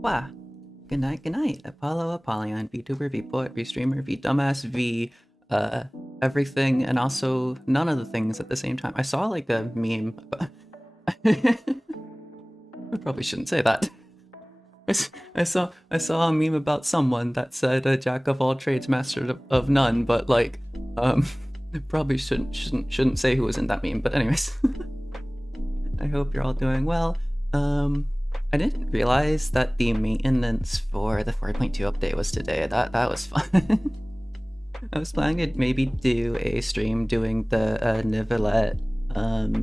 Wah. Good night, good night. Apollo, Apollyon, VTuber, VPoet, VStreamer, VDumbass, V everything, and also none of the things at the same time. I saw like a meme. I probably shouldn't say that. I saw a meme about someone that said a jack of all trades, master of none, but like probably shouldn't say who was in that meme. But anyways, I hope you're all doing well. I didn't realize that the maintenance for the 4.2 update was today. That was fun. I was planning to maybe do a stream doing the Nivelette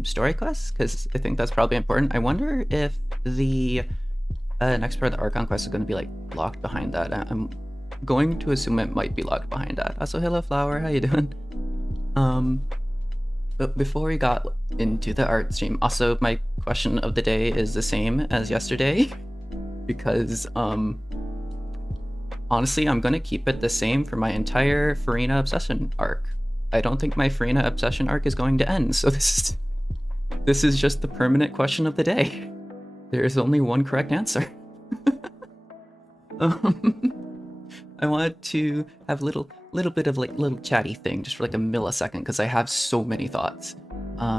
story quest, because I think that's probably important. I wonder if the next part of the Archon quest is going to be like locked behind that. I'm going to assume it might be locked behind that. Also, hello Flower, how you doing? But before we got into the art stream, also my question of the day is the same as yesterday, because honestly, I'm gonna keep it the same for my entire Furina obsession arc. I don't think my Furina obsession arc is going to end, so this is just the permanent question of the day. There is only one correct answer. I wanted to have a little bit of like little chatty thing just for like a millisecond, because I have so many thoughts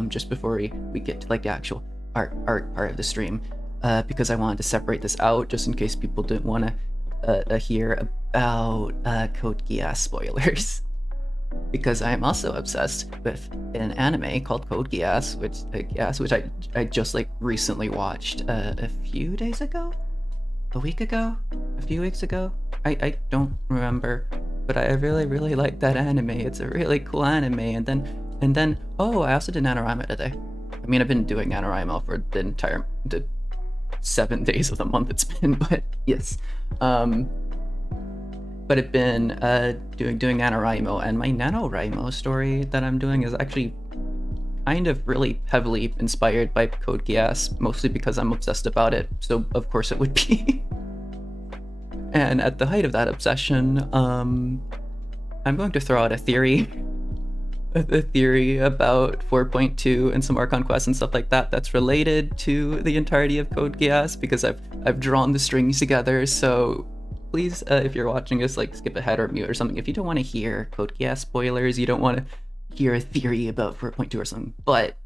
just before we get to like the actual art part of the stream, because I wanted to separate this out just in case people didn't want to hear about Code Geass spoilers. Because I am also obsessed with an anime called Code Geass, which I just like recently watched a few days ago, a week ago, a few weeks ago. I don't remember, but I really like that anime. It's a really cool anime. And then oh, I also did NaNoWriMo today. I mean, I've been doing NaNoWriMo for the 7 days of the month it's been, but yes. But I've been doing NaNoWriMo, and my NaNoWriMo story that I'm doing is actually kind of really heavily inspired by Code Geass, mostly because I'm obsessed about it, so of course it would be. And at the height of that obsession, I'm going to throw out a theory about 4.2 and some Archon quests and stuff like that that's related to the entirety of Code Geass, because I've drawn the strings together. So please, if you're watching this, like skip ahead or mute or something if you don't want to hear Code Geass spoilers, you don't want to hear a theory about 4.2 or something. But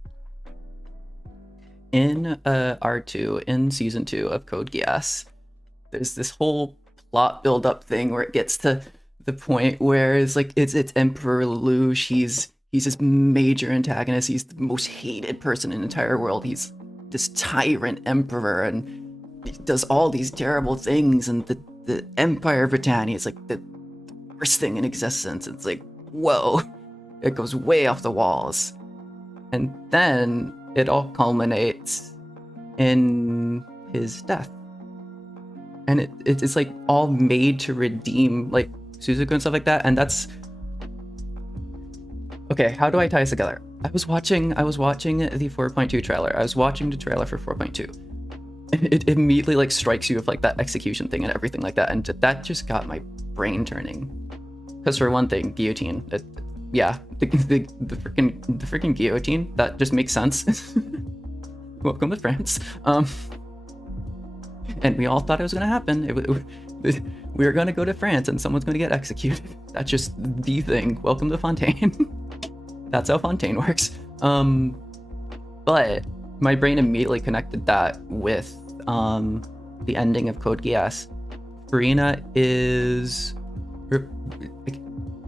in R2, in season 2 of Code Geass, there's this whole plot build-up thing where it gets to the point where it's like it's Emperor Lelouch. He's this major antagonist. He's the most hated person in the entire world. He's this tyrant emperor, and he does all these terrible things. And the Empire of Britannia is like the worst thing in existence. It's like, whoa, it goes way off the walls. And then it all culminates in his death. And it's like all made to redeem like Suzuku and stuff like that. And that's okay. How do I tie this together? I was watching the 4.2 trailer. I was watching the trailer for 4.2. It immediately like strikes you with like that execution thing and everything like that, and that just got my brain turning. Because for one thing, guillotine. Yeah, the freaking guillotine. That just makes sense. Welcome to France. And we all thought it was gonna happen. We were gonna go to France and someone's gonna get executed. That's just the thing. Welcome to Fontaine. That's how Fontaine works. But my brain immediately connected that with the ending of Code Geass. Furina is,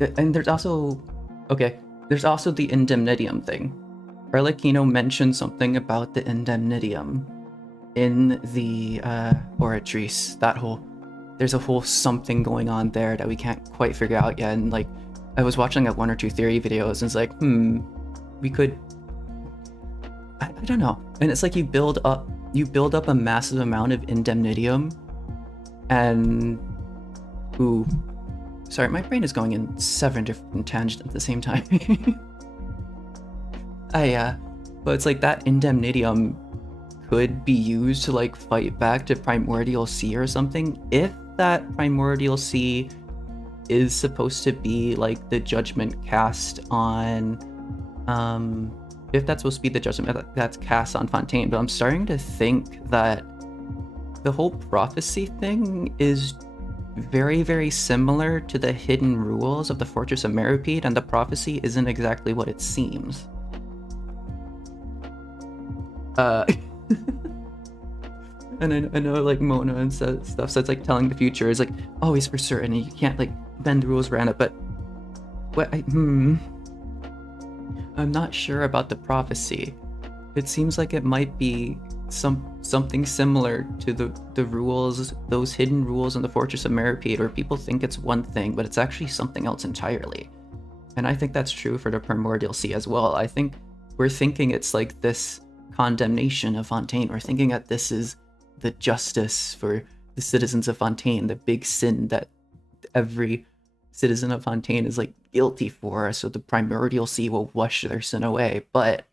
and there's also the Indemnitium thing. Arlecchino mentioned something about the Indemnitium in the Oratrice. There's a whole something going on there that we can't quite figure out yet. And like, I was watching like 1 or 2 theory videos, and it's like, we could, I don't know. And it's like you build up a massive amount of Indemnitium, and ooh, sorry, my brain is going in 7 different tangents at the same time. But it's like that Indemnitium could be used to like fight back to Primordial Sea or something, if that Primordial Sea is supposed to be like the judgment cast on if that's supposed to be the judgment that's cast on Fontaine. But I'm starting to think that the whole prophecy thing is very, very similar to the hidden rules of the Fortress of Meropide, and the prophecy isn't exactly what it seems. And I know like Mona and stuff, so it's like telling the future is like always for certain, and you can't like bend the rules around it. But what I'm not sure about the prophecy. It seems like it might be something similar to the rules, those hidden rules in the Fortress of Meropide, where people think it's one thing, but it's actually something else entirely. And I think that's true for the Primordial Sea as well. I think we're thinking it's like this condemnation of Fontaine. We're thinking that this is the justice for the citizens of Fontaine, the big sin that every citizen of Fontaine is like guilty for, so the Primordial Sea will wash their sin away. But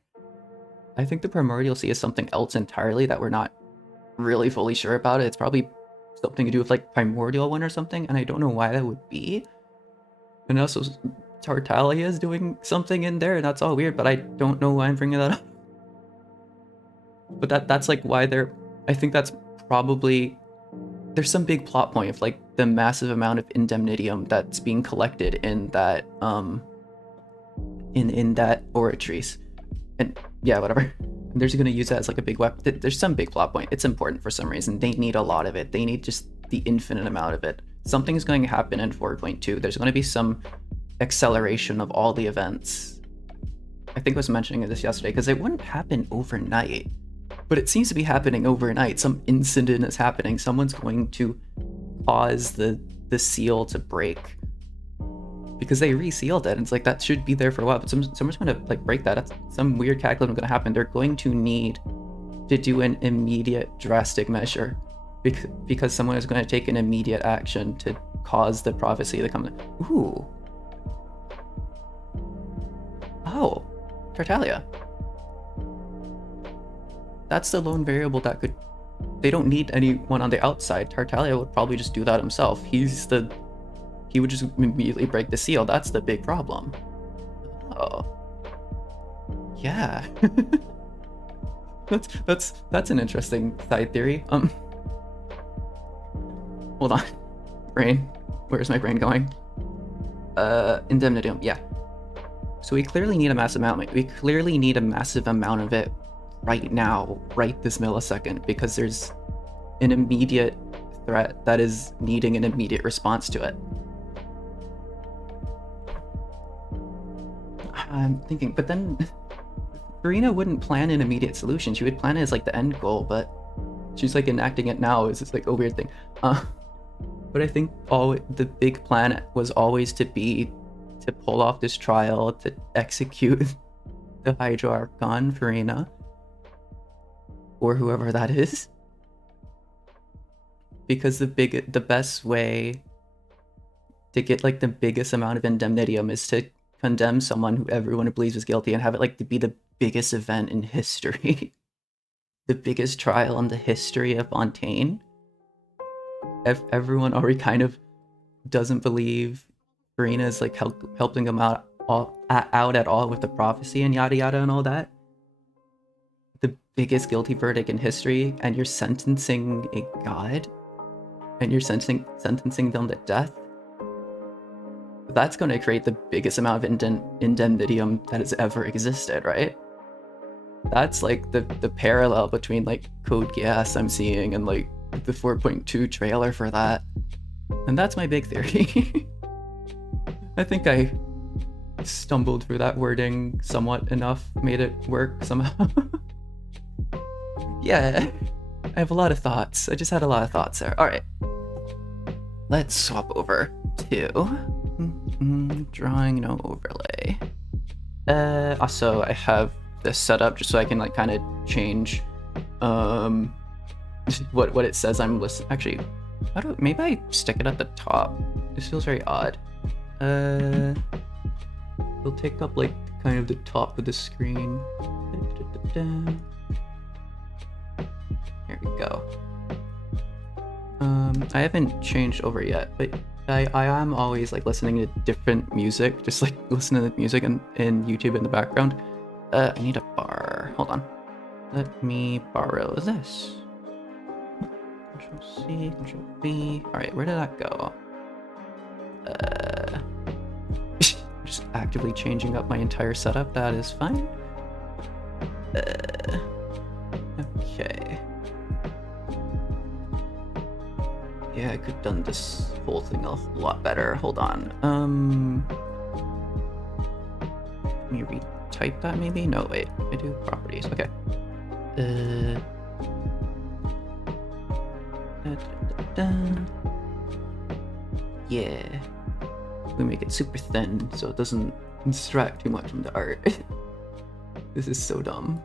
I think the Primordial Sea is something else entirely that we're not really fully sure about. It's probably something to do with like Primordial One or something, and I don't know why that would be. And also Tartaglia is doing something in there, and that's all weird, but I don't know why I'm bringing that up. But that's like why I think that's probably, there's some big plot point of like the massive amount of indemnitium that's being collected in that in that Oratrice. And yeah, whatever. They're just gonna use that as like a big weapon. There's some big plot point. It's important for some reason. They need a lot of it. They need just the infinite amount of it. Something's going to happen in 4.2. There's going to be some acceleration of all the events. I think I was mentioning this yesterday because it wouldn't happen overnight. But it seems to be happening overnight. Some incident is happening. Someone's going to cause the seal to break. Because they resealed it, and it's like that should be there for a while, but someone's going to like break that. That's some weird cataclysm going to happen. They're going to need to do an immediate drastic measure because someone is going to take an immediate action to cause the prophecy to come. Ooh. Oh, Tartaglia. That's the lone variable that could. They don't need anyone on the outside. Tartaglia would probably just do that himself. He would just immediately break the seal. That's the big problem. Oh. Yeah. That's an interesting side theory. Hold on. Brain. Where's my brain going? Indemnitium, yeah. So we clearly need a massive amount. We clearly need a massive amount of it right now, right this millisecond, because there's an immediate threat that is needing an immediate response to it. I'm thinking, but then Furina wouldn't plan an immediate solution. She would plan it as like the end goal, but she's like enacting it now. It's just like a weird thing. But I think the big plan was always to pull off this trial, to execute the Hydro Archon, Furina, or whoever that is. Because the best way to get like the biggest amount of indemnitium is to condemn someone who everyone believes is guilty and have it like to be the biggest event in history. The biggest trial in the history of Fontaine. Everyone already kind of doesn't believe Furina is like helping them out at all with the prophecy and yada yada and all that. The biggest guilty verdict in history, and you're sentencing a god, and you're sentencing them to death. That's going to create the biggest amount of indemnitium that has ever existed, right? That's like the parallel between like Code Geass I'm seeing and like the 4.2 trailer for that. And that's my big theory. I think I stumbled through that wording somewhat enough, made it work somehow. Yeah, I have a lot of thoughts. I just had a lot of thoughts there. All right, let's swap over to drawing no overlay. Also, I have this set up just so I can like kind of change what it says I'm listening. Actually, maybe I stick it at the top. This feels very odd. It'll take up like kind of the top of the screen. Here we go. I haven't changed over yet, but I am always like listening to different music, just like listening to music in YouTube in the background. I need a bar. Hold on. Let me borrow this. Control C, Control V. Alright, where did that go? Just actively changing up my entire setup, that is fine. Okay. Yeah, I could have done this whole thing a lot better. Hold on. Let me retype that maybe? No, wait. I do properties. Okay. Yeah. We make it super thin so it doesn't distract too much from the art. This is so dumb.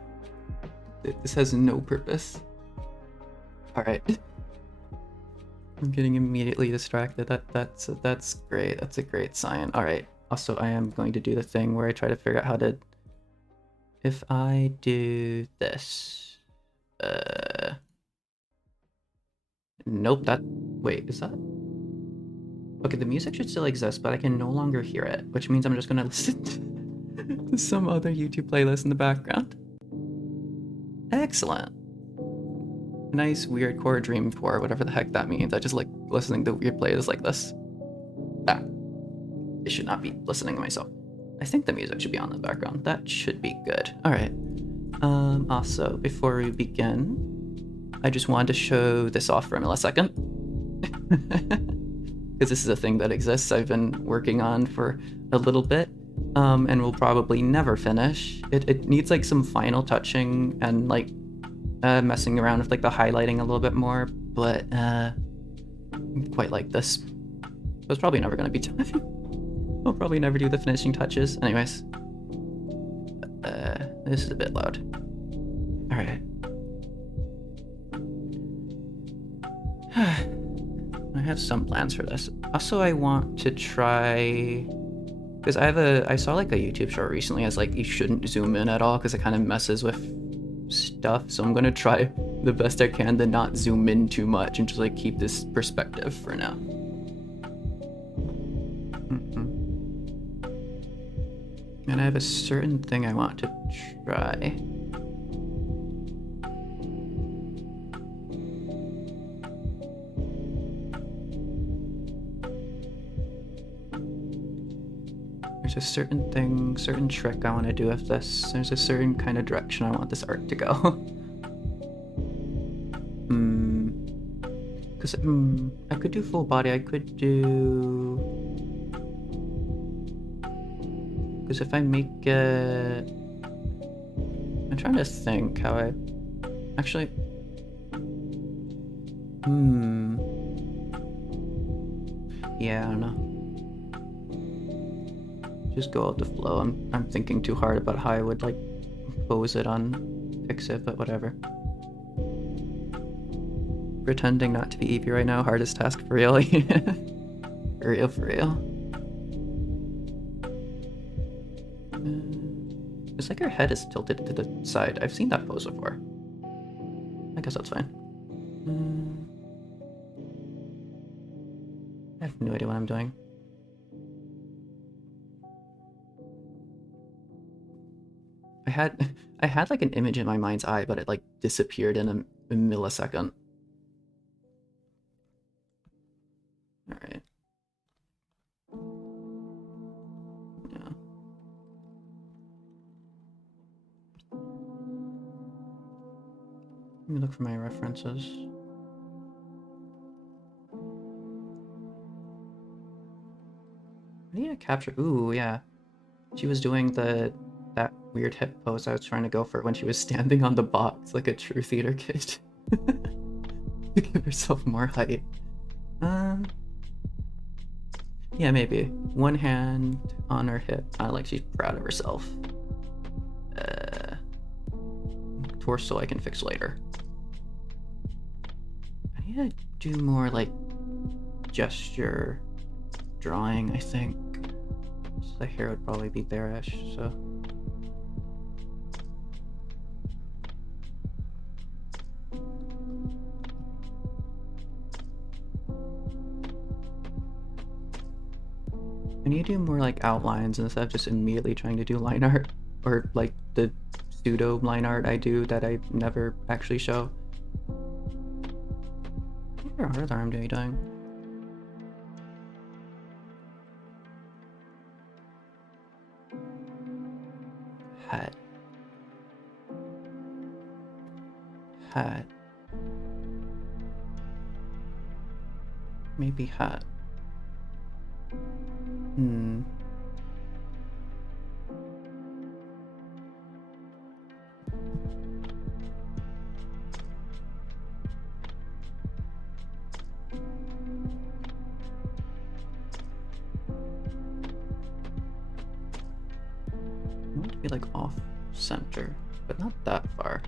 This has no purpose. Alright. I'm getting immediately distracted. That's great. That's a great sign. Alright. Also, I am going to do the thing where I try to figure out how to... If I do this... Nope, that... Wait, is that... Okay, the music should still exist, but I can no longer hear it, which means I'm just gonna listen to some other YouTube playlist in the background. Excellent. Nice weird core dream core, whatever the heck that means. I just like listening to weird playlists like this. Ah. I should not be listening to myself. I think the music should be on the background. That should be good. Alright. Also, before we begin, I just wanted to show this off for a millisecond. Because this is a thing that exists I've been working on for a little bit, and will probably never finish. It needs like some final touching and like messing around with like the highlighting a little bit more, but quite like this. So it's probably never going to be done. I'll probably never do the finishing touches. Anyways, this is a bit loud. All right. I have some plans for this. Also, I want to try, because I saw like a YouTube short recently as like you shouldn't zoom in at all because it kind of messes with stuff. So I'm gonna try the best I can to not zoom in too much and just like keep this perspective for now. And I have a certain thing I want to try. There's a certain thing, certain trick I want to do with this. There's a certain kind of direction I want this art to go. Because I could do full body, I could do... Because if I make it... I'm trying to think how I... Actually... Yeah, I don't know. Just go out the flow. I'm thinking too hard about how I would like pose it on Pixiv, but whatever. Pretending not to be Eevee right now, hardest task for real. For real, for real. It's like her head is tilted to the side. I've seen that pose before. I guess that's fine. I have no idea what I'm doing. I had like an image in my mind's eye, but it like disappeared in a millisecond. All right. Yeah. Let me look for my references. I need to capture. Ooh, yeah. She was doing that weird hip pose I was trying to go for when she was standing on the box like a true theater kid. To give herself more height. Yeah, maybe. One hand on her hip, kind of like she's proud of herself. Torso I can fix later. I need to do more like gesture drawing, I think. So the hair would probably be there-ish, so. I need to do more like outlines instead of just immediately trying to do line art, or like the pseudo line art I do that I never actually show. What other arm do you doing? Hat. Hat. Maybe hat. Hmm. I want to be like off center, but not that far.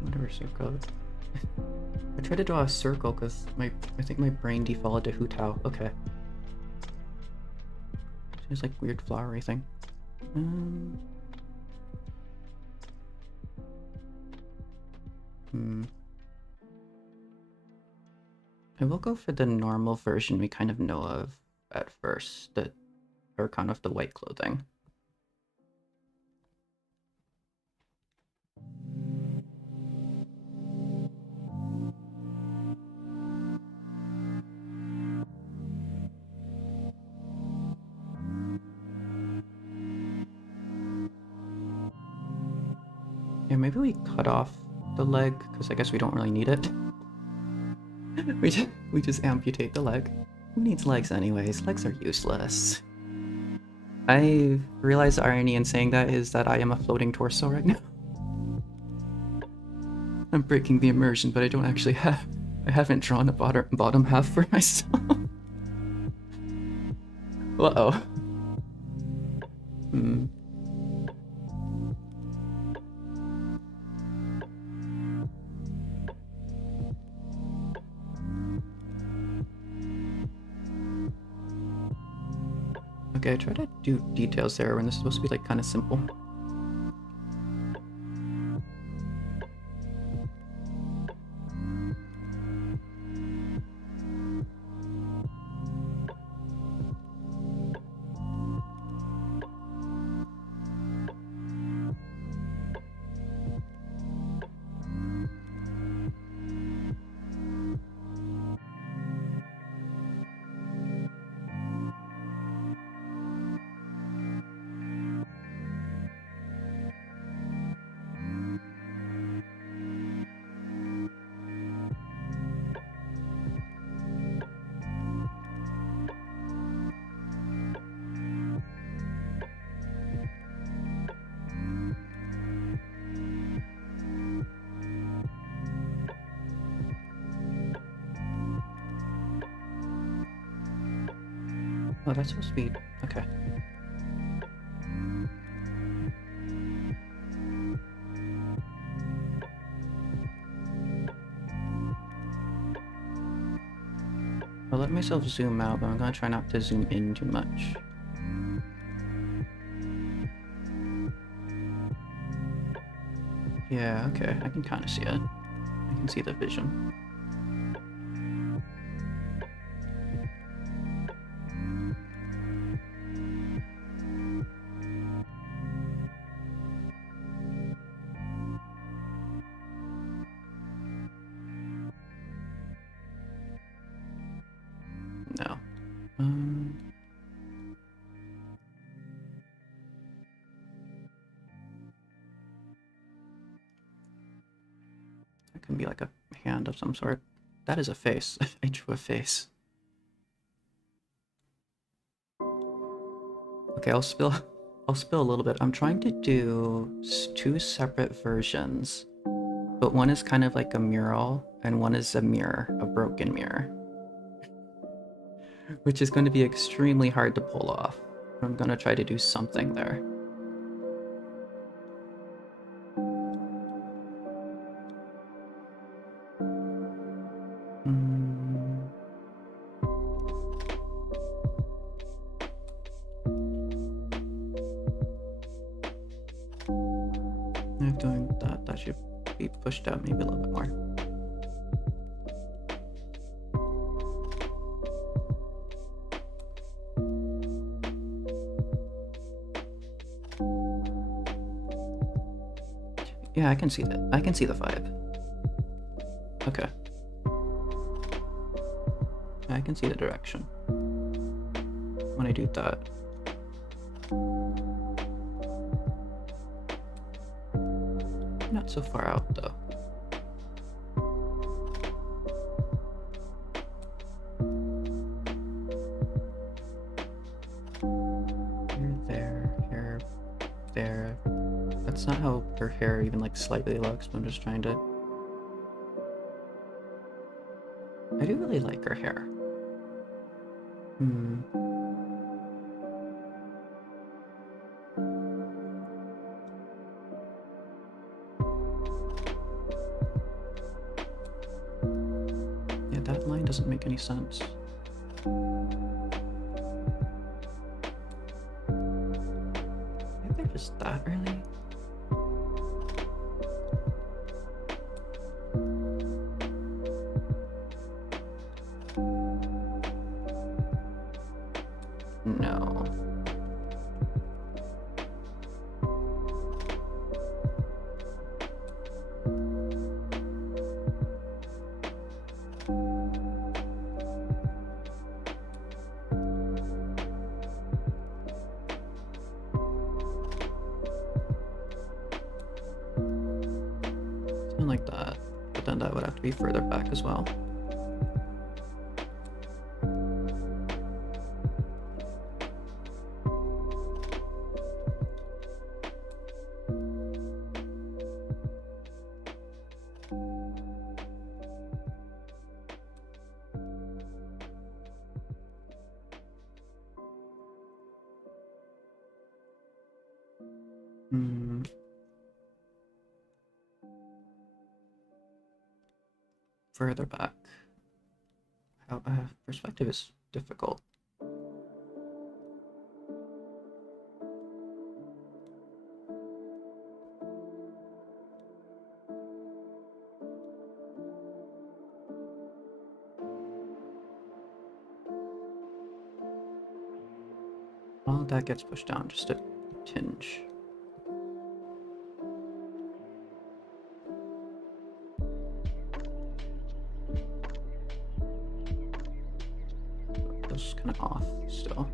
Whatever circle. I tried to draw a circle because I think my brain defaulted to Hu Tao. Okay. It's like weird flowery thing. I will go for the normal version we kind of know of at first, that are kind of the white clothing. Yeah, maybe we cut off the leg, because I guess we don't really need it. we just amputate the leg. Who needs legs anyways? Legs are useless. I realize the irony in saying that is that I am a floating torso right now. I'm breaking the immersion, but I don't actually have... I haven't drawn a bottom half for myself. Uh-oh. Okay, I try to do details there when this is supposed to be like kind of simple. Oh, that's supposed to be... okay. I'll let myself zoom out, but I'm gonna try not to zoom in too much. Yeah, okay, I can kind of see it. I can see the vision. No. That can be like a hand of some sort. That is a face. I drew a face. Okay, I'll spill a little bit. I'm trying to do two separate versions, but one is kind of like a mural and one is a mirror, a broken mirror. Which is going to be extremely hard to pull off. I'm going to try to do something there. I'm doing that. That should be pushed out maybe a little bit more. Yeah, I can see that. I can see the 5. Okay. I can see the direction. When I do that. Not so far out though. Here, there. That's not how her hair even like slightly looks, but I'm just trying to... I do really like her hair. Yeah, that line doesn't make any sense. Maybe they're just that early. No. Something like that, but then that would have to be further back as well. Further back. How perspective is difficult. Well, that gets pushed down just a tinge. That's kind of off still.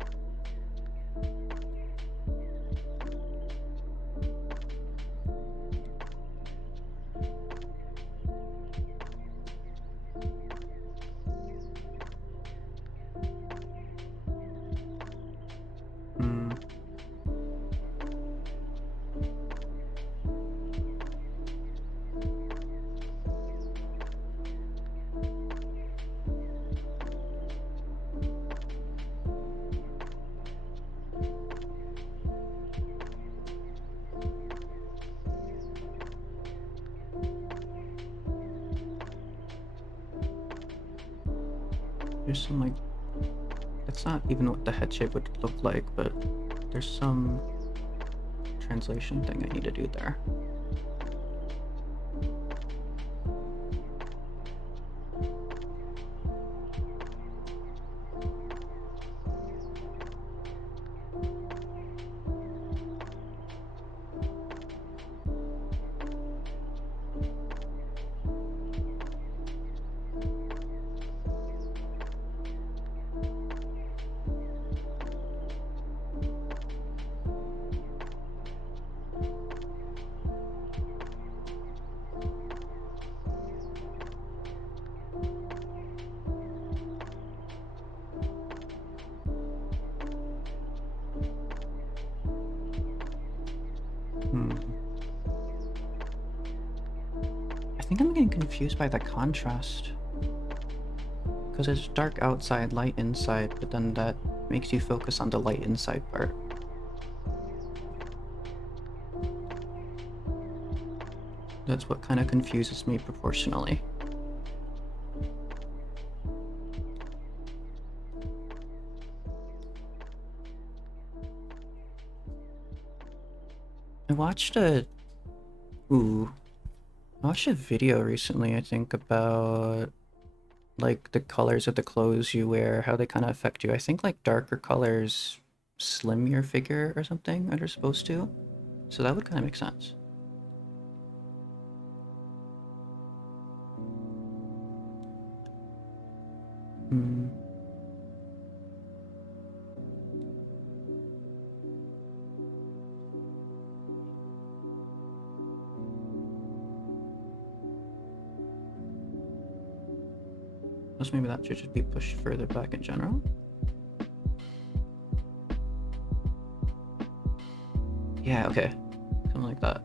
There's some like, it's not even what the head shape would look like, but there's some translation thing I need to do there. I think I'm getting confused by the contrast. Because it's dark outside, light inside, but then that makes you focus on the light inside part. That's what kind of confuses me proportionally. I watched a Ooh. I watched a video recently, I think, about like the colors of the clothes you wear, how they kind of affect you. I think like darker colors slim your figure or something, or they're supposed to. So that would kind of make sense. Hmm. Plus maybe that should just be pushed further back in general. Yeah, okay. Something like that.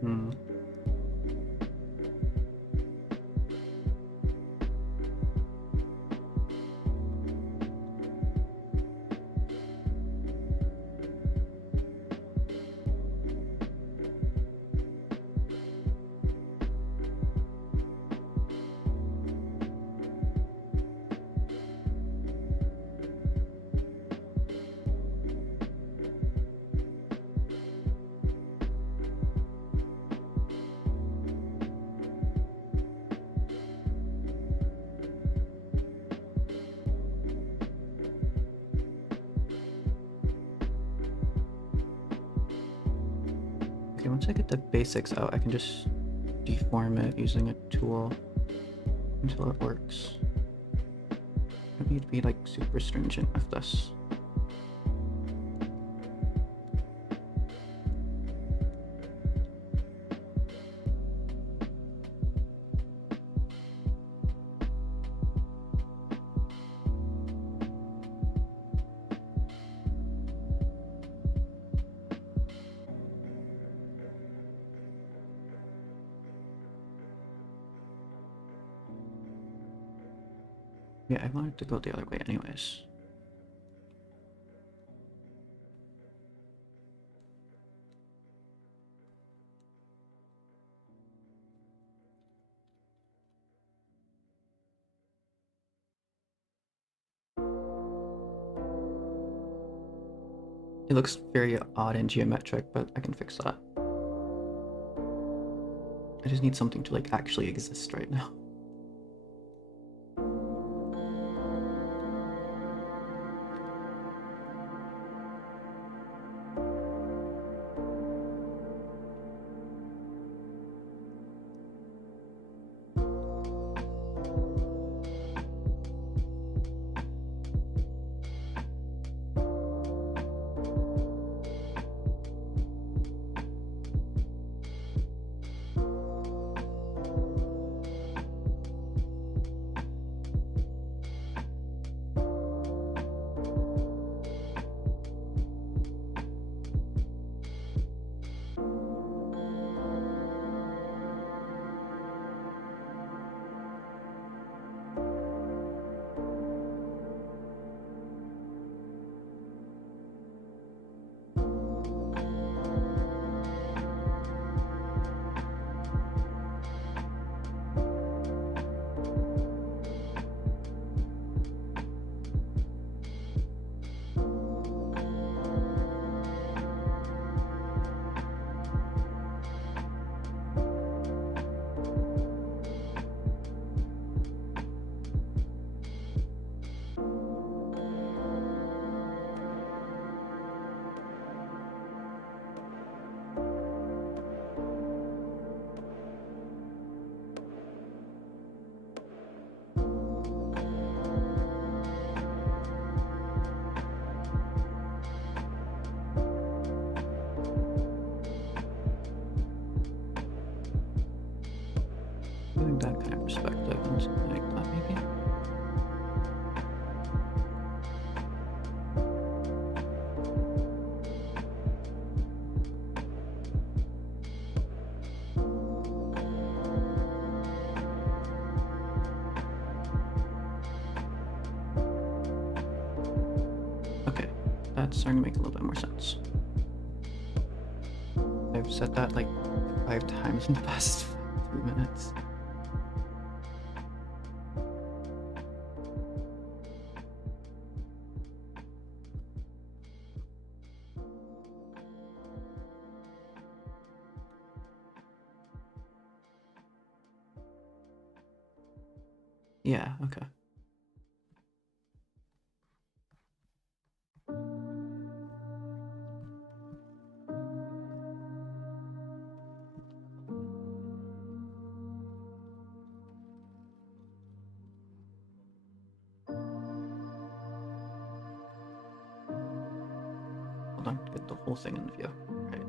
Hmm. Okay, once I get the basics out, I can just deform it using a tool until it works. I don't need to be like super stringent with this. Yeah, I wanted to go the other way anyways. It looks very odd and geometric, but I can fix that. I just need something to like actually exist right now. That's starting to make a little bit more sense. I've said that like 5 times in the past 2 minutes. Yeah, okay. Hold on, get the whole thing in view. Right.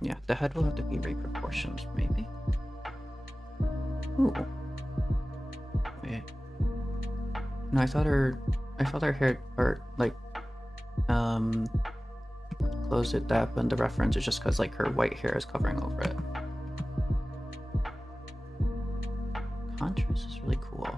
Yeah, the head will have to be re-proportioned, maybe. Ooh. Wait. No, I thought her hair, or like, closed it that, and the reference is just because like her white hair is covering over it. Contrast is really cool.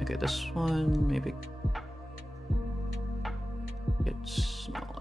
Okay, this one maybe gets smaller.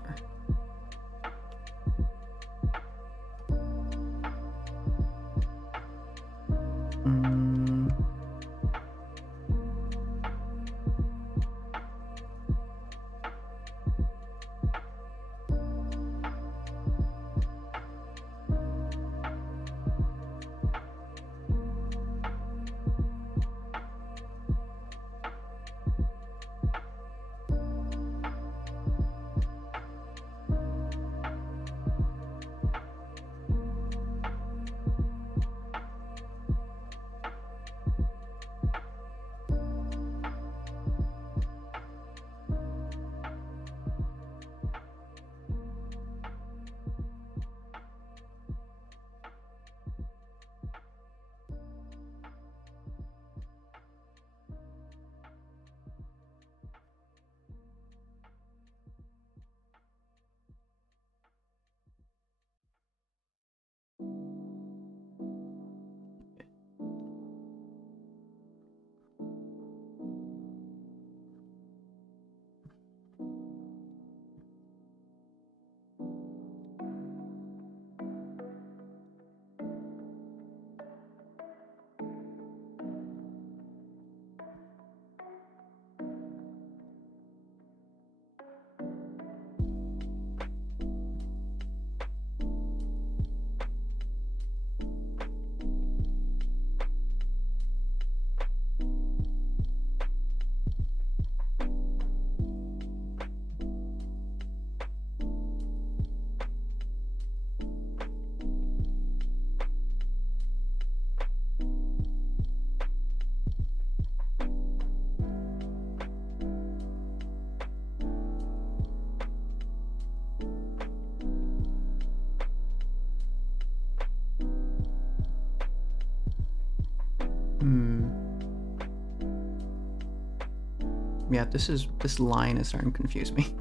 Yeah, this line is starting to confuse me.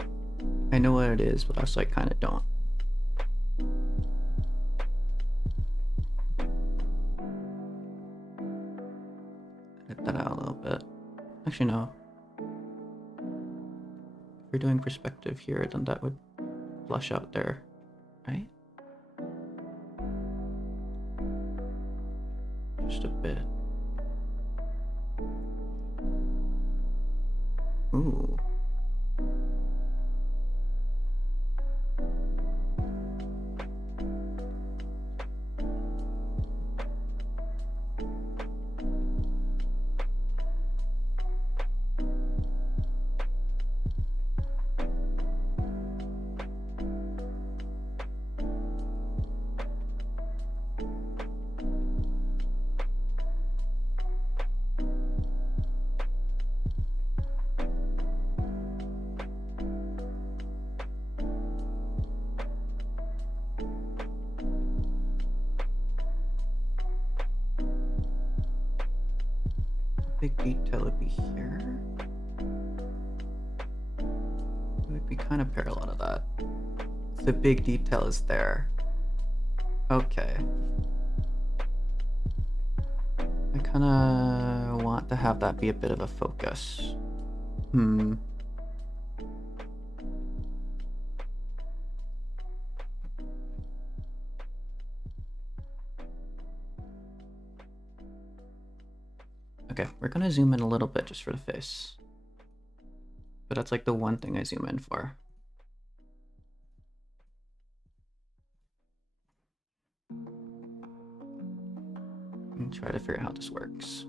I know what it is, but also I kind of don't. Edit that out a little bit. Actually, no. If we're doing perspective here, then that would flush out there, right? Just a bit. Ooh. big detail would be here. It would be kind of parallel to that. The big detail is there. Okay. I kind of want to have that be a bit of a focus. Okay, we're gonna zoom in a little bit just for the face. But that's like the one thing I zoom in for. And try to figure out how this works.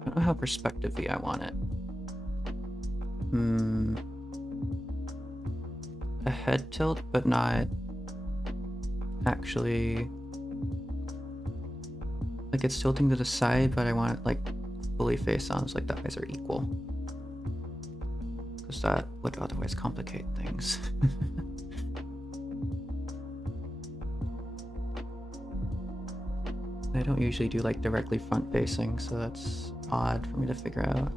I don't know how perspective-y I want it. A head tilt, but not actually, like it's tilting to the side, but I want it like fully face on, so like the eyes are equal, because that would otherwise complicate things. I don't usually do like directly front facing, so that's odd for me to figure out.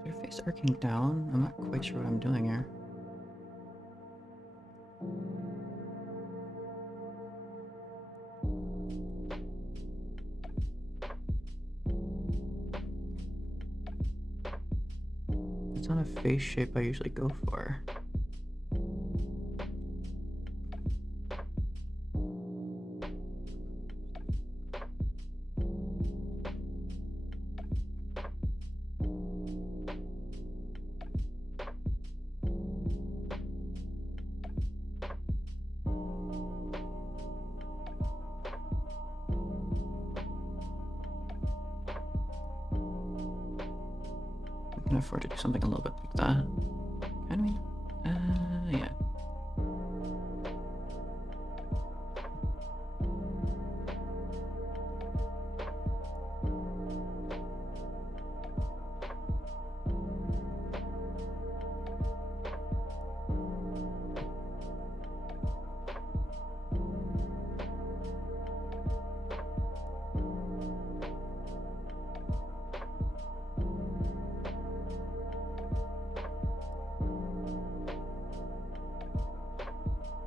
Is your face arcing down? I'm not quite sure what I'm doing here. It's not a face shape I usually go for. I can afford to do something a little bit like that. Can we? Yeah.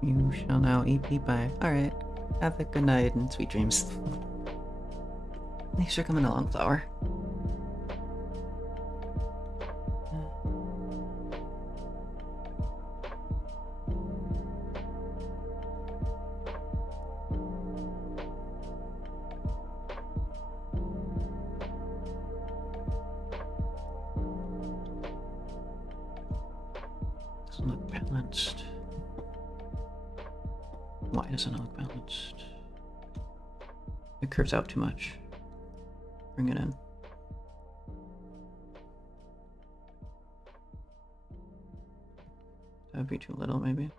You shall now EP by. Alright. Have a good night and sweet dreams. Thanks for coming along, Flower. Doesn't look balanced. Why doesn't it look balanced? It curves out too much. Bring it in. That'd be too little, maybe.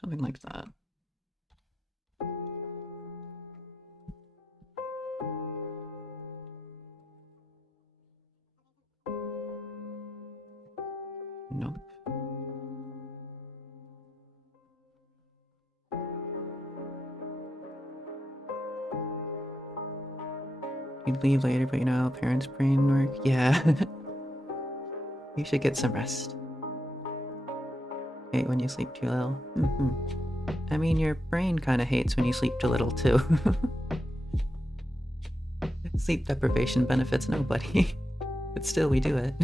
Something like that. Nope. You'd leave later, but you know how parents' brain work? Yeah. You should get some rest. Hate when you sleep too little. I mean, your brain kind of hates when you sleep too little, too. Sleep deprivation benefits nobody. But still, we do it.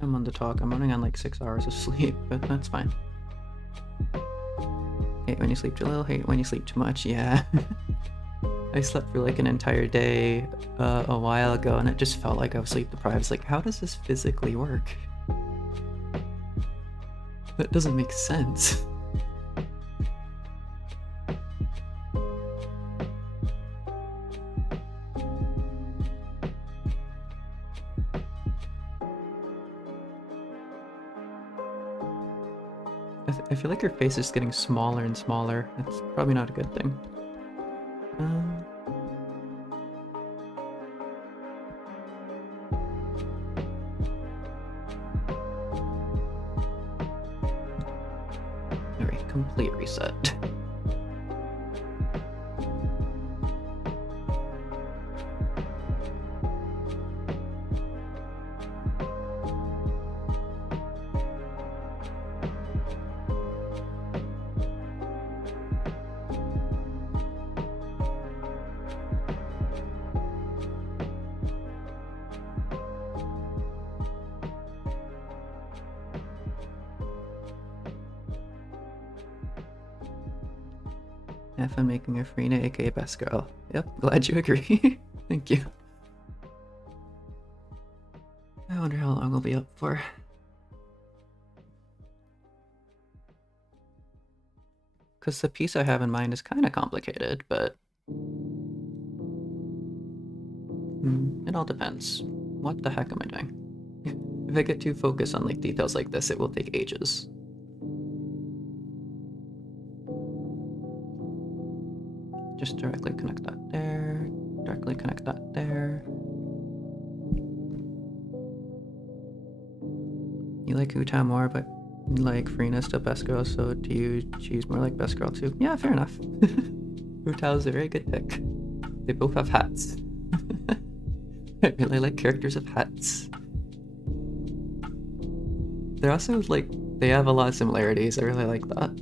I'm on the talk. I'm running on like 6 hours of sleep, but that's fine. Hate when you sleep too little, hate when you sleep too much, yeah. I slept for like an entire day a while ago and it just felt like I was sleep deprived. It's like, how does this physically work? That doesn't make sense. I feel like your face is getting smaller and smaller. That's probably not a good thing. Alright, complete reset. If I'm making a Furina, aka best girl. Yep, glad you agree. Thank you. I wonder how long I'll be up for. Because the piece I have in mind is kind of complicated, but it all depends. What the heck am I doing? If I get too focused on like details like this, it will take ages. Just directly connect that there, directly connect that there. You like Utah more, but like Furina's still best girl, so do you choose more like best girl too? Yeah, fair enough. Utah is a very good pick. They both have hats. I really like characters with hats. They're also like, they have a lot of similarities, I really like that.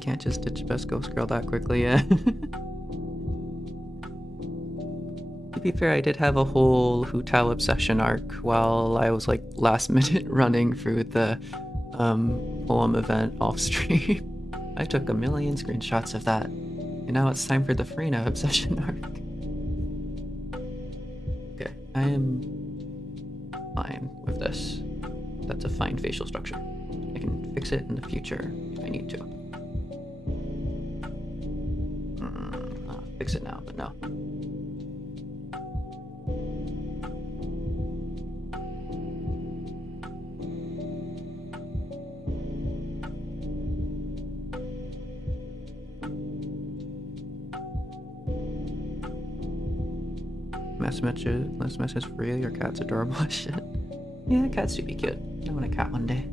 Can't just ditch best ghost girl that quickly, yeah. To be fair, I did have a whole Hu Tao obsession arc while I was like last minute running through the poem event off stream. I took a million screenshots of that, and now it's time for the Furina obsession arc. Okay, I am fine with this. That's a fine facial structure. I can fix it in the future if I need to. Fix it now, but no. Last message for you. Your cat's adorable. Shit. Yeah, cats should be cute. I want a cat one day.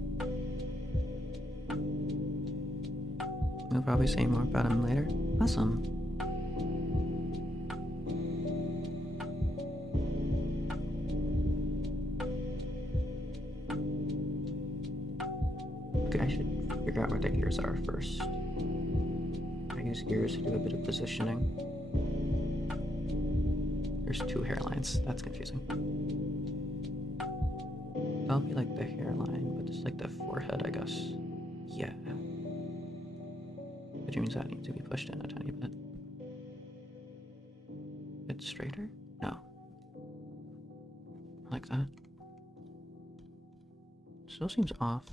We'll probably say more about him later. Awesome. Okay, I should figure out where the ears are first. I use ears to do a bit of positioning. There's two hairlines. That's confusing. That'll be like the hairline, but just like the forehead, I guess. Yeah. Which means that needs to be pushed in a tiny bit. It's straighter? No. Like that. Still seems off.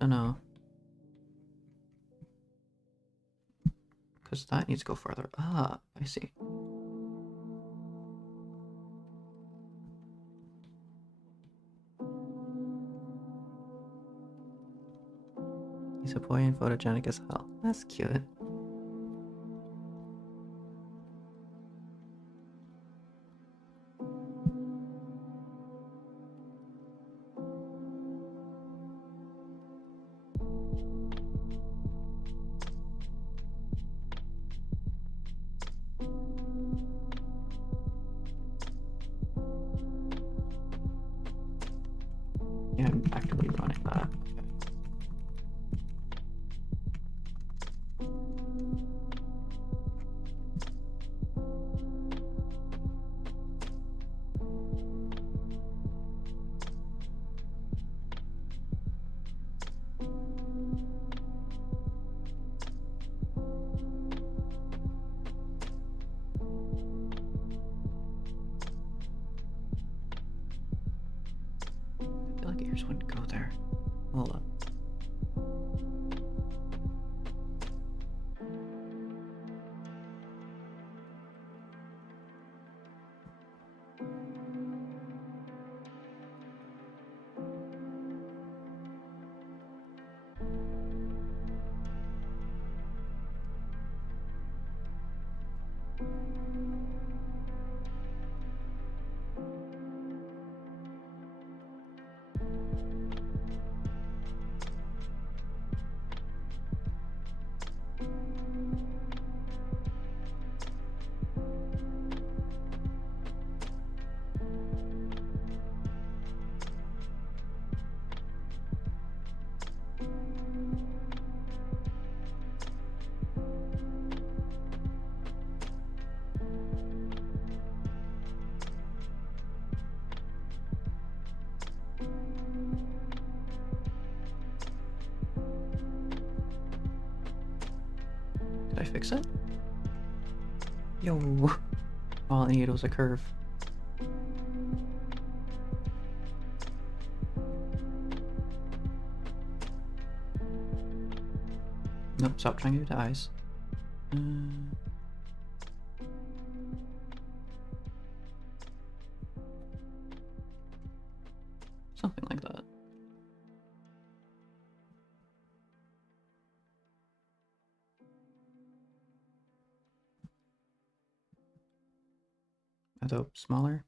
I don't know. Because that needs to go farther up. I see. He's a boy and photogenic as hell. That's cute. Yeah, I'm actively running that. I feel like ears wouldn't go there. Hold up. Did I fix it? Yo! All I needed was a curve. Nope, stop trying to do the eyes. Something like that. Although smaller.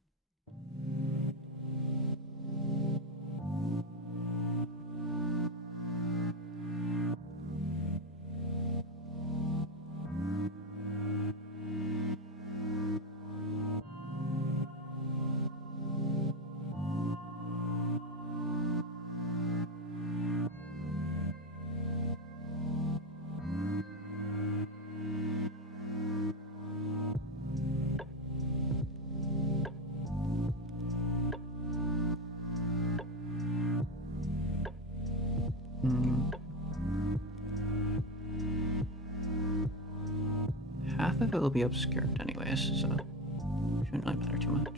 Half of it will be obscured anyways, so it shouldn't really matter too much.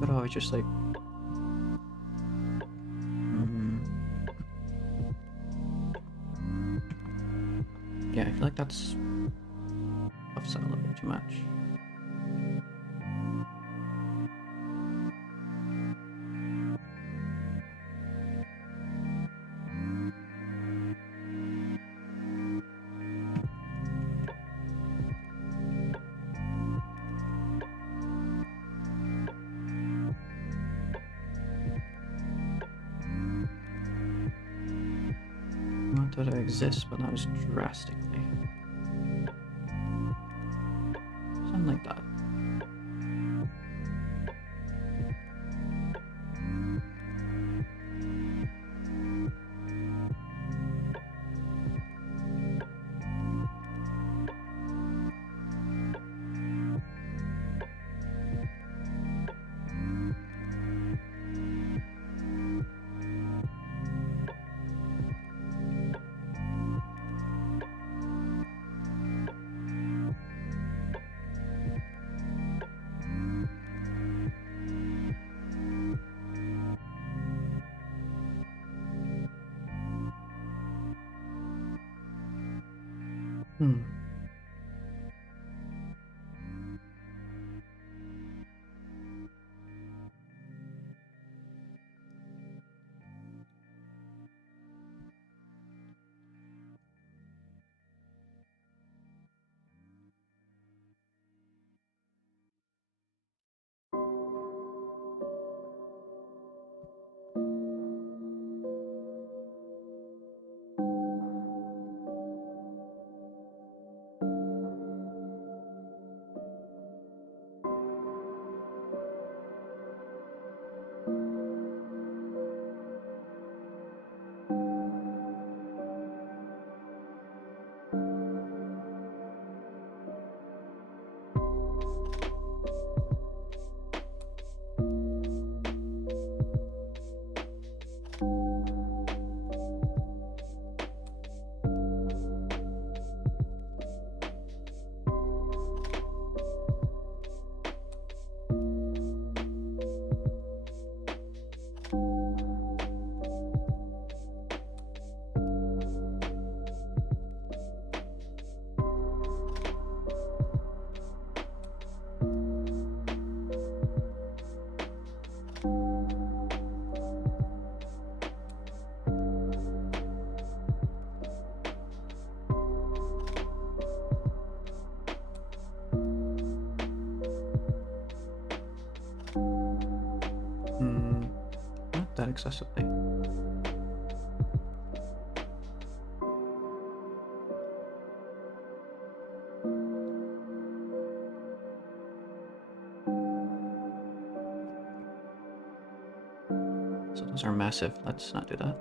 But always just like like that's offset a little bit too much. Not that it exists, but not as drastically. Something like that. Not that excessively. So those are massive. Let's not do that.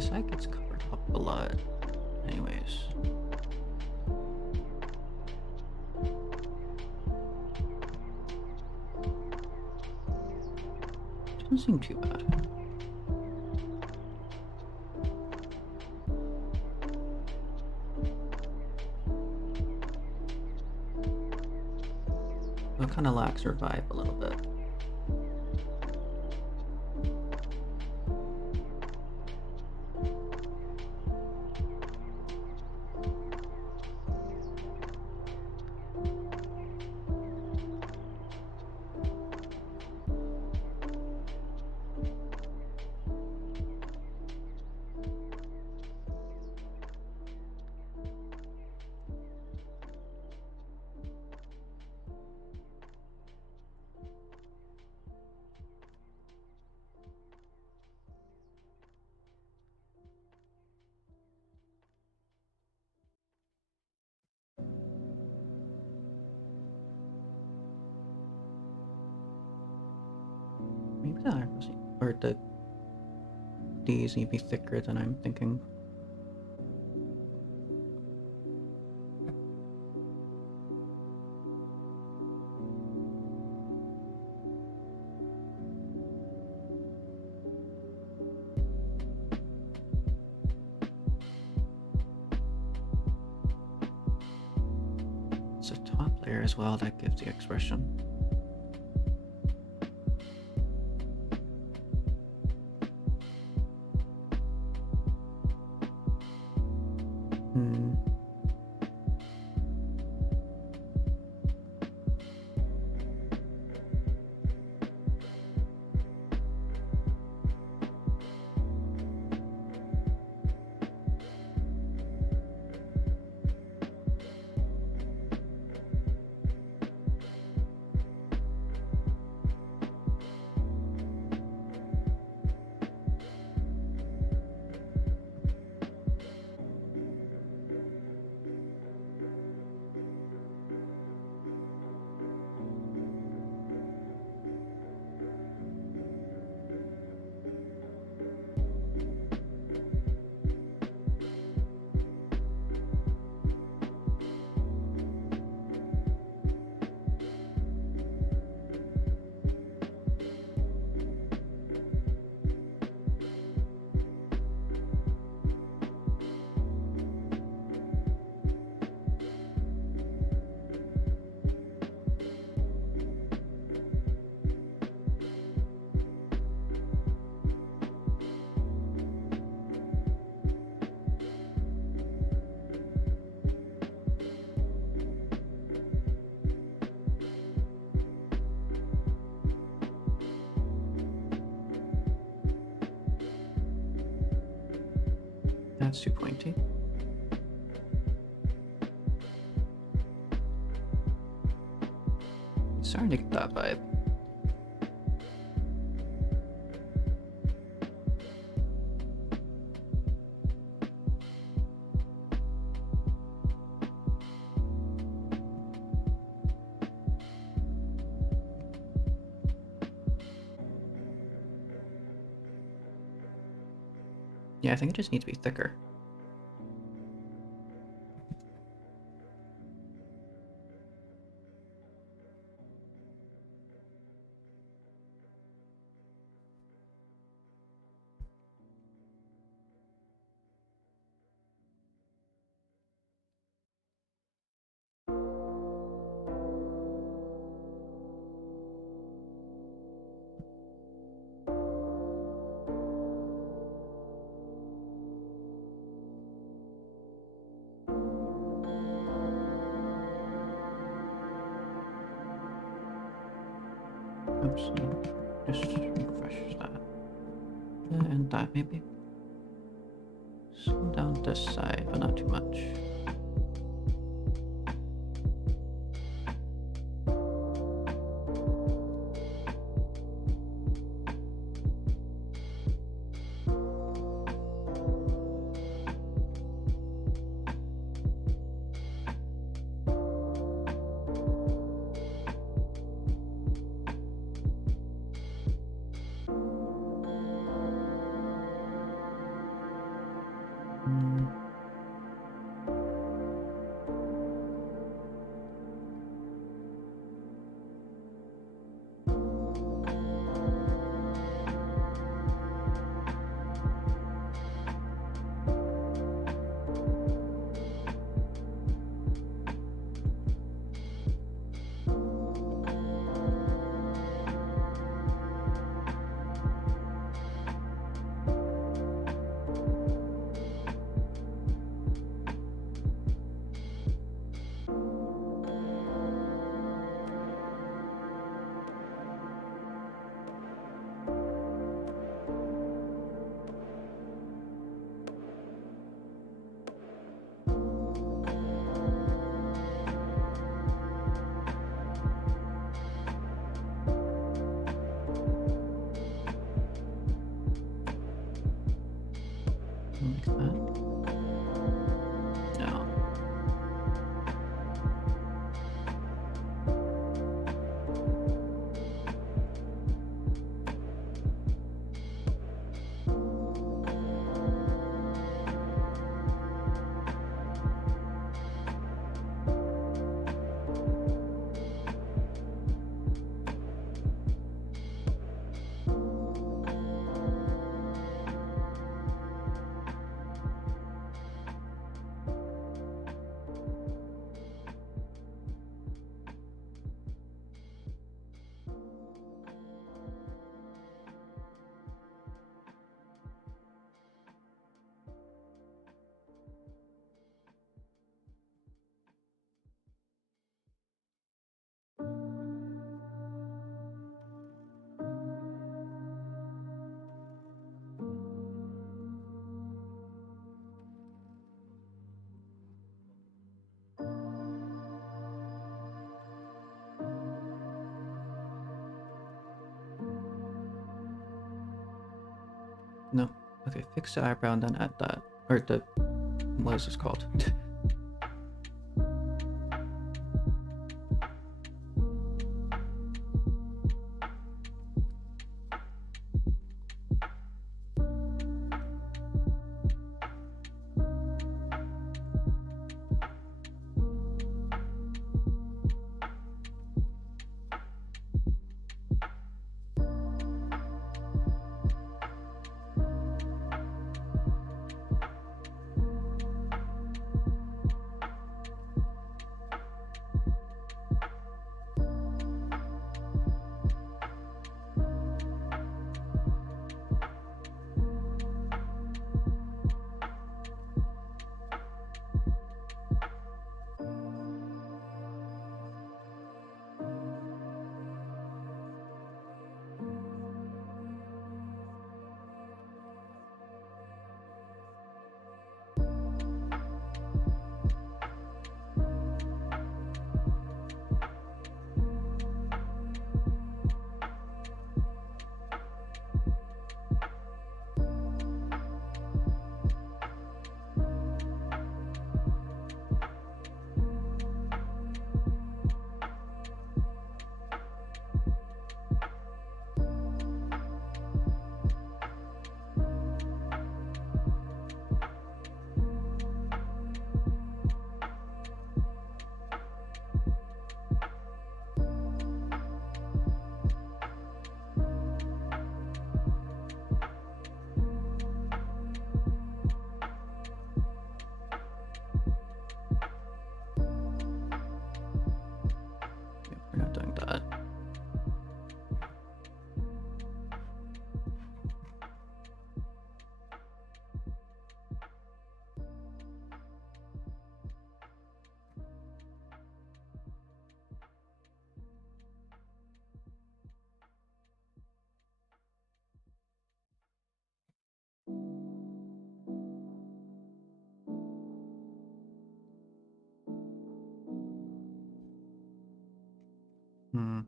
The side gets covered up a lot. Anyways. Doesn't seem too bad. It kind of lacks her vibe a little bit. Maybe the eyebrows or the D's need to be thicker than I'm thinking. It's a top layer as well that gives the expression. That's too pointy. It's starting to get that vibe. Yeah, I think it just needs to be thicker. Oops, just refresh that. And that maybe. Slow down this side, but not too much. Okay, fix the eyebrow and then add that. Or the... what is this called? We're not doing that. Hmm.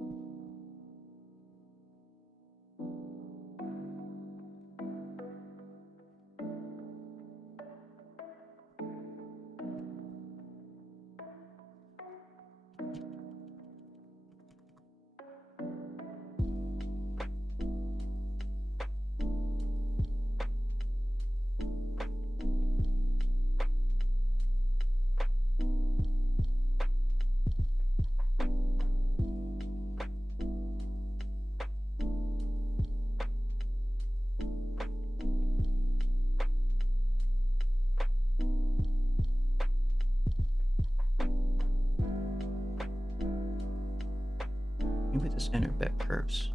Maybe this inner bit curves.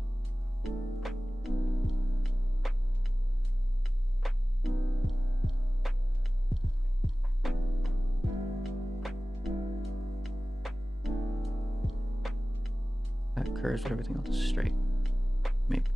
That curves, but everything else is straight. Maybe.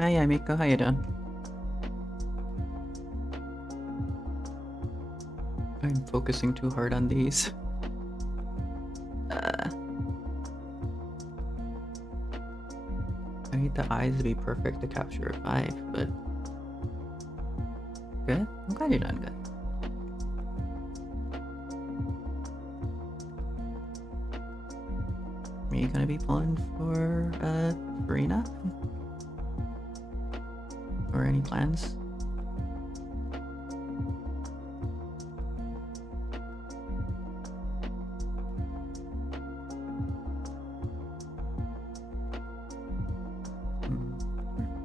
Hi, Miko. How you doing? I'm focusing too hard on these. I need the eyes to be perfect to capture a vibe, but good. I'm glad you're doing good. Are you gonna be pulling for Furina? Or any plans?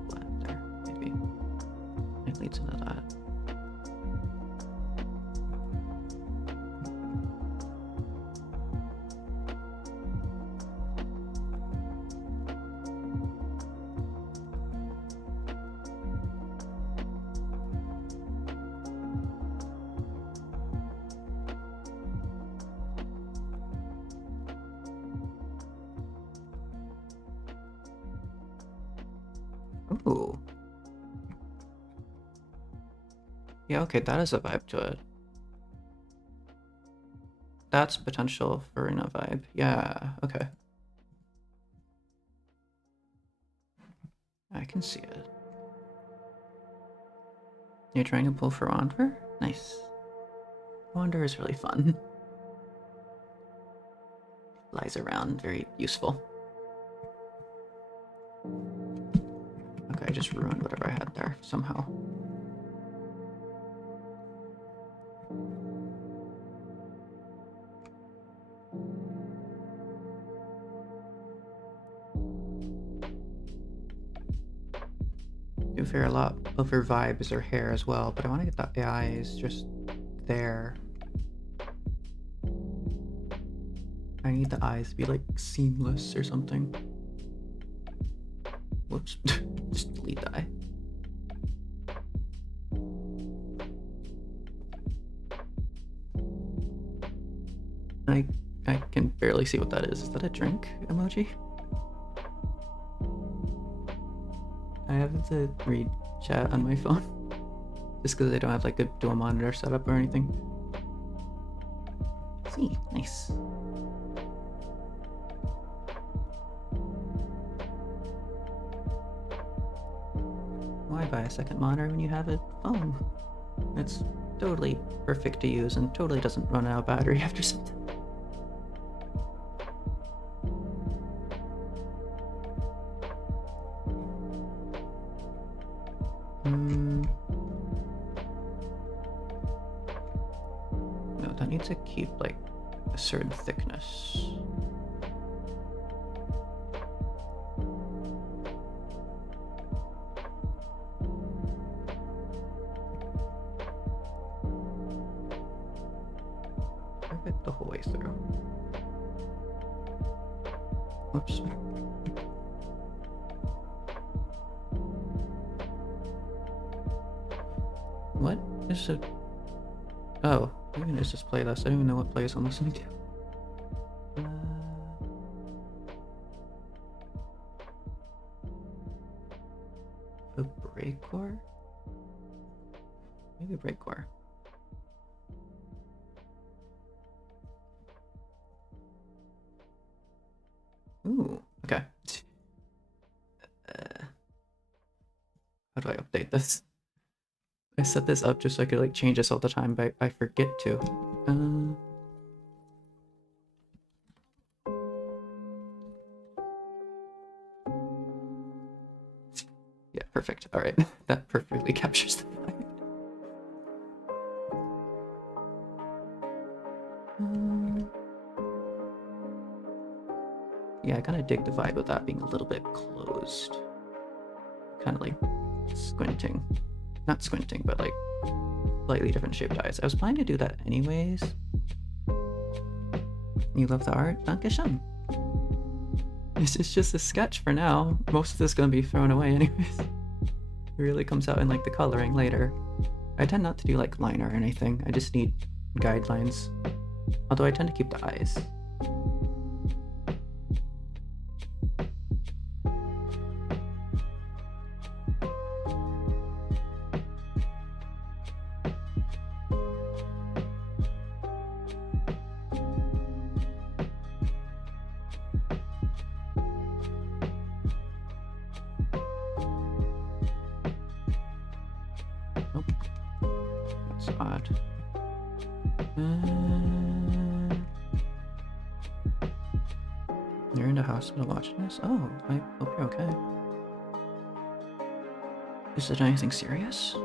Banter, maybe. It leads into that. Ooh. Yeah, okay, that is a vibe to it. That's potential for a vibe. Yeah, okay. I can see it. You're trying to pull for Wander? Nice. Wander is really fun. Flies around, very useful. Okay, I just ruined whatever I had there somehow. Do fair a lot of her vibes or hair as well, but I want to get the eyes just there. I need the eyes to be like seamless or something. Whoops. Just delete the eye. I can barely see what that is. Is that a drink emoji? I have to read chat on my phone. Just because I don't have like a dual monitor setup or anything. See, nice. Why buy a second monitor when you have a phone? It's totally perfect to use and totally doesn't run out of battery after some time. No, that needs to keep like a certain thickness. Perfect the whole way through. Whoops. What is it? Oh, even is this playlist? I don't even know what playlist I'm listening to. A breakcore? Maybe a breakcore. Ooh, okay. How do I update this? I set this up just so I could like change this all the time, but I forget to. Yeah, perfect. All right, that perfectly captures the vibe. Yeah, I kind of dig the vibe of that being a little bit closed. Kind of like squinting. Not squinting, but like slightly different shaped eyes. I was planning to do that anyways. You love the art? Dankeschön. It's just a sketch for now. Most of this is gonna be thrown away anyways. It really comes out in like the coloring later. I tend not to do like liner or anything. I just need guidelines. Although I tend to keep the eyes. odd. You're in the hospital watching this? Oh, I hope you're okay. Is it anything serious?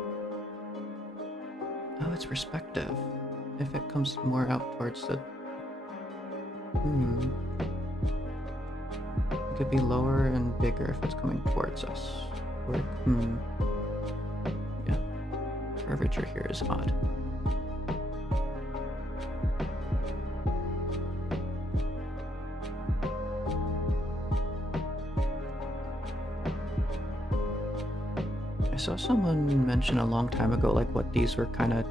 Oh, it's perspective. If it comes more out towards the... It could be lower and bigger if it's coming towards us. Or, yeah. Curvature here is odd. I saw someone mention a long time ago like what these were kind of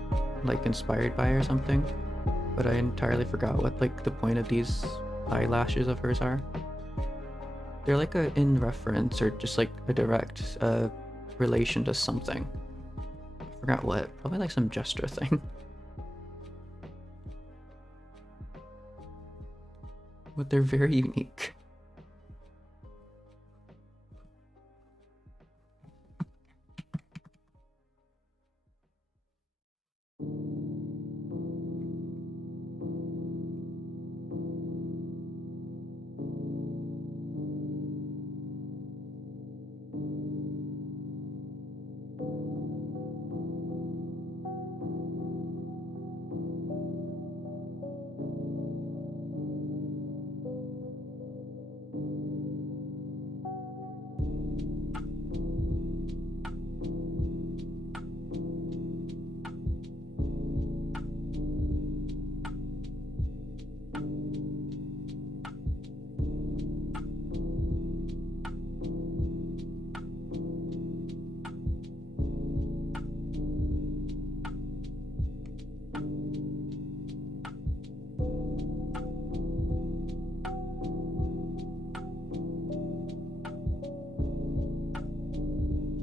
like inspired by or something, but I entirely forgot what like the point of these eyelashes of hers are. They're like a in reference or just like a direct relation to something. I forgot what. Probably like some gesture thing. But they're very unique.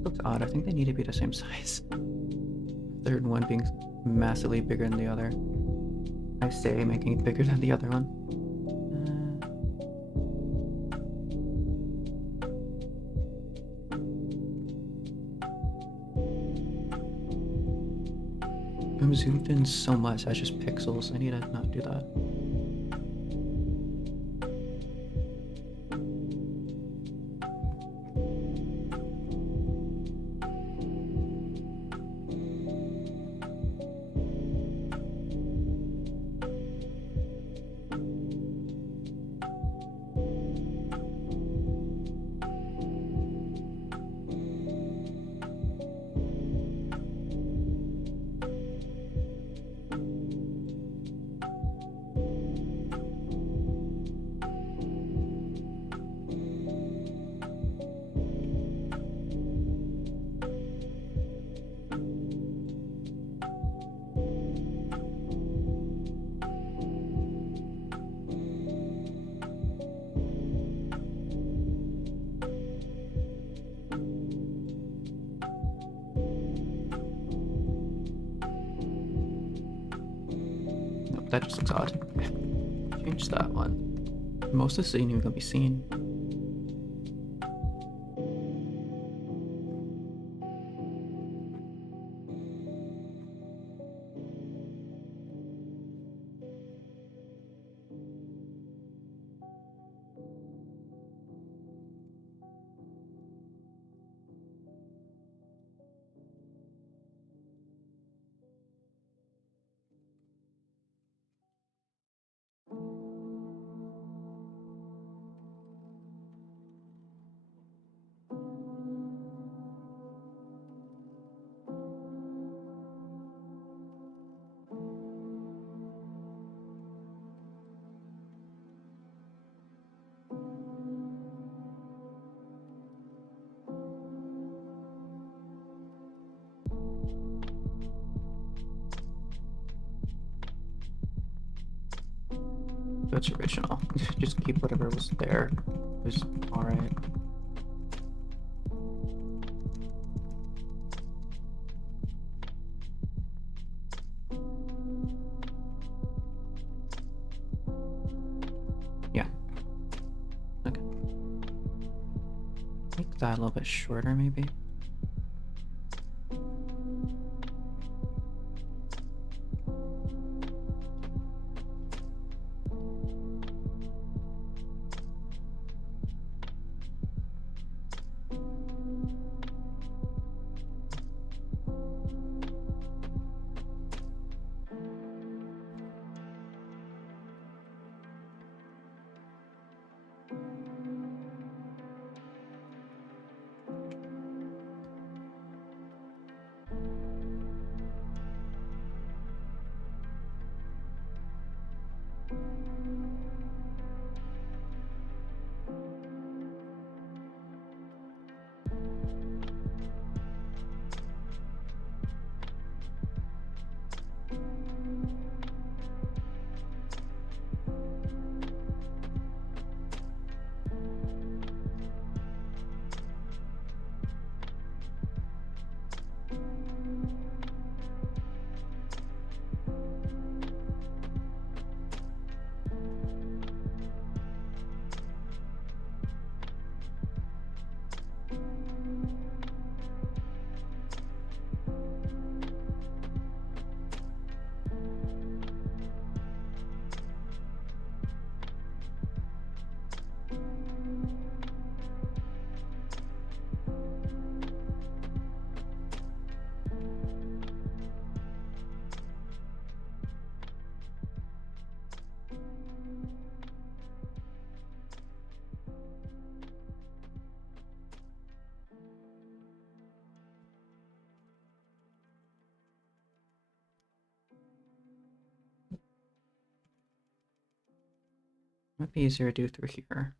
Looks odd. I think they need to be the same size. Third one being massively bigger than the other. I say making it bigger than the other one. I'm zoomed in so much, that's just pixels. I need to not do that. That just looks odd. Change that one. Most of this ain't even gonna be seen. That's original. Just keep whatever was there. It was alright. Yeah. Okay. Make that a little bit shorter, maybe. Might be easier to do through here.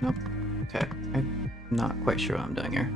Nope. Okay, I'm not quite sure what I'm doing here.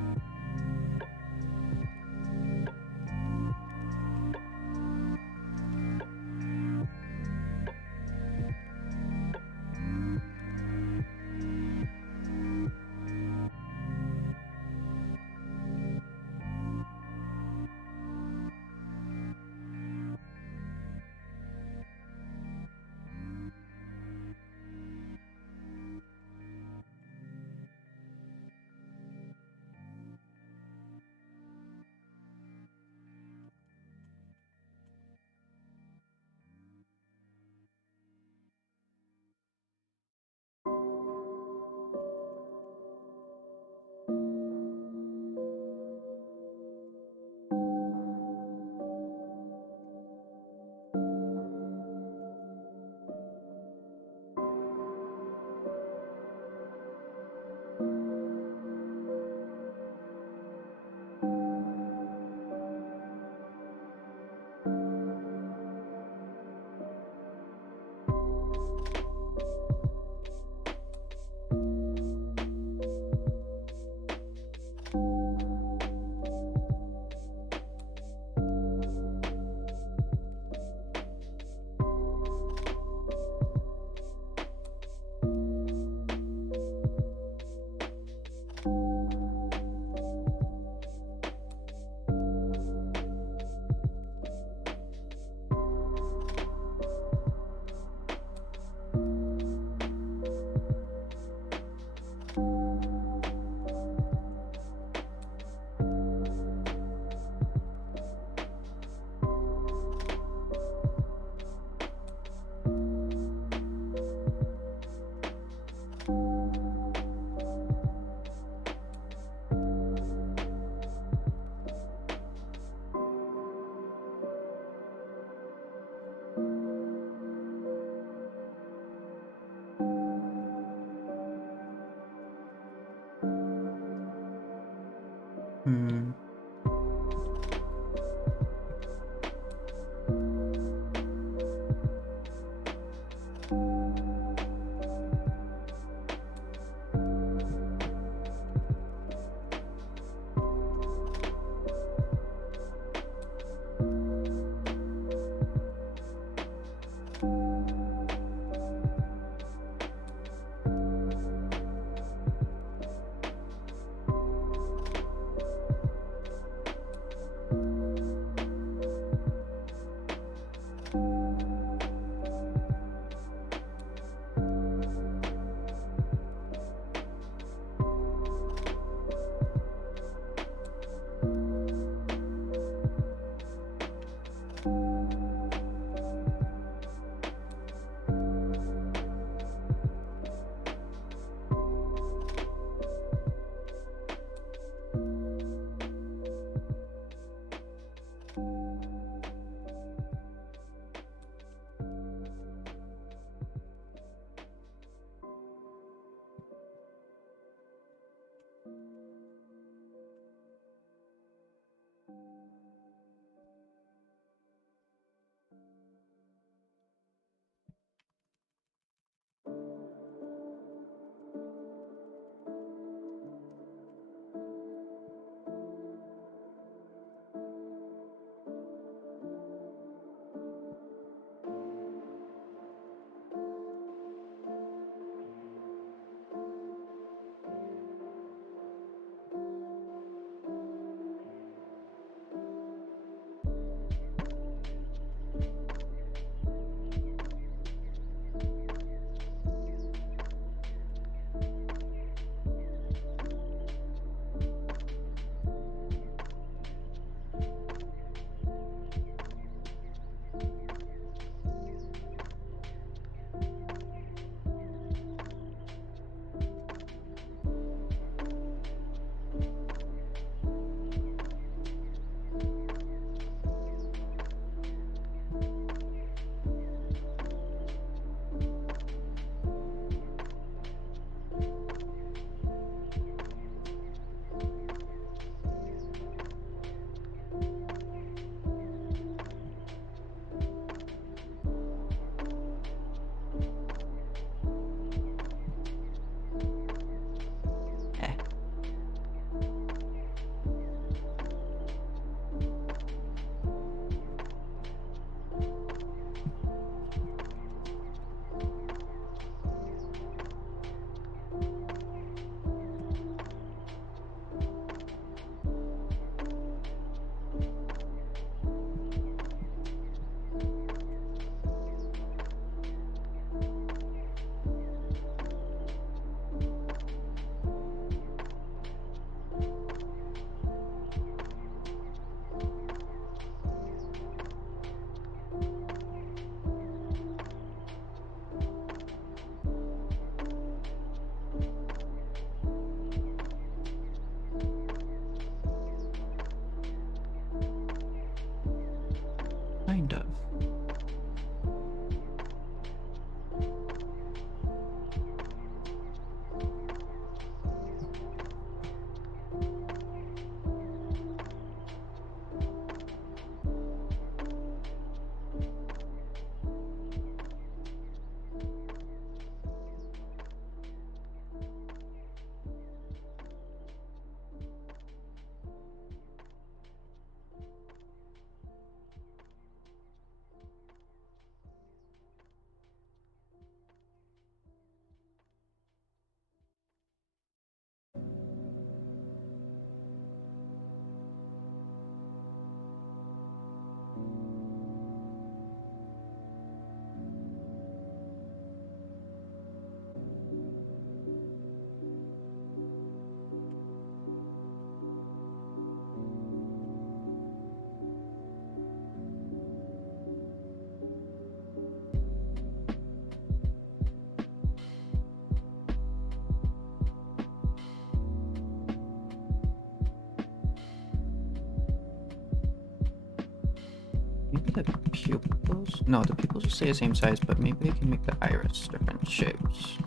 the pupils? No, the pupils will stay the same size, but maybe I can make the iris different shapes.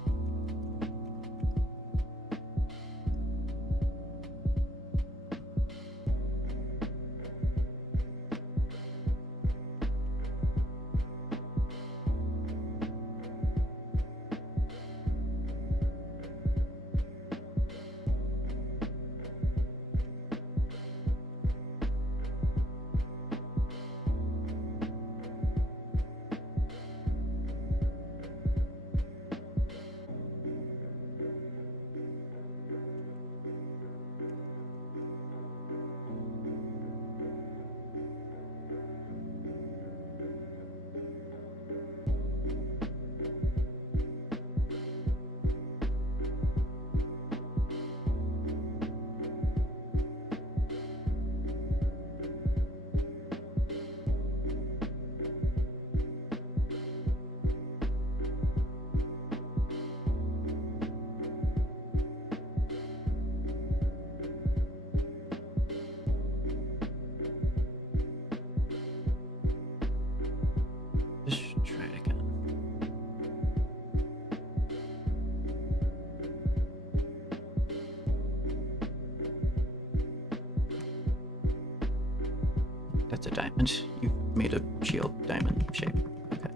Just try it again. That's a diamond. You've made a shield diamond shape. Okay.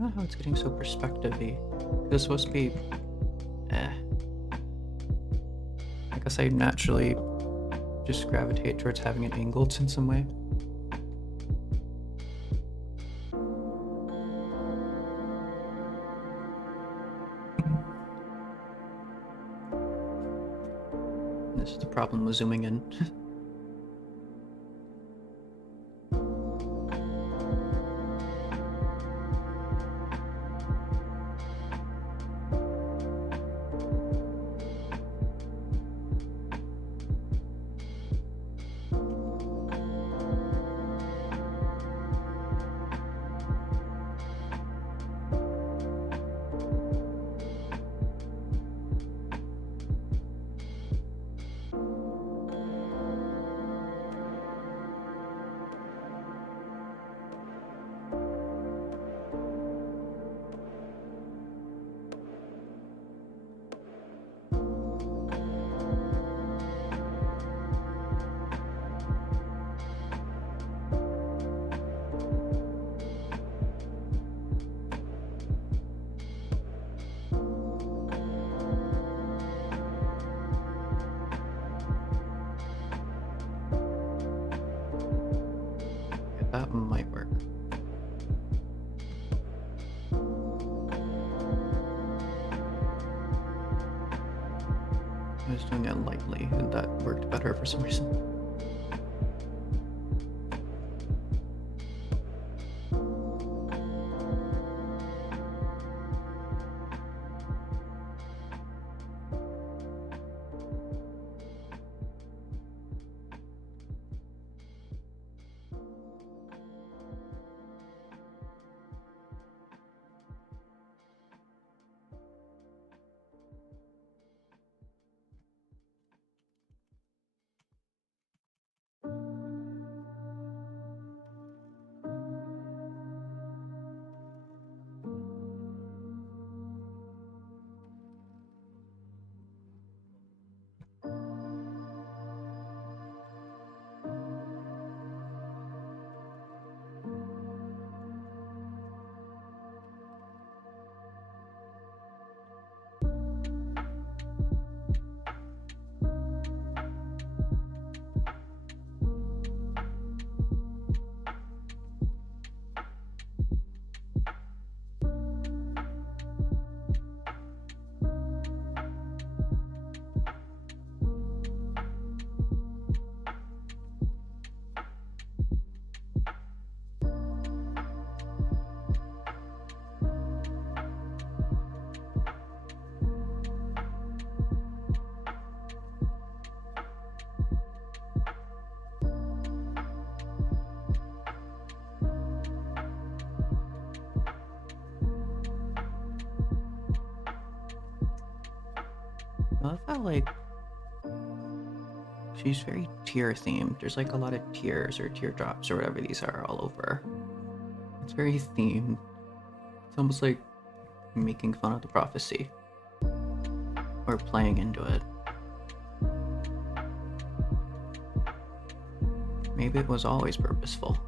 I don't know how it's getting so perspective-y. It was supposed to be... I guess I naturally just gravitate towards having it angled in some way. This is the problem with zooming in. That might work. I was doing it lightly, and that worked better for some reason. I love how, like, she's very tear themed. There's like a lot of tears or teardrops or whatever these are all over. It's very themed. It's almost like making fun of the prophecy or playing into it. Maybe it was always purposeful.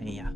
Yeah.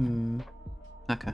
Okay.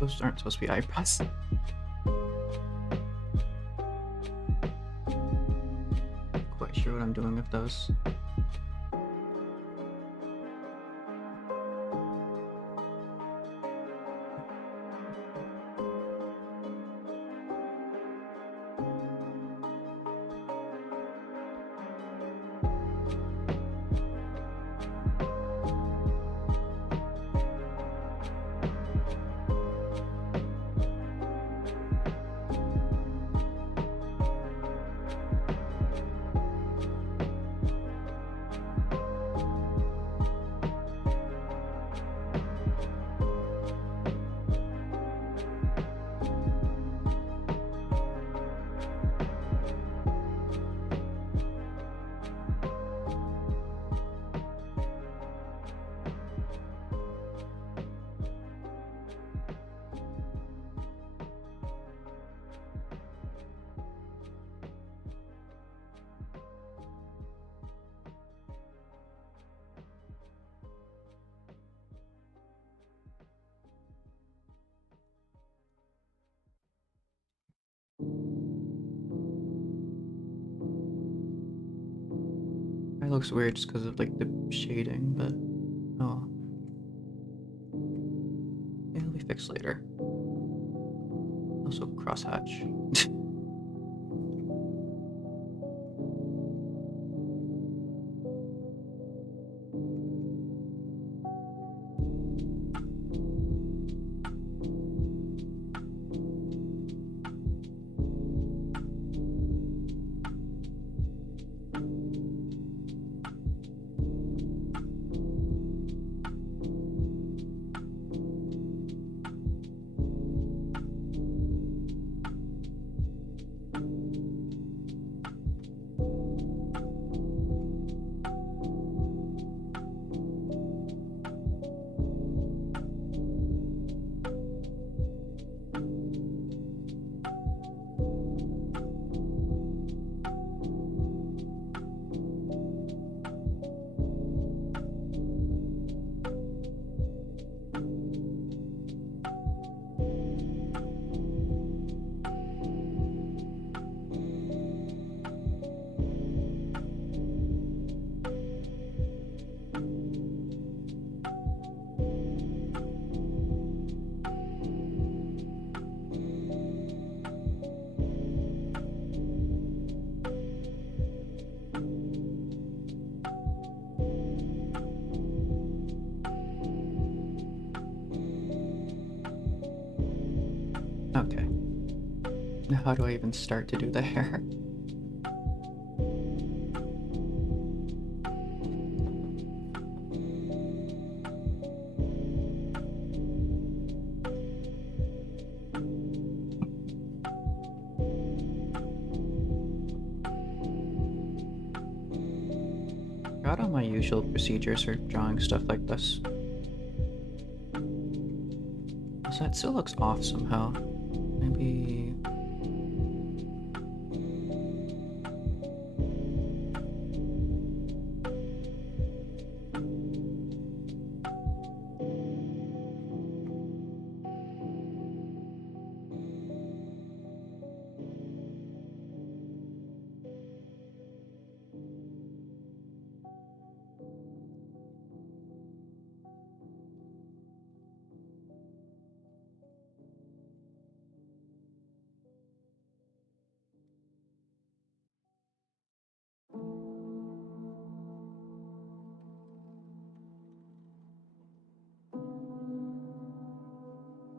Those aren't supposed to be eyebrows. Not quite sure what I'm doing with those. It looks weird just because of like the shading, but oh, yeah, it'll be fixed later. Also crosshatch. Okay. Now how do I even start to do the hair? forgot all my usual procedures for drawing stuff like this. So that still looks off somehow. Maybe...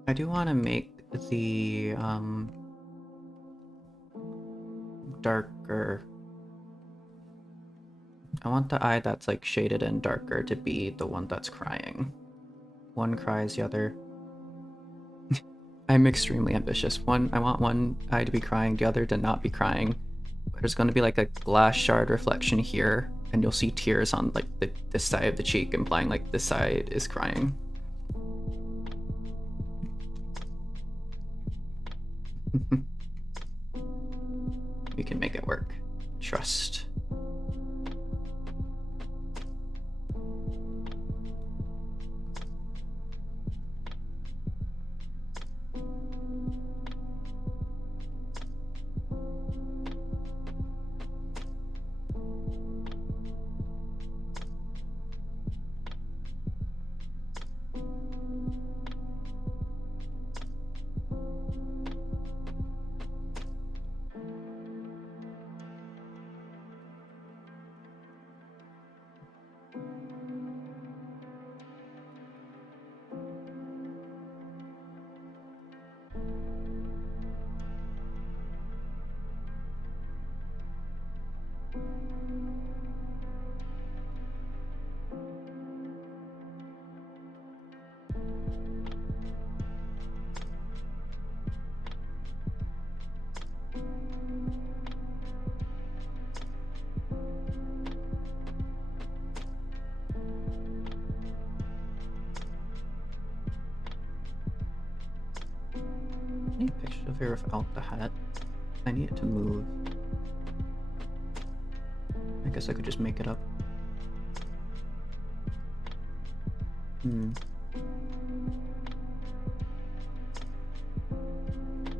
I do want to make the darker. I want the eye that's like shaded in darker to be the one that's crying. One cries, the other. I'm extremely ambitious. I want one eye to be crying, the other to not be crying. There's going to be like a glass shard reflection here, and you'll see tears on like this side of the cheek, implying like this side is crying. We can make it work. Trust. I need a picture of her without the hat. I need it to move. I guess I could just make it up.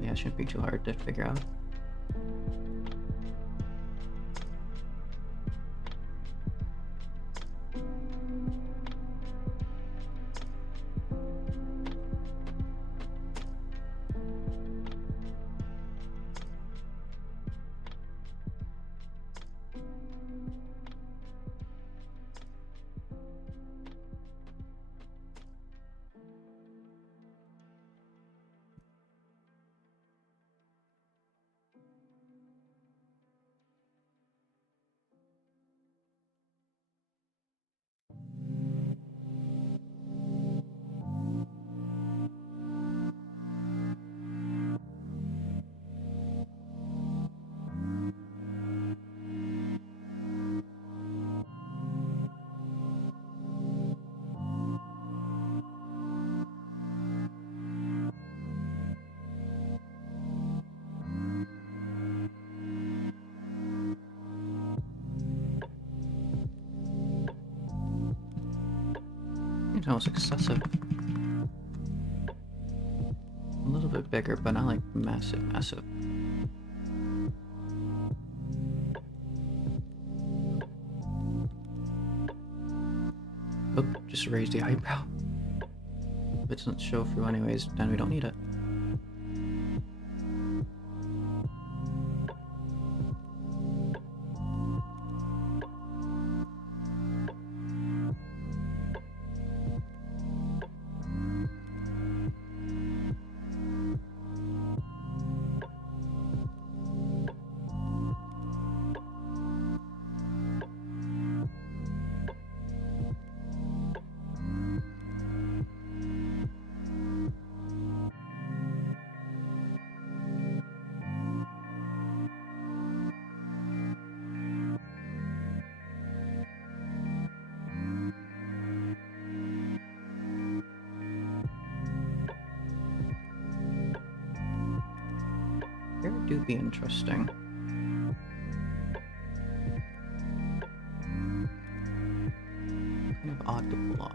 Yeah, it shouldn't be too hard to figure out. It's almost excessive. A little bit bigger, but not like massive, massive. Oh, just raise the eyebrow. If it doesn't show through anyways, then we don't need it. Here do be interesting. Kind of odd to pull off.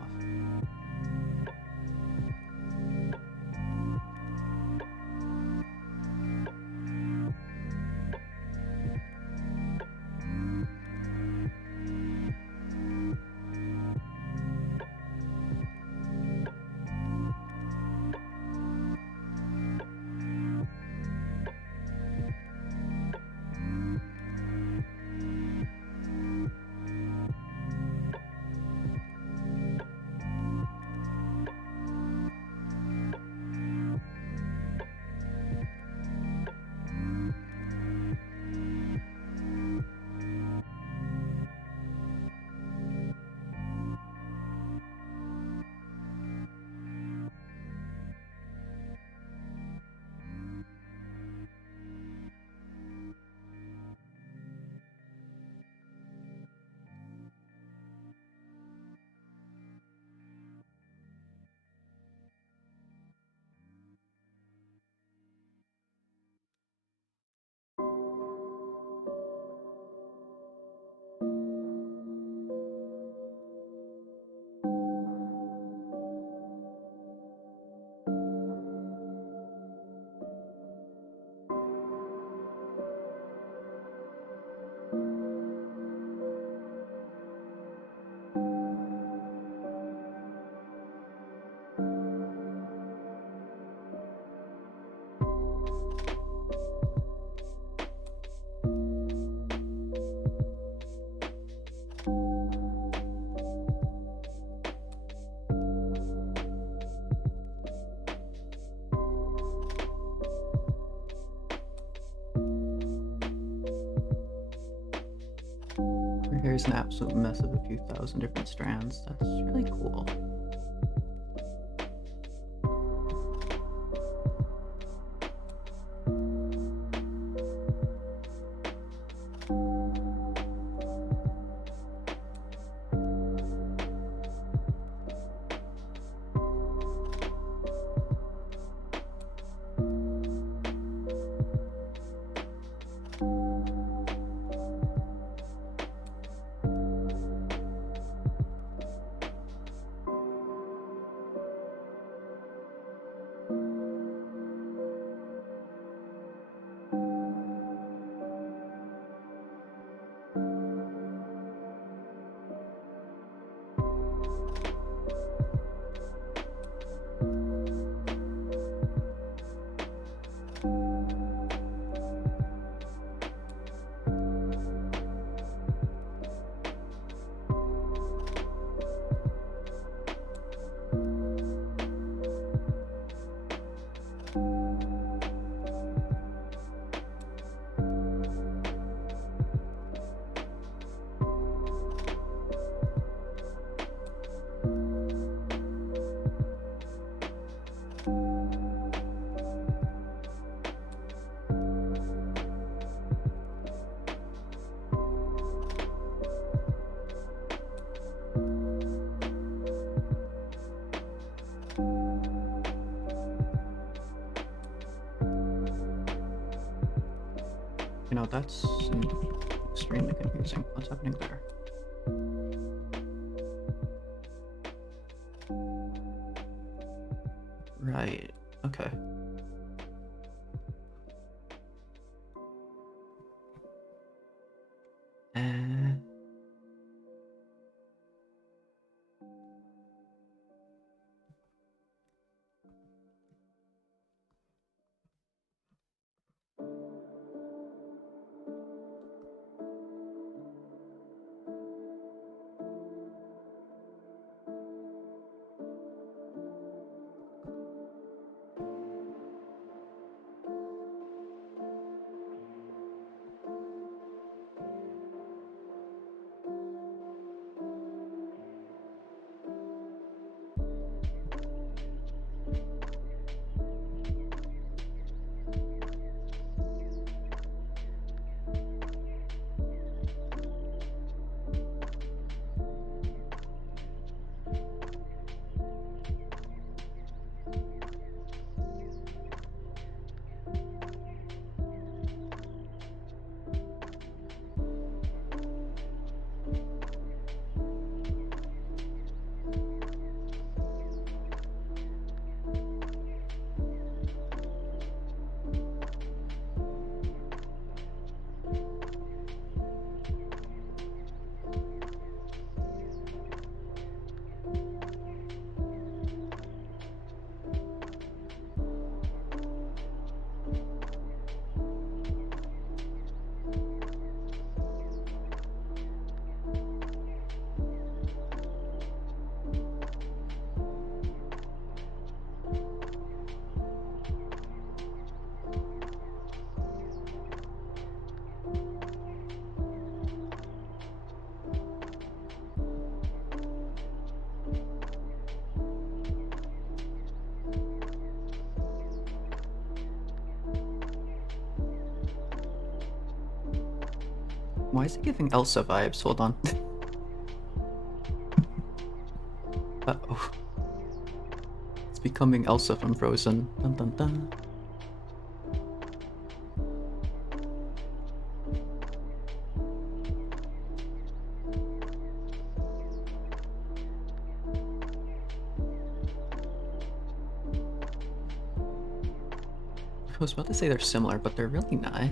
Her hair's an absolute mess of a few thousand different strands. That's really cool. You know, that's extremely confusing. What's happening there? Right. Okay. Why is it giving Elsa vibes? Hold on. Uh-oh. It's becoming Elsa from Frozen. Dun dun dun. I was about to say they're similar, but they're really not.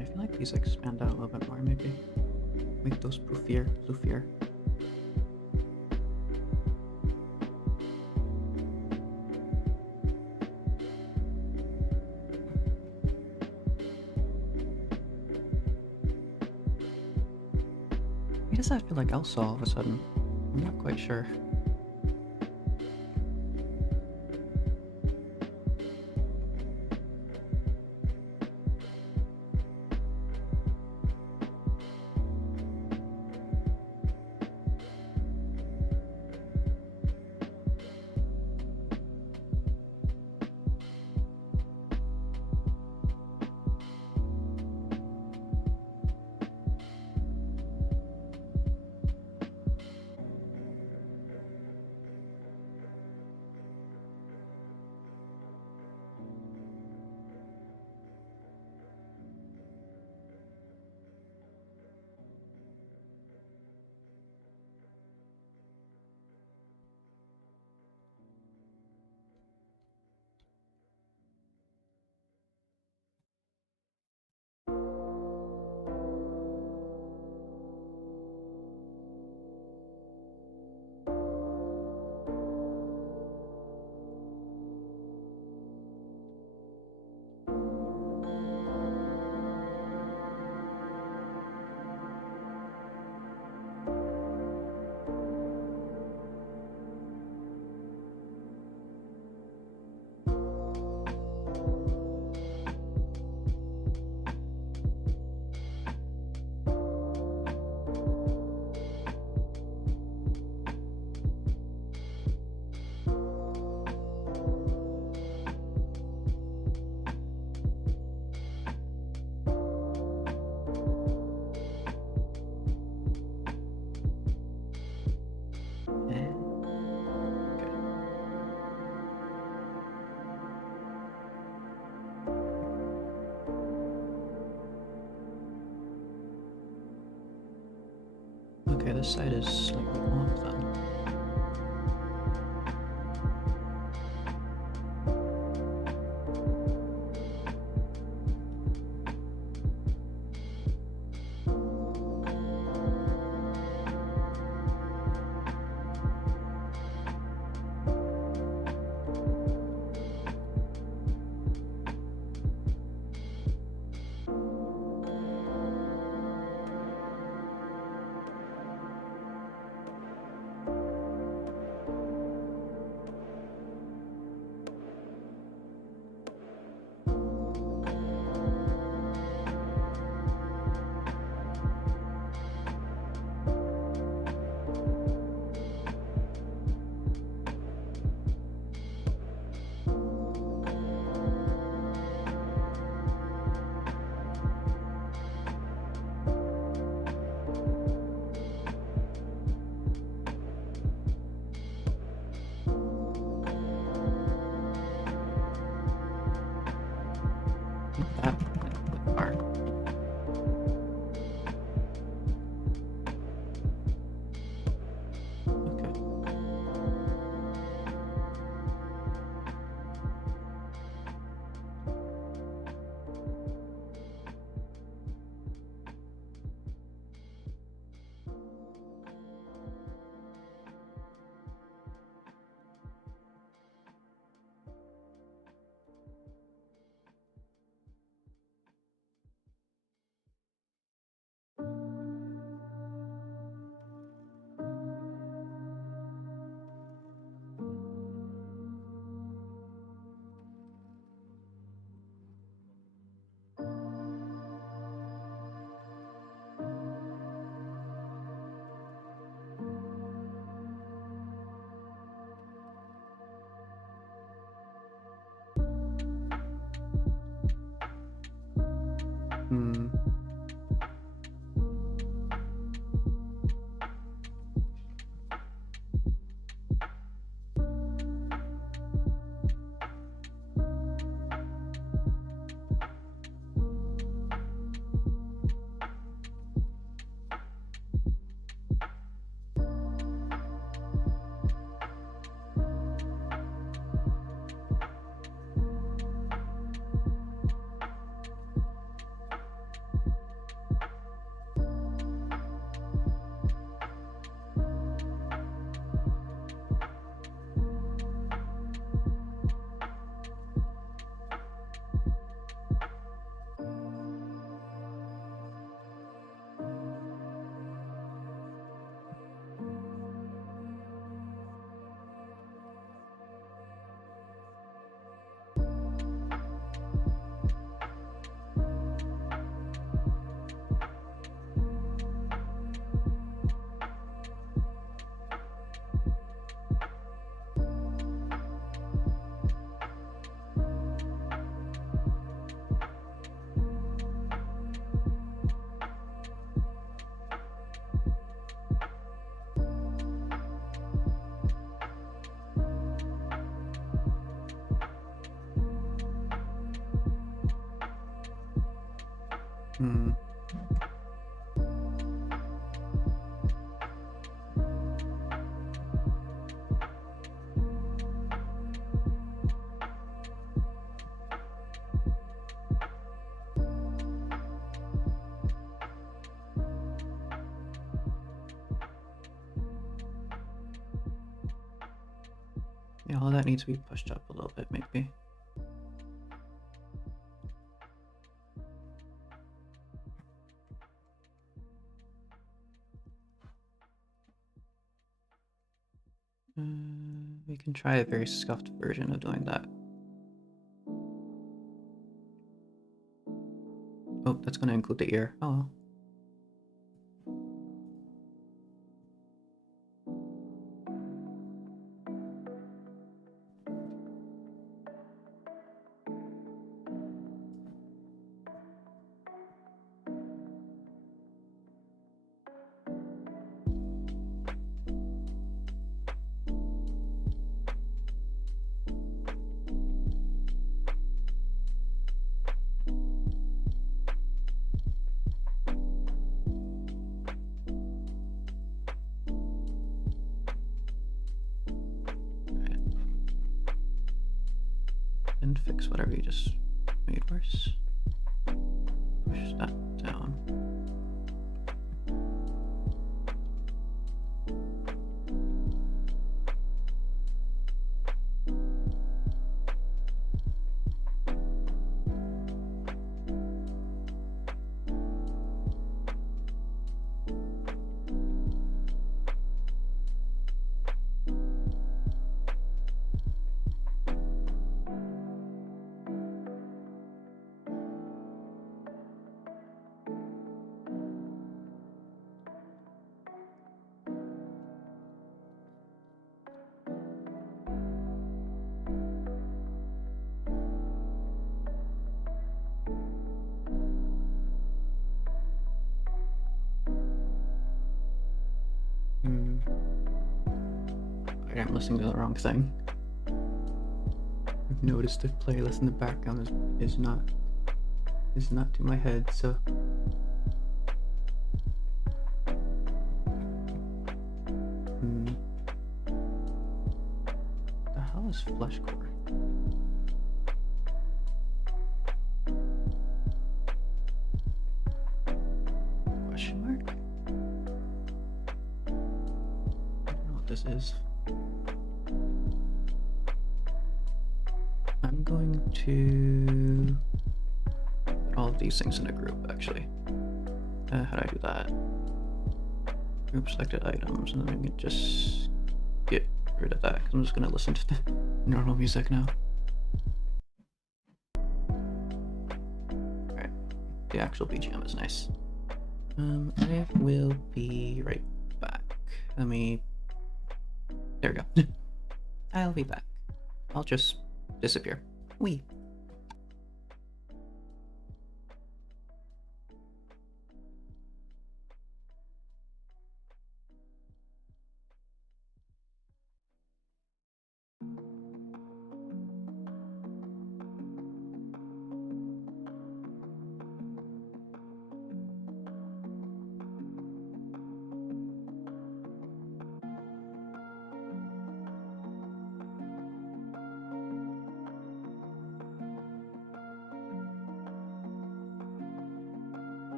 I feel like these expand out a little bit more, maybe. Make those poofier, floofier. Why does that feel like Elsa all of a sudden? I'm not quite sure. this side is slightly off then. That far. Okay. Hmm. Hmm. Yeah, all that needs to be pushed up a little bit, maybe. We can try a very scuffed version of doing that. Oh, that's going to include the ear. Oh well. and fix whatever you just made worse. Push that down. I'm listening to the wrong thing. I've noticed the playlist in the background is not to my head, so the hell is fleshcore? Question mark? I don't know what this is. I'm going to put all of these things in a group, actually. How do I do that? Group selected items, and then we can just get rid of that, because I'm just going to listen to the normal music now. Alright, the actual BGM is nice. I will be right back. Let me... There we go. I'll be back. I'll just disappear. Wee.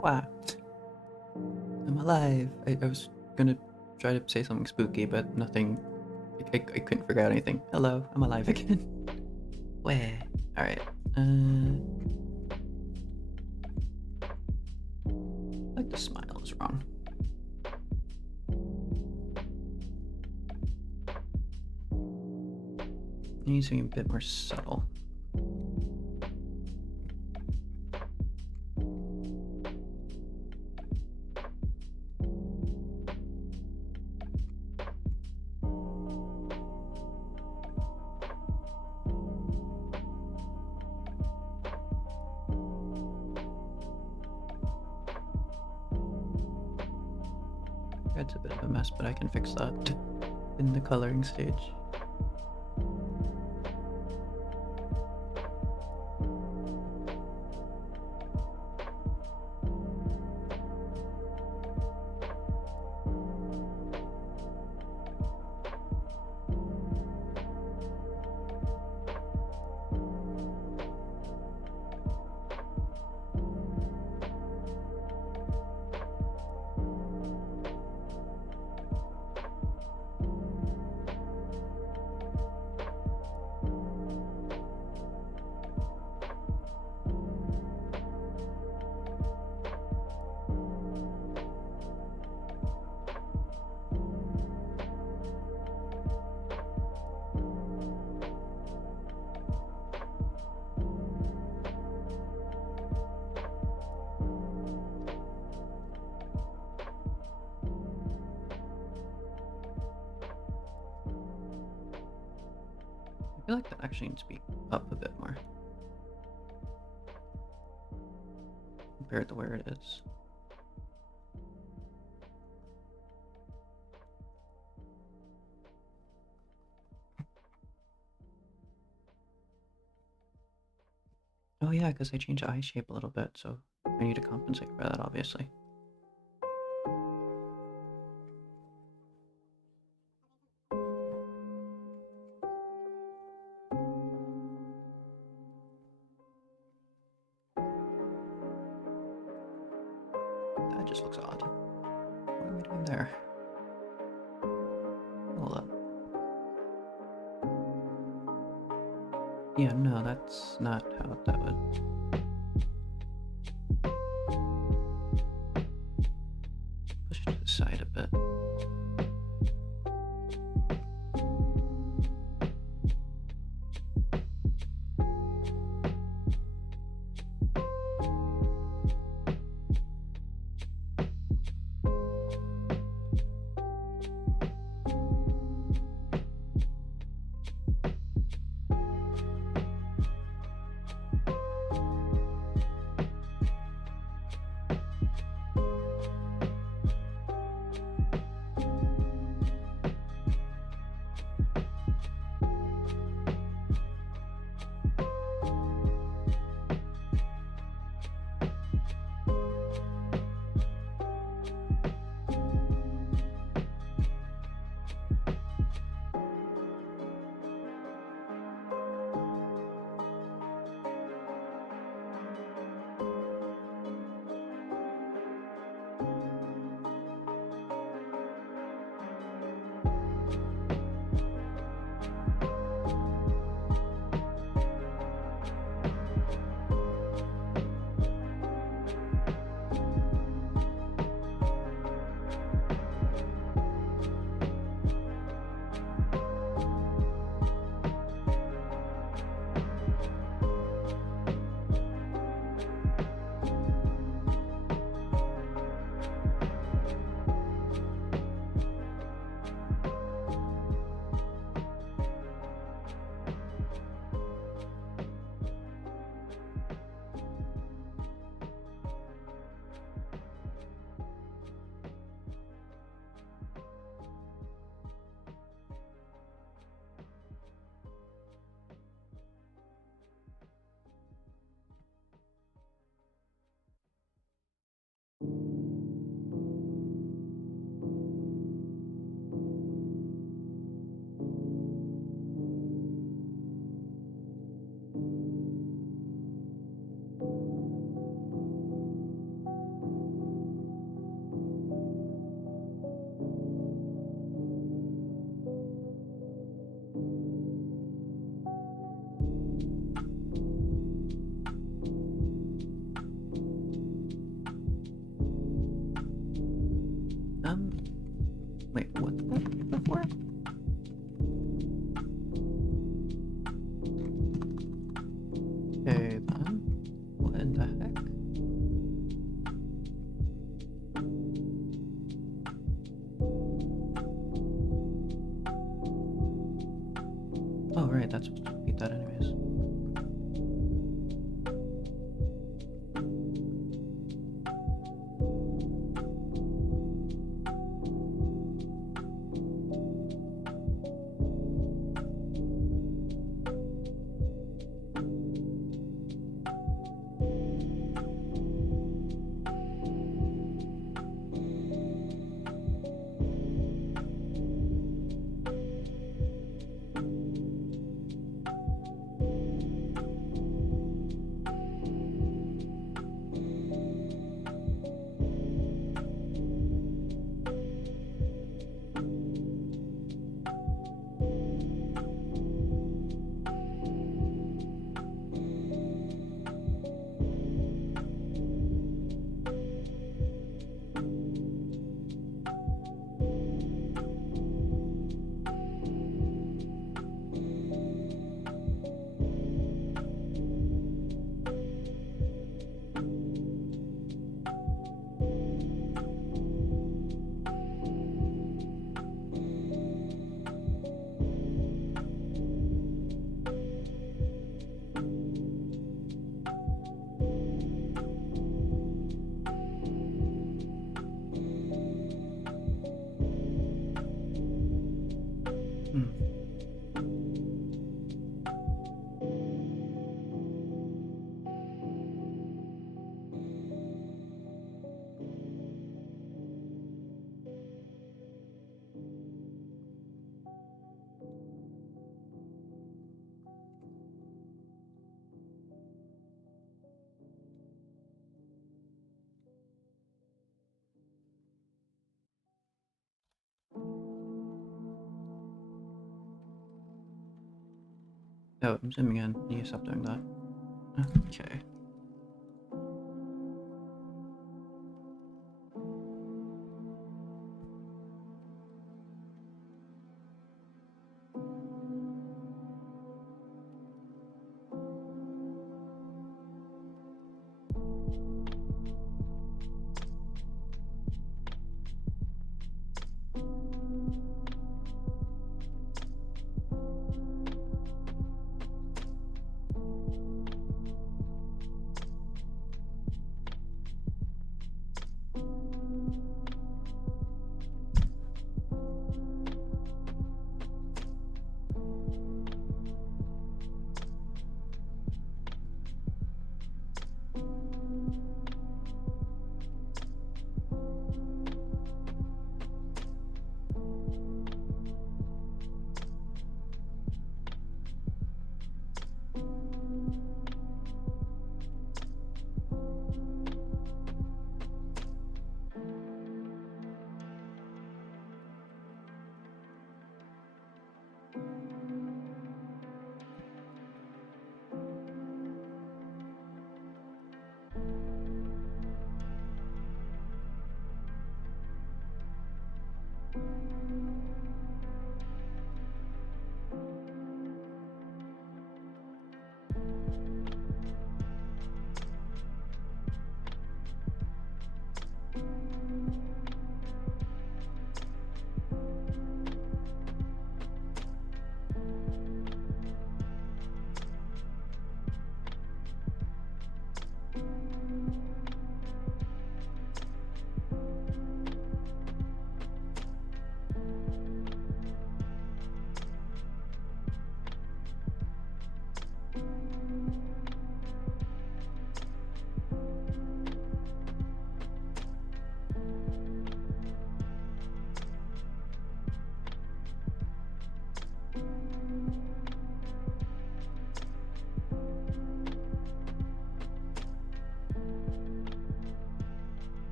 Wow. I'm alive. I was gonna try to say something spooky, but nothing. I couldn't figure out anything. Hello, I'm alive again. Where? Alright. Like the smile is wrong. It needs to be a bit more subtle. It's a bit of a mess, but I can fix that in the coloring stage. I feel like that actually needs to be up a bit more compared to where it is. Oh yeah, because I changed the eye shape a little bit, so I need to compensate for that, obviously. That just looks odd. What am I doing there? Hold up. Yeah, no, that's not how that would... Push it to the side a bit. Wait, what's that before? Okay, then. What in the heck? Oh, right, that's supposed to repeat that anyways. Oh, I'm zooming in. You stop doing that. Okay.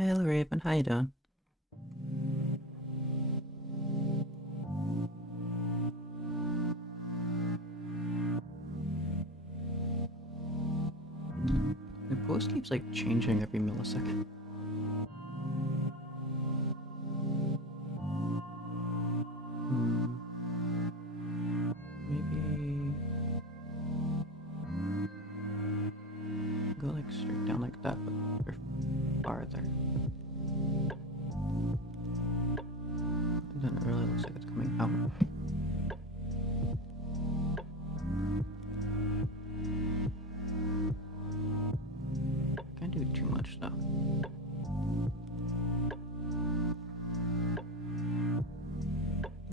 Hey, Raven, how you doing? The post keeps like changing every millisecond. Maybe go like straight down like that, but farther. And then it really looks like it's coming out. Can't do too much though.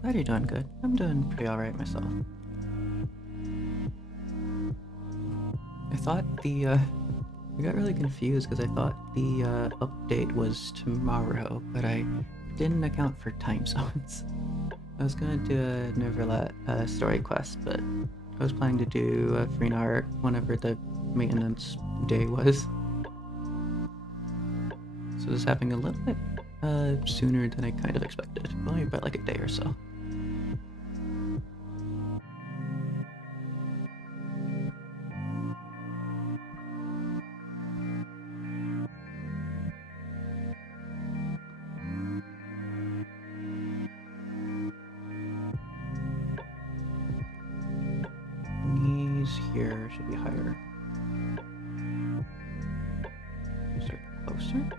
Glad you're doing good. I'm doing pretty alright myself. I thought I got really confused because I thought the update was tomorrow, but I didn't account for time zones. I was gonna do a Neverlet story quest, but I was planning to do a Furina whenever the maintenance day was. So this is happening a little bit sooner than I kind of expected, only about like a day or so. These here should be higher. Is it closer?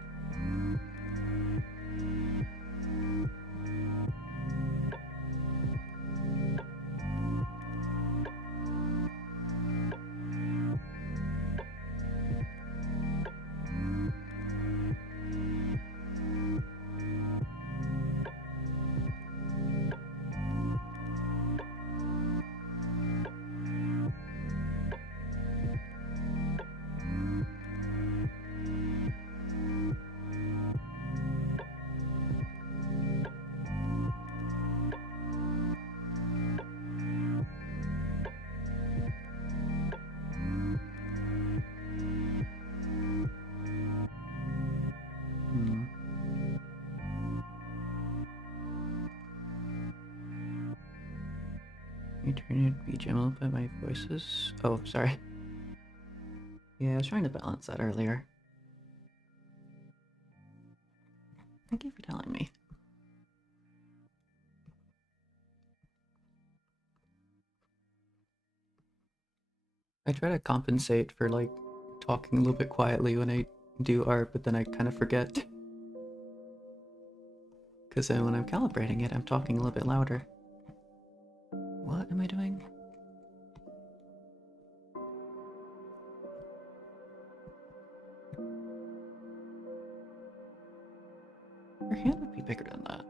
You turn it BGM up by my voices. Oh, sorry. Yeah, I was trying to balance that earlier. Thank you for telling me. I try to compensate for like talking a little bit quietly when I do art, but then I kind of forget. Because then when I'm calibrating it, I'm talking a little bit louder. What am I doing? Her hand would be bigger than that.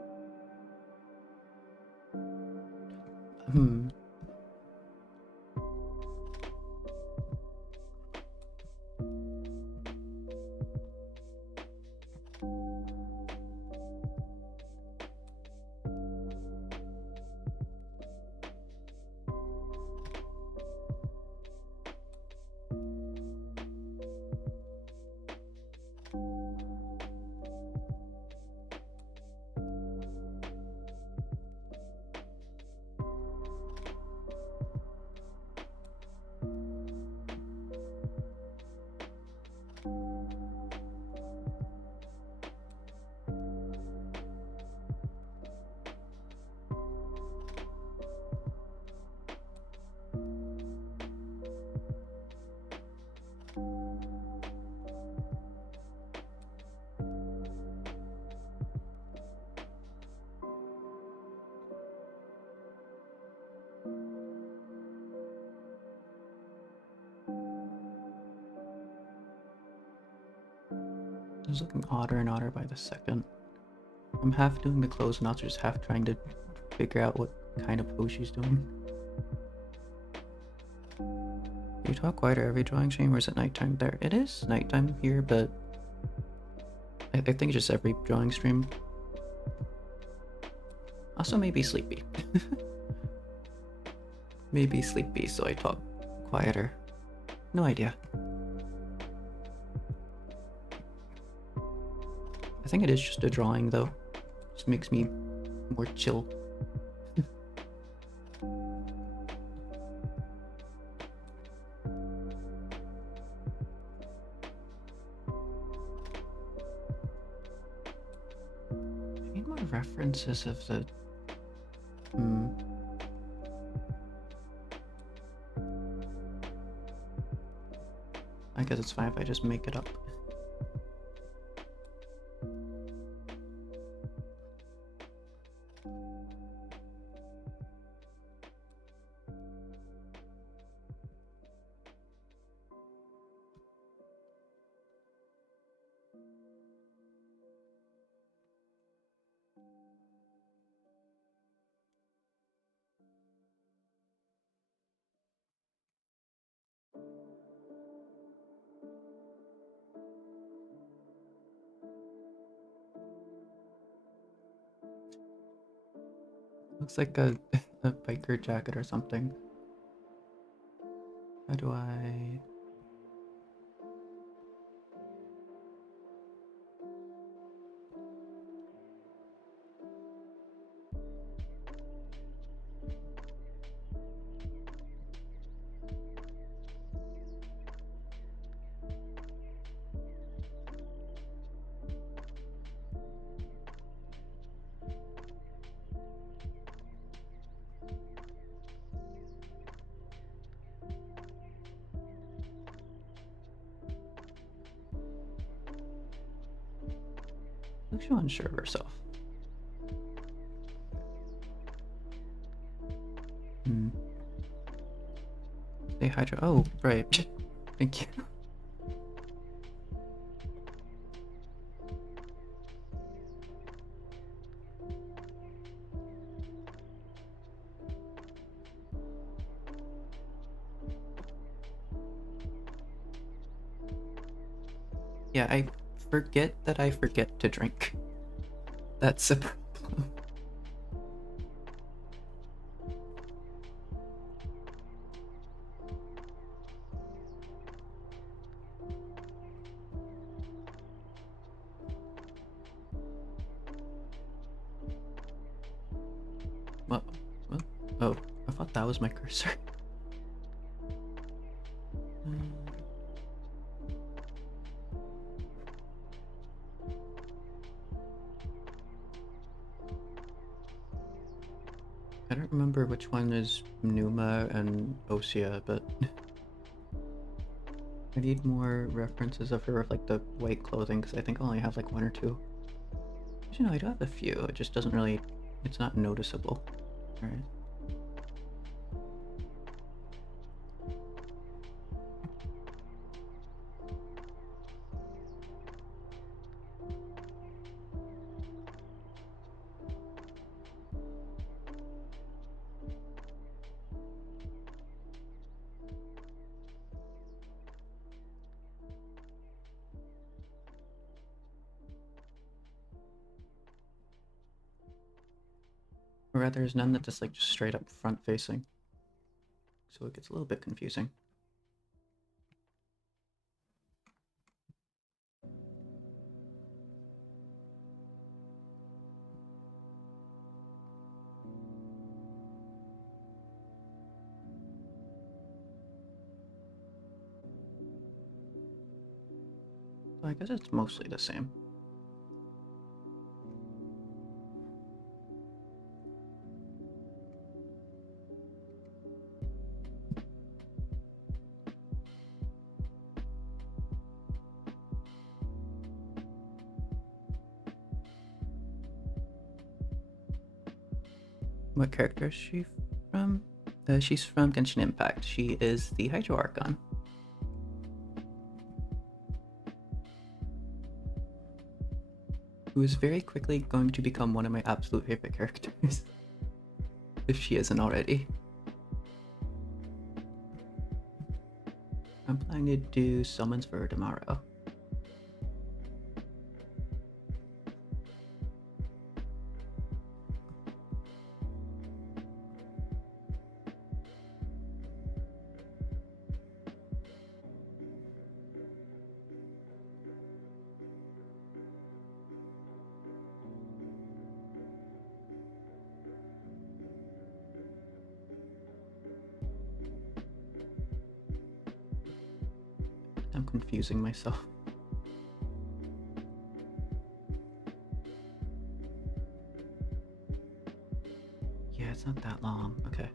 It's looking odder and odder by the second. I'm half doing the close and also just half trying to figure out what kind of pose she's doing. Do you talk quieter every drawing stream or is it nighttime there? It is nighttime here, but I think it's just every drawing stream. Also maybe sleepy. Maybe sleepy, so I talk quieter. No idea. I think it is just a drawing though. Just makes me more chill. I need more references of the... I guess it's fine if I just make it up. Looks like a biker jacket or something. How do I... Looks so unsure of herself. Say Hydra. Oh, right. Thank you. Yeah, I forget that I forget to drink. That's a problem. What? Oh, I thought that was my cursor. I don't remember which one is Numa and Osea, but I need more references of her with like the white clothing because I think I only have like one or two. You know, I do have a few. It just doesn't really. It's not noticeable. All right. Or rather, there's none that just like just straight up front facing. So it gets a little bit confusing. So I guess it's mostly the same. What character is she from? She's from Genshin Impact. She is the Hydro Archon. Who is very quickly going to become one of my absolute favorite characters. If she isn't already. I'm planning to do summons for her tomorrow. I'm confusing myself. Yeah, it's not that long. Okay.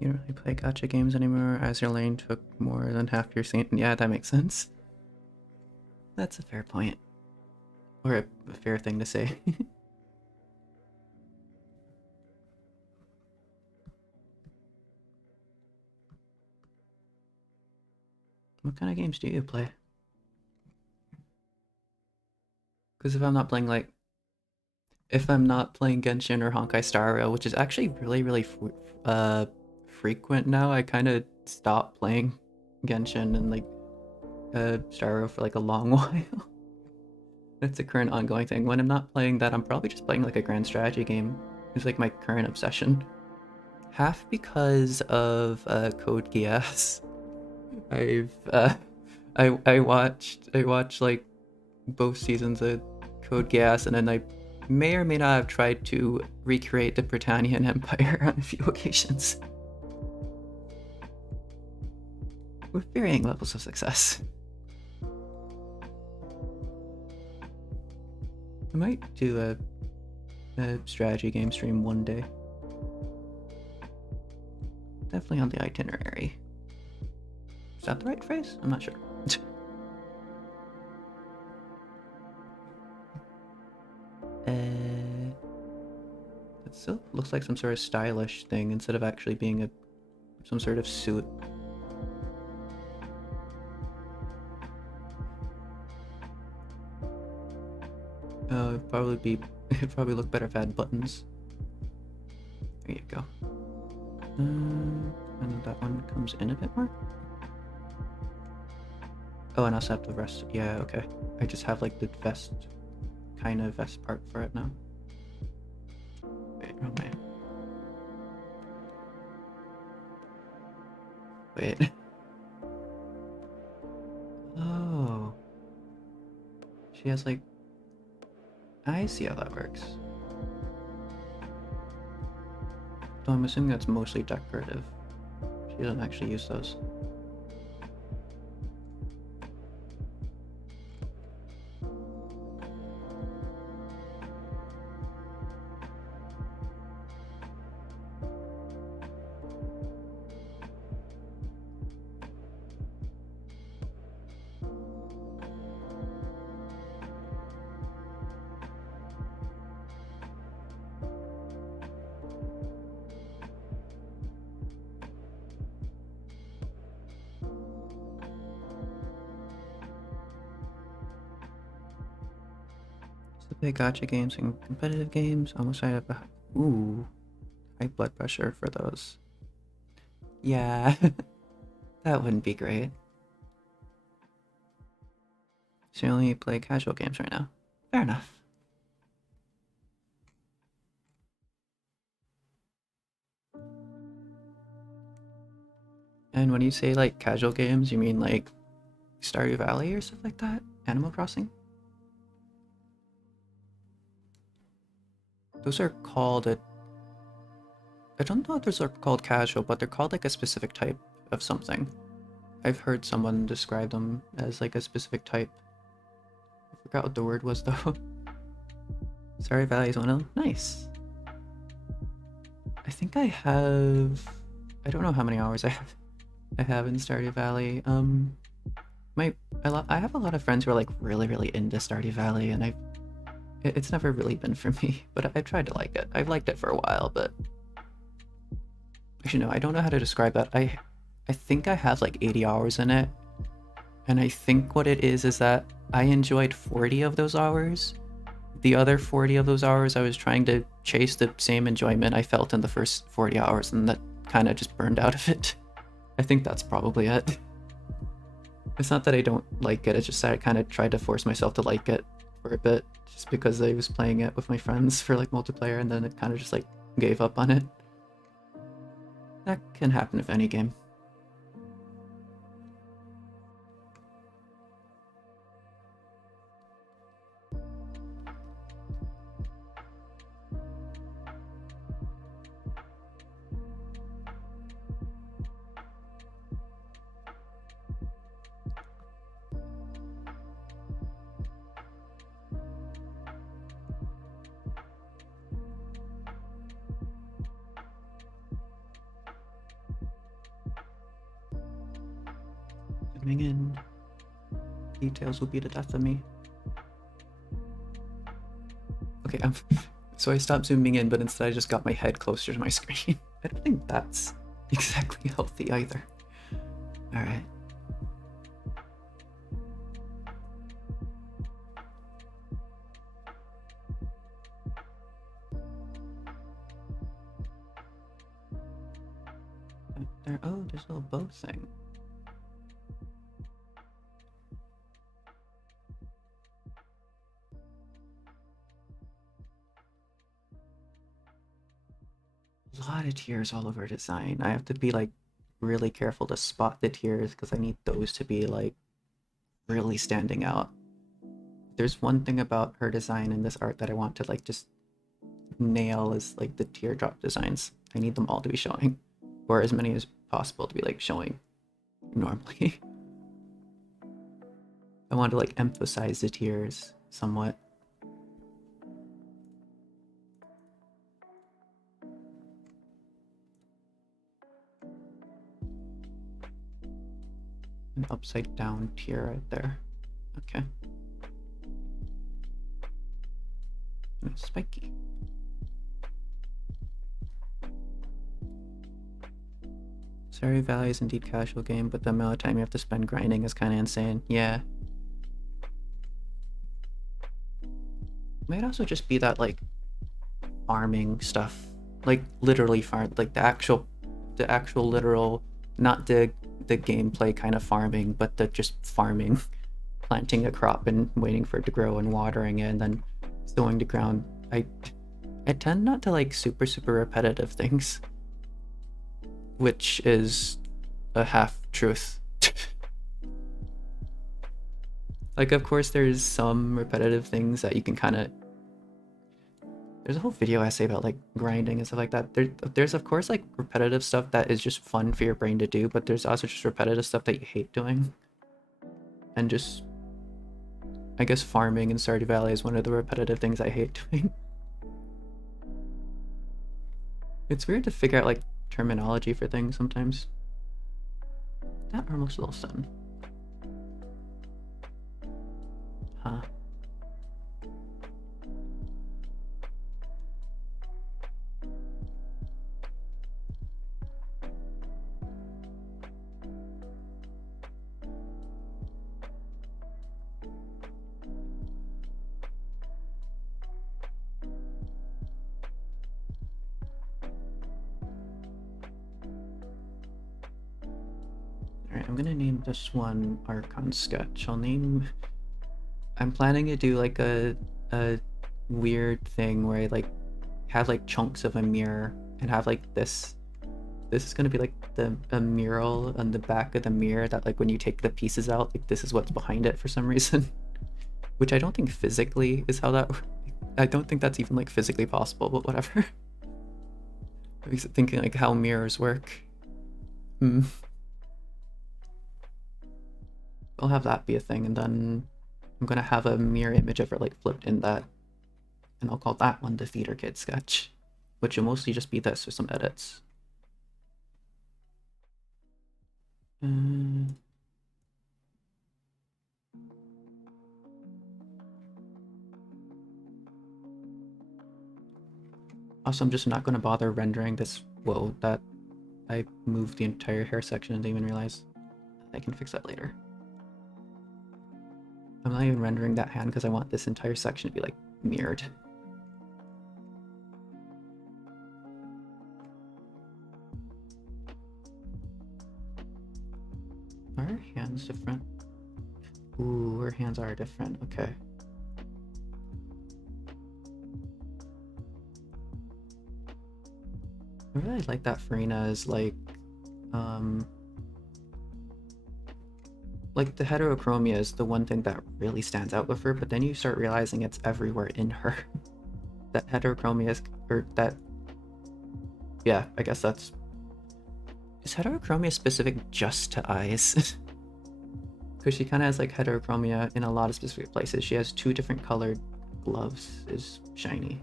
You don't really play gacha games anymore as your lane took more than half your scene. Yeah, that makes sense. That's a fair point. Or a fair thing to say. What kind of games do you play? Because if I'm not playing Genshin or Honkai Star Rail, which is actually really frequent now, I kind of stopped playing Genshin and Star Rail for like a long while. That's a current ongoing thing. When I'm not playing that, I'm probably just playing like a grand strategy game. It's like my current obsession. Half because of Code Geass. I watched like both seasons of Code Geass, and then I may or may not have tried to recreate the Britannian Empire on a few occasions. With varying levels of success. I might do a strategy game stream one day. Definitely on the itinerary. Is that the right phrase? I'm not sure. It still looks like some sort of stylish thing instead of actually being some sort of suit. It'd probably look better if it had buttons. There you go. And that one comes in a bit more. Oh, and I also have the rest. Yeah, okay. I just have like the kind of vest part for it now. Wait, wrong way. Wait. Oh. She has like... I see how that works. Though I'm assuming that's mostly decorative. She doesn't actually use those. Play gacha games and competitive games. Almost I have high blood pressure for those. Yeah, that wouldn't be great. So you only play casual games right now. Fair enough. And when you say like casual games, you mean like Stardew Valley or stuff like that? Animal Crossing? Those are called I don't know if those are called casual, but they're called like a specific type of something. I've heard someone describe them as like a specific type. I forgot what the word was though. Stardew Valley is one of them. Nice. I think I don't know how many hours I have in Stardew Valley. I have a lot of friends who are like really into Stardew Valley, and It's never really been for me, but I tried to like it. I've liked it for a while, but actually no, I don't know how to describe that. I think I have like 80 hours in it, and I think what it is that I enjoyed 40 of those hours. The other 40 of those hours, I was trying to chase the same enjoyment I felt in the first 40 hours, and that kind of just burned out of it. I think that's probably it. It's not that I don't like it, it's just that I kind of tried to force myself to like it for a bit, just because I was playing it with my friends for like multiplayer, and then it kind of just like gave up on it. That can happen with any game. Zooming in. Details will be the death of me. Okay, so I stopped zooming in, but instead I just got my head closer to my screen. I don't think that's exactly healthy either. Alright. Oh, there's a little bow thing. A lot of tears all over design. I have to be like really careful to spot the tears because I need those to be like really standing out. There's one thing about her design in this art that I want to like just nail is like the teardrop designs. I need them all to be showing, or as many as possible to be like showing normally. I want to like emphasize the tears somewhat. An upside down tear right there. Okay. And it's spiky. Stardew Valley is indeed a casual game, but the amount of time you have to spend grinding is kind of insane. Yeah. It might also just be that like farming stuff, like literally farm, like the actual literal, not the gameplay kind of farming, but the just farming, planting a crop and waiting for it to grow and watering it and then sowing the ground. I tend not to like super repetitive things, which is a half truth. Like, of course, there's some repetitive things that you can kind of. There's a whole video essay about like grinding and stuff like that. There's of course like repetitive stuff that is just fun for your brain to do, but there's also just repetitive stuff that you hate doing. And just, I guess farming in Stardew Valley is one of the repetitive things I hate doing. It's weird to figure out like terminology for things sometimes. That arm looks a little thin. Huh. Alright, I'm gonna name this one Archon Sketch. I'm planning to do like a weird thing where I like have like chunks of a mirror and have like this is gonna be like a mural on the back of the mirror that like when you take the pieces out, like this is what's behind it for some reason. Which I don't think physically is how that I don't think that's even like physically possible, but whatever. I was thinking like how mirrors work. I'll have that be a thing, and then I'm gonna have a mirror image of her like flipped in that, and I'll call that one the Theater Kid sketch, which will mostly just be this with some edits. Uh, Also, I'm just not going to bother rendering this. Whoa, that I moved the entire hair section and didn't even realize. I can fix that later. I'm not even rendering that hand because I want this entire section to be like mirrored. Are her hands different? Ooh, her hands are different. Okay. I really like that Furina is like the heterochromia is the one thing that really stands out with her, but then you start realizing it's everywhere in her. That heterochromia is, or that, yeah, I guess that's, is heterochromia specific just to eyes? Because she kind of has like heterochromia in a lot of specific places. She has 2 different colored gloves, is shiny.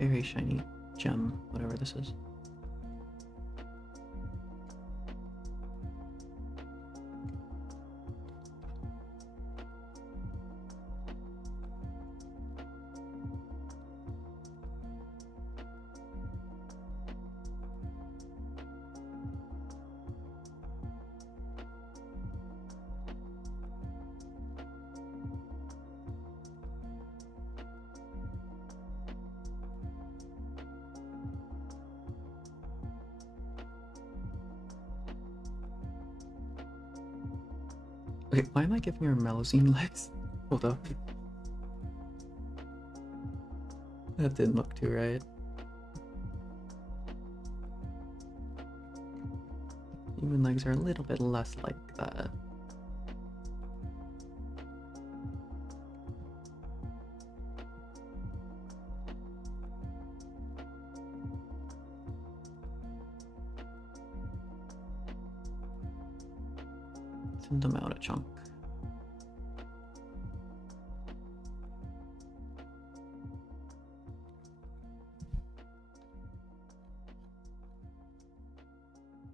Very shiny gem, whatever this is. Okay, why am I giving her Melusine legs? Hold up. That didn't look too right. Human legs are a little bit less like that. Send them out a chunk.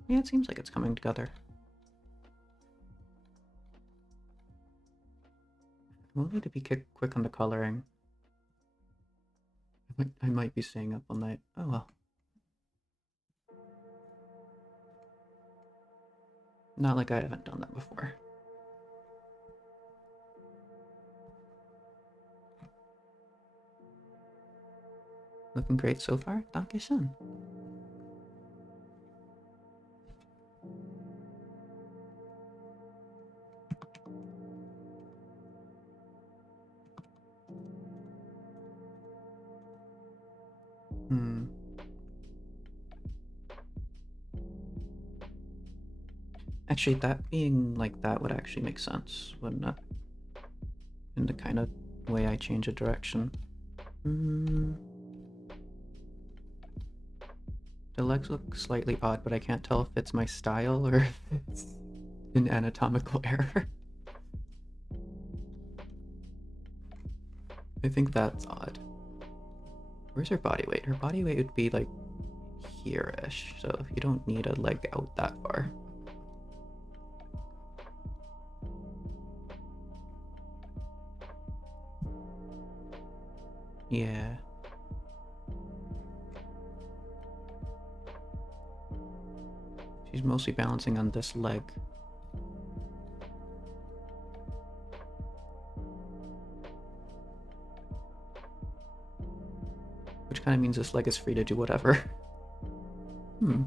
Yeah, it seems like it's coming together. We'll need to be quick on the coloring. I might be staying up all night. Oh well. Not like I haven't done that before. Looking great so far. Danke-schön. Actually, that being like that would actually make sense, wouldn't it? In the kind of way I change a direction. The legs look slightly odd, but I can't tell if it's my style or if it's an anatomical error. I think that's odd. Where's her body weight? Her body weight would be like here-ish, so you don't need a leg out that far. Yeah. She's mostly balancing on this leg. Which kind of means this leg is free to do whatever. Nah.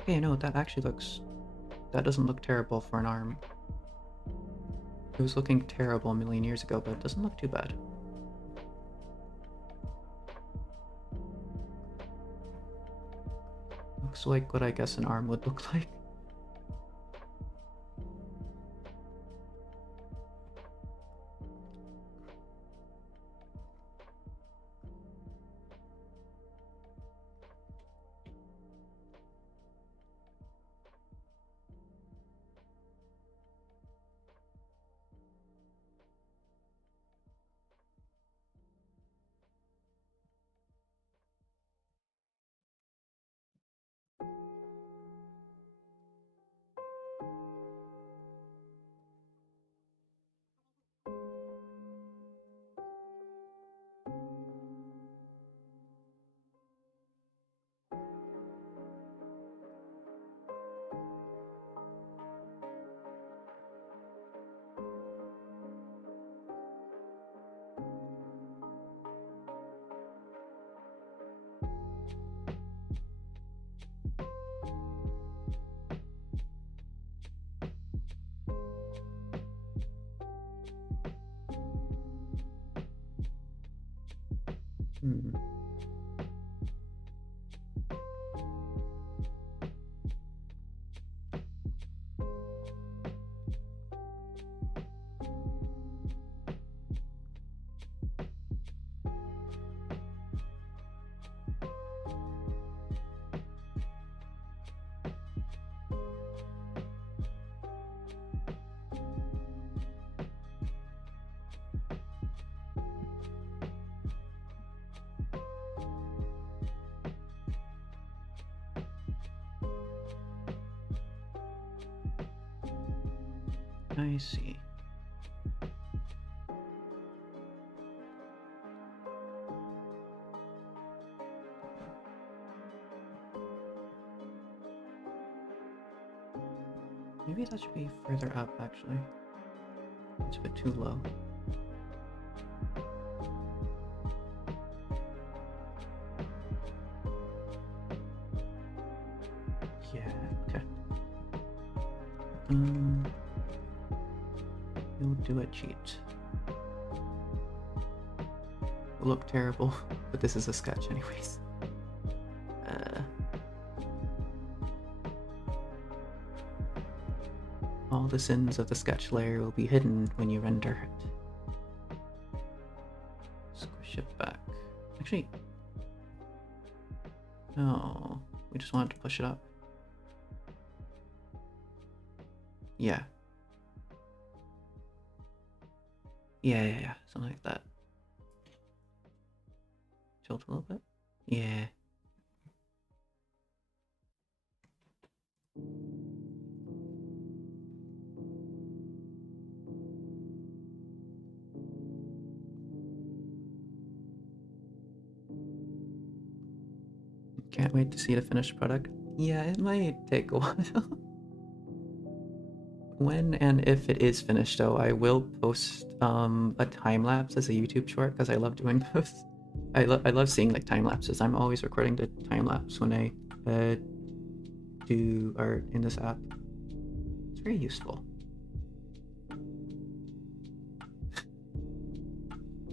Okay, no, that actually looks... That doesn't look terrible for an arm. It was looking terrible a million years ago, but it doesn't look too bad. Looks like what I guess an arm would look like. Hmm. I see. Maybe that should be further up, actually. It's a bit too low. Yeah, okay. You'll do a cheat. Will look terrible, but this is a sketch anyways. All the sins of the sketch layer will be hidden when you render it. Squish it back. Actually, no, we just wanted to push it up. Yeah. Yeah, something like that. Tilt a little bit. Yeah. Can't wait to see the finished product. Yeah, it might take a while. When and if it is finished, though, I will post a time lapse as a YouTube short because I love doing those. I love seeing like time lapses. I'm always recording the time lapse when I do art in this app. It's very useful.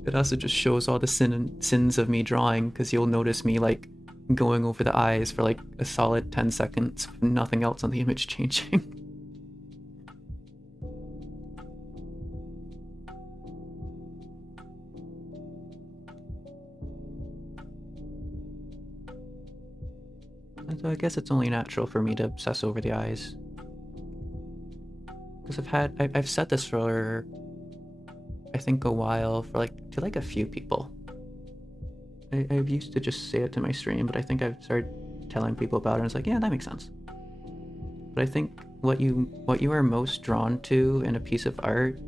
It also just shows all the sins of me drawing because you'll notice me like going over the eyes for like a solid 10 seconds, nothing else on the image changing. And so I guess it's only natural for me to obsess over the eyes. Because I've said this for, I think, a while, to a few people. I've used to just say it to my stream, but I think I've started telling people about it and it's like, yeah, that makes sense. But I think what you are most drawn to in a piece of art,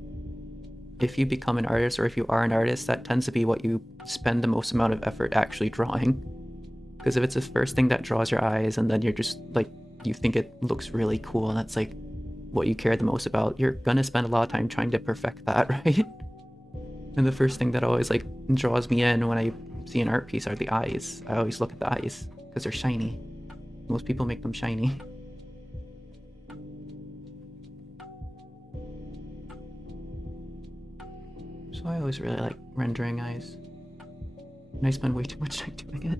if you become an artist or if you are an artist, that tends to be what you spend the most amount of effort actually drawing. Because if it's the first thing that draws your eyes and then you're just like, you think it looks really cool and that's like what you care the most about, you're gonna spend a lot of time trying to perfect that, right? And the first thing that always like draws me in when I see an art piece are the eyes. I always look at the eyes because they're shiny. Most people make them shiny. So I always really like rendering eyes. And I spend way too much time doing it.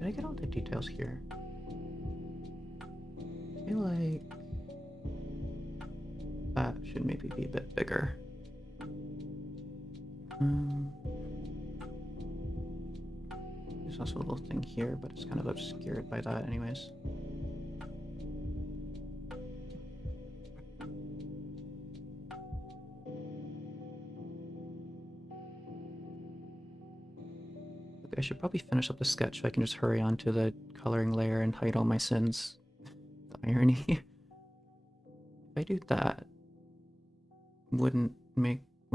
Did I get all the details here? I feel like that should maybe be a bit bigger. There's also a little thing here, but it's kind of obscured by that anyways. I should probably finish up the sketch so I can just hurry on to the coloring layer and hide all my sins. The irony. If I do that, would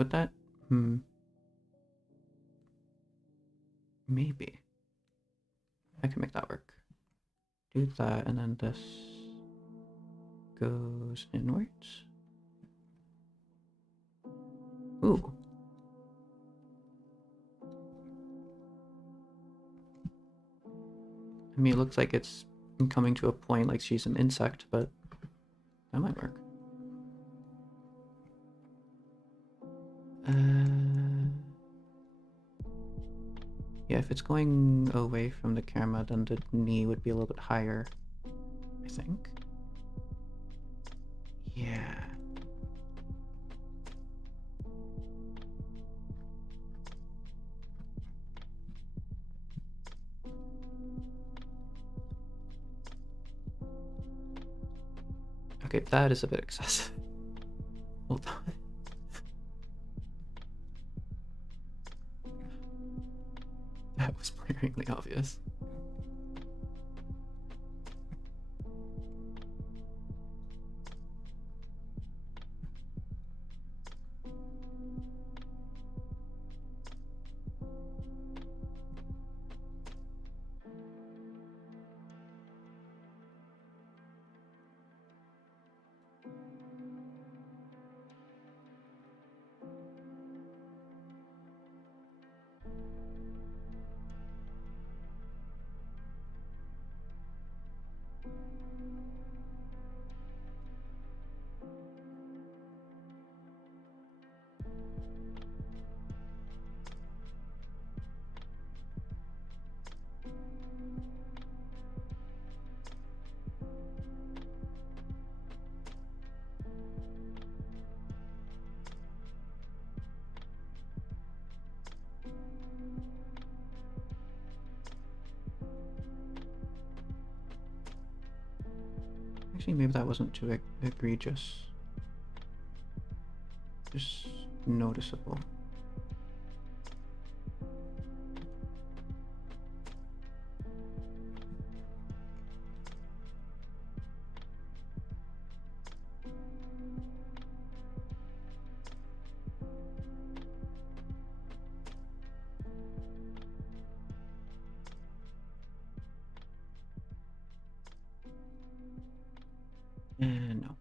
that? Maybe. I can make that work. Do that, and then this goes inwards. Ooh. I mean, it looks like it's coming to a point like she's an insect, but that might work. Yeah, if it's going away from the camera, then the knee would be a little bit higher, I think. Yeah. Okay, that is a bit excessive. Hold on. That was glaringly obvious. Actually, maybe that wasn't too egregious. Just noticeable. And no.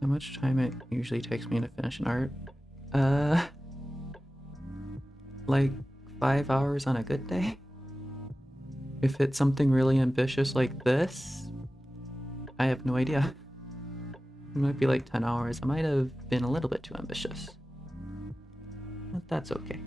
How much time it usually takes me to finish an art? Like 5 hours on a good day? If it's something really ambitious like this, I have no idea. It might be like 10 hours. I might have been a little bit too ambitious. But that's okay.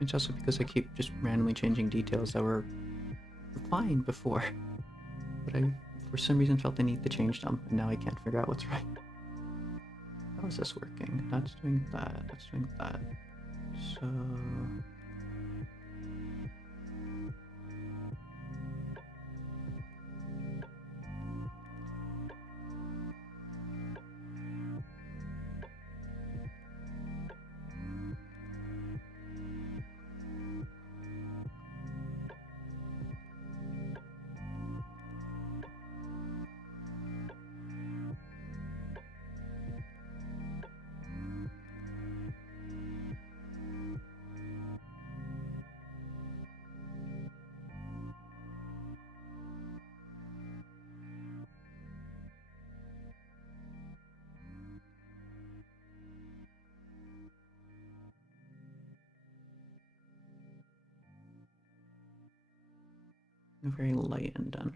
It's also because I keep just randomly changing details that were fine before. But I, for some reason, felt the need to change them, and now I can't figure out what's right. How is this working? That's doing that, that's doing that. So... Very light indent.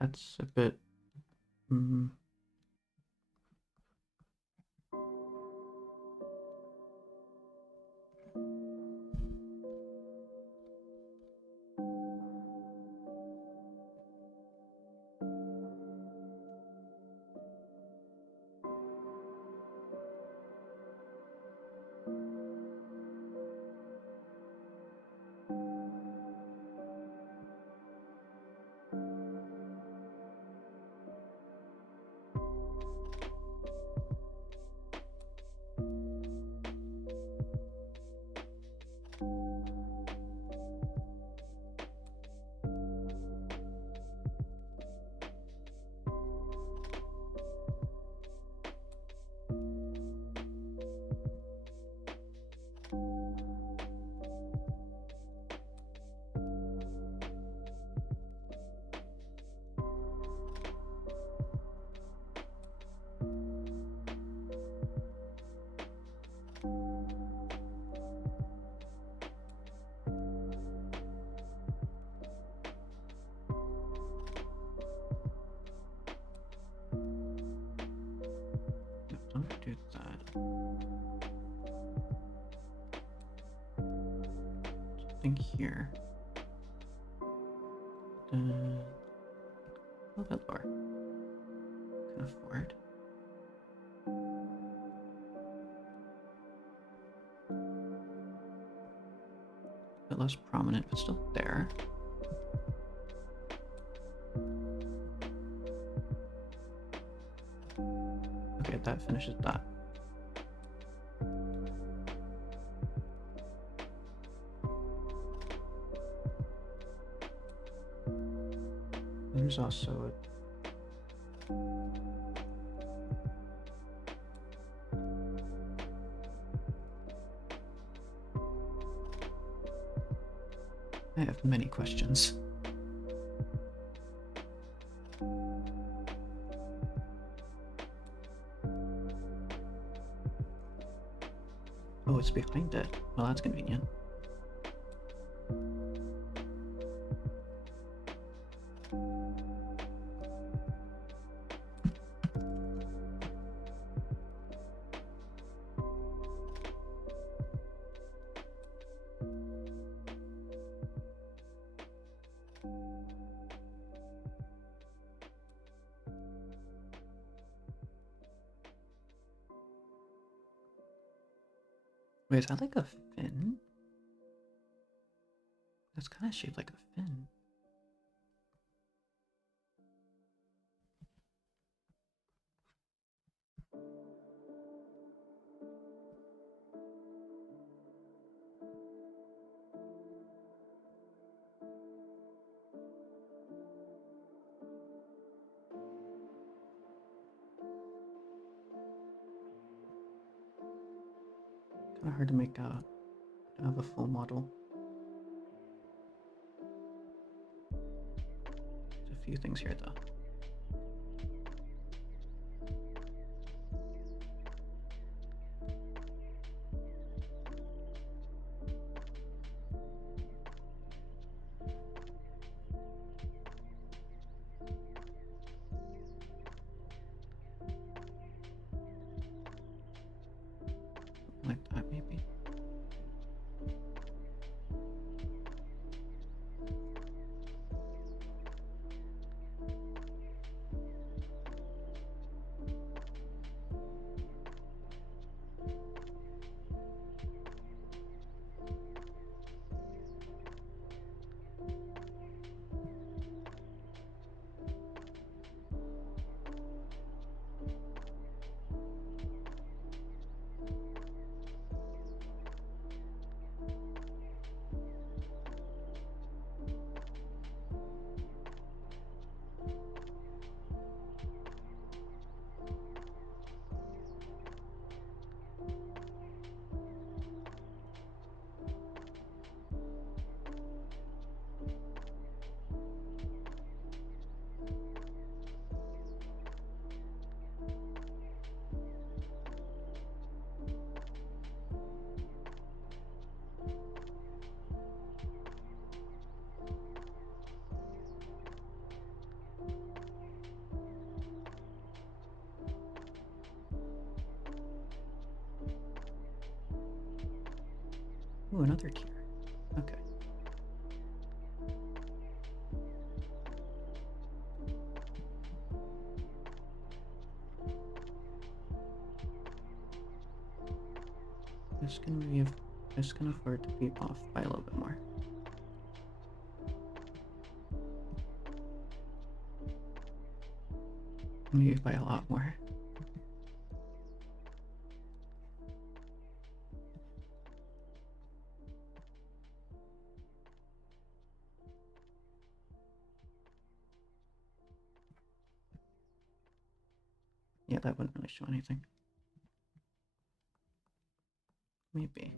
That's a bit... Don't do that. Something here. A little bit lower. Can afford. A bit less prominent, but still there. Okay, that finishes that. There's also I have many questions. Oh, it's behind it. Well, that's convenient. Wait, is that like a fin? That's kind of shaped like a fin. Kind of hard to make out. I don't have a full model. There's a few things here though. Like that maybe. Ooh, another tier. Okay. This can afford to be off by a little bit more. Maybe by a lot more. Yeah, that wouldn't really show anything. Maybe.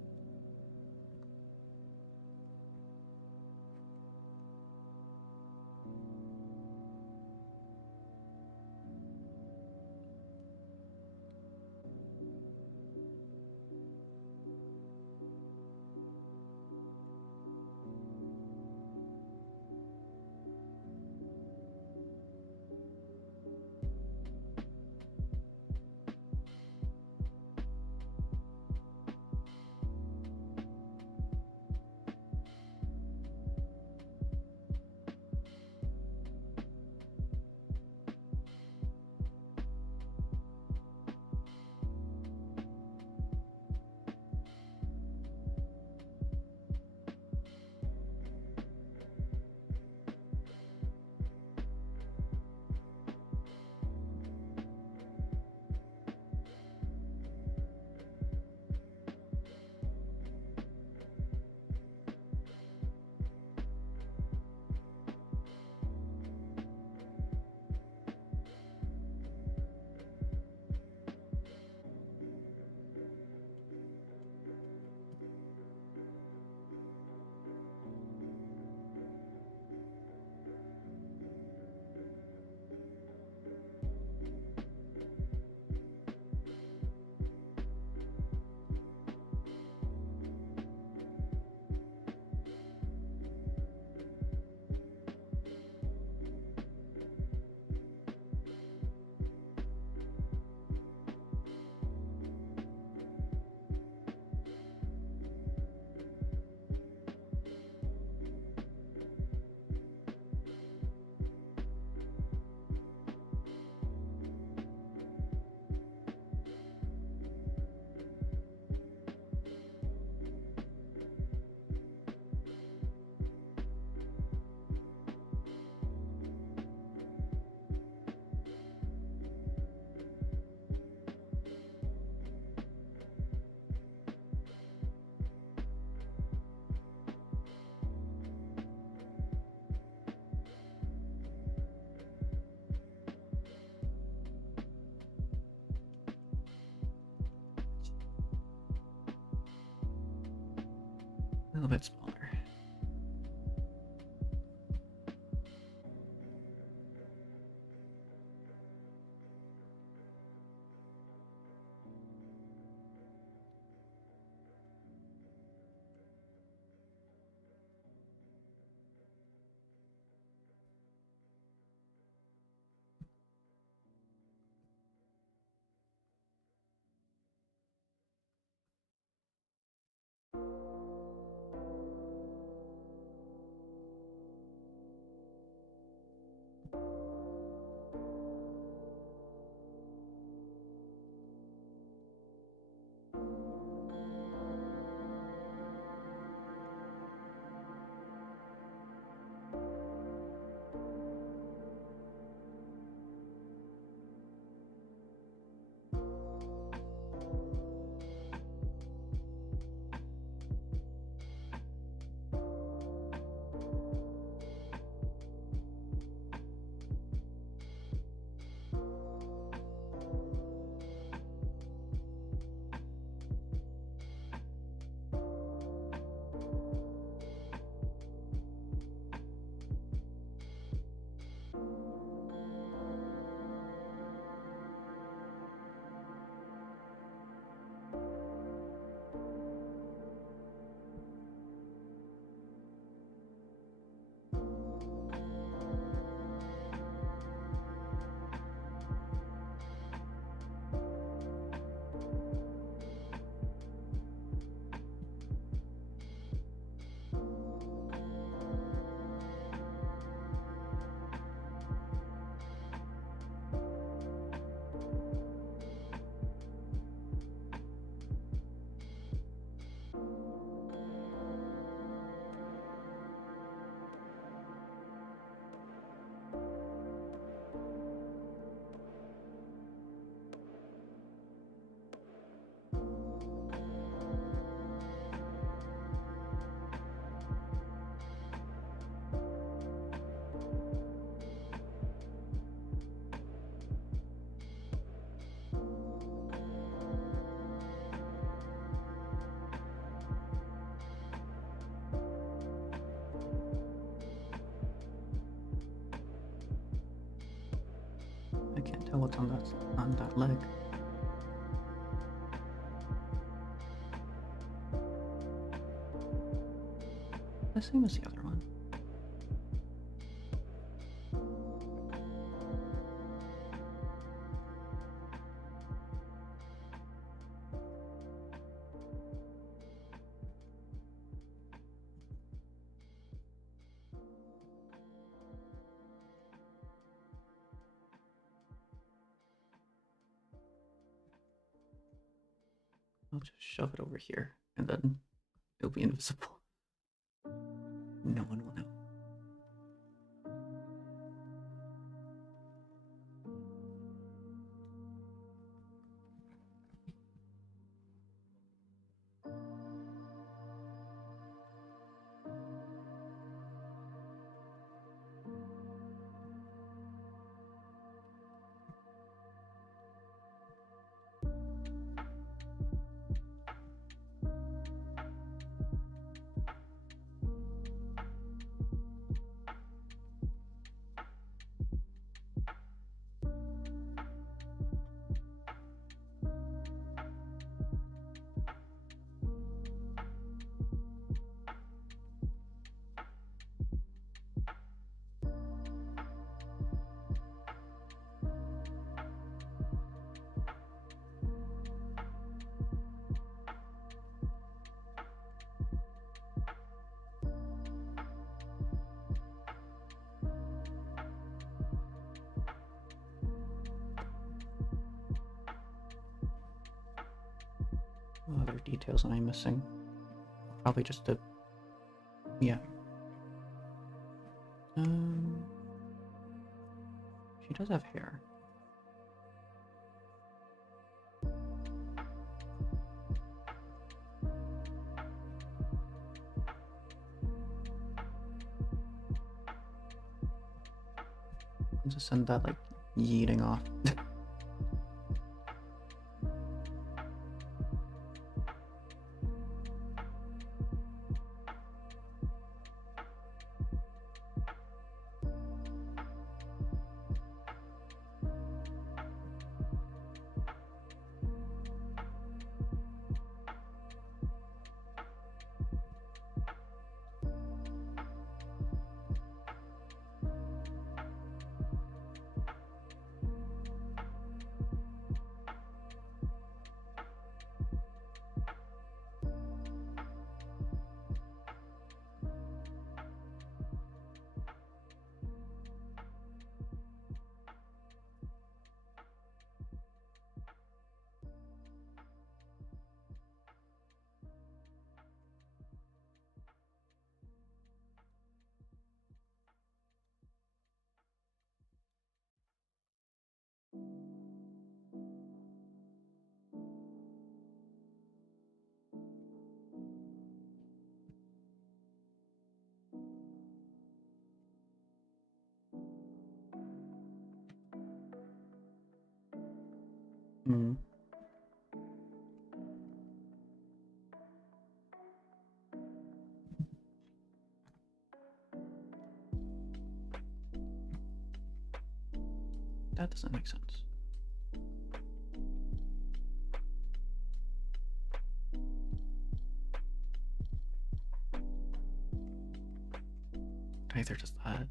A little bit smaller. can't tell what's on that leg. The same as the other one. I'll just shove it over here, and then it'll be invisible. No one will know. What other details am I missing? Probably just a... yeah. She does have hair. I'll just send that like yeeting off. Hmm. That doesn't make sense. Either does that.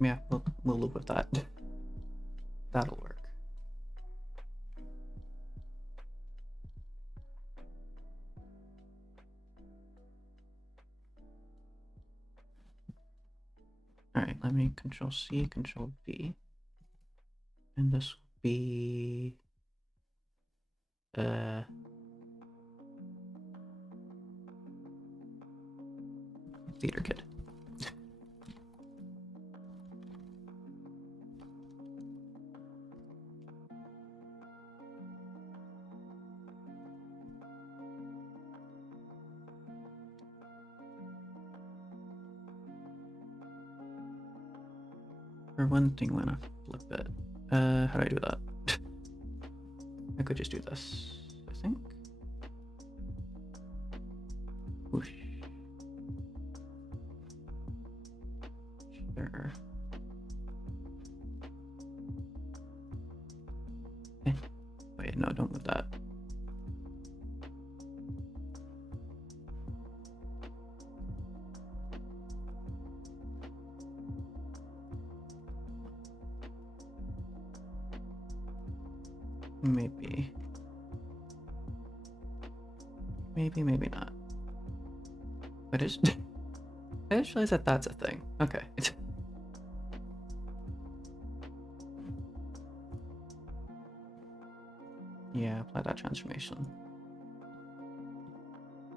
Yeah, we'll live with that. That'll work. All right, let me Control C, Control V, and this will be theater kid. For one thing, I'm gonna flip it. How do I do that? I could just do this, I think. Whoosh. Sure. Wait, no, don't move that. Maybe not. But I just realized that that's a thing. Okay. Yeah, apply that transformation.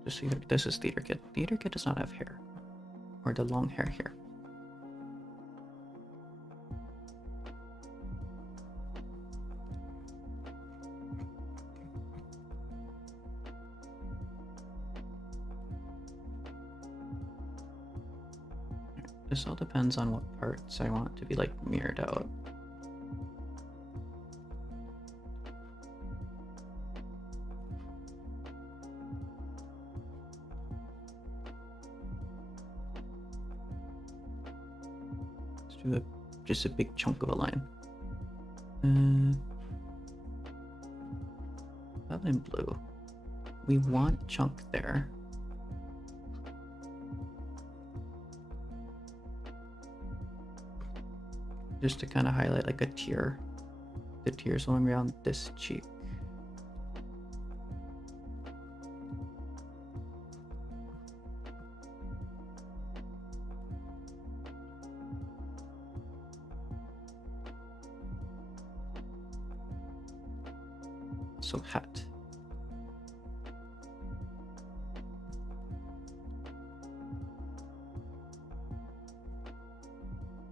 Just so this is Theater Kid. Theater Kid does not have hair. Or the long hair here. This all depends on what parts I want to be like mirrored out. Let's do just a big chunk of a line. That in blue. We want chunk there. Just to kind of highlight like a tear. The tears going around this cheek. So hat.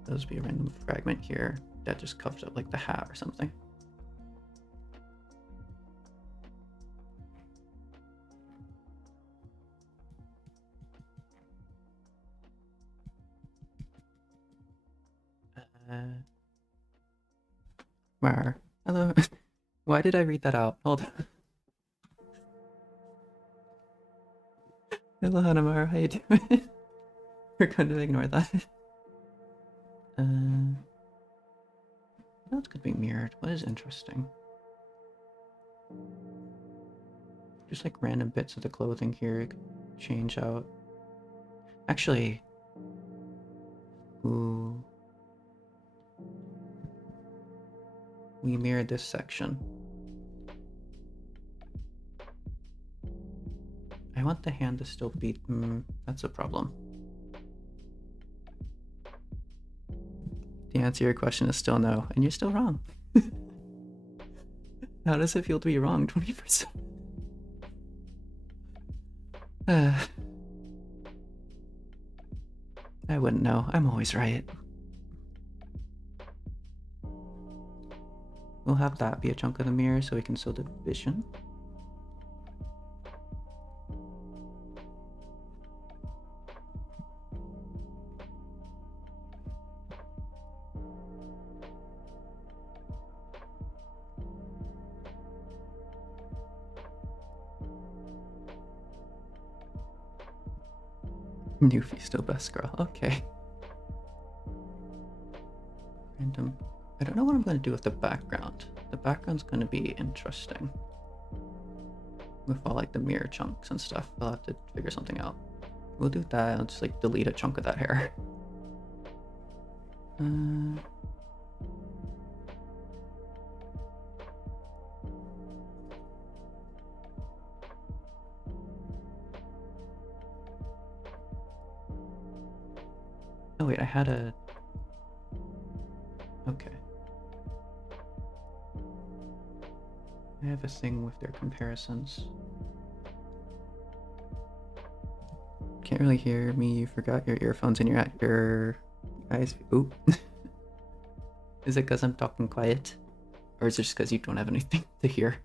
Those be a random fragment here that just covers up like the hat or something. Where? Hello. Why did I read that out? Hold on. Hello, Hanamara. How you doing? We're going to ignore that. What else could be mirrored? What is interesting? Just like random bits of the clothing here could change out. Actually, ooh, we mirrored this section. I want the hand to still be. That's a problem. The answer to your question is still no, and you're still wrong. How does it feel to be wrong 20%? I wouldn't know. I'm always right. We'll have that be a chunk of the mirror so we can show the vision. Newfie still best girl. Okay. Random. I don't know what I'm going to do with the background. The background's going to be interesting. With all like the mirror chunks and stuff. I'll have to figure something out. We'll do that. I'll just like delete a chunk of that hair. Oh wait, I had a... Okay. I have a thing with their comparisons. Can't really hear me. You forgot your earphones and you're at your eyes. Oop. Is it because I'm talking quiet? Or is it just because you don't have anything to hear?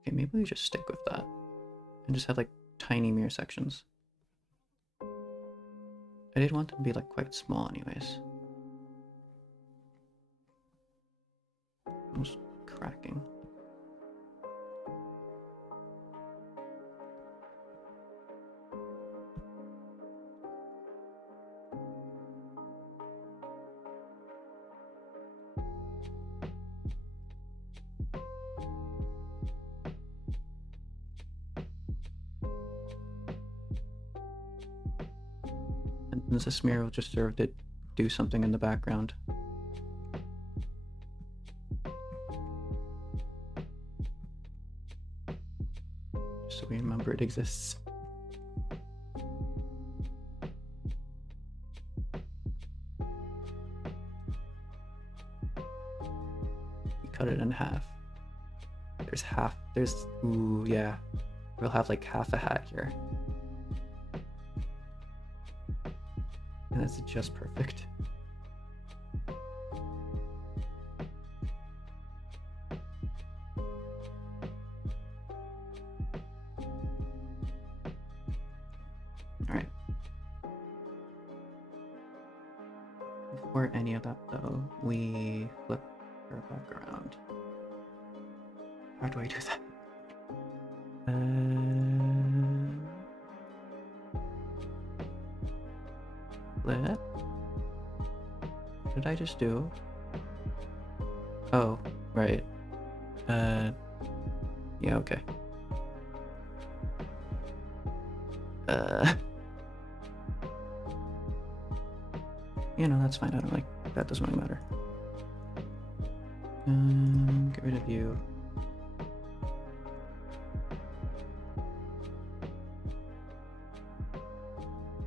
Okay, maybe we just stick with that. And just have like tiny mirror sections. I did want them to be like quite small anyways. Almost cracking. And this mirror will just serve to do something in the background. Just so we remember it exists. We cut it in half. There's half, ooh, yeah. We'll have like half a hat here. And that's just perfect. Alright. Before any of that though, we flip her back around. How do I do that? Flip. What did I just do? Oh, right. Yeah, okay. You know, that's fine. I don't like that. Doesn't really matter. Get rid of you.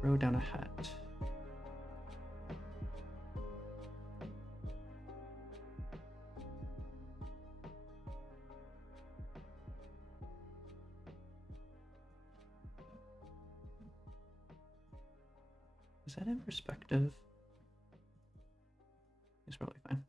Throw down a hat. Is that in perspective? It's probably fine.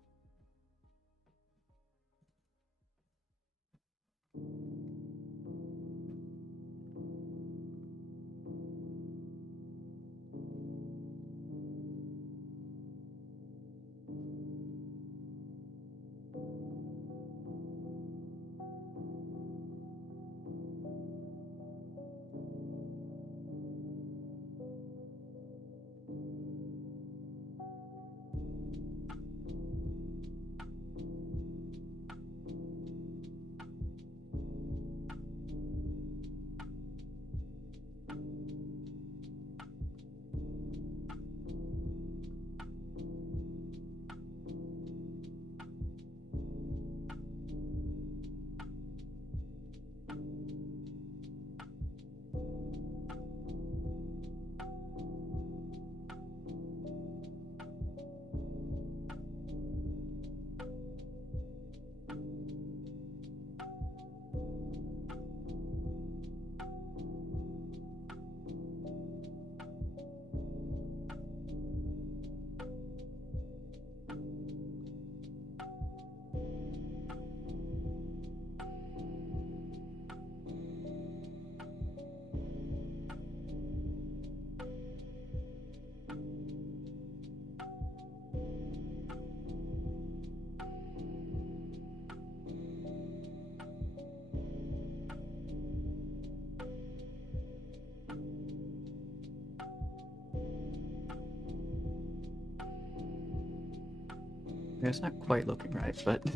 Yeah, it's not quite looking right, but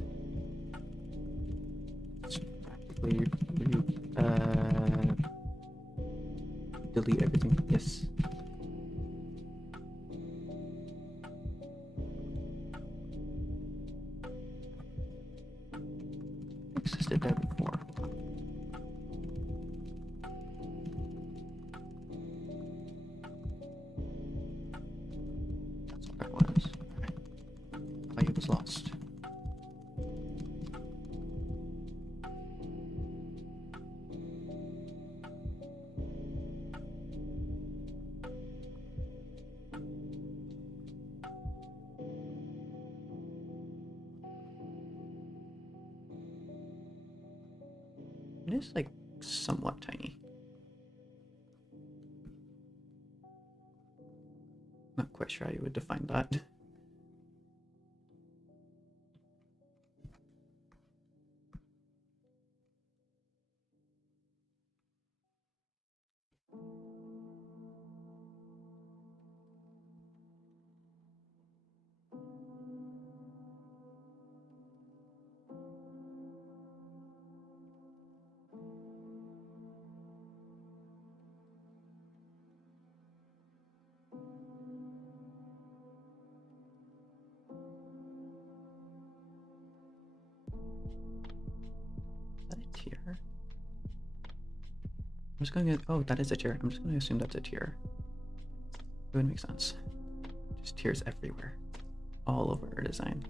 it's practically delete everything. Yes. Existed there before. That's what that was. Alright. Oh, it was lost. It is like somewhat tiny. Not quite sure how you would define that. Is that a tier? I'm just going to, oh, that is a tier. I'm just going to assume that's a tier. It would make sense. Just tiers everywhere. All over our design.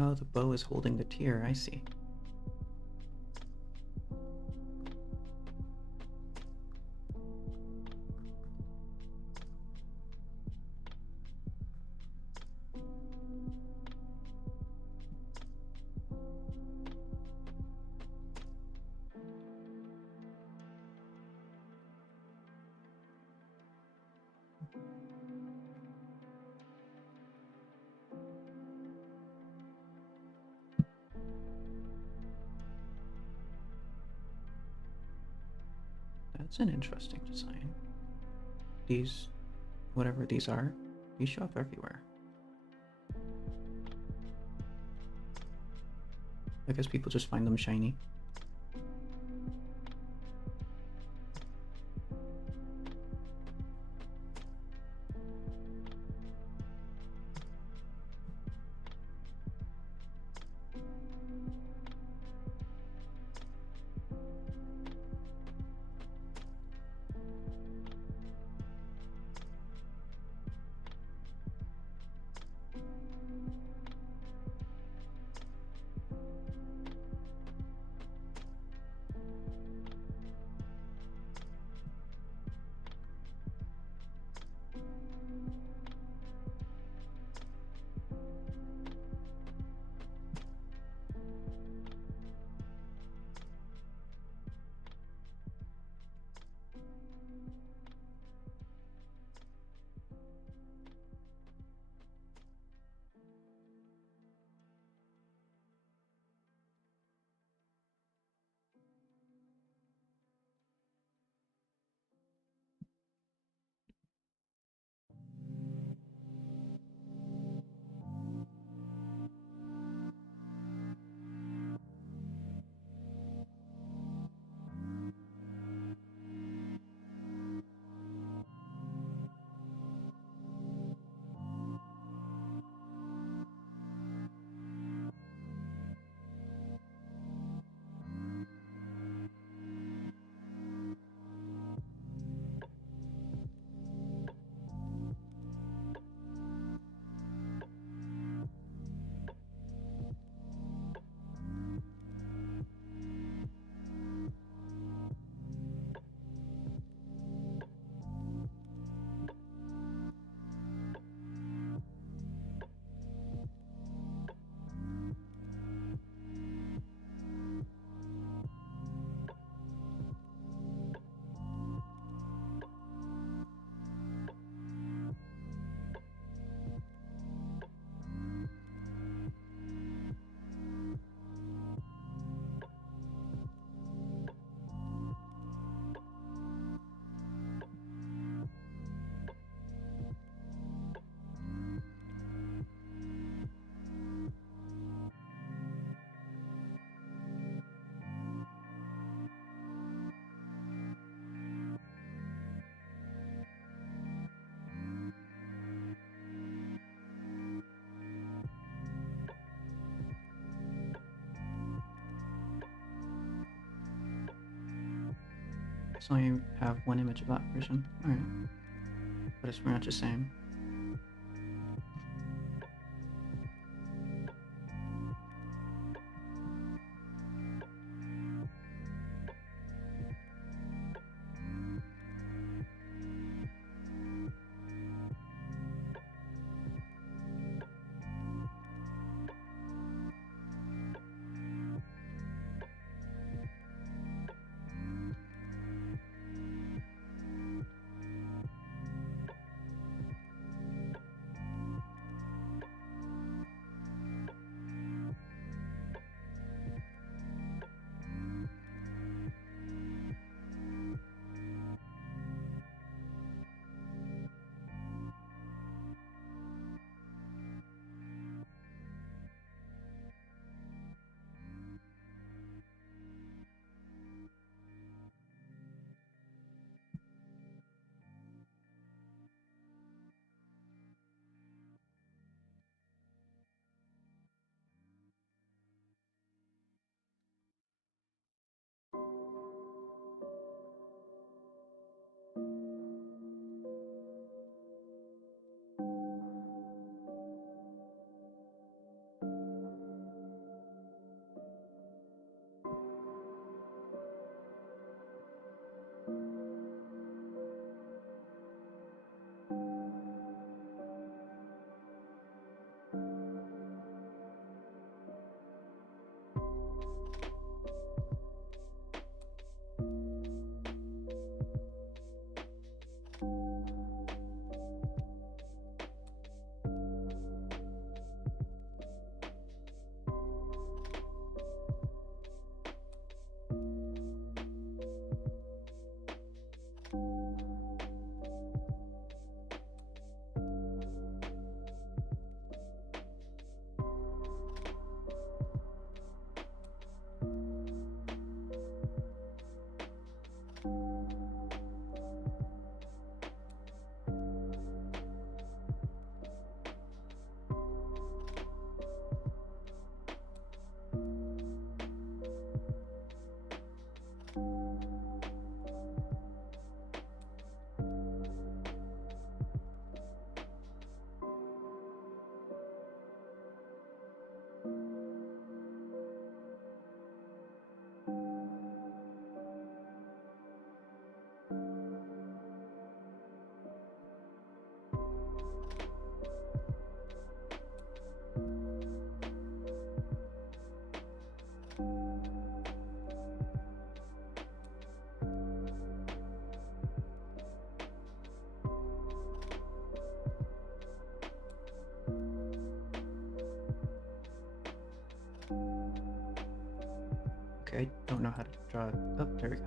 Oh, the bow is holding the tier, I see. That's an interesting design. These, whatever these are, these show up everywhere. I guess people just find them shiny. So you have one image of that version. Alright. But it's pretty much the same. Okay, I don't know how to draw it. Oh, there we go.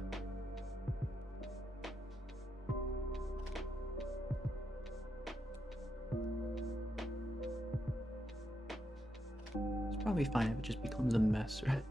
It's probably fine if it just becomes a mess, right?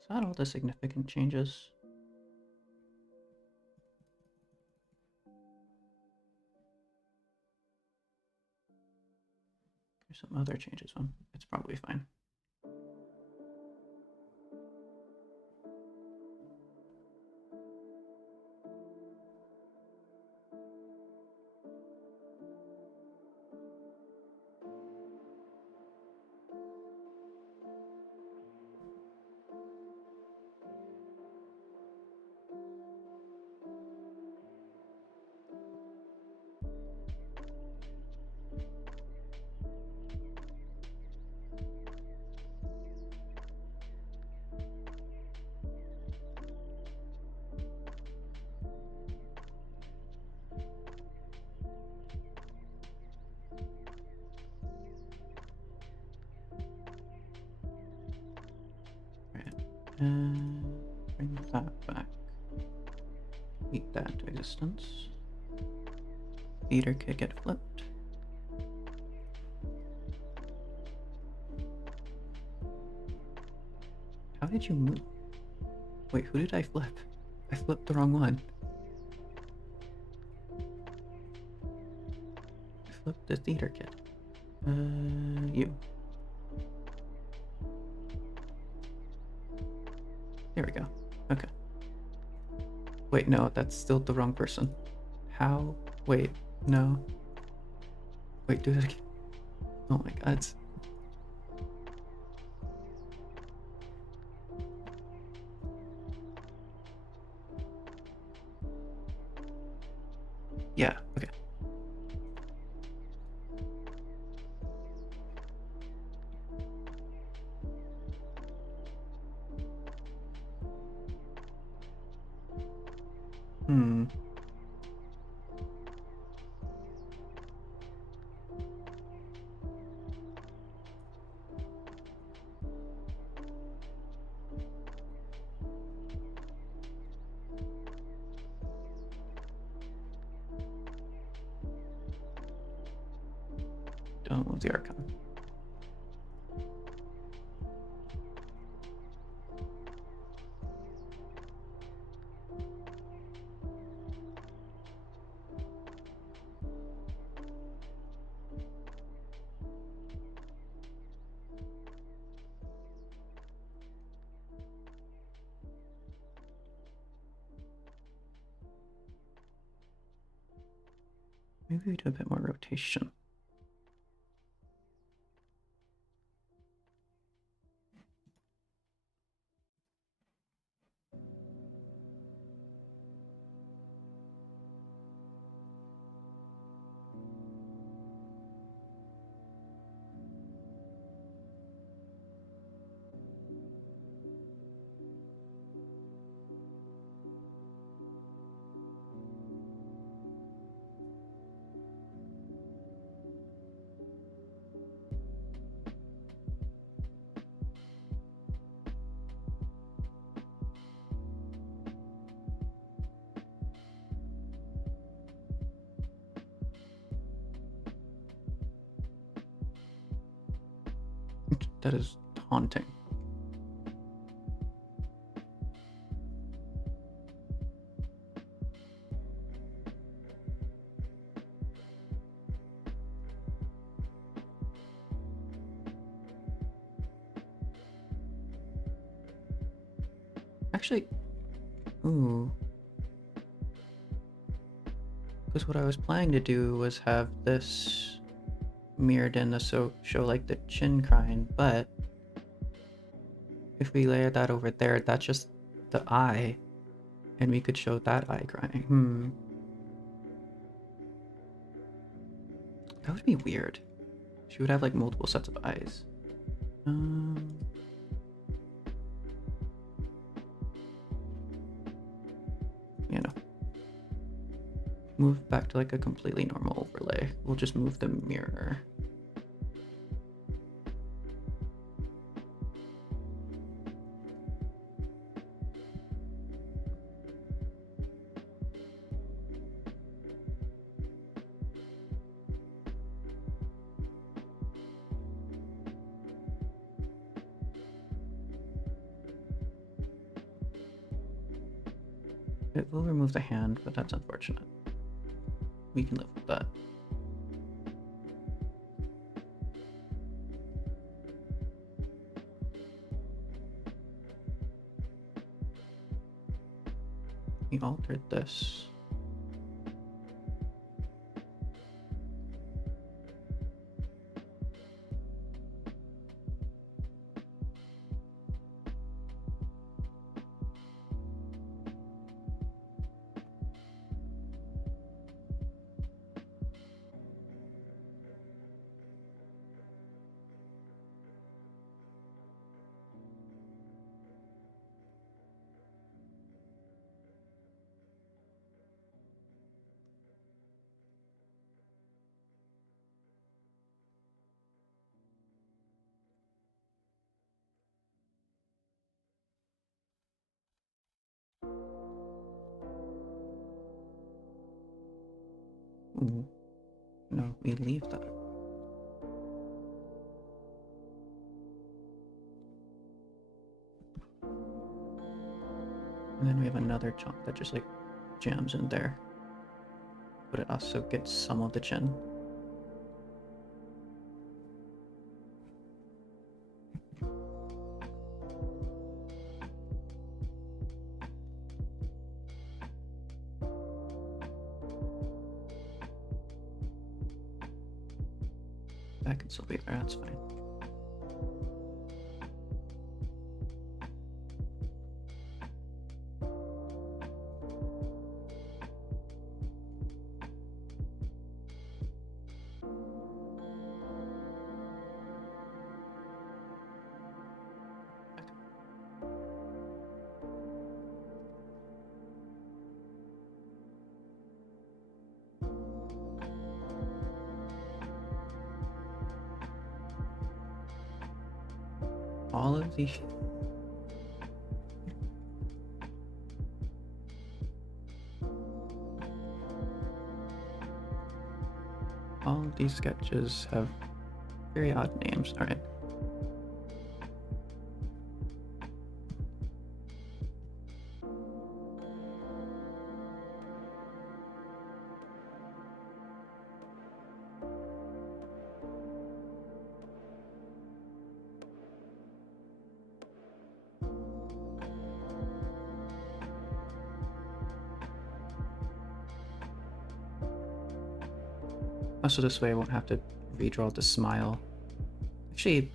Is that all the significant changes? There's some other changes. It's probably fine. Right. existence. Theater could get flipped. How did you move? Wait, who did I flip? I flipped the wrong one. I flipped the theater kid. You. There we go. Okay. Wait, no, that's still the wrong person. How? Wait, no. Wait, do it again. Oh my god. Yeah, okay. Hmm. Don't move the Archon. Maybe we do a bit more rotation. That is taunting. Actually, ooh. Because what I was planning to do was have this mirrored in the show like the chin crying, but if we layer that over there, that's just the eye, and we could show that eye crying. That would be weird. She would have like multiple sets of eyes. You know. Move back to like a completely normal overlay. We'll just move the mirror. It will remove the hand, but that's unfortunate. We can live with that. We altered this. Ooh. No, we leave that. And then we have another chunk that just like jams in there. But it also gets some of the chin. That can still be there, that's fine. All of these. All of these sketches have very odd names. All right. Also, this way I won't have to redraw the smile. Actually,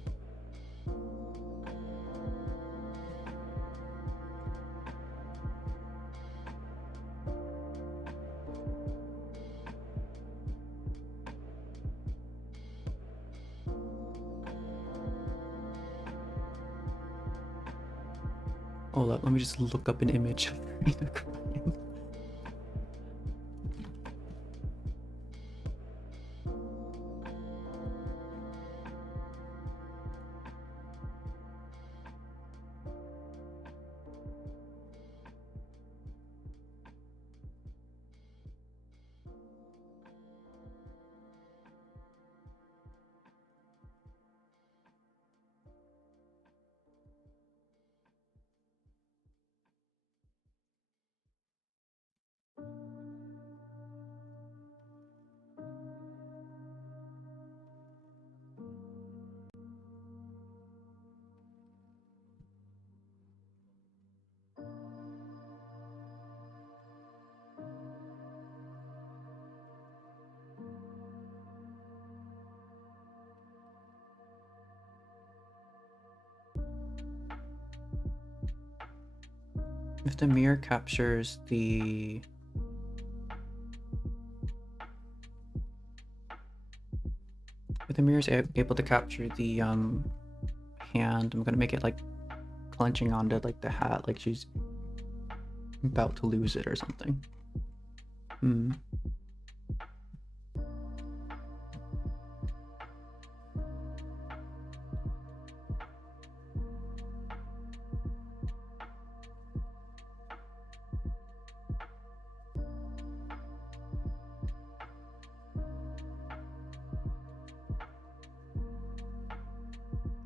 hold up, let me just look up an image of Furina crying. If the mirror captures the... If the mirror is able to capture the hand, I'm gonna make it like clenching onto like the hat, like she's about to lose it or something.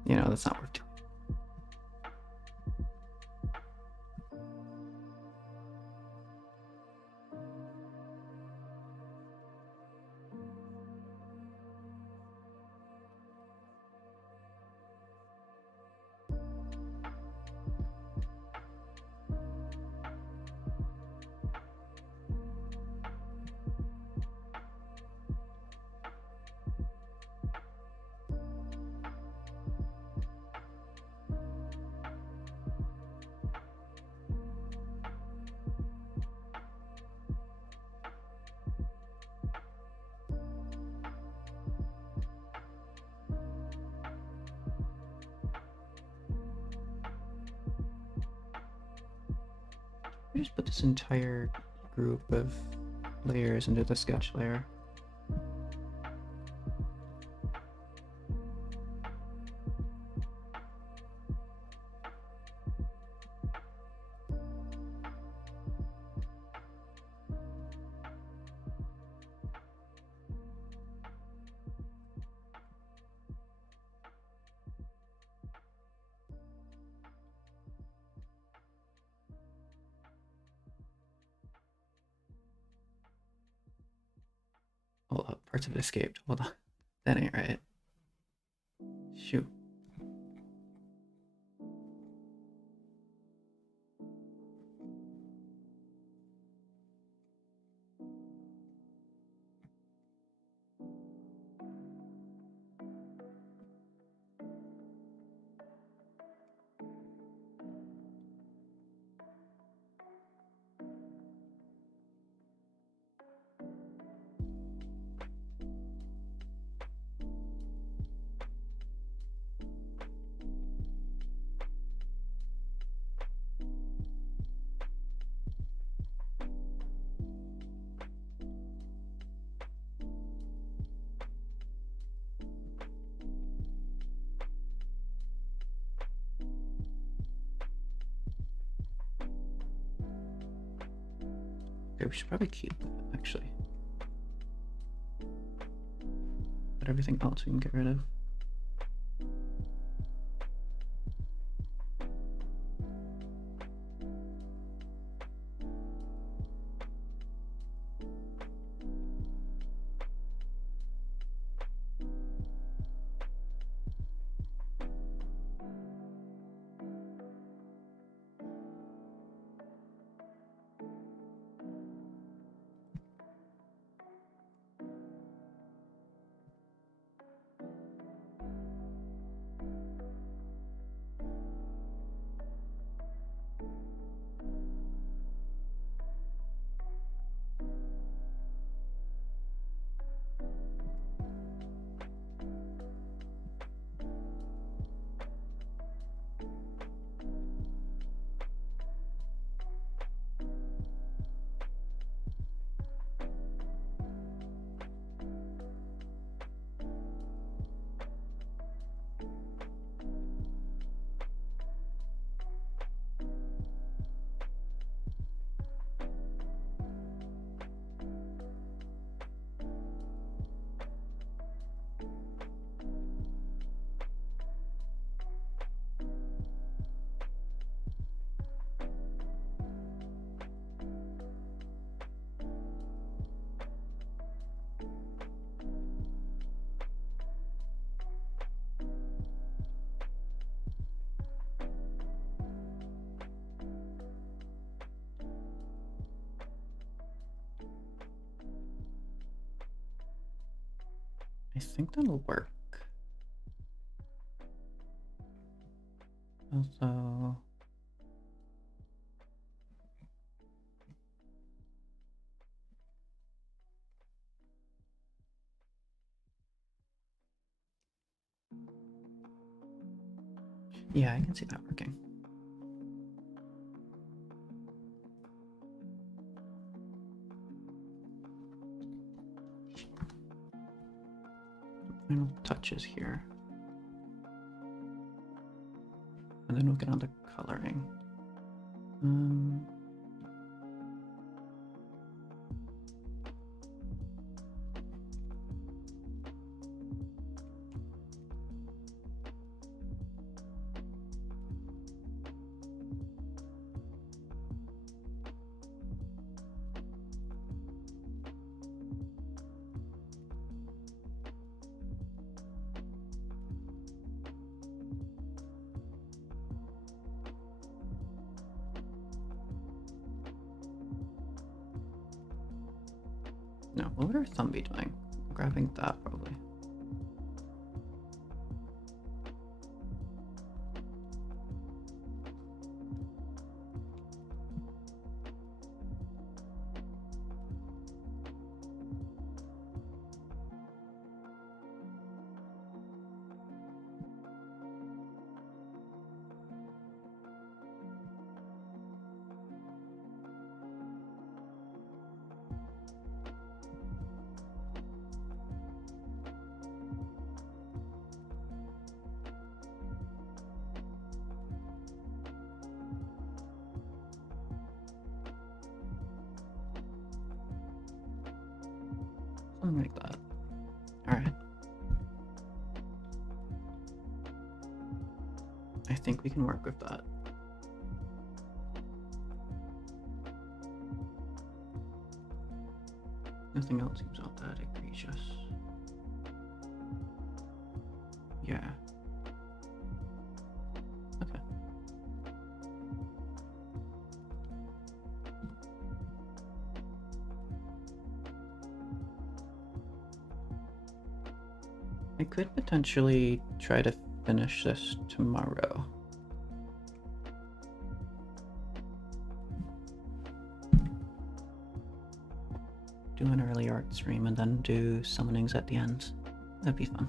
You know, that's not worth doing. We just put this entire group of layers into the sketch layer. Parts have escaped. Hold on. That ain't right. Shoot. Okay, we should probably keep that, actually. But everything else we can get rid of. I think that'll work. Also, yeah, I can see that working. Final touches here. And then we'll get on to coloring. No, what would our thumb be doing? Grabbing that, probably. Something like that. Alright. I think we can work with that. Nothing else seems all that egregious. I could potentially try to finish this tomorrow. Do an early art stream and then do summonings at the end. That'd be fun.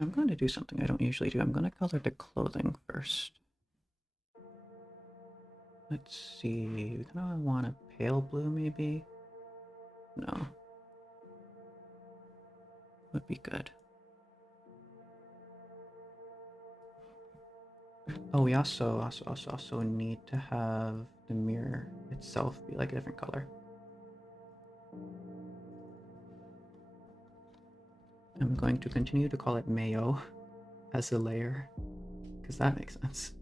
I'm going to do something I don't usually do. I'm going to color the clothing first. Let's see. We kind of want a pale blue, maybe? No. Would be good. Oh, we also need to have the mirror itself be like a different color. I'm going to continue to call it mayo as a layer, because that makes sense.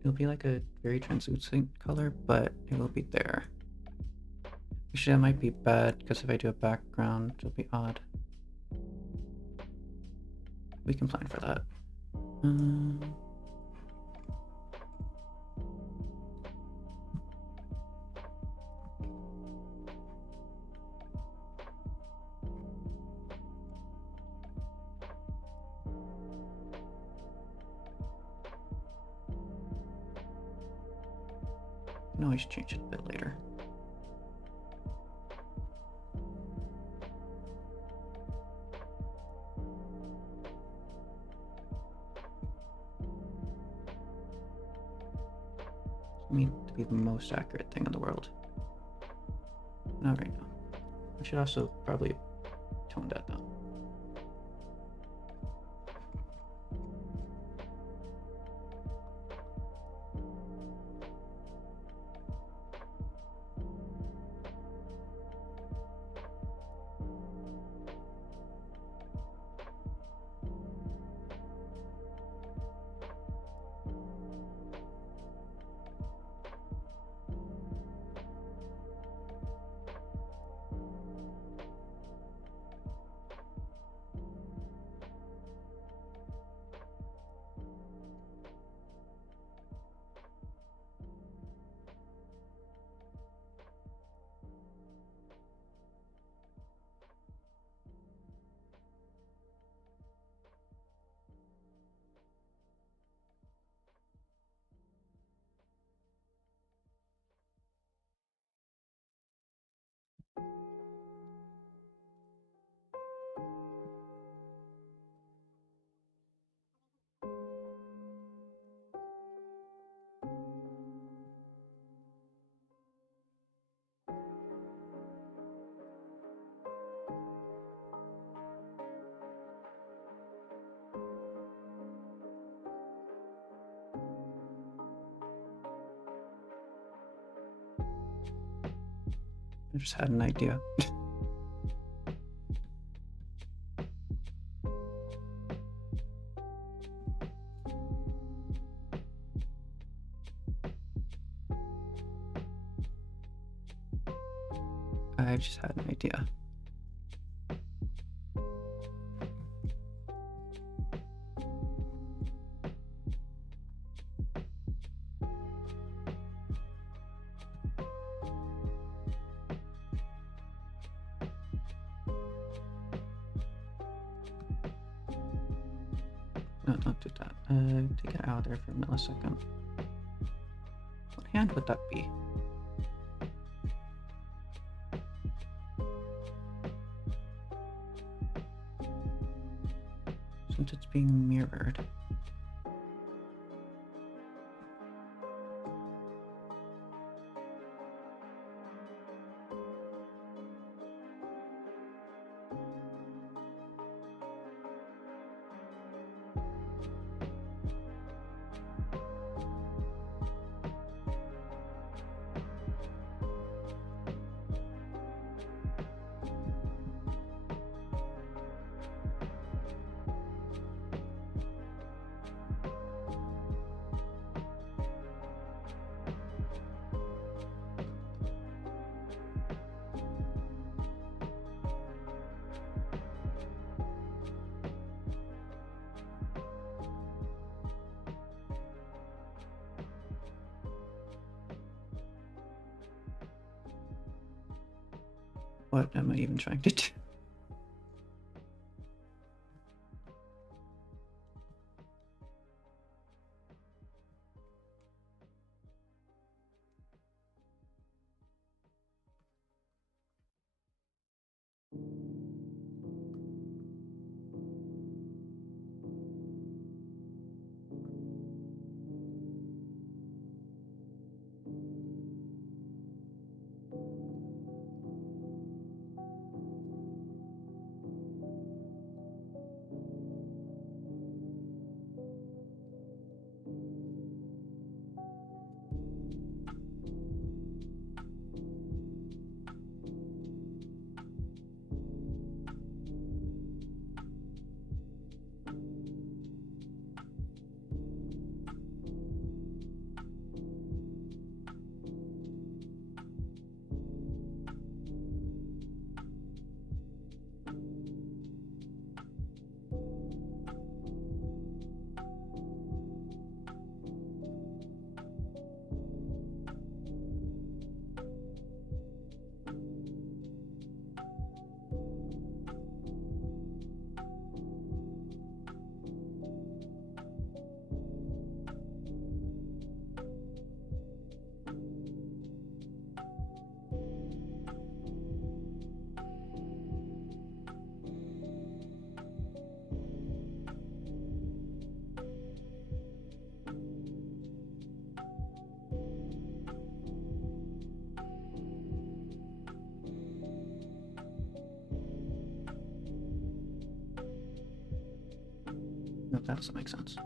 It'll be like a very translucent color, but it will be there. Actually, that might be bad, because if I do a background, it'll be odd. We can plan for that. I can always change it a bit later. I mean, to be the most accurate thing in the world. Not right now. I should also probably tone that down. I just had an idea. I just had an idea. No, don't do that. Take it out of there for a millisecond. What hand would that be? Since it's being mirrored. What am I even trying to do? No, that doesn't make sense.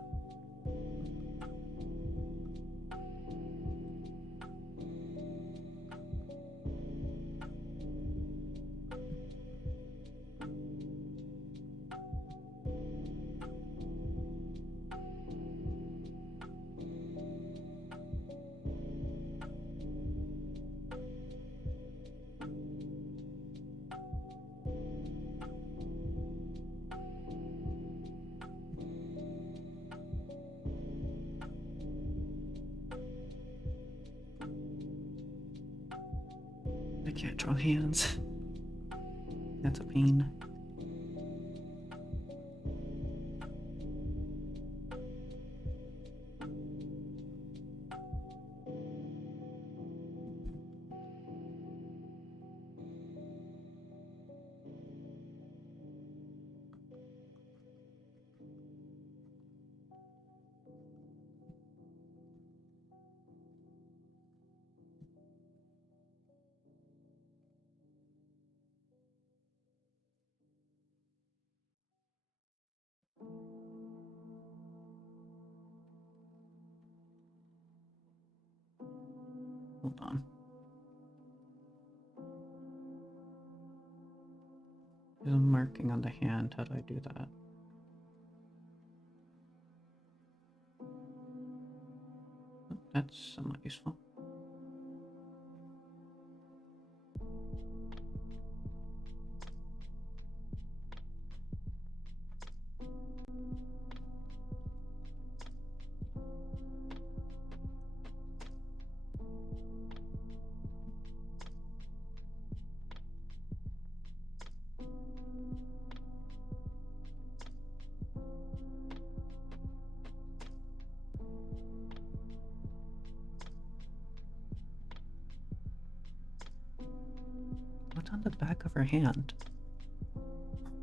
I can't draw hands. That's a pain. Hold on. There's a marking on the hand. How do I do that? Oh, that's somewhat useful. What's on the back of her hand?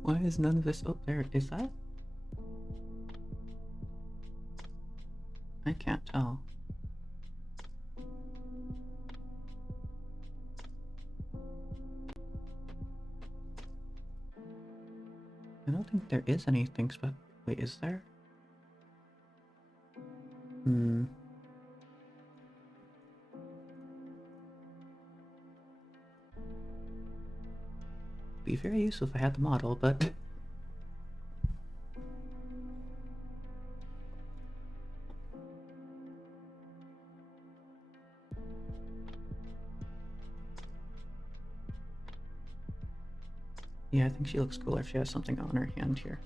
Why is none of this? Oh, there. Is that? I can't tell. I don't think there is anything special. Wait, is there? Be very useful if I had the model, but yeah, I think she looks cooler if she has something on her hand here.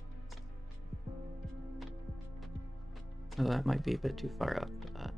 Oh, that might be a bit too far up for that.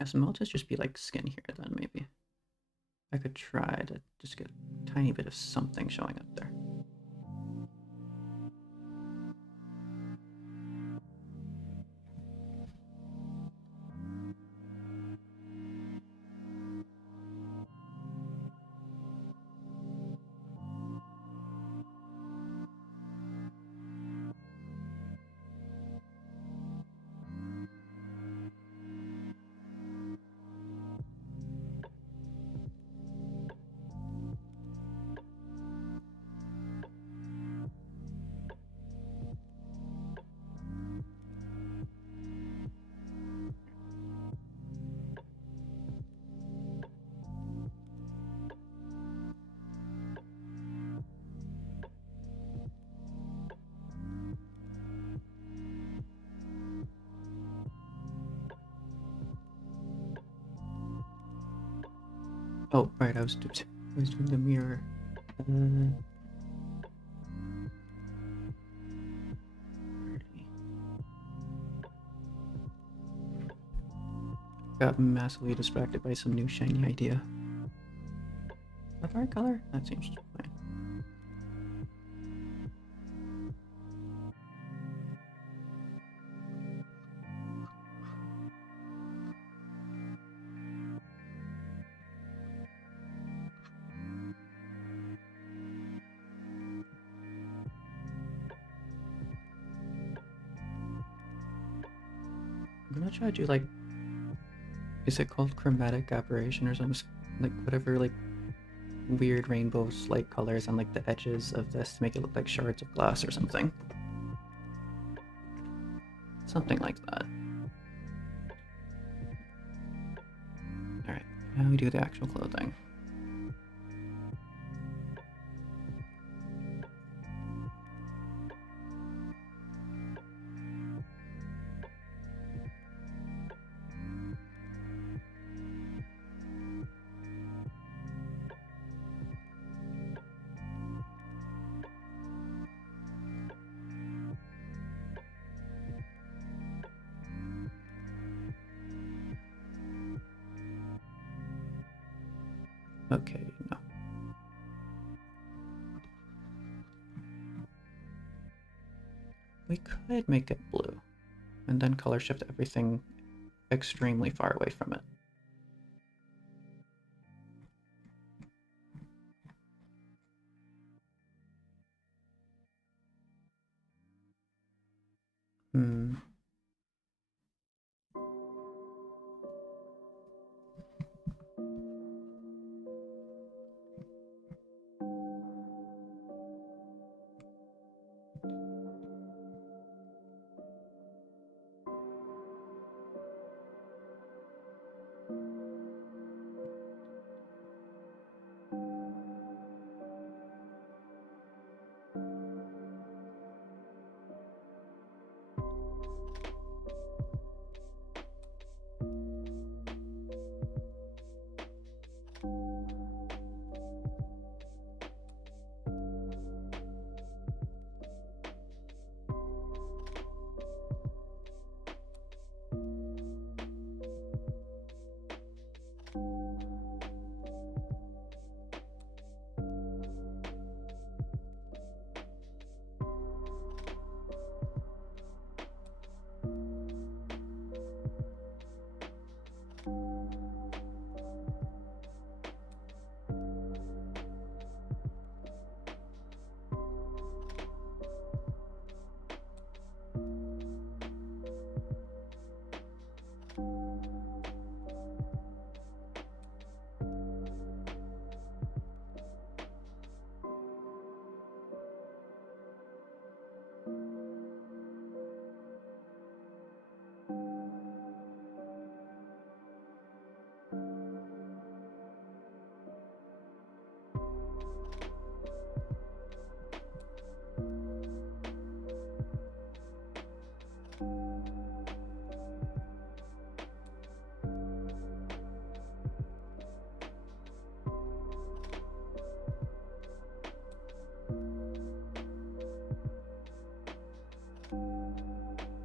Yes, it might just be like skin here then, maybe. I could try to just get a tiny bit of something showing up there. Oh, right, I was doing the mirror. Got massively distracted by some new shiny idea. Is that the right color? That seems fine. I'm gonna try to do like, is it called chromatic aberration or something? Like whatever, like weird rainbows like colors on like the edges of this to make it look like shards of glass or something. Something like that. Alright, now we do the actual clothing. Okay, no. We could make it blue, and then color shift everything extremely far away from it. Hmm.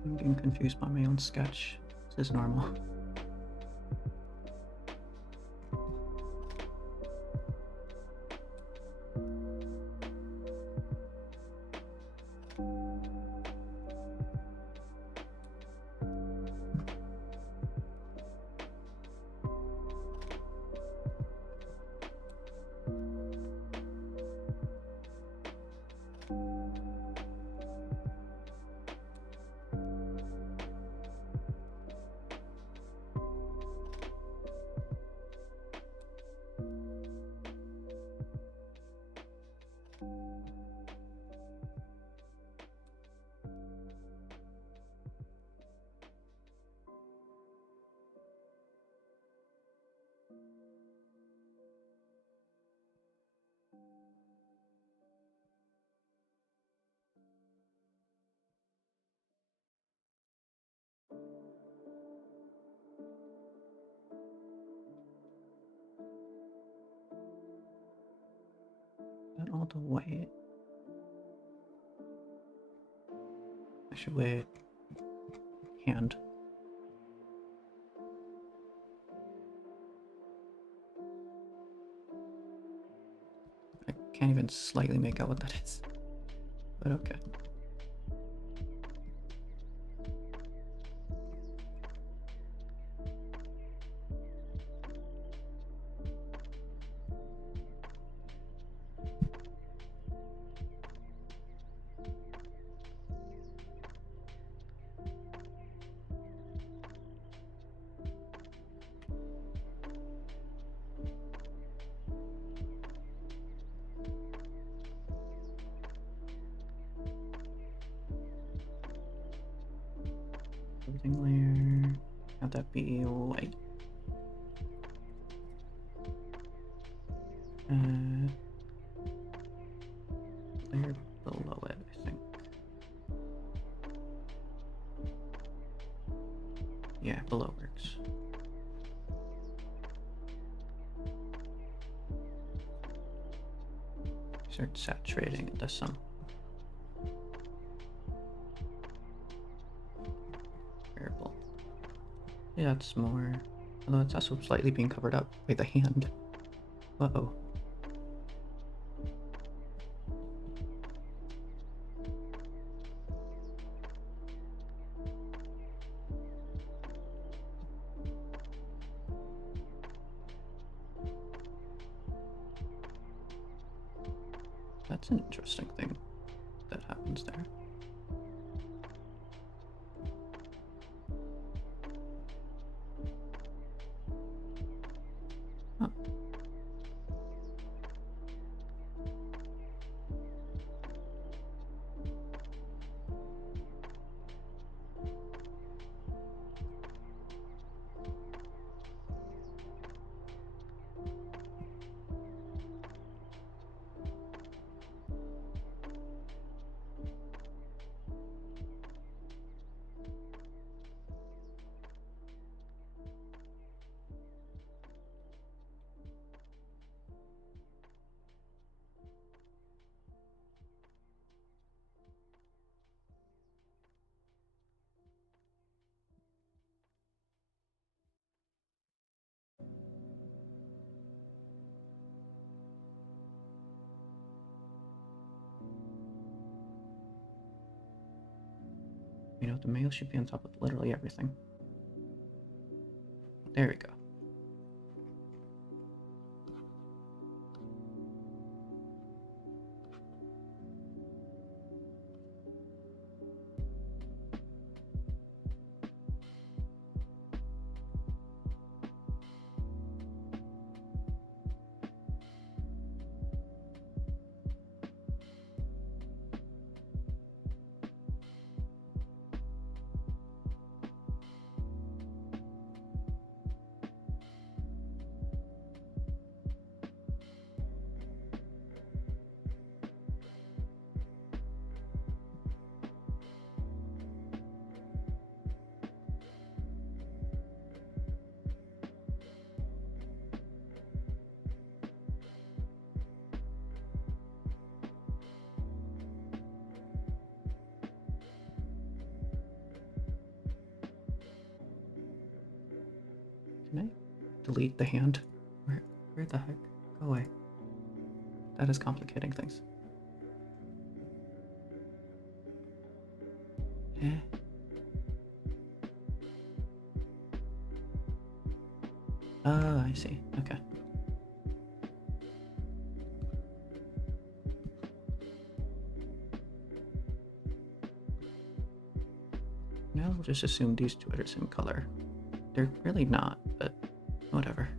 I'm getting confused by my own sketch. This is normal. Is that all the white? I should wait. Hand. I can't even slightly make out what that is. But okay. Everything layer. Have that be white. Layer below it, I think. Yeah, below works. Start saturating it, does some. Variable. Yeah, it's more. Although it's also slightly being covered up by the hand. Uh-oh. That's an interesting thing that happens there. Huh. You know, the male should be on top of literally everything. There we go. Can I delete the hand? Where the heck? Go away. That is complicating things. Eh. Oh, I see. Okay. Now we'll just assume these two are the same color. They're really not, but whatever.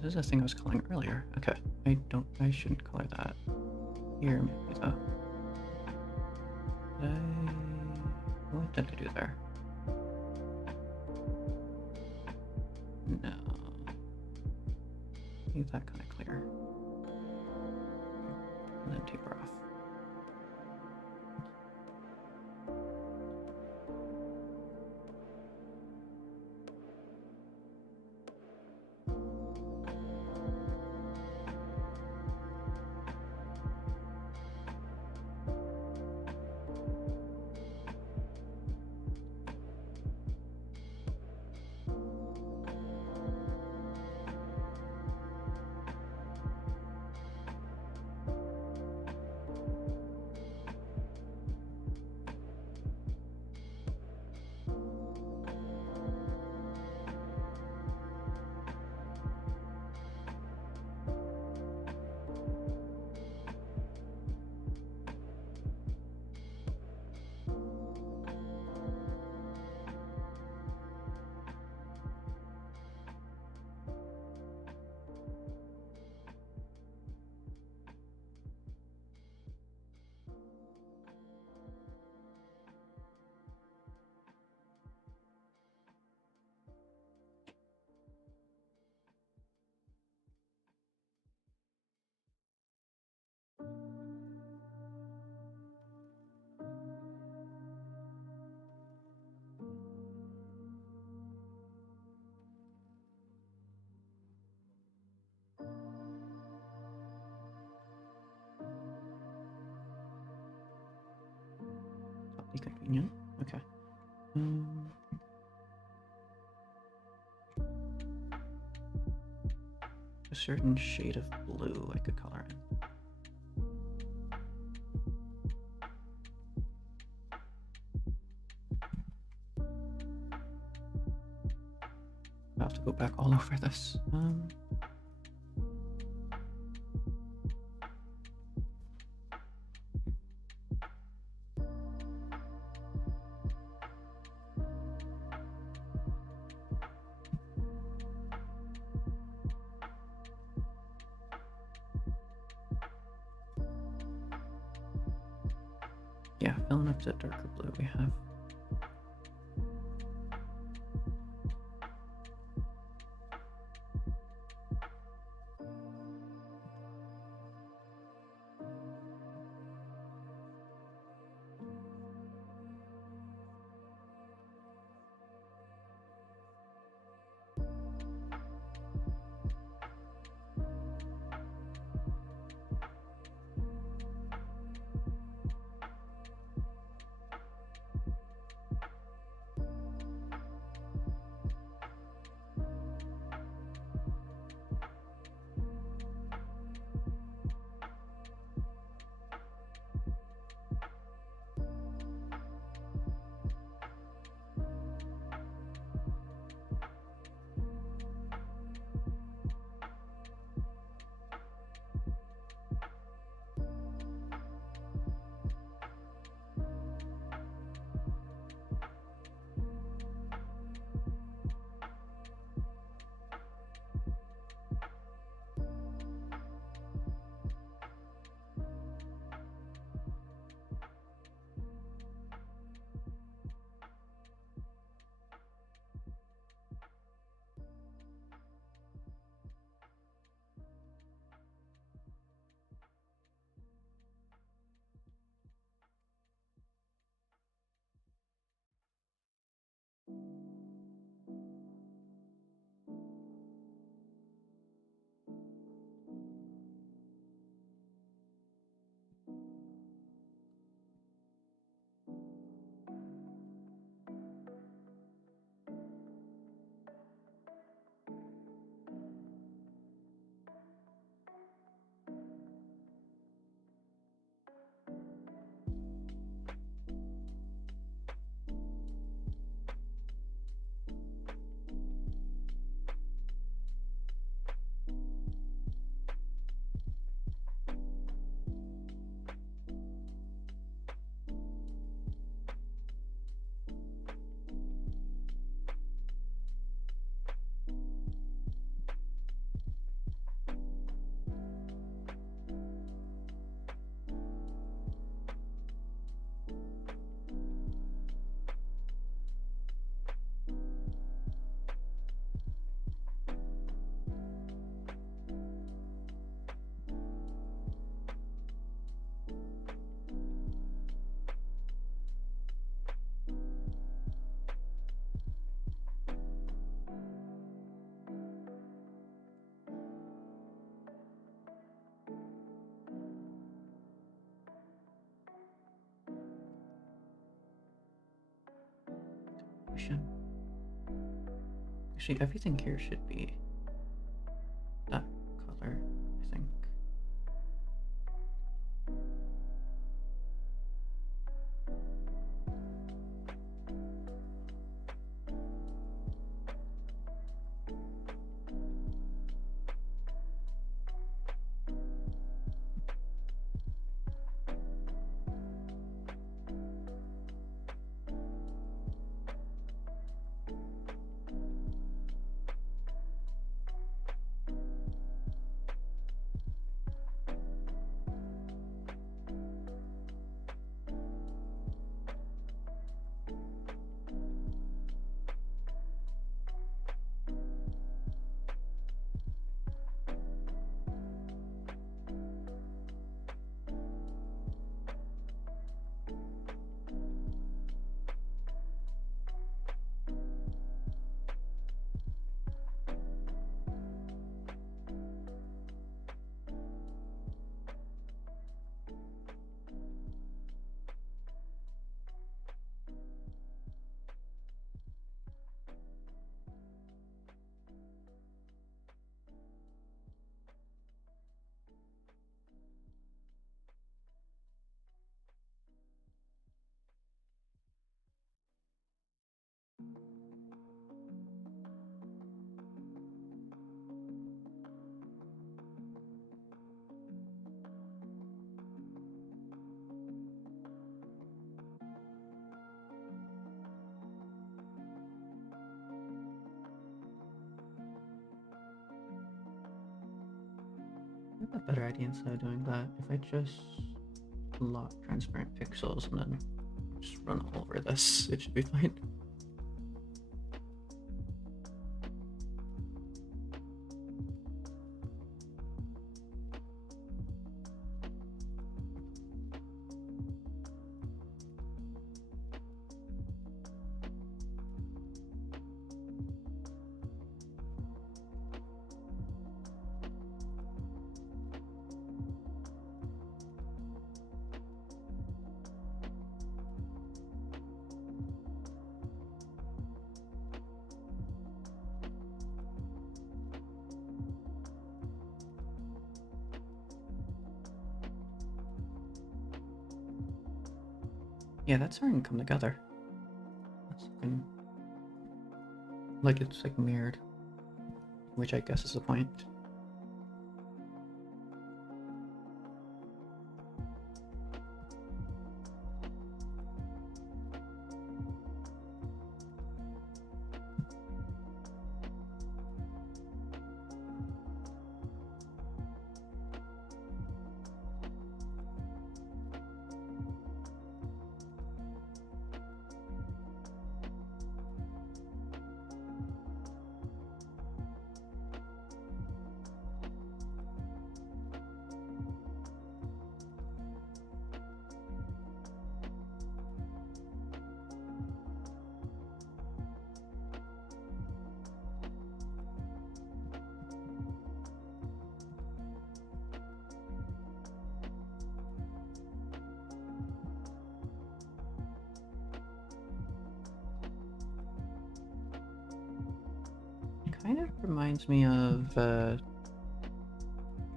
This is the thing I was calling earlier. Okay, I shouldn't color that. Here, maybe though. What did I do there? No. Leave that kind of clear. And then taper off. Be convenient. Okay. certain shade of blue I could color in. I have to go back all over this. Yeah, filling up the darker blue we have. Actually, everything here should be that color, I think. a better idea instead of doing that if I just lock transparent pixels and then just run all over this. It should be fine. Yeah, that's starting to come together. That's looking like it's like mirrored, which I guess is the point. Kind of reminds me of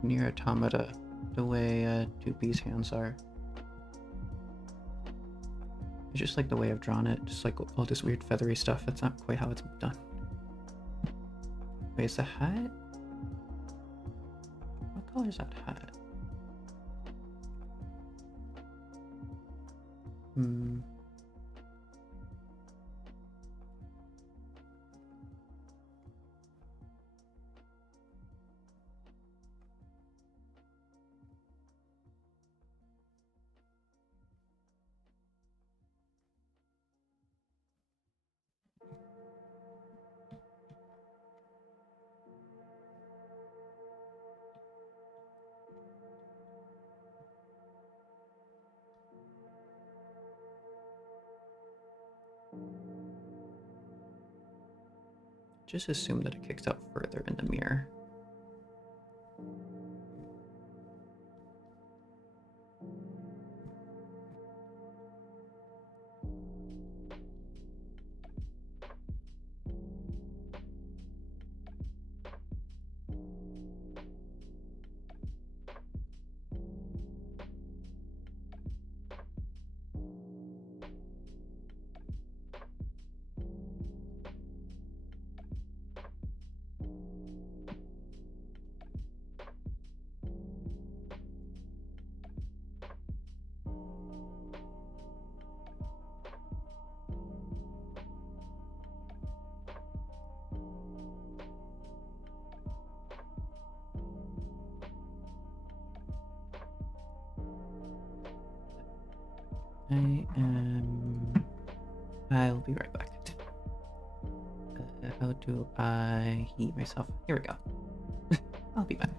Near Automata, the way 2B's hands are. It's just like the way I've drawn it, just like all this weird feathery stuff. That's not quite how it's done. Wait, is the hat? What color is that hat? Just assume that it kicks out further in the mirror. I'll be right back. How do I heat myself? Here we go. I'll be back.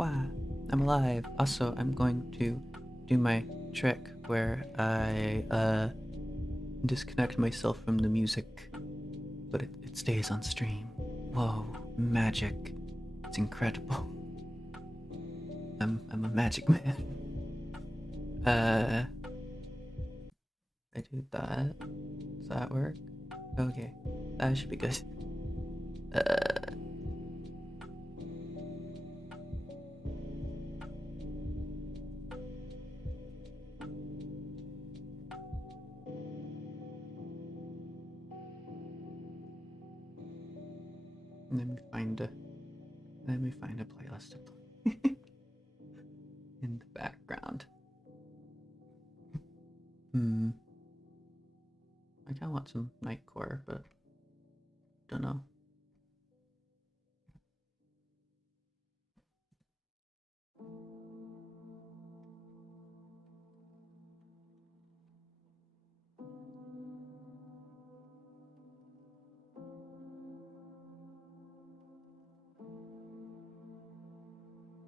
Wow, I'm alive. Also, I'm going to do my trick where I disconnect myself from the music, but it stays on stream. Whoa, magic. It's incredible. I'm a magic man. I do that. Does that work? Okay, that should be good. Let me find a playlist to play in the background. I kinda want some nightcore, but don't know.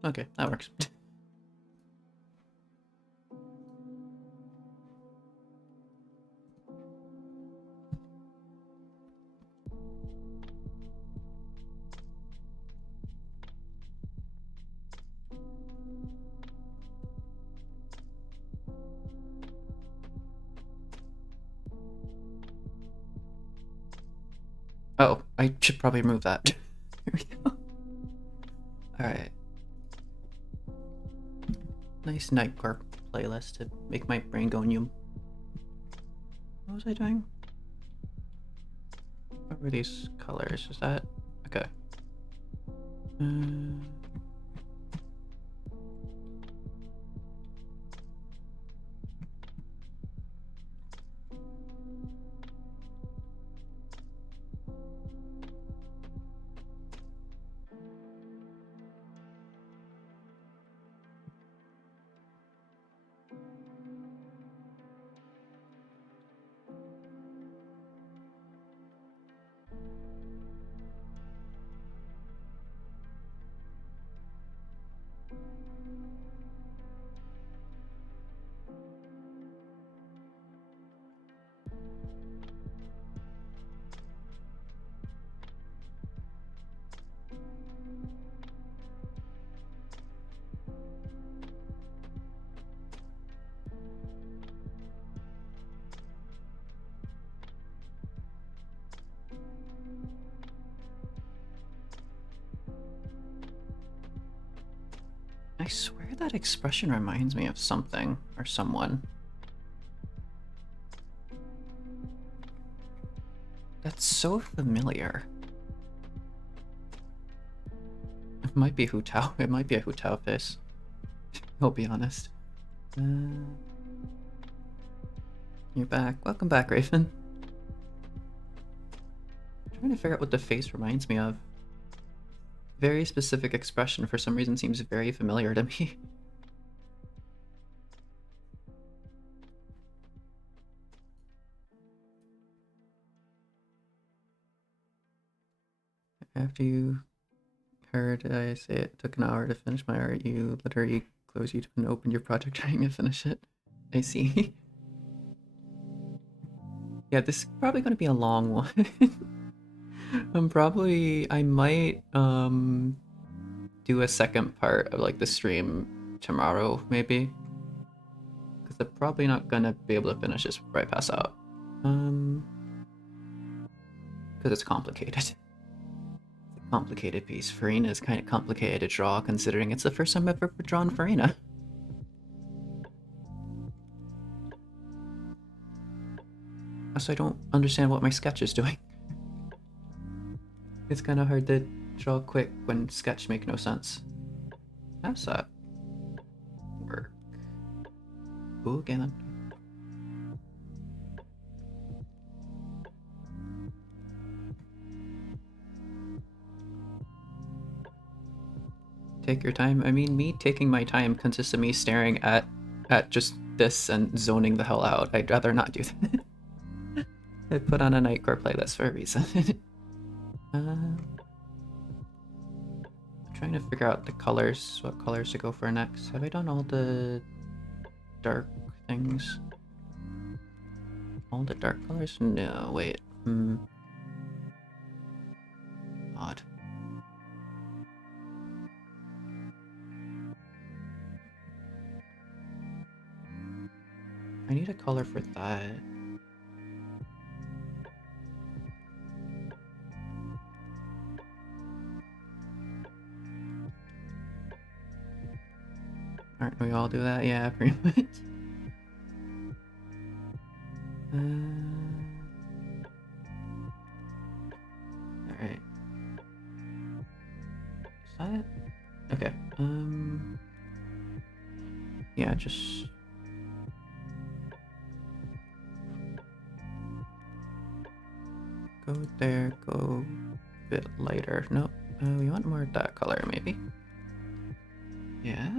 Okay, that works. Oh, I should probably remove that. Here we go. Alright. Nice nightcore playlist to make my brain go yum. What was I doing? What were these colors? Is that... Okay. I swear that expression reminds me of something or someone. That's so familiar. It might be Hu Tao. It might be a Hu Tao face. I'll be honest. You're back. Welcome back, Raven. I'm trying to figure out what the face reminds me of. Very specific expression for some reason seems very familiar to me. After you heard I say it took an hour to finish my art, you literally closed YouTube and opened your project trying to finish it. I see. Yeah, this is probably going to be a long one. I might do a second part of like the stream tomorrow maybe, because I'm probably not gonna be able to finish this before I pass out, because it's complicated. It's a complicated piece. Furina is kind of complicated to draw considering it's the first time I've ever drawn Furina. So I don't understand what my sketch is doing. It's kind of hard to draw quick when sketch make no sense. How's that work? Ooh, again. Take your time. I mean, me taking my time consists of me staring at just this and zoning the hell out. I'd rather not do that. I put on a nightcore playlist for a reason. I'm trying to figure out the colors, what colors to go for next. Have I done all the dark things? All the dark colors? No, wait. Odd. I need a color for that. Aren't we all do that? Yeah, pretty much. Alright. Is that it? Okay. Yeah, just... Go there, go a bit lighter. Nope. We want more of that color, maybe. Yeah?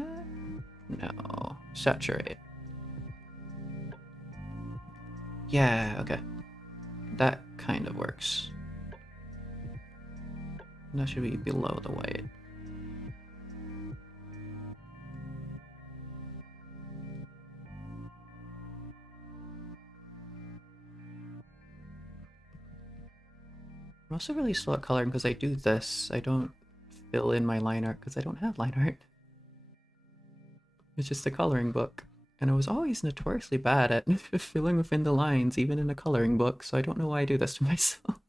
No. Saturate. Yeah, okay. That kind of works. That should be below the white. I'm also really slow at coloring because I do this. I don't fill in my line art because I don't have line art. It's just a coloring book. And I was always notoriously bad at filling within the lines, even in a coloring book, so I don't know why I do this to myself.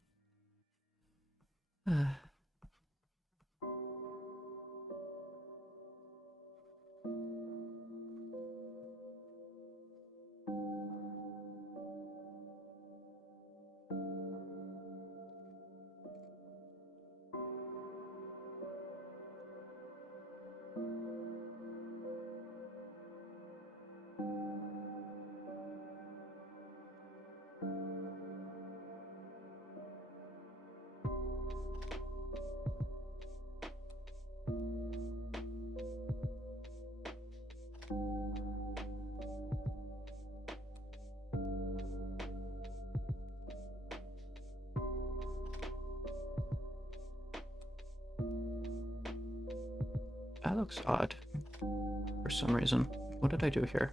That looks odd for some reason. What did I do here?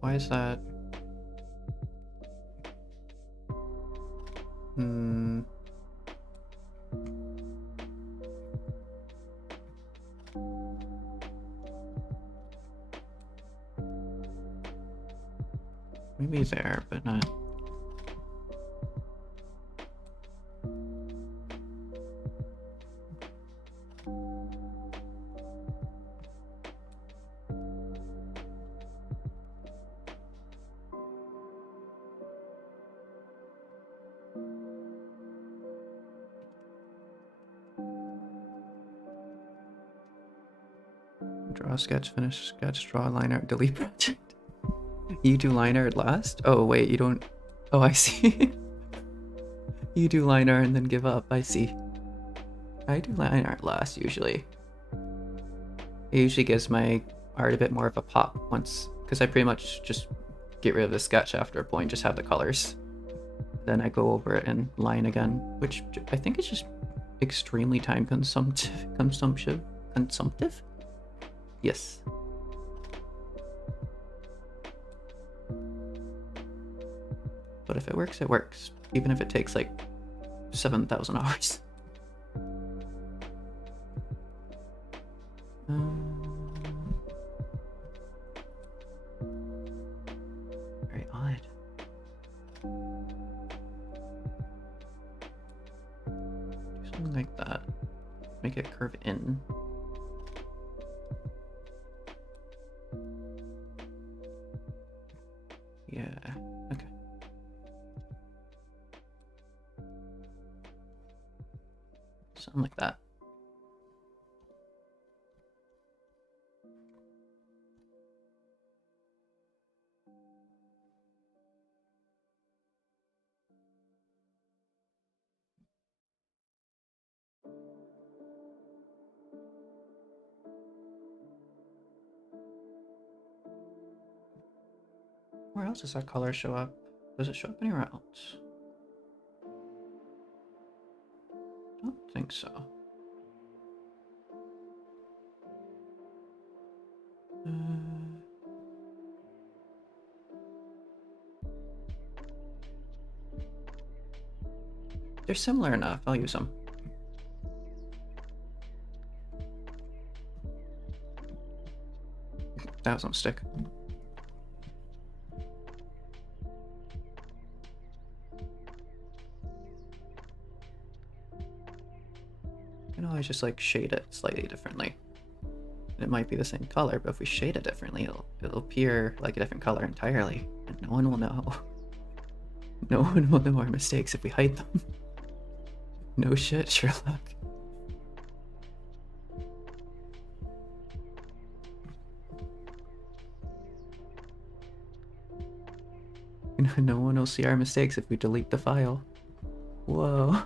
Why is that? Maybe there, but not. Draw, sketch, finish, sketch, draw, line art, delete project. You do line art last? Oh, wait, you don't... Oh, I see. You do line art and then give up, I see. I do line art last, usually. It usually gives my art a bit more of a pop once, because I pretty much just get rid of the sketch after a point, just have the colors. Then I go over it and line again, which I think is just extremely time consumptive. Yes. But if it works, it works. Even if it takes like 7,000 hours. Very odd. Do something like that. Make it curve in. Yeah, okay. Something like that. Where else does that color show up? Does it show up anywhere else? I don't think so. They're similar enough. I'll use them. That was on stick. You can always just like shade it slightly differently. It might be the same color, but if we shade it differently, it'll appear like a different color entirely, and no one will know. No one will know our mistakes if we hide them. No shit, Sherlock. No one will see our mistakes if we delete the file. Whoa.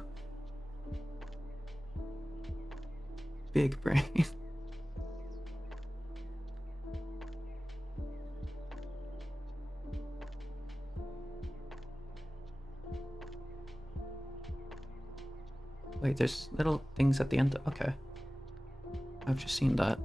Big brain. Wait, there's little things at the end. Okay. I've just seen that.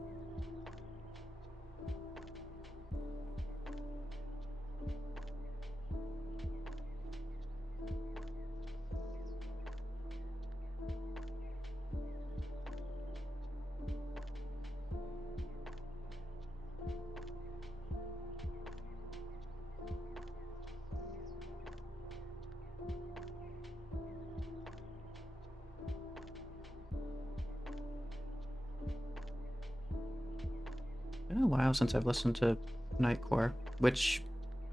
Been a while since I've listened to Nightcore, which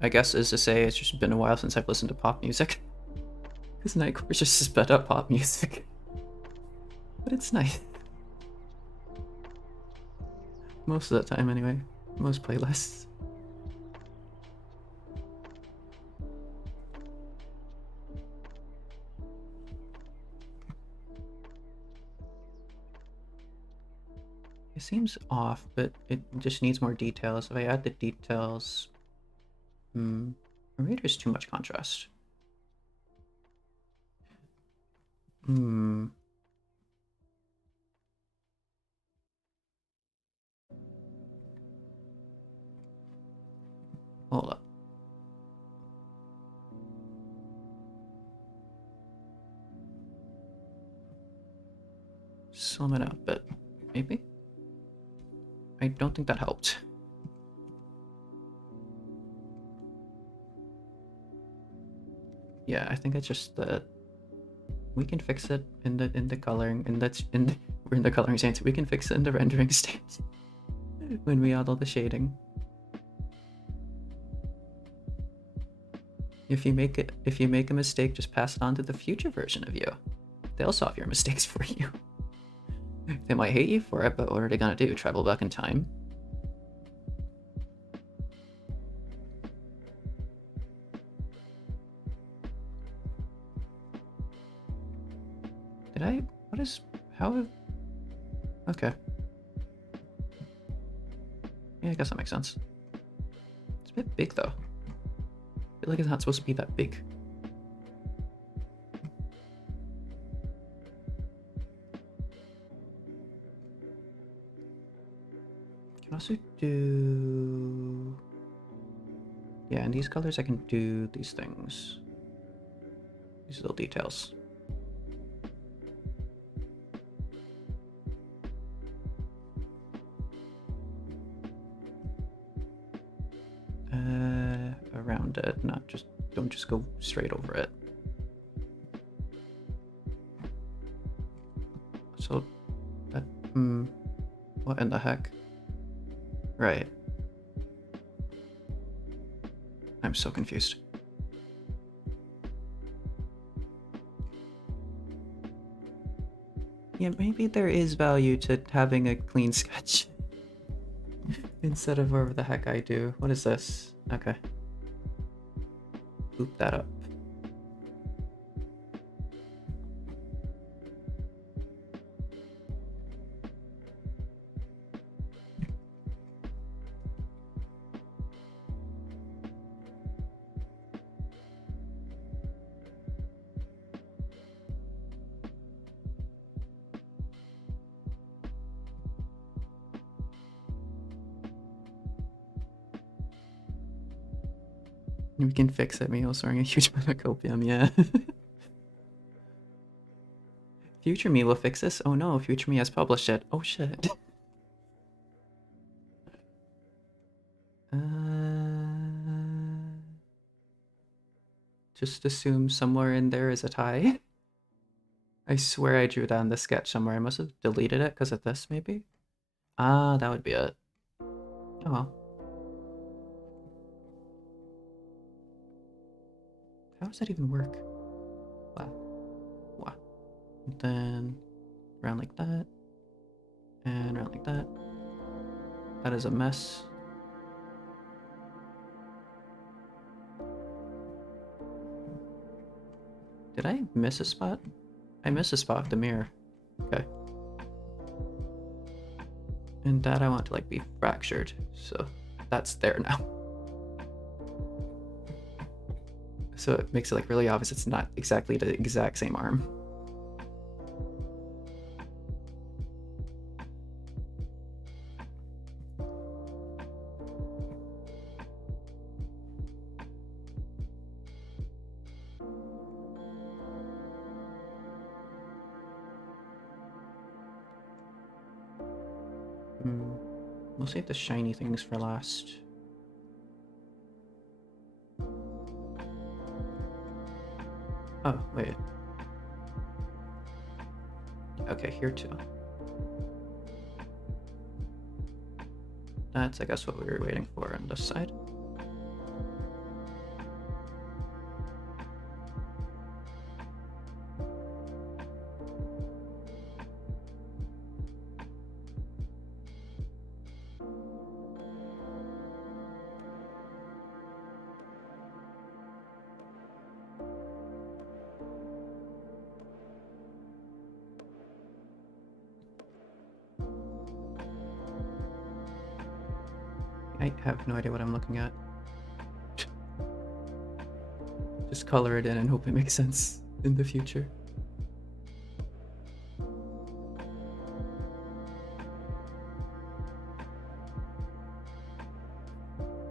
I guess is to say it's just been a while since I've listened to pop music. Because Nightcore is just sped up pop music. But it's nice. Most of the time, anyway. Most playlists. It seems off, but it just needs more details. If I add the details... or maybe there's too much contrast. Hold up. Slim it out a bit, maybe? I don't think that helped. Yeah, I think it's just that we can fix it in the coloring, and that's we're in the coloring state. We can fix it in the rendering state when we add all the shading. If you make a mistake, just pass it on to the future version of you. They'll solve your mistakes for you. They might hate you for it, but what are they gonna do? Travel back in time? Did I? What is? How? Okay. Yeah, I guess that makes sense. It's a bit big though. I feel like it's not supposed to be that big. Can also do... Yeah, in these colors I can do these things. These little details. Around it, not just... Don't just go straight over it. So, that... What in the heck? Right. I'm so confused. Yeah, maybe there is value to having a clean sketch instead of whatever the heck I do. What is this? Okay. Boop that up. We can fix it. Me also wearing a huge amount of copium, yeah. Future me will fix this? Oh no, future me has published it. Oh shit. Just assume somewhere in there is a tie. I swear I drew that in the sketch somewhere. I must have deleted it because of this, maybe? Ah, that would be it. Oh well. How does that even work? Wow. Wow. And then around like that. And around like that. That is a mess. Did I miss a spot? I missed a spot with the mirror. Okay. And that I want to like be fractured, so that's there now. So it makes it like really obvious it's not exactly the exact same arm. We'll save the shiny things for last. Oh, wait. Okay, here too. That's, I guess, what we were waiting for on this side. I have no idea what I'm looking at. Just color it in and hope it makes sense in the future.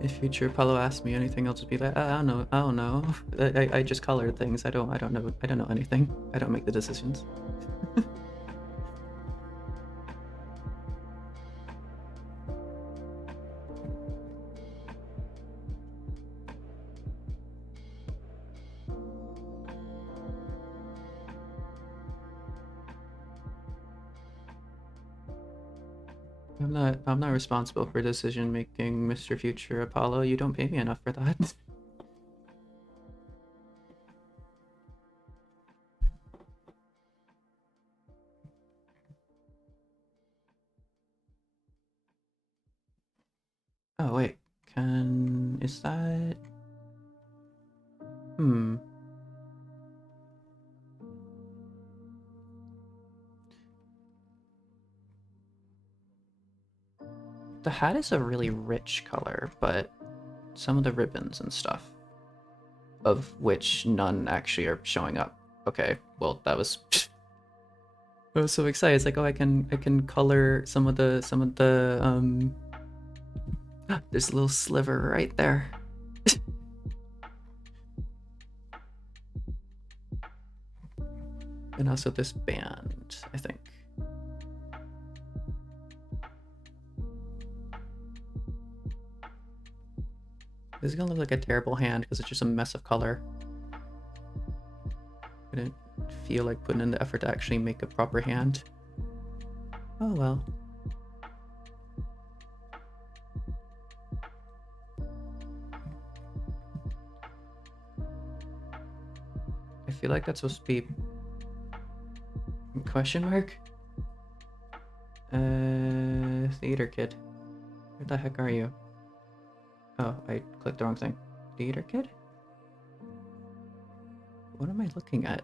If future Apollo asks me anything, I'll just be like, I don't know. I don't know. I just color things. I don't know anything. I don't make the decisions. I'm not responsible for decision making, Mr. Future Apollo. You don't pay me enough for that. Oh wait, is that? The hat is a really rich color, but some of the ribbons and stuff, of which none actually are showing up. Okay, well that was I was so excited. It's like, oh, I can color some of the there's a little sliver right there. And also this band, I think. This is gonna look like a terrible hand because it's just a mess of color. I didn't feel like putting in the effort to actually make a proper hand. Oh well. I feel like that's supposed to be question mark? Theater kid. Where the heck are you? Oh, I clicked the wrong thing. Theater kid? What am I looking at?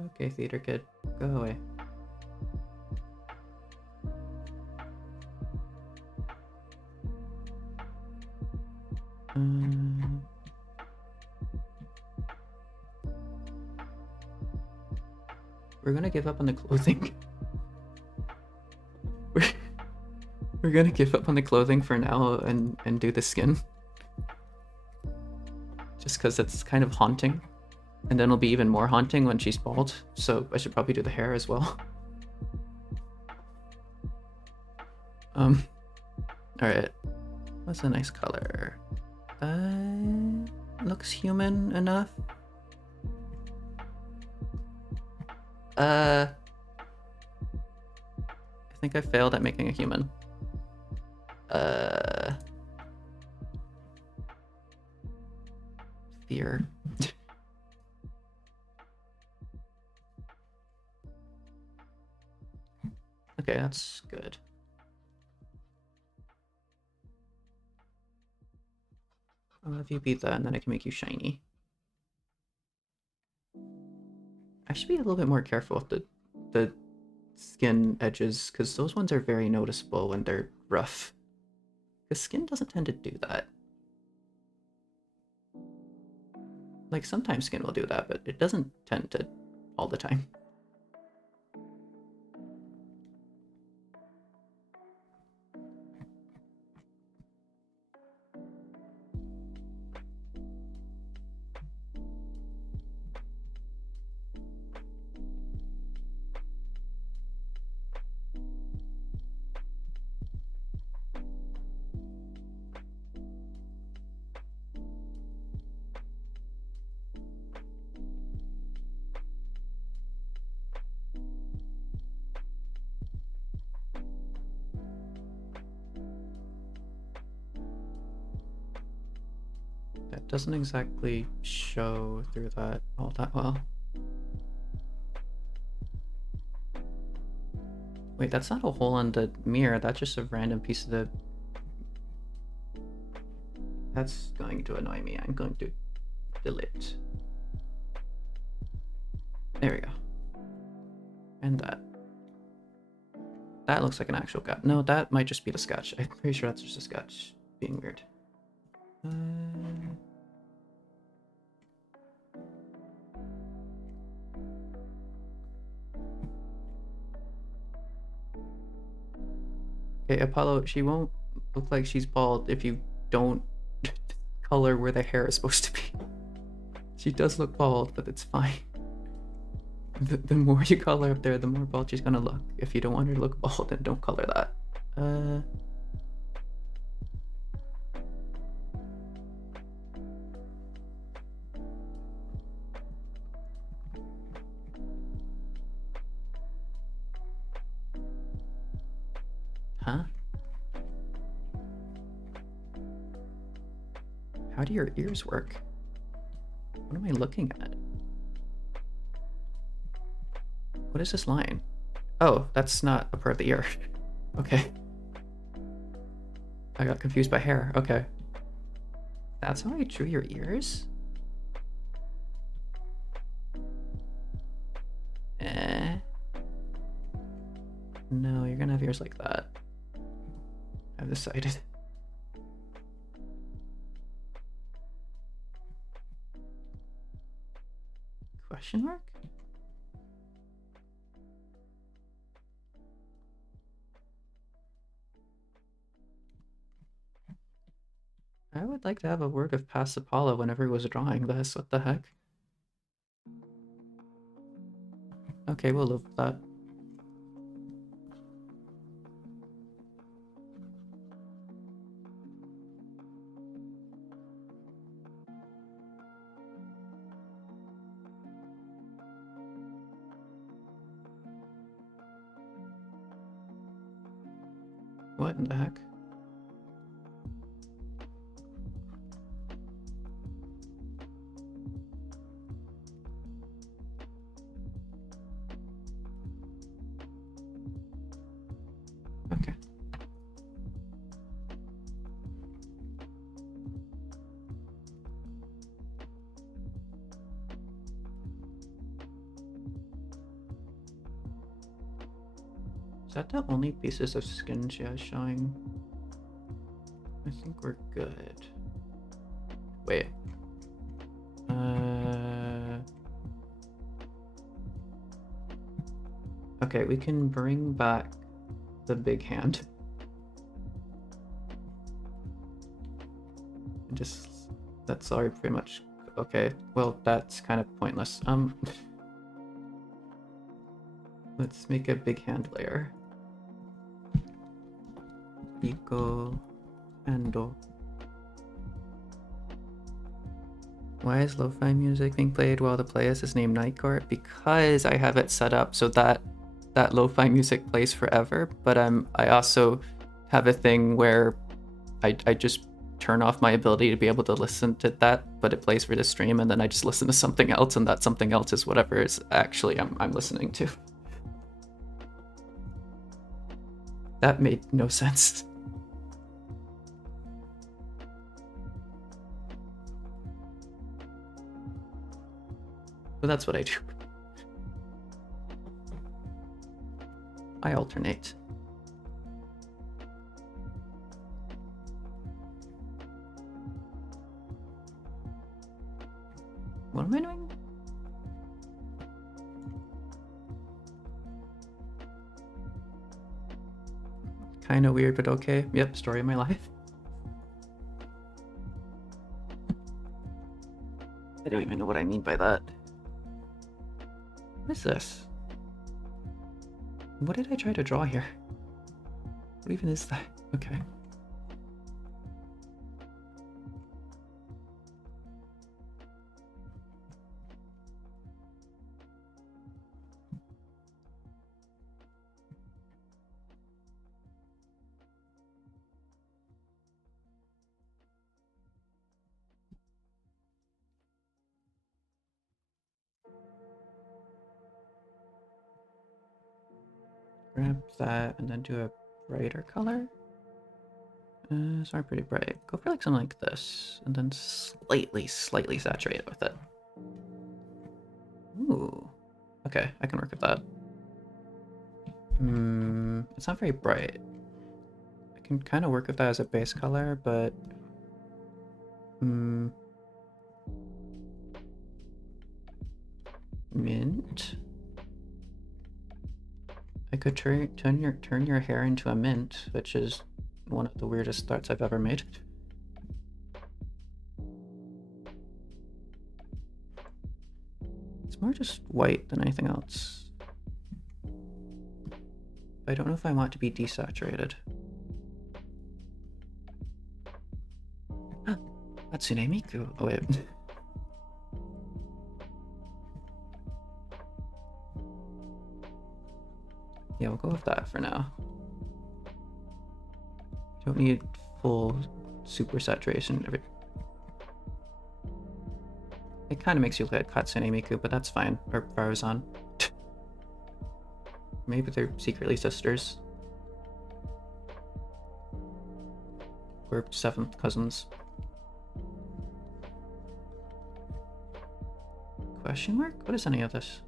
Okay, theater kid, go away. We're gonna give up on the clothing. We're gonna give up on the clothing for now and do the skin. just because it's kind of haunting. And then it'll be even more haunting when she's bald, so I should probably do the hair as well. Alright. What's a nice color? Looks human enough. I think I failed at making a human. Fear. Okay, that's good. I'll have you beat that, and then I can make you shiny. I should be a little bit more careful with the skin edges, because those ones are very noticeable when they're rough. Because skin doesn't tend to do that. Like, sometimes skin will do that, but it doesn't tend to all the time. That doesn't exactly show through that all that well. Wait, that's not a hole in the mirror, that's just a random piece of the... That's going to annoy me. I'm going to delete. There we go. And that. That looks like an actual cat. No, that might just be the sketch. I'm pretty sure that's just a sketch being weird. Okay, Apollo, she won't look like she's bald if you don't color where the hair is supposed to be. She does look bald, but it's fine. The more you color up there, the more bald she's gonna look. If you don't want her to look bald, then don't color that. Huh? How do your ears work? What am I looking at? What is this line? Oh, that's not a part of the ear. Okay. I got confused by hair. Okay. That's how I drew your ears? No, you're gonna have ears like that. I've decided. Question mark? I would like to have a word of past Apollo whenever he was drawing this. What the heck? Okay, we'll live with that. What in the heck? Okay. Is that the only pieces of skin she has showing? I think we're good. Wait. Okay, we can bring back the big hand. Just, that's already pretty much Okay, well, that's kind of pointless. Let's make a big hand layer. Pico Ando. Why is lo-fi music being played while the playlist is named Night Court? Because I have it set up so that lo-fi music plays forever, but I also have a thing where I just turn off my ability to be able to listen to that, but it plays for the stream, and then I just listen to something else, and that something else is whatever is actually I'm listening to. That made no sense. But that's what I do. I alternate. What am I doing? Kind of weird, but okay. Yep, story of my life. I don't even know what I mean by that. What is this? What did I try to draw here? What even is that? Okay. Grab that and then do a brighter color. Sorry, pretty bright. Go for like something like this, and then slightly saturate it with it. Ooh. Okay, I can work with that. It's not very bright. I can kind of work with that as a base color, but mint. I could turn your hair into a mint, which is one of the weirdest thoughts I've ever made. It's more just white than anything else. I don't know if I want to be desaturated. Hatsune Miku. Oh wait. Yeah, we'll go with that for now. Don't need full super saturation. It kind of makes you look like Hatsune Miku, but that's fine. Or Faruzan. Maybe they're secretly sisters. Or seventh cousins. Question mark? What is any of this?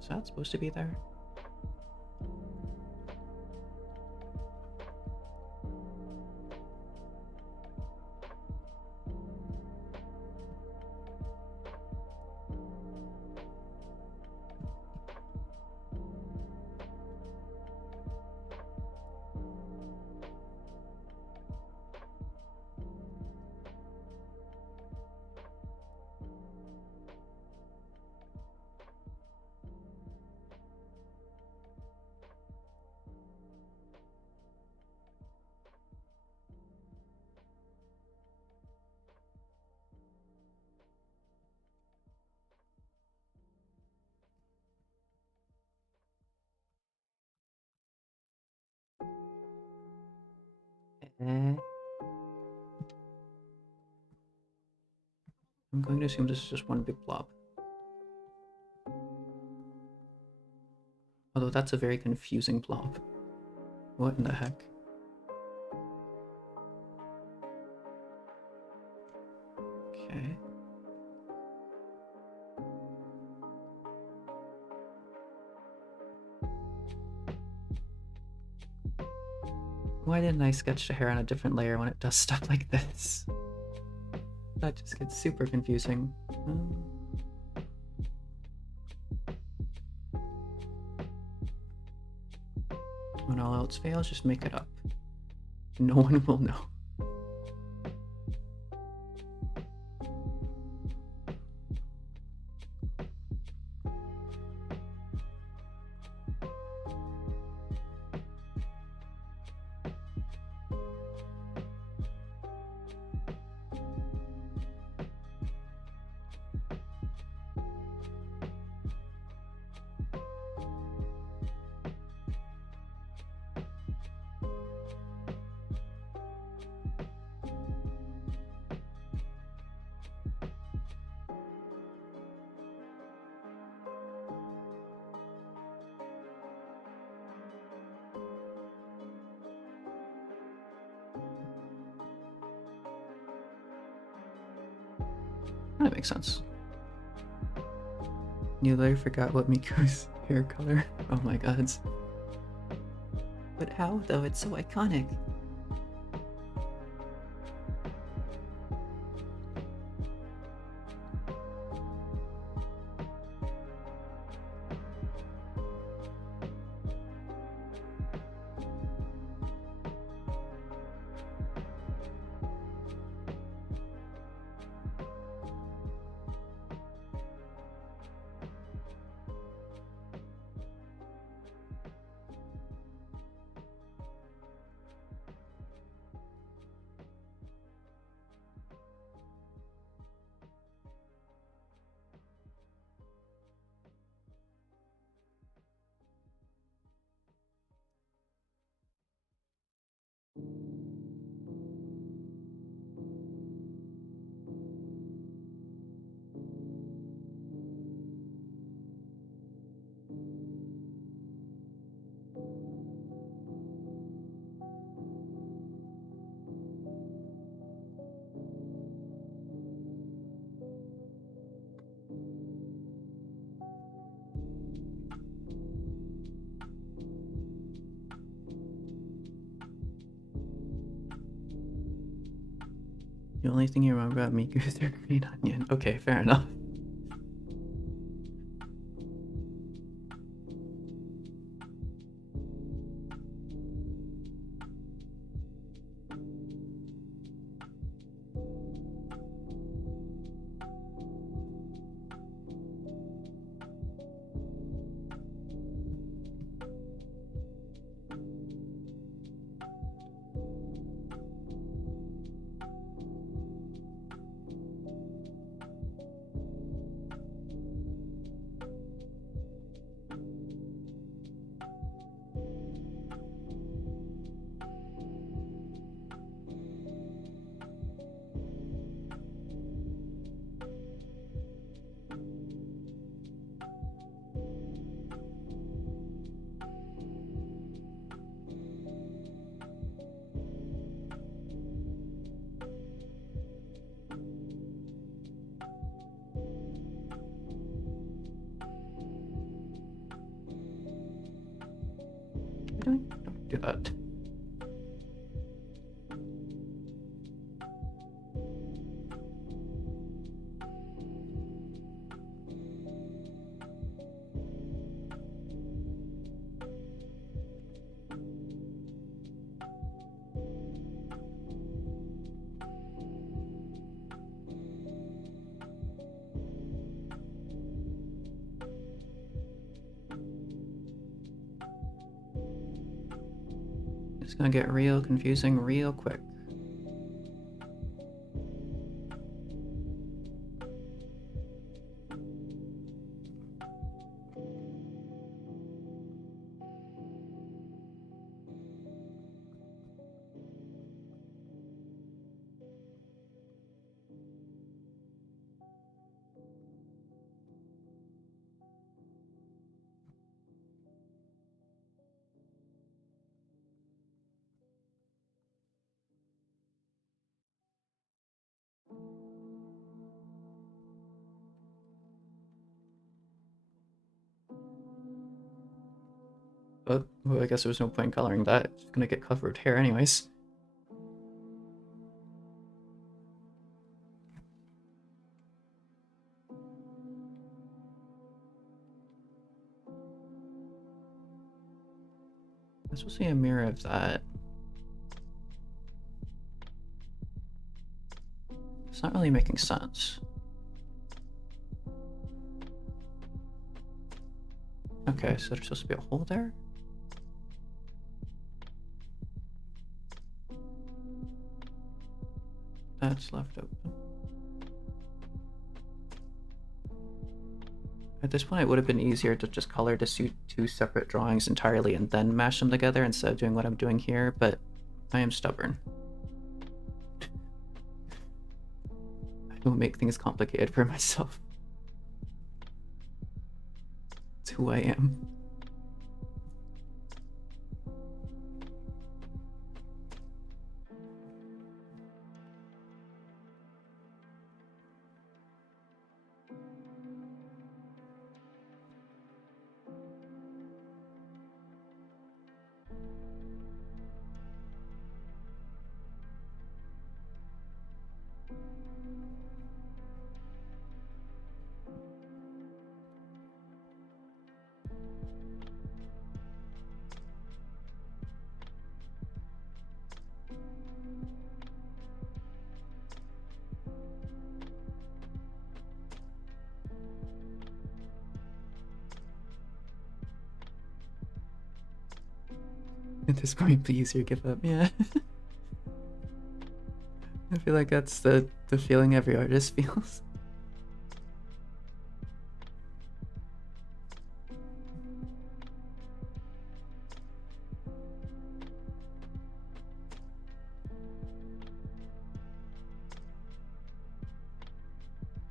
Is that supposed to be there? I'm going to assume this is just one big blob. Although that's a very confusing blob. What in the heck? Okay. Why didn't I sketch the hair on a different layer when it does stuff like this? That just gets super confusing. When all else fails, just make it up. No one will know. That makes sense. You literally forgot what Miku's hair color. Oh my god. But how though? It's so iconic. The only thing you remember about Miku is her green onion. Okay, fair enough. Don't do that. It's gonna get real confusing real quick. But well, I guess there's no point in coloring that. It's gonna get covered hair anyways. That's supposed to be a mirror of that. It's not really making sense. Okay, so there's supposed to be a hole there? That's left open. At this point, it would have been easier to just color the two separate drawings entirely and then mash them together instead of doing what I'm doing here, but I am stubborn. I don't make things complicated for myself. It's who I am. At this point, be easier give up. Yeah. I feel like that's the feeling every artist feels.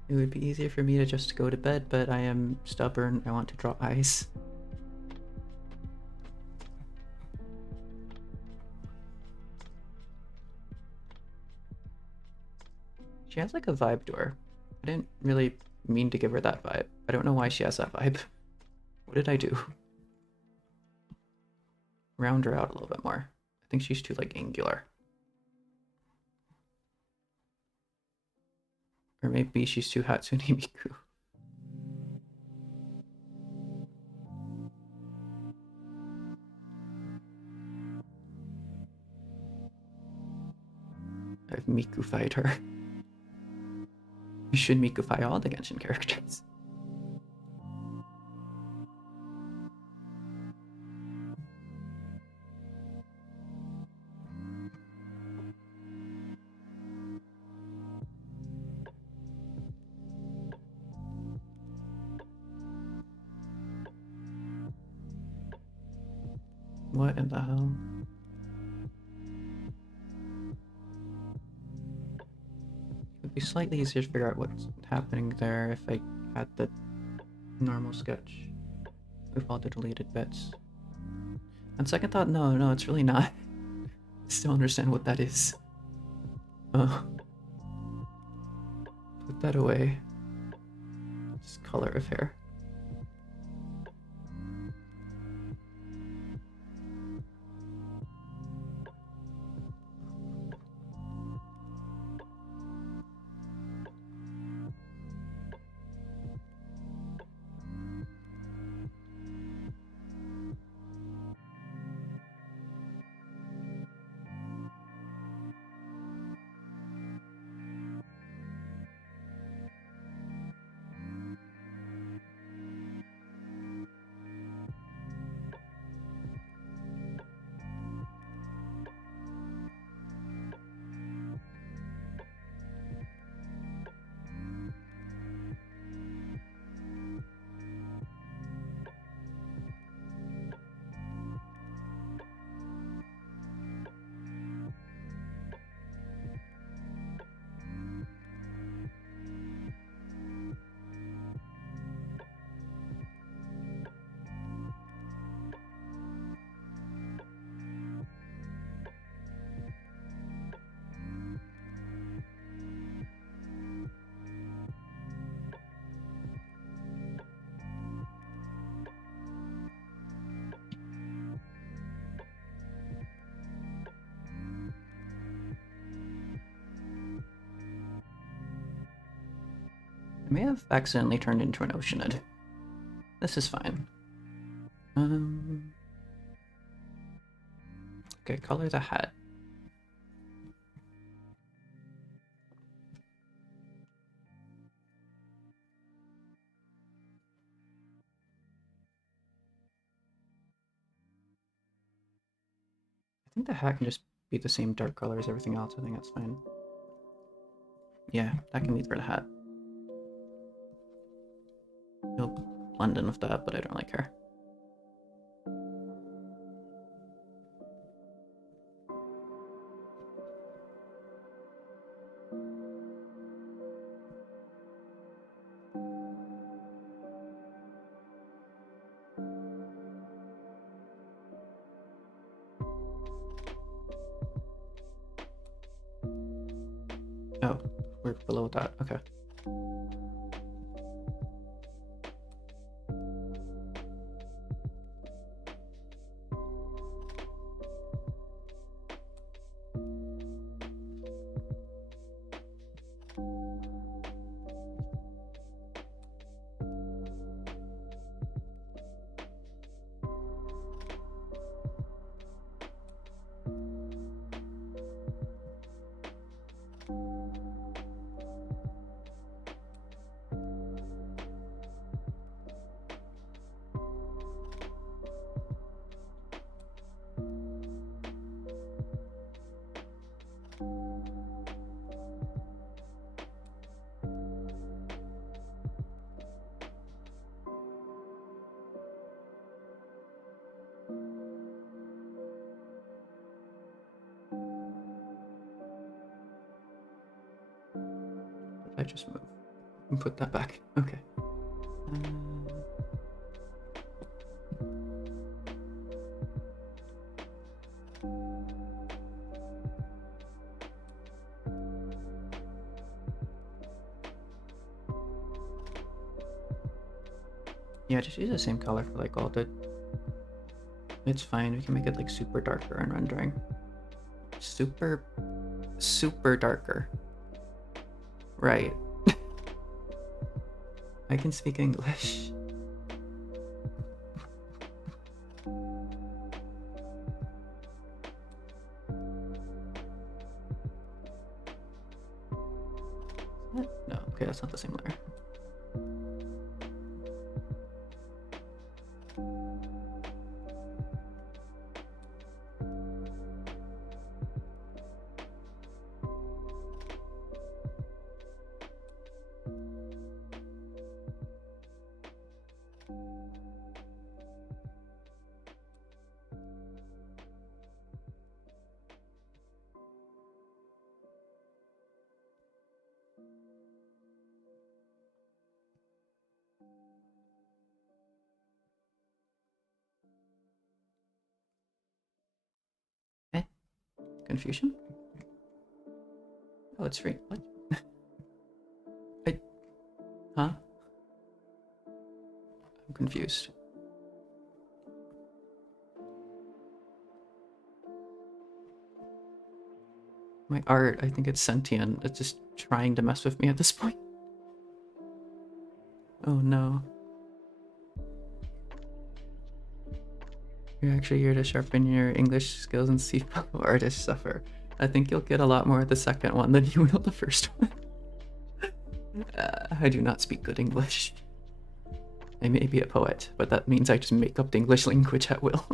It would be easier for me to just go to bed, but I am stubborn. I want to draw eyes. She has like a vibe to her. I didn't really mean to give her that vibe. I don't know why she has that vibe. What did I do? Round her out a little bit more. I think she's too like angular. Or maybe she's too Hatsune Miku. I've Miku-fied her. You should Miku-fi all the Genshin characters. What in the hell? It would be slightly easier to figure out what's happening there if I had the normal sketch with all the deleted bits. On second thought, no, it's really not. I still understand what that is. Put that away. Just color of hair. I may have accidentally turned into an Oceanid. This is fine. Okay, color the hat. I think the hat can just be the same dark color as everything else. I think that's fine. Yeah, that can be for the hat. He'll blend in with that, but I don't really care. Oh, we're below that. Okay. I just move and put that back. Okay. Yeah, just use the same color for like all the... It's fine, we can make it like super darker in rendering. Super darker. Right. I can speak English. What? No, okay, that's not the same layer. Eh? Confusion? Oh, it's free. What? Huh? I'm confused. My art, I think it's sentient. It's just trying to mess with me at this point. Oh no. You're actually here to sharpen your English skills and see how artists suffer. I think you'll get a lot more of the second one than you will the first one. I do not speak good English. I may be a poet, but that means I just make up the English language at will.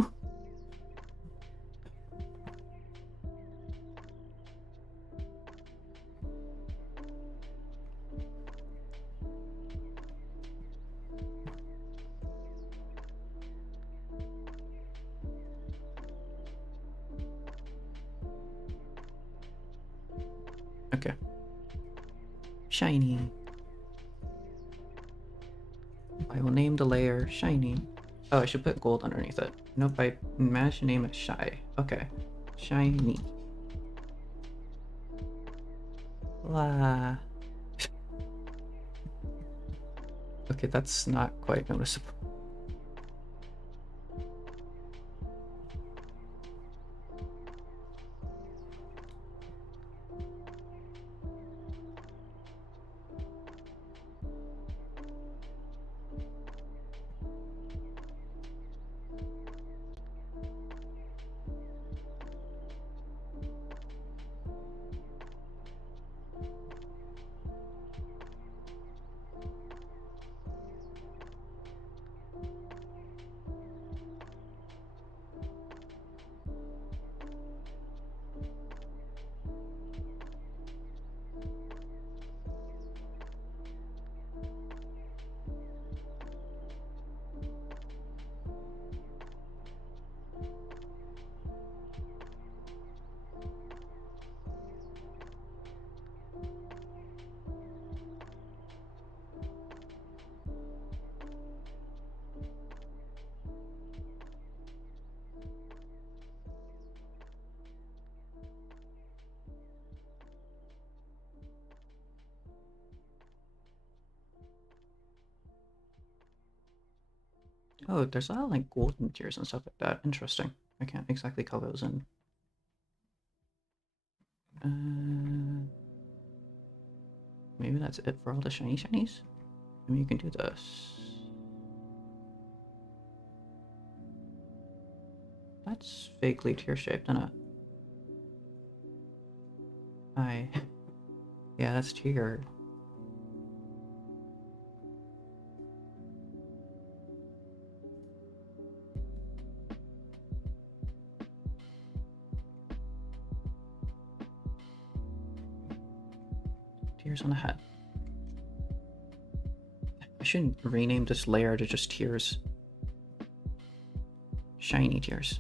Okay. Shiny. I will name the layer Shiny. Oh, I should put gold underneath it. Nope, I managed to name it Shy. Okay. Shiny. La. Okay, that's not quite noticeable. Oh, there's a lot of like golden tears and stuff like that. Interesting. I can't exactly color those in. Maybe that's it for all the shiny shinies? I mean, you can do this. That's vaguely tear-shaped, isn't it? Yeah, that's tear. Tears on the head. I shouldn't rename this layer to just tears. Shiny tears.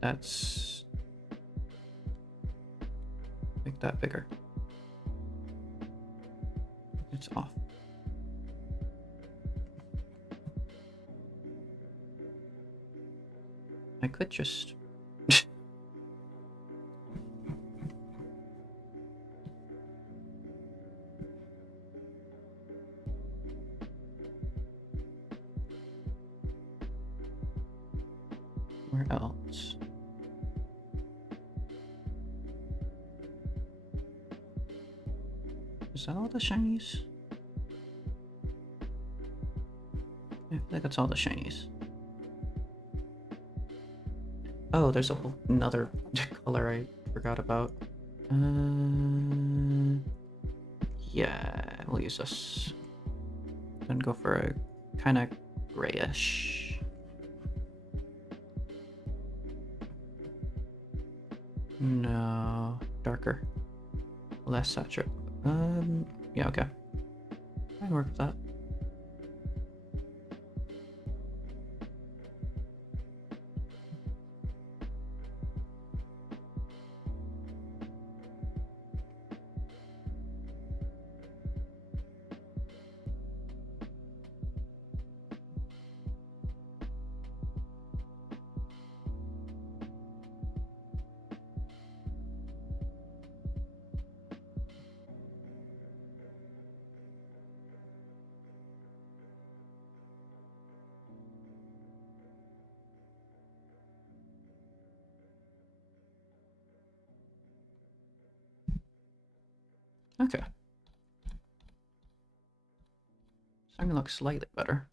That's... make that bigger. It's off. I could just... Where else? Is that all the shinies? I feel like that's all the shinies. Oh, there's a whole another color I forgot about. Yeah, we'll use this. Then go for a kind of grayish. No, darker, less saturated. Yeah, okay. I can work with that. Okay. Starting to look slightly better.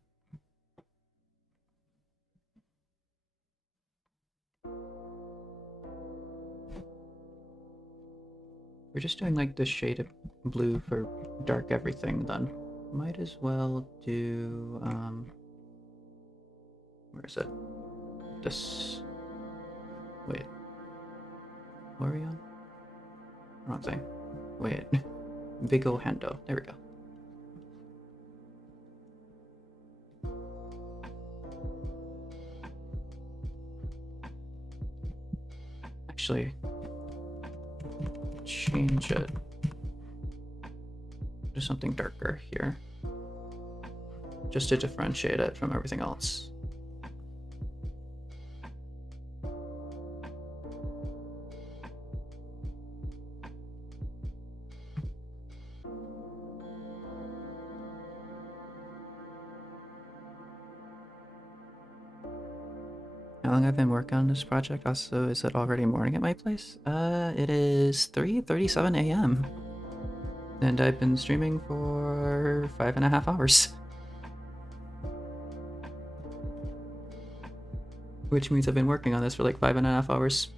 We're just doing like the shade of blue for dark everything then. Might as well do, where is it? This, wait. What are we on? Wrong thing. Wait. Vigo Hendo. There we go. Actually, change it to something darker here, just to differentiate it from everything else. How long I've been working on this project? Also, is it already morning at my place? It is 3:37 a.m. And I've been streaming for 5.5 hours. Which means I've been working on this for like 5.5 hours.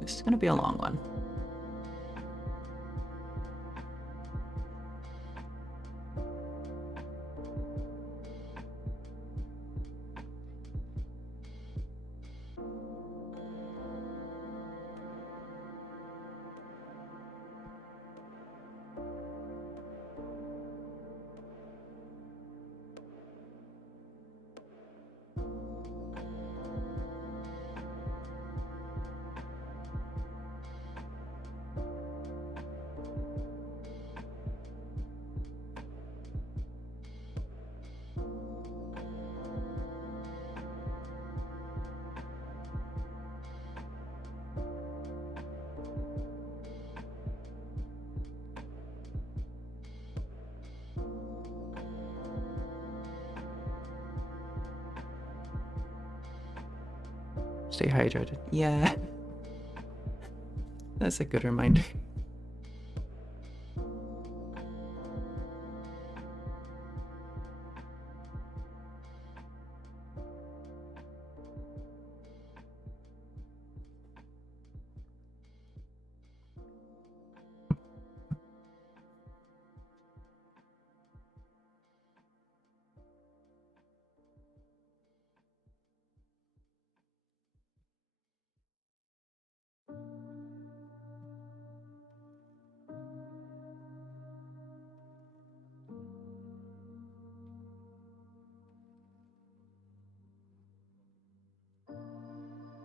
This is gonna be a long one. Stay hydrated. Yeah. That's a good reminder.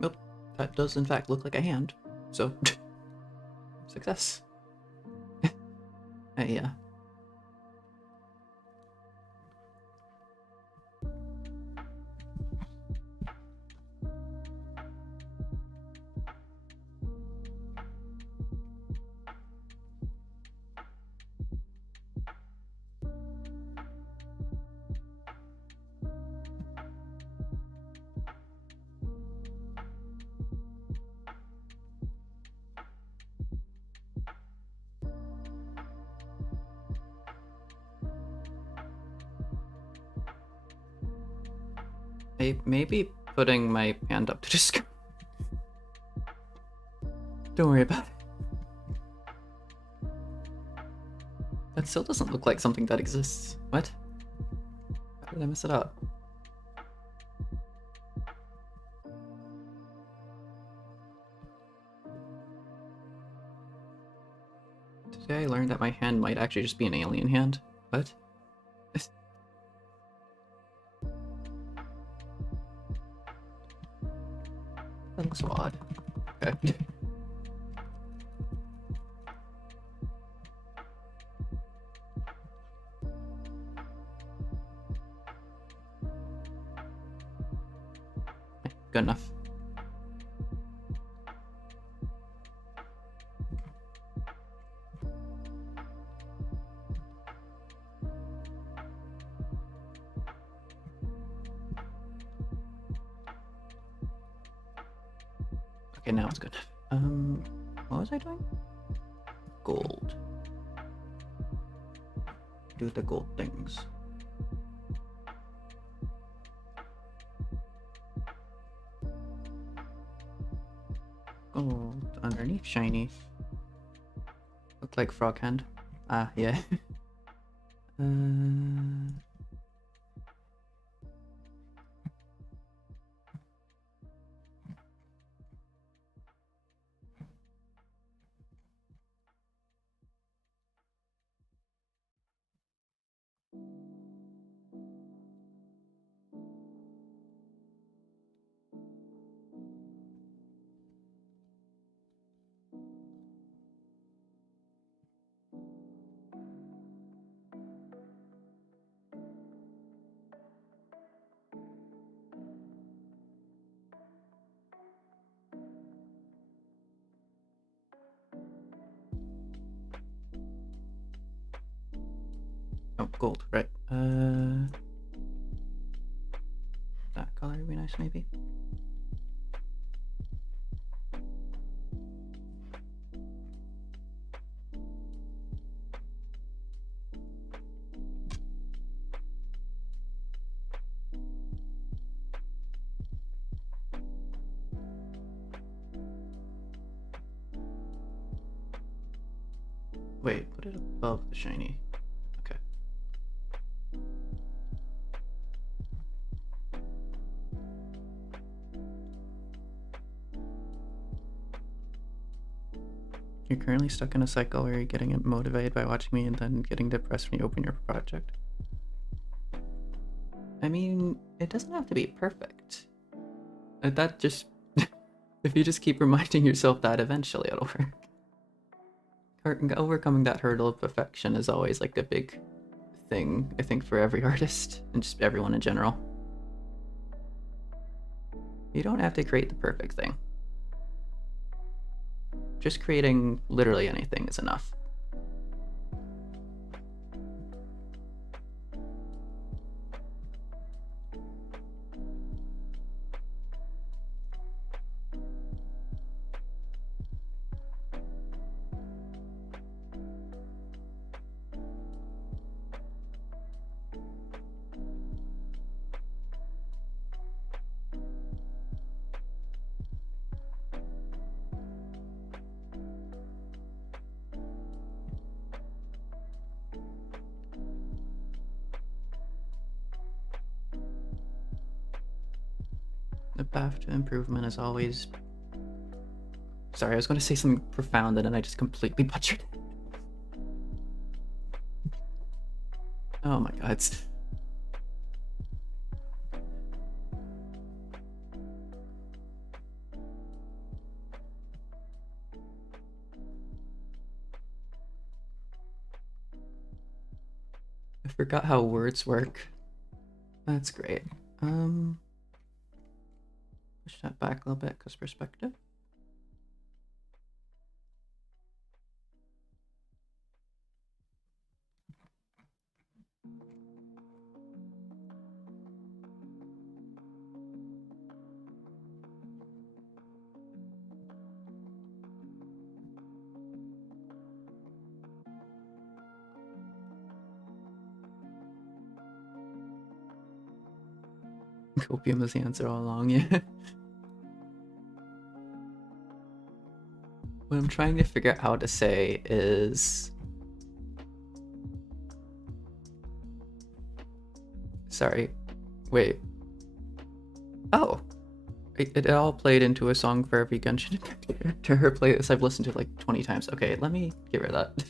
Nope, that does in fact look like a hand. So, success. Yeah. Maybe putting my hand up to discourage. Don't worry about it. That still doesn't look like something that exists. What? How did I mess it up? Today I learned that my hand might actually just be an alien hand. What? That looks so odd. Okay. Good enough. Okay, now it's good. What was I doing? Gold. Do the gold things. Gold underneath shiny. Look like frog hand. Ah, yeah. Oh, gold, right. That color would be nice, maybe. Wait, put it above the shiny. Okay. You're currently stuck in a cycle where you're getting motivated by watching me and then getting depressed when you open your project. I mean, it doesn't have to be perfect. That just... if you just keep reminding yourself that, eventually it'll work. Overcoming that hurdle of perfection is always like a big thing, I think, for every artist and just everyone in general. You don't have to create the perfect thing. Just creating literally anything is enough. The path to improvement is always... Sorry, I was going to say something profound and then I just completely butchered it. Oh my god. I forgot how words work. That's great. Push that back a little bit because perspective. Copium is the answer all along, yeah. What I'm trying to figure out how to say is... Sorry. Wait. Oh! It all played into a song for every Genshin to her playlist I've listened to like 20 times. Okay, let me get rid of that.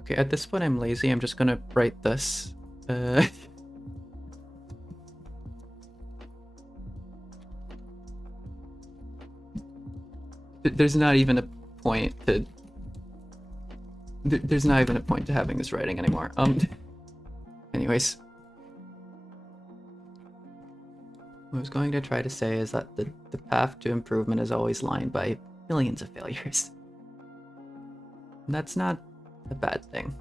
Okay, at this point I'm lazy. I'm just gonna write this. There's not even a point to... There's not even a point to having this writing anymore. Anyways. What I was going to try to say is that the path to improvement is always lined by millions of failures. And that's not a bad thing.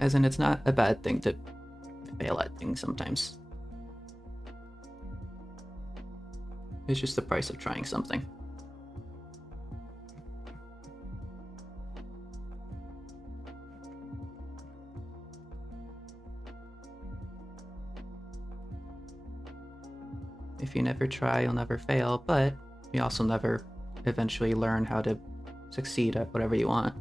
As in, it's not a bad thing to fail at things sometimes. It's just the price of trying something. If you never try, you'll never fail, but you also never eventually learn how to succeed at whatever you want.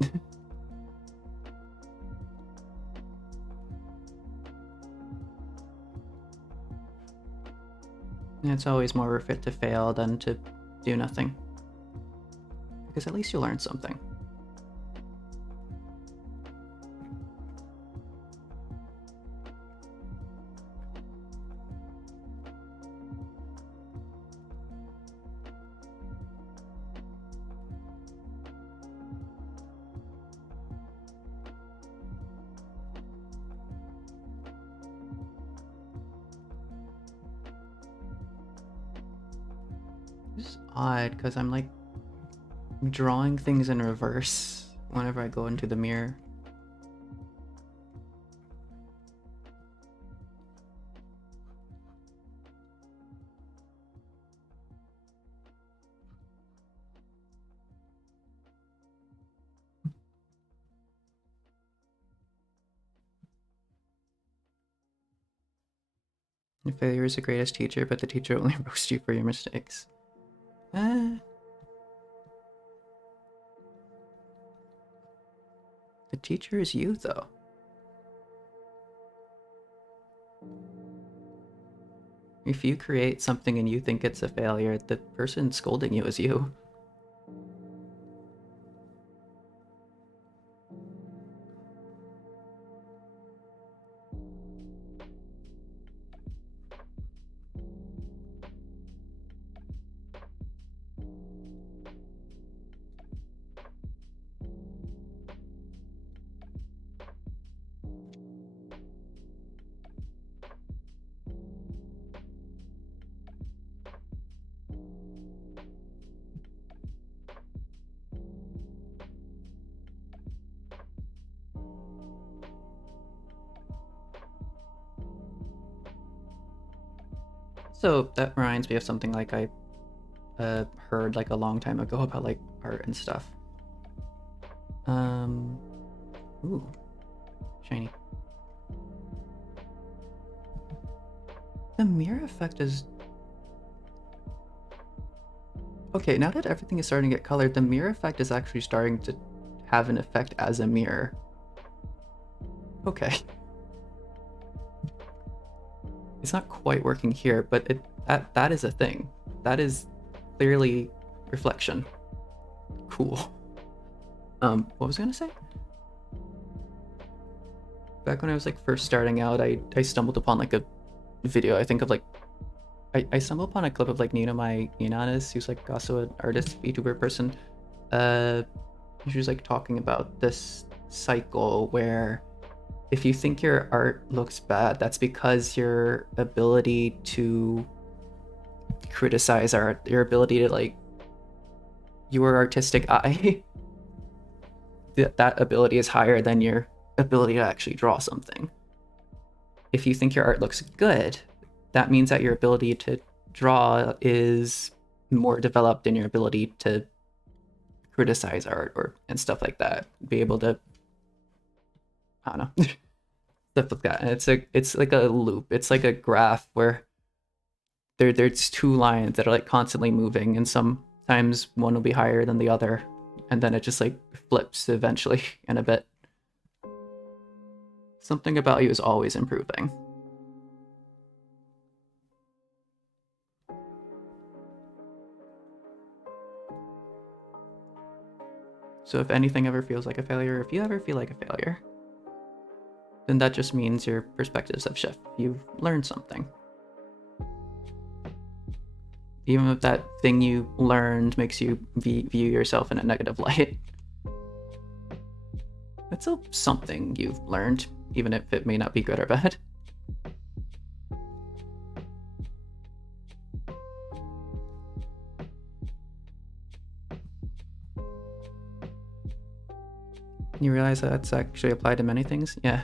And it's always more worth it to fail than to do nothing. Because at least you learn something. It's odd because I'm like drawing things in reverse whenever I go into the mirror. Failure is the greatest teacher, but the teacher only roasts you for your mistakes. The teacher is you, though. If you create something and you think it's a failure, the person scolding you is you. So that reminds me of something like I heard like a long time ago about like art and stuff. Ooh, shiny. The mirror effect is... Okay, now that everything is starting to get colored, the mirror effect is actually starting to have an effect as a mirror. Okay. It's not quite working here, but that is a thing. That is clearly reflection. Cool. What was I gonna say? Back when I was like first starting out, I stumbled upon like a video, I think of like I stumbled upon a clip of like Nina Inanis, who's like also an artist, VTuber person. She was like talking about this cycle where if you think your art looks bad, that's because your ability to criticize art, your ability to like your artistic eye, that ability is higher than your ability to actually draw something. If you think your art looks good, that means that your ability to draw is more developed than your ability to criticize art and stuff like that. Be able to, I don't know, stuff like that. And it's like a loop. It's like a graph where there's two lines that are like constantly moving, and sometimes one will be higher than the other, and then it just like flips eventually in a bit. Something about you is always improving. So if anything ever feels like a failure, if you ever feel like a failure, then that just means your perspectives have shifted. You've learned something. Even if that thing you learned makes you view yourself in a negative light, it's still something you've learned, even if it may not be good or bad. You realize that that's actually applied to many things? Yeah.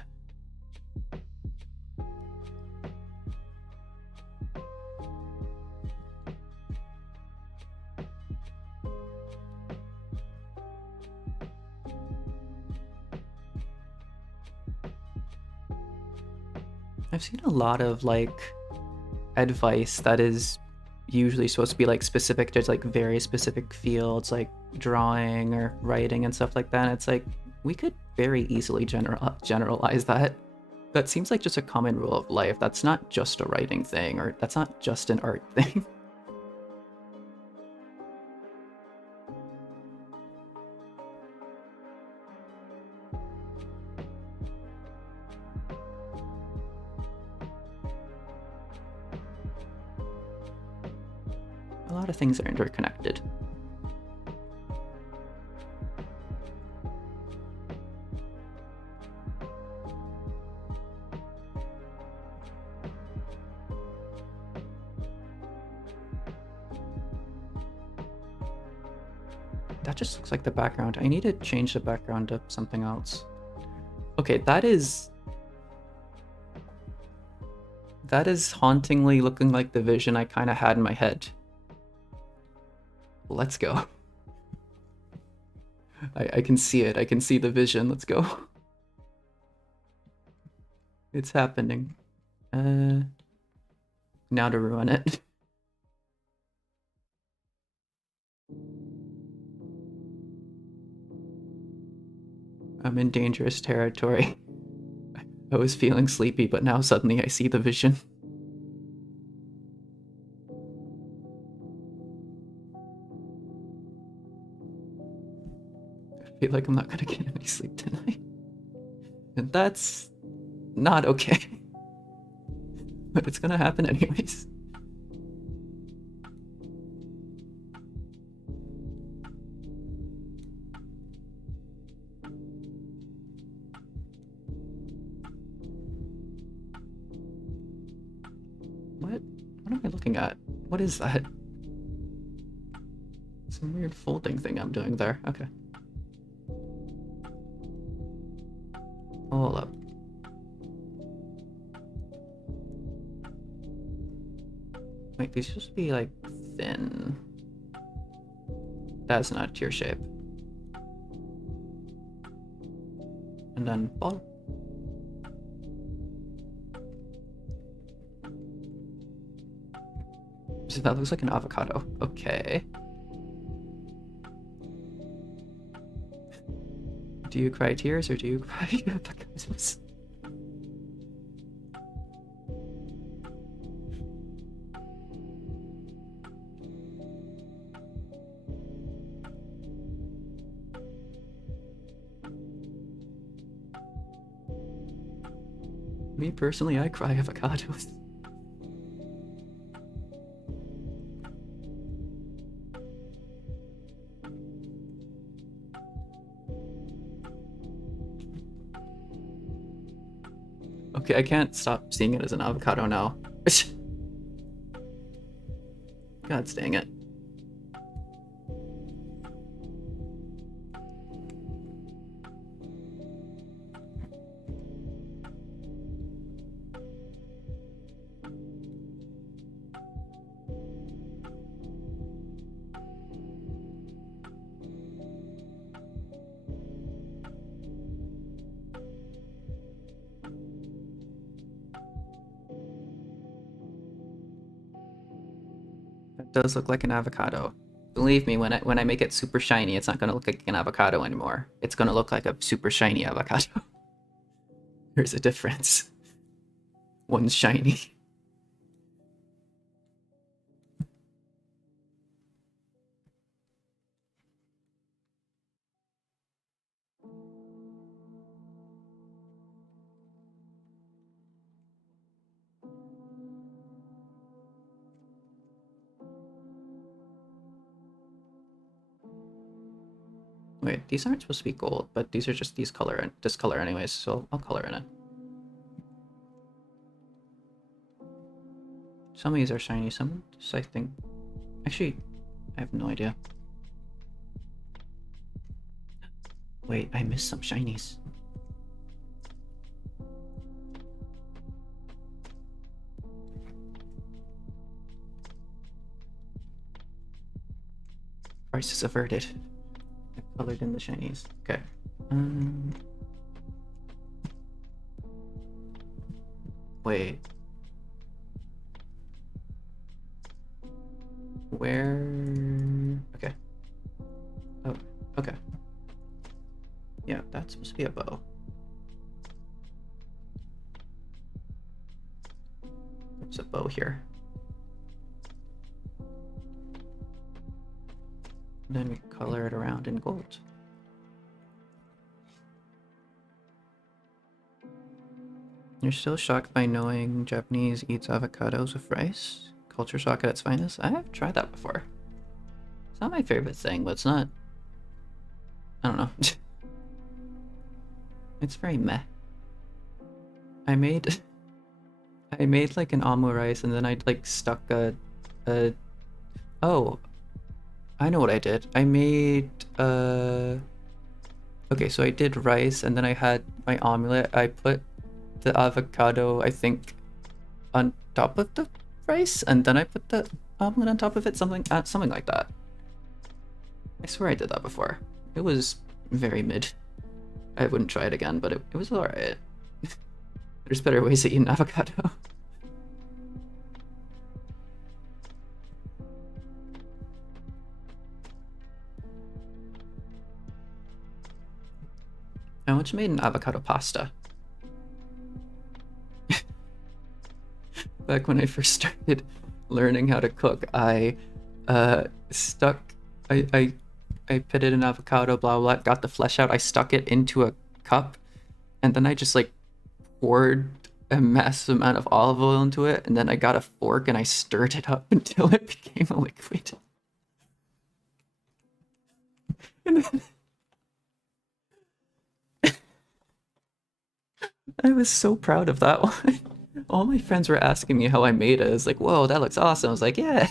I've seen a lot of like advice that is usually supposed to be like specific to like very specific fields like drawing or writing and stuff like that. And it's like we could very easily generalize that. That seems like just a common rule of life. That's not just a writing thing, or that's not just an art thing. A lot of things are interconnected. That just looks like the background. I need to change the background to something else. Okay, that is hauntingly looking like the vision I kind of had in my head. Let's go. I can see it. I can see the vision. Let's go. It's happening. Now to ruin it. I'm in dangerous territory. I was feeling sleepy, but now suddenly I see the vision. I feel like I'm not gonna get any sleep tonight. And that's not okay. But it's gonna happen anyways. What am I looking at? What is that? Some weird folding thing I'm doing there. Okay. Hold up. Wait, these supposed to be like thin. That's not tear shape. And then ball. So that looks like an avocado. Okay. Do you cry tears or do you cry avocados? Me personally, I cry avocados. Okay, I can't stop seeing it as an avocado now. God dang it. That does look like an avocado. Believe me, when I make it super shiny, it's not gonna look like an avocado anymore. It's gonna look like a super shiny avocado. There's a difference. One's shiny. Wait, these aren't supposed to be gold, but these are just this color anyways, so I'll color in it. Some of these are shiny, some just I think... Actually, I have no idea. Wait, I missed some shinies. Crisis averted. I colored in the shinies. Okay. Wait. Where? Okay. Oh, okay. Yeah, that's supposed to be a bow. There's a bow here. And then we color it around in gold. You're still shocked by knowing Japanese eats avocados with rice? Culture shock at its finest? I have tried that before. It's not my favorite thing, but it's not... I don't know. It's very meh. I made like an omu rice and then I like stuck a... Oh, I know what I did. I made okay, so I did rice and then I had my omelet. I put the avocado, I think, on top of the rice, and then I put the omelet on top of it, something like that. I swear I did that before. It was very mid. I wouldn't try it again, but it was alright. There's better ways to eat an avocado. I once made an avocado pasta. Back when I first started learning how to cook, I pitted an avocado, blah blah, got the flesh out, I stuck it into a cup, and then I just like poured a massive amount of olive oil into it, and then I got a fork and I stirred it up until it became a liquid. And then I was so proud of that one. All my friends were asking me how I made it. I was like, whoa, that looks awesome. I was like, yeah,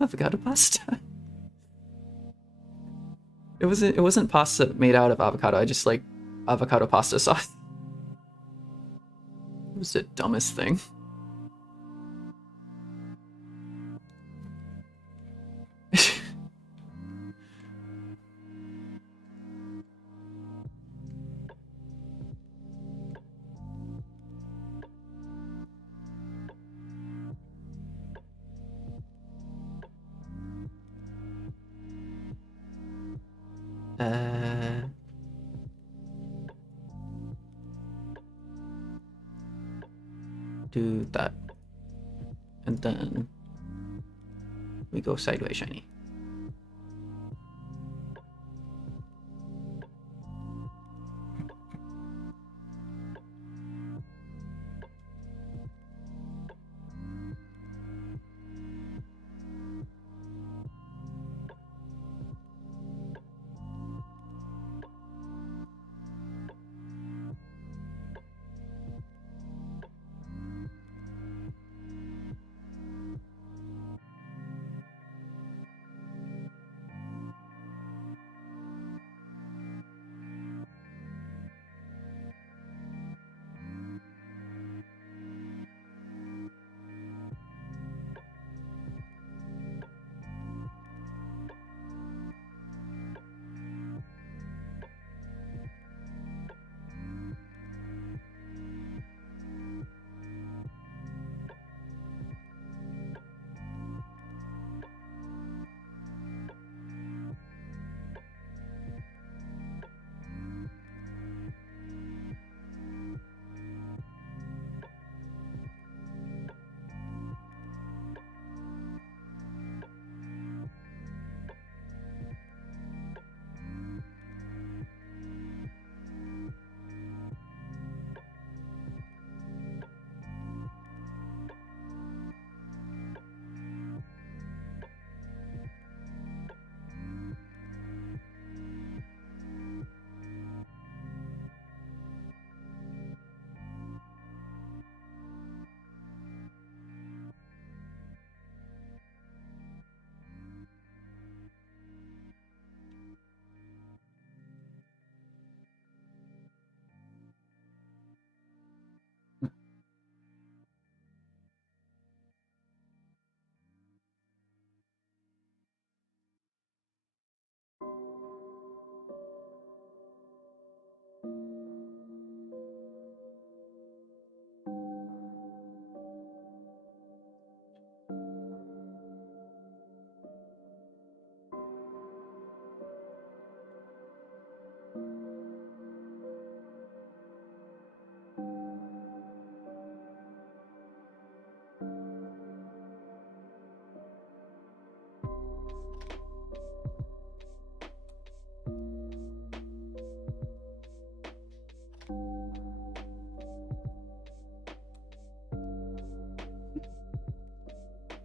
avocado pasta. It wasn't pasta made out of avocado. I just like avocado pasta sauce. It was the dumbest thing. do that. And then we go sideways shiny.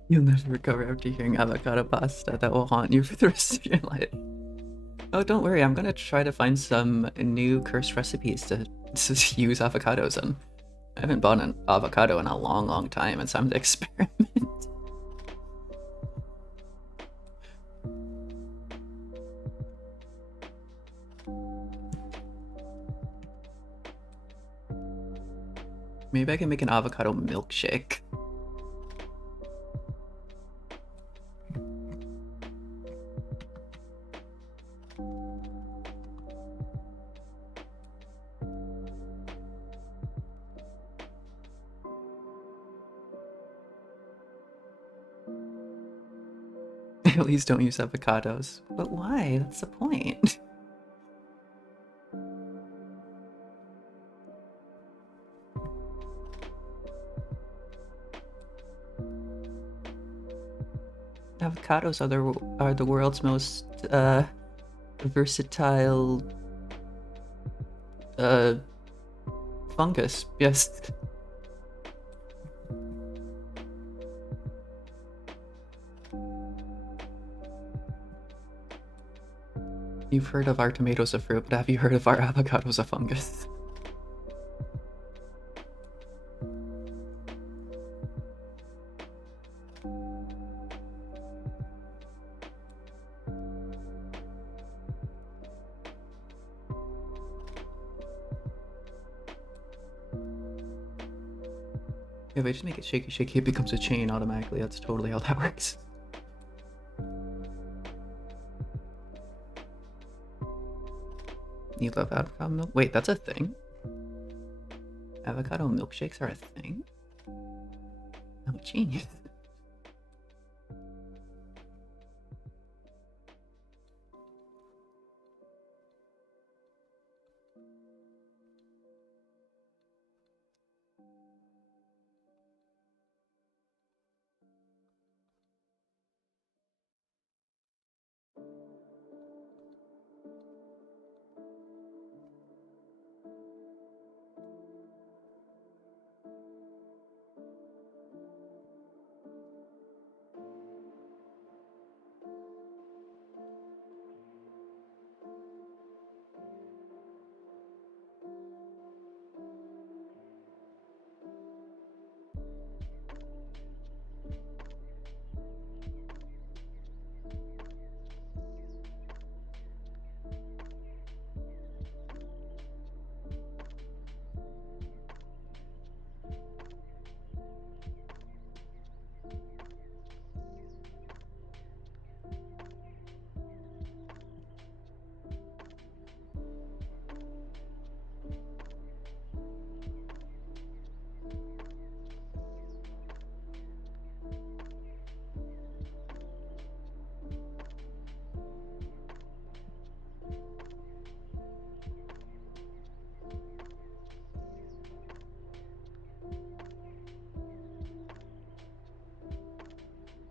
You'll never recover after hearing avocado pasta. That will haunt you for the rest of your life. Oh, don't worry. I'm gonna try to find some new cursed recipes to use avocados in. I haven't bought an avocado in a long, long time. It's time to experiment. Maybe I can make an avocado milkshake. At least don't use avocados. But why? That's the point. Avocados are the world's most versatile fungus. Yes. You've heard of our tomatoes a fruit, but have you heard of our avocados a fungus? If I just make it shaky shaky, it becomes a chain automatically. That's totally how that works. You love avocado milk? Wait, that's a thing? Avocado milkshakes are a thing? Oh, genius.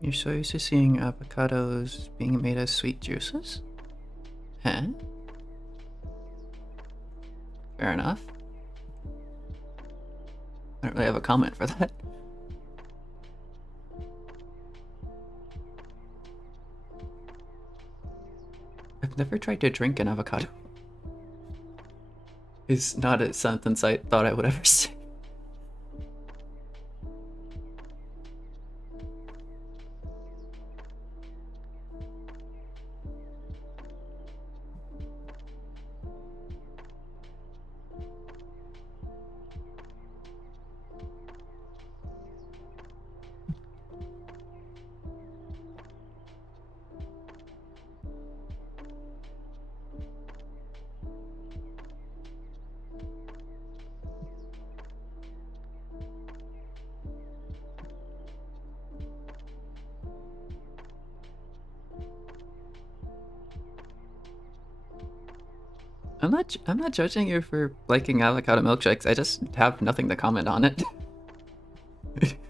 You're so used to seeing avocados being made as sweet juices? Huh? Fair enough. I don't really have a comment for that. I've never tried to drink an avocado. It's not a sentence I thought I would ever say. I'm not judging you for liking avocado milkshakes. I just have nothing to comment on it.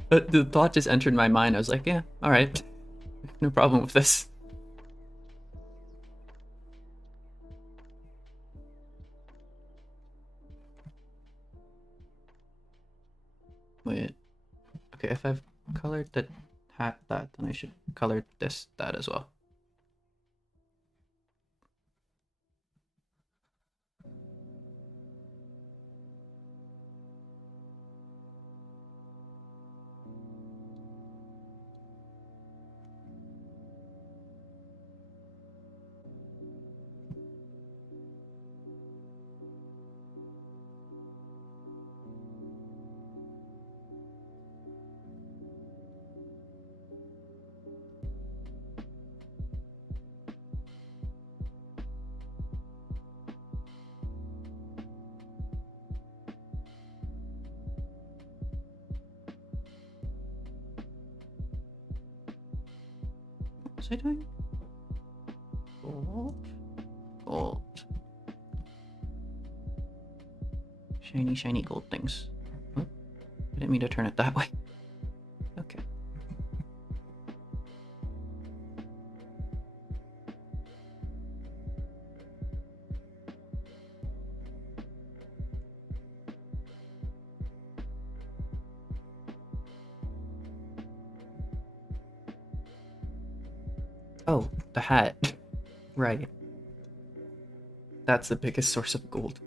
The thought just entered my mind. I was like, yeah, all right, no problem with this. Wait, okay, if I've colored the hat that, then I should color this that as well. What was I doing? Gold. Gold. Shiny, shiny gold things. Oh, I didn't mean to turn it that way. Okay. Oh, the hat. Right. That's the biggest source of gold.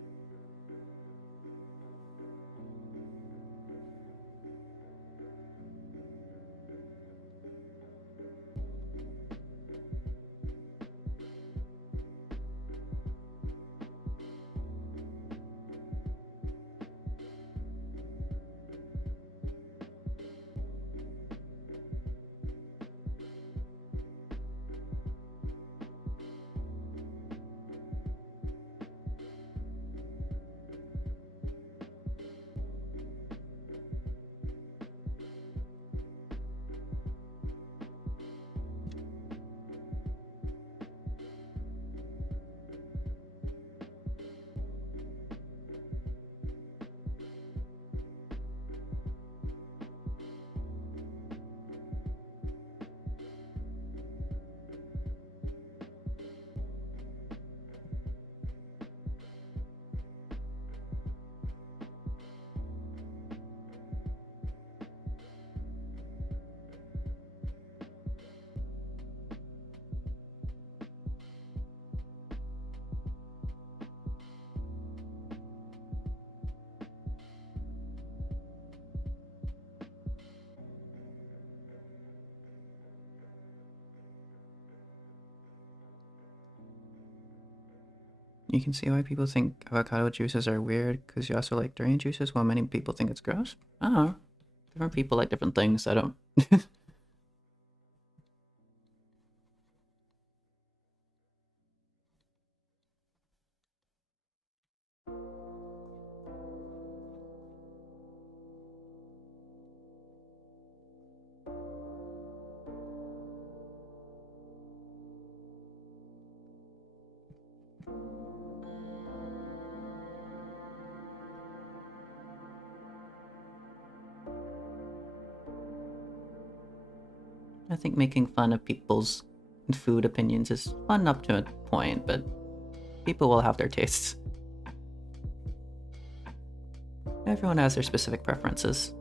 You can see why people think avocado juices are weird, because you also like durian juices, while many people think it's gross. I don't know. Different people like different things. I don't. I think making fun of people's food opinions is fun up to a point, but people will have their tastes. Everyone has their specific preferences.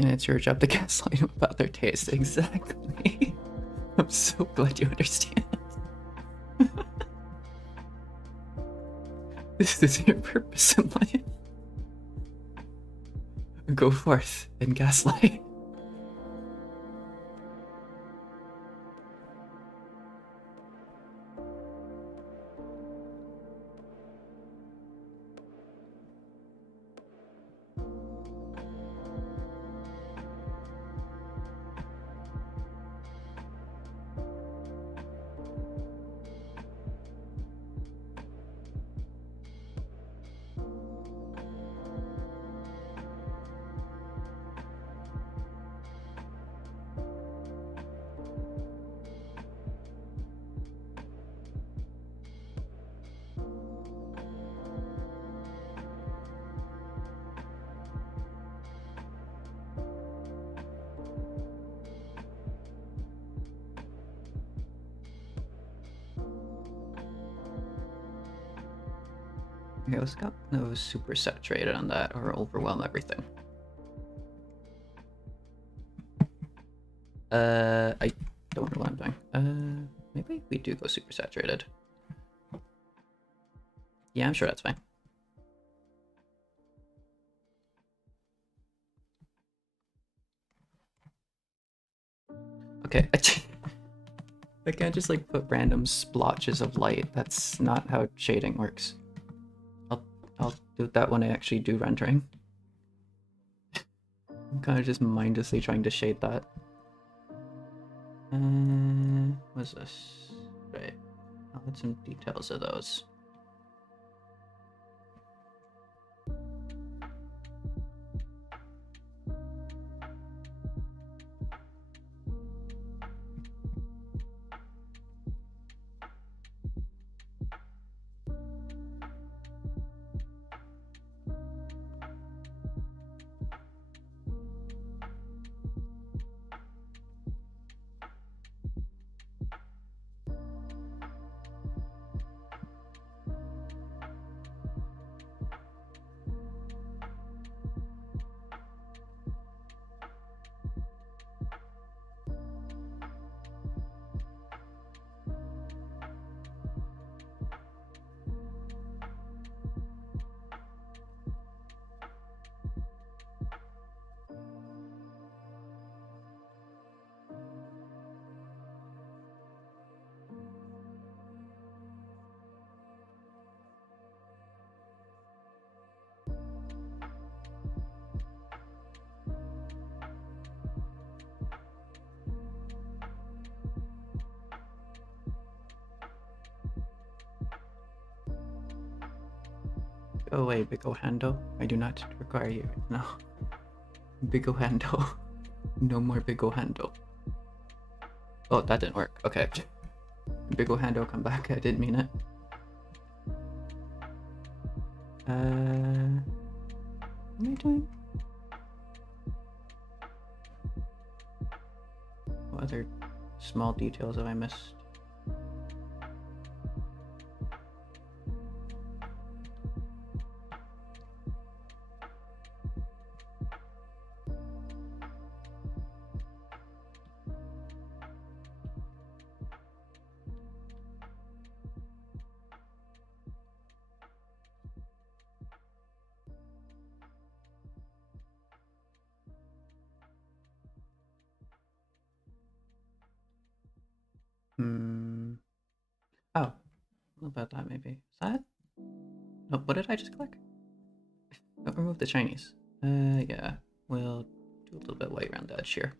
And it's your job to gaslight them about their taste. Exactly. I'm so glad you understand. This is your purpose in life. Go forth and gaslight. Okay, let's go no super saturated on that or overwhelm everything. I don't know what I'm doing. Maybe we do go super saturated. Yeah, I'm sure that's fine. Okay, I can't just like put random splotches of light. That's not how shading works. I'll do that when I actually do rendering. I'm kind of just mindlessly trying to shade that. What's this? Right. I'll add some details of those. Go away, big O handle. I do not require you. No. Big O handle. No more big O handle. Oh, that didn't work. Okay. Big O handle, come back. I didn't mean it. What am I doing? What other small details have I missed? Oh, a little about that maybe. Is that? No, what did I just click? Don't remove the Chinese. Yeah. We'll do a little bit white around the edge here.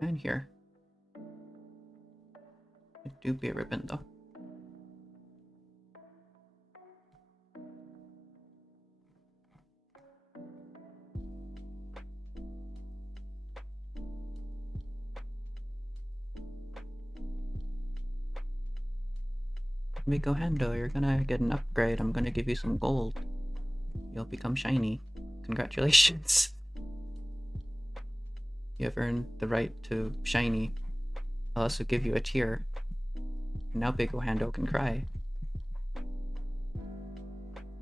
And here. It do be a ribbon though. Miko Hendo, you're gonna get an upgrade. I'm gonna give you some gold. You'll become shiny. Congratulations. You have earned the right to shiny. I'll also give you a tier. Now Big Hando can cry.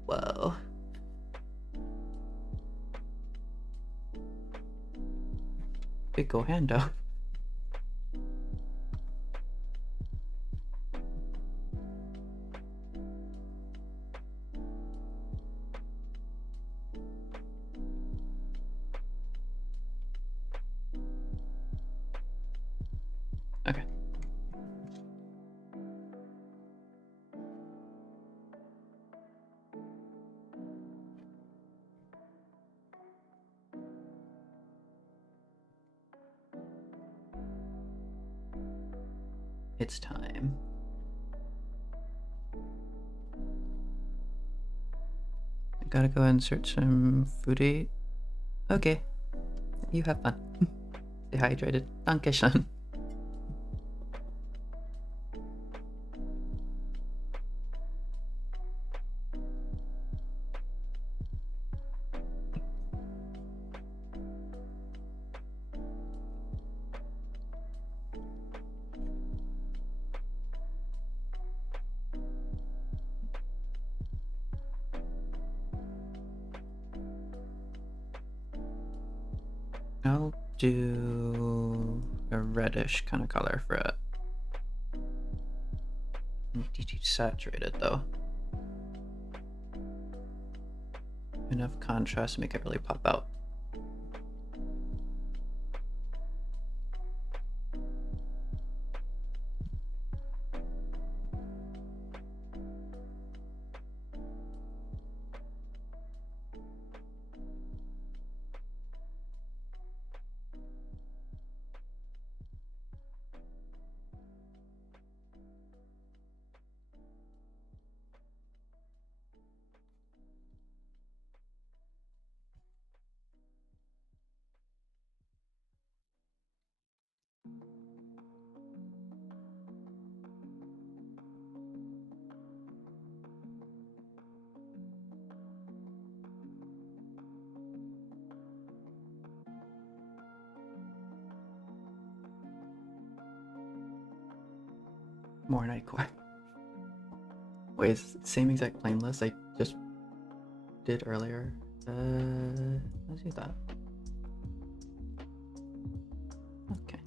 Whoa. Big Hando. Okay. It's time. I gotta go and search some food to eat. Okay. You have fun. Stay hydrated. Dankeschön. I'll do a reddish kind of color for it. Desaturated though. Enough contrast to make it really pop out. More Nightcore. Wait, it's the same exact playlist I just did earlier. Let's do that. Okay.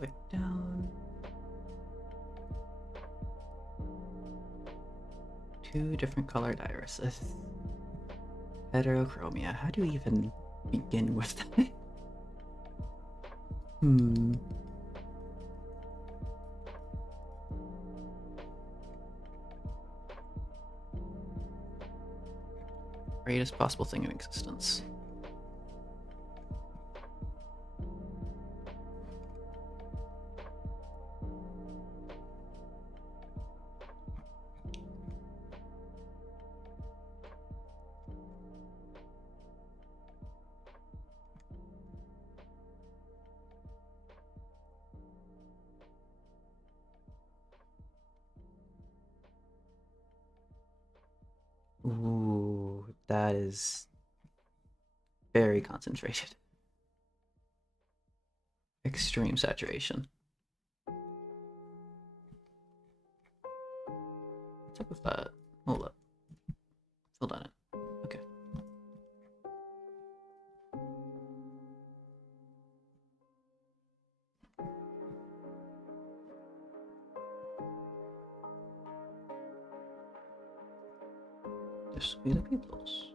way down. 2 different colored irises. Heterochromia. How do you even begin with that? Greatest possible thing in existence. Ooh, that is very concentrated. Extreme saturation. What's up with that? Hold up. Filled on it. Okay. This will be the pupils.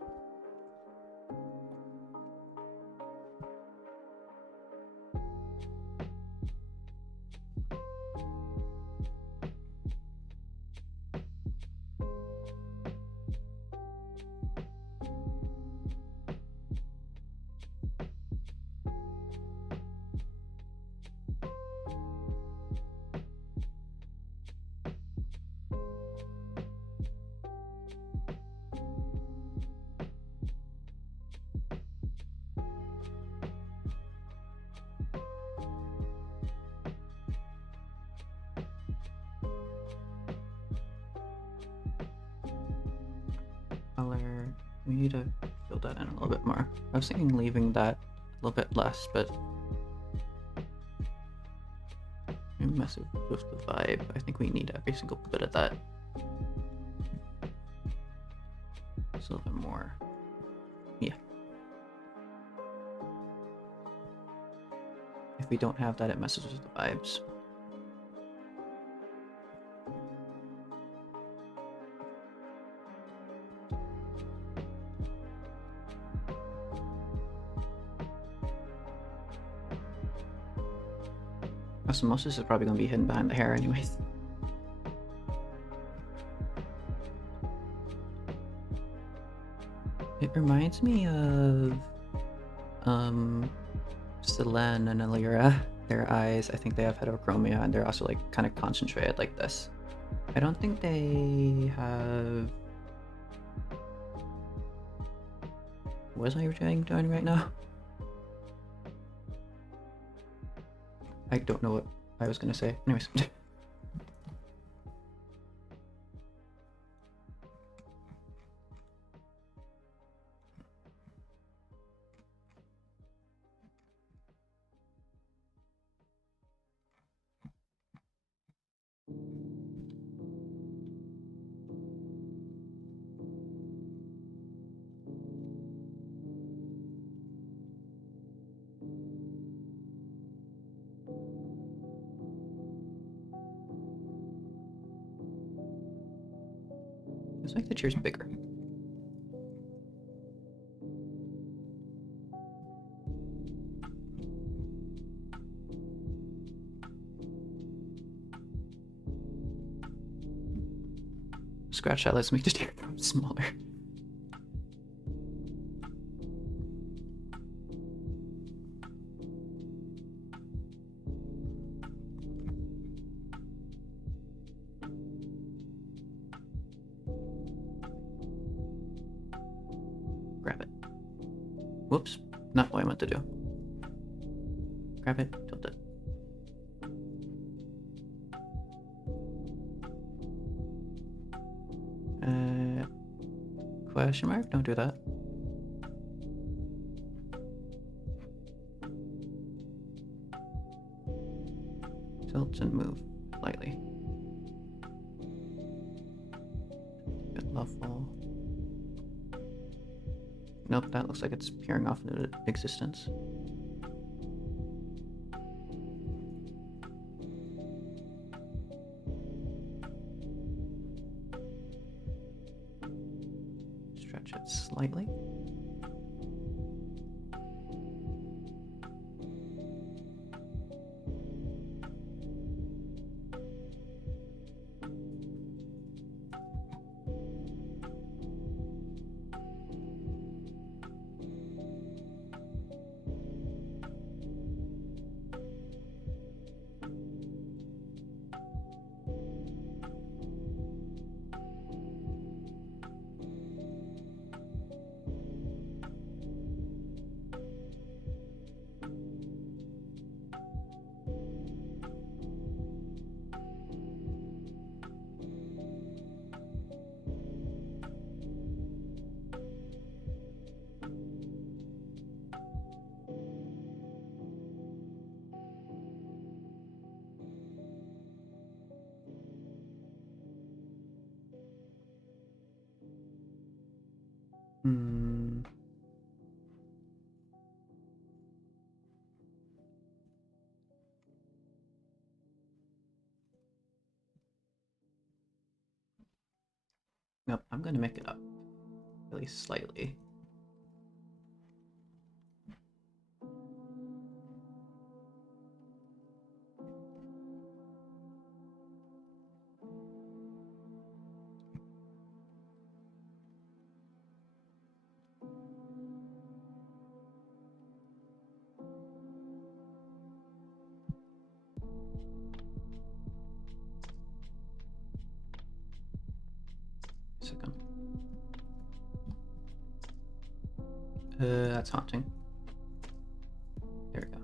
Color. We need to fill that in a little bit more. I was thinking leaving that a little bit less, but mess with the vibe. I think we need every single bit of that. Just a little bit more. Yeah. If we don't have that, it messes with the vibes. Osmosis is probably going to be hidden behind the hair anyways. It reminds me of Selene and Alira. Their eyes, I think they have heterochromia, and they're also like kind of concentrated like this. I don't think they have... What was I doing right now? I don't know what I was gonna say. Anyways. It's like the chair's bigger. Scratch that, let's make the teardrop smaller. Grab it. Whoops, not what I meant to do. Grab it, tilt it. Question mark? Don't do that. Tilt and move slightly. Good level. Nope, that looks like it's peering off into existence. it slightly. Nope, I'm gonna make it up really slightly. Second. That's haunting. There we go.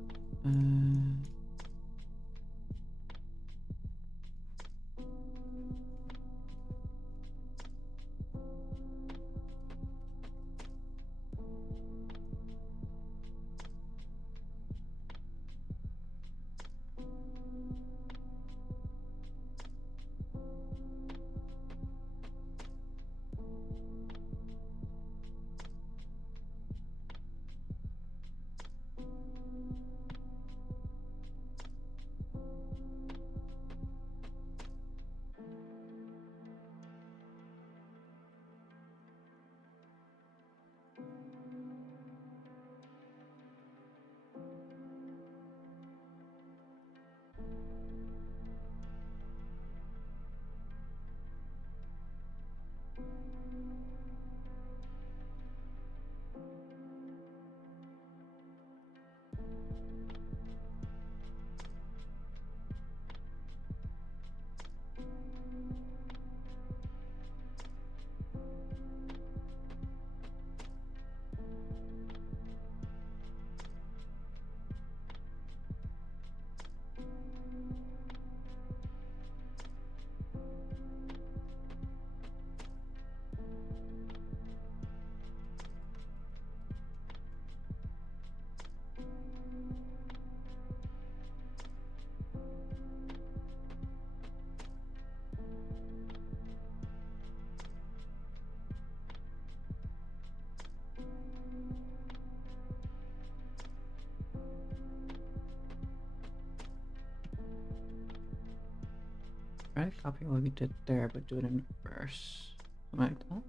Try to copy what we did there, but do it in reverse. Something like that.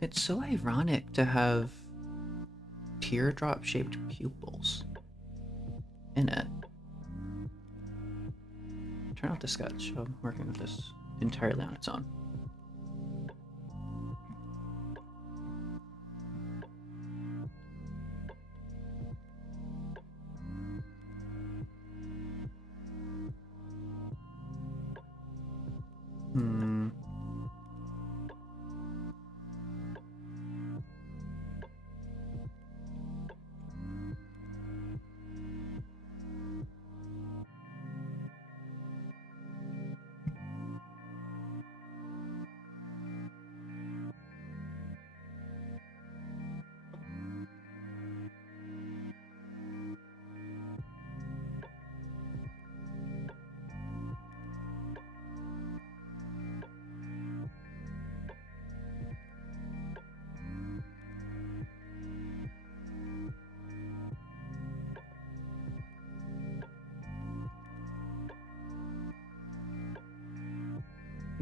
It's so ironic to have teardrop shaped pupils in it. Turn off the sketch. I'm working with this entirely on its own.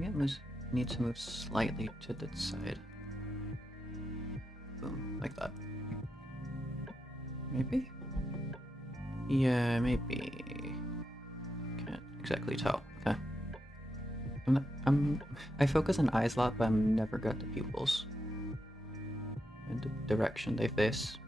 Maybe it needs to move slightly to the side. Boom, like that. Maybe? Yeah, maybe. Can't exactly tell. Okay. I focus on eyes a lot, but I'm never good at the pupils and the direction they face.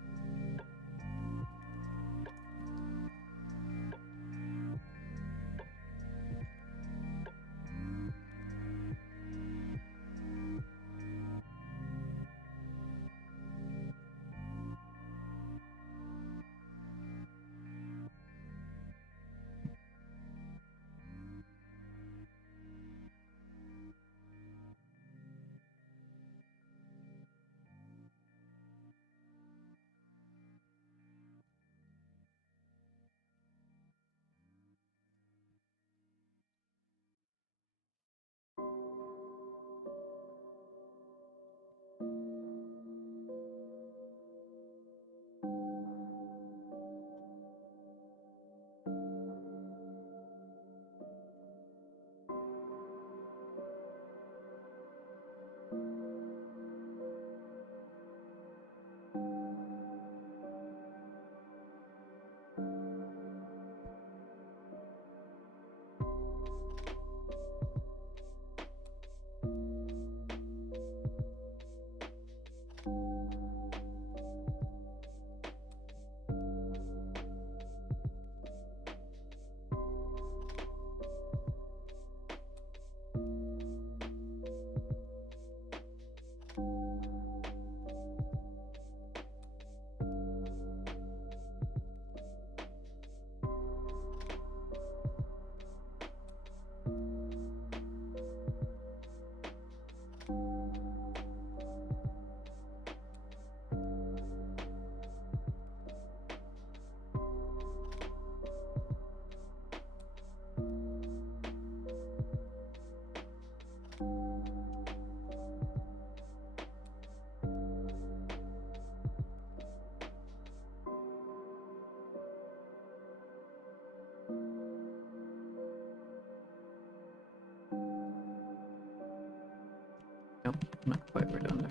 Nope, not quite. We're down there.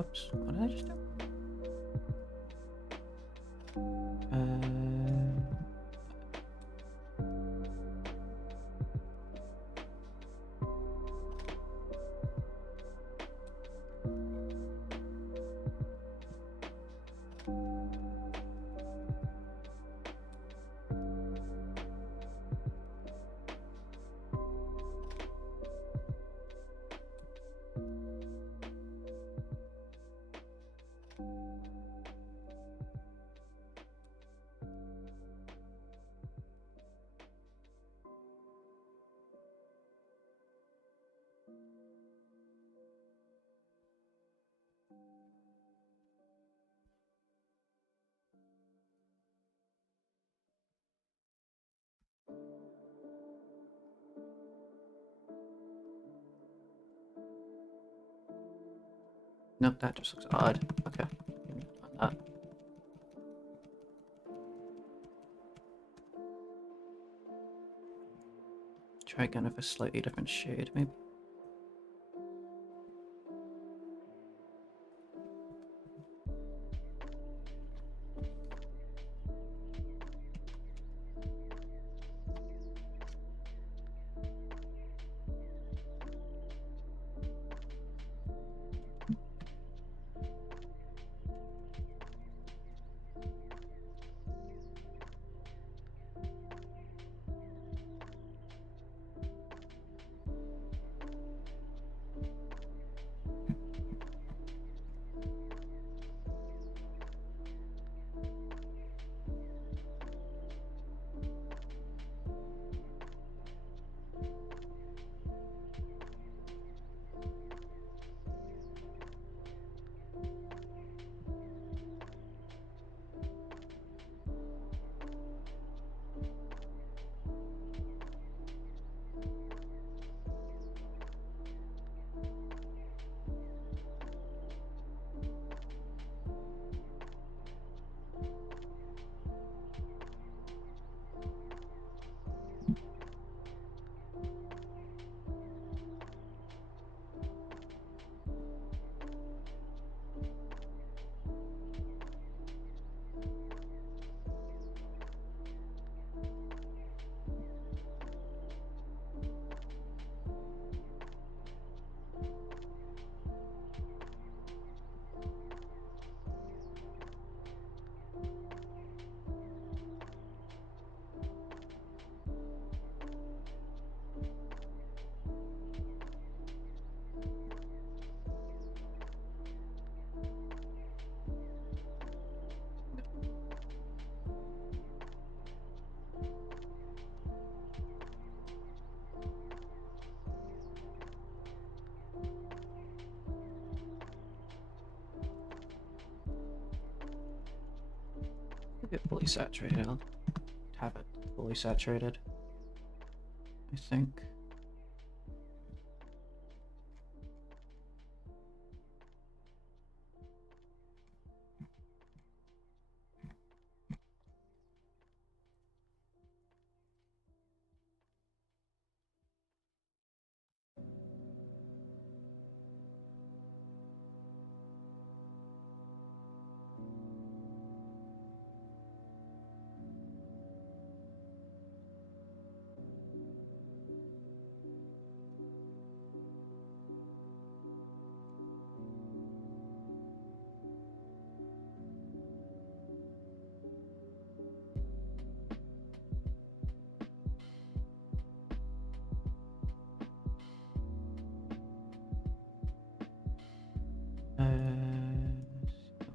Oops, what did I just do? Nope, that just looks odd. Okay. On that. Try again with a slightly different shade, maybe. get fully saturated. I'll have it fully saturated, I think.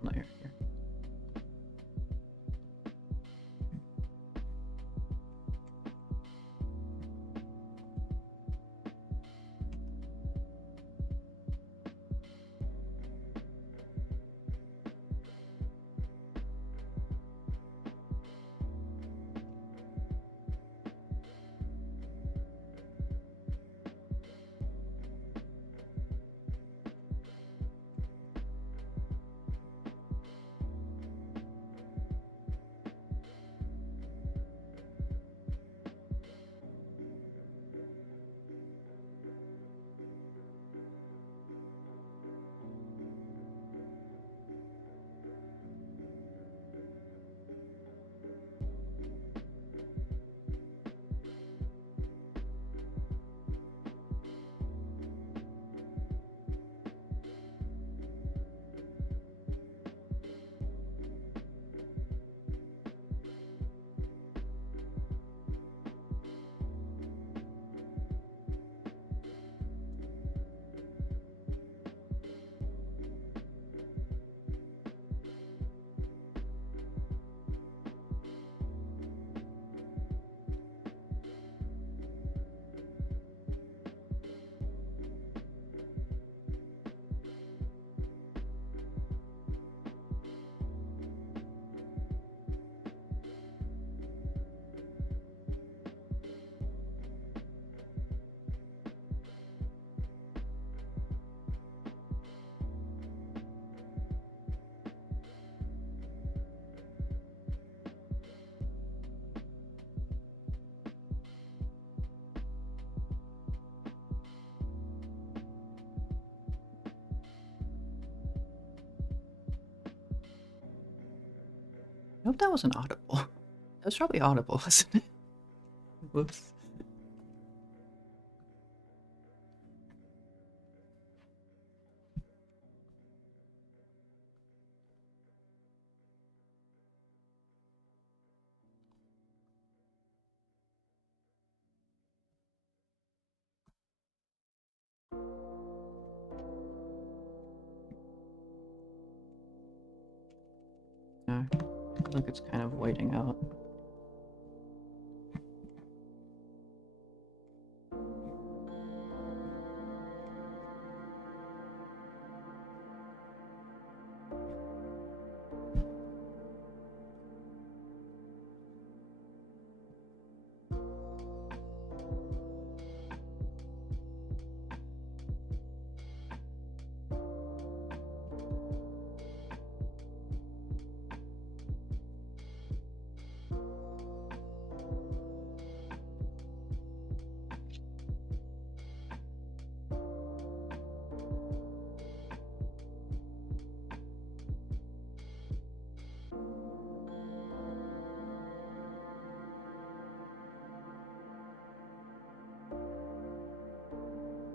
Layer here. I hope that wasn't audible. That was probably audible, wasn't it? Whoops. No, I feel like it's kind of whiting out.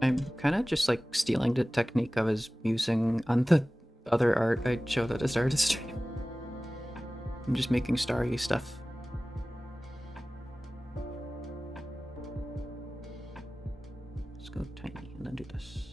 I'm kind of just like stealing the technique I was using on the other art I showed at the start of the stream. I'm just making starry stuff. Let's go tiny and then do this.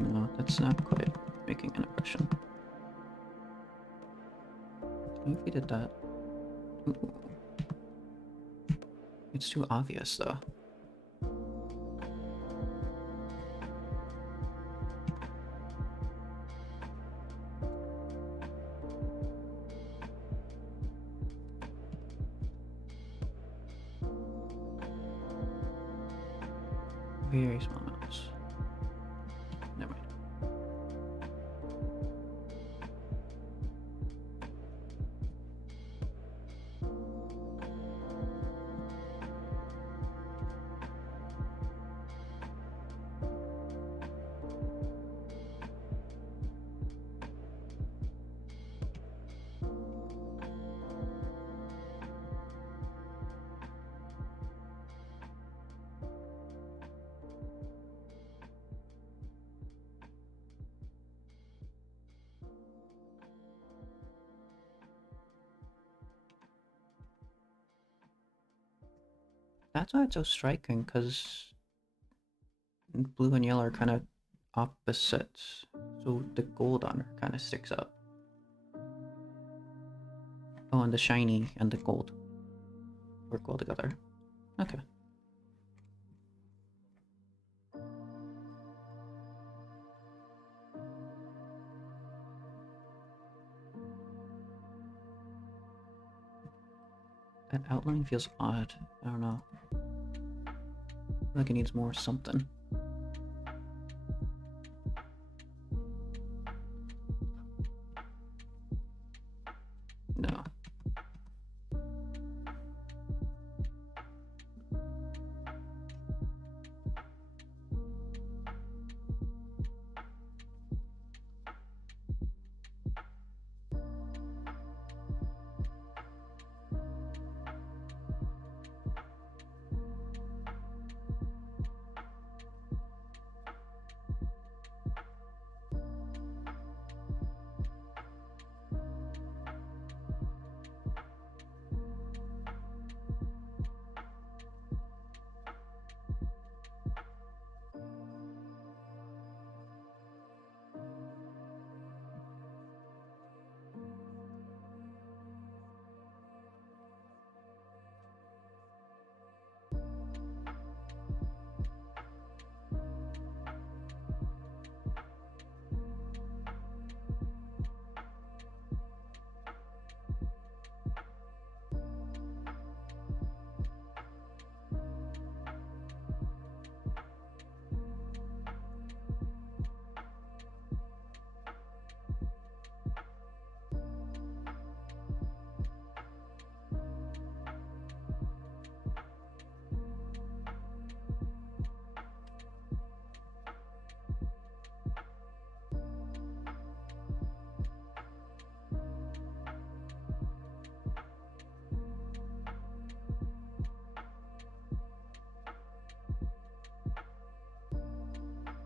No, that's not quite making an impression. Maybe if we did that. Ooh. It's too obvious, though. Very small mouse. Never mind. That's why it's so striking, because blue and yellow are kind of opposites. So the gold on her kind of sticks out. Oh, and the shiny and the gold work well together. Okay. That outline feels odd. I don't know. I feel like it needs more something. No.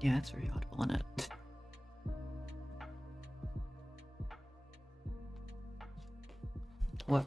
Yeah, it's very audible in it. Whoa.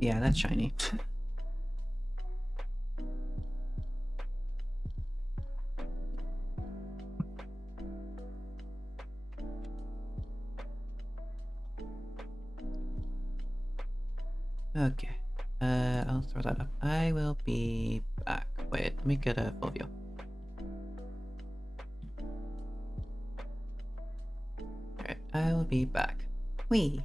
Yeah, that's shiny. Okay. I'll throw that up. I will be back. Wait, let me get a full view. Alright, I will be back. Whee!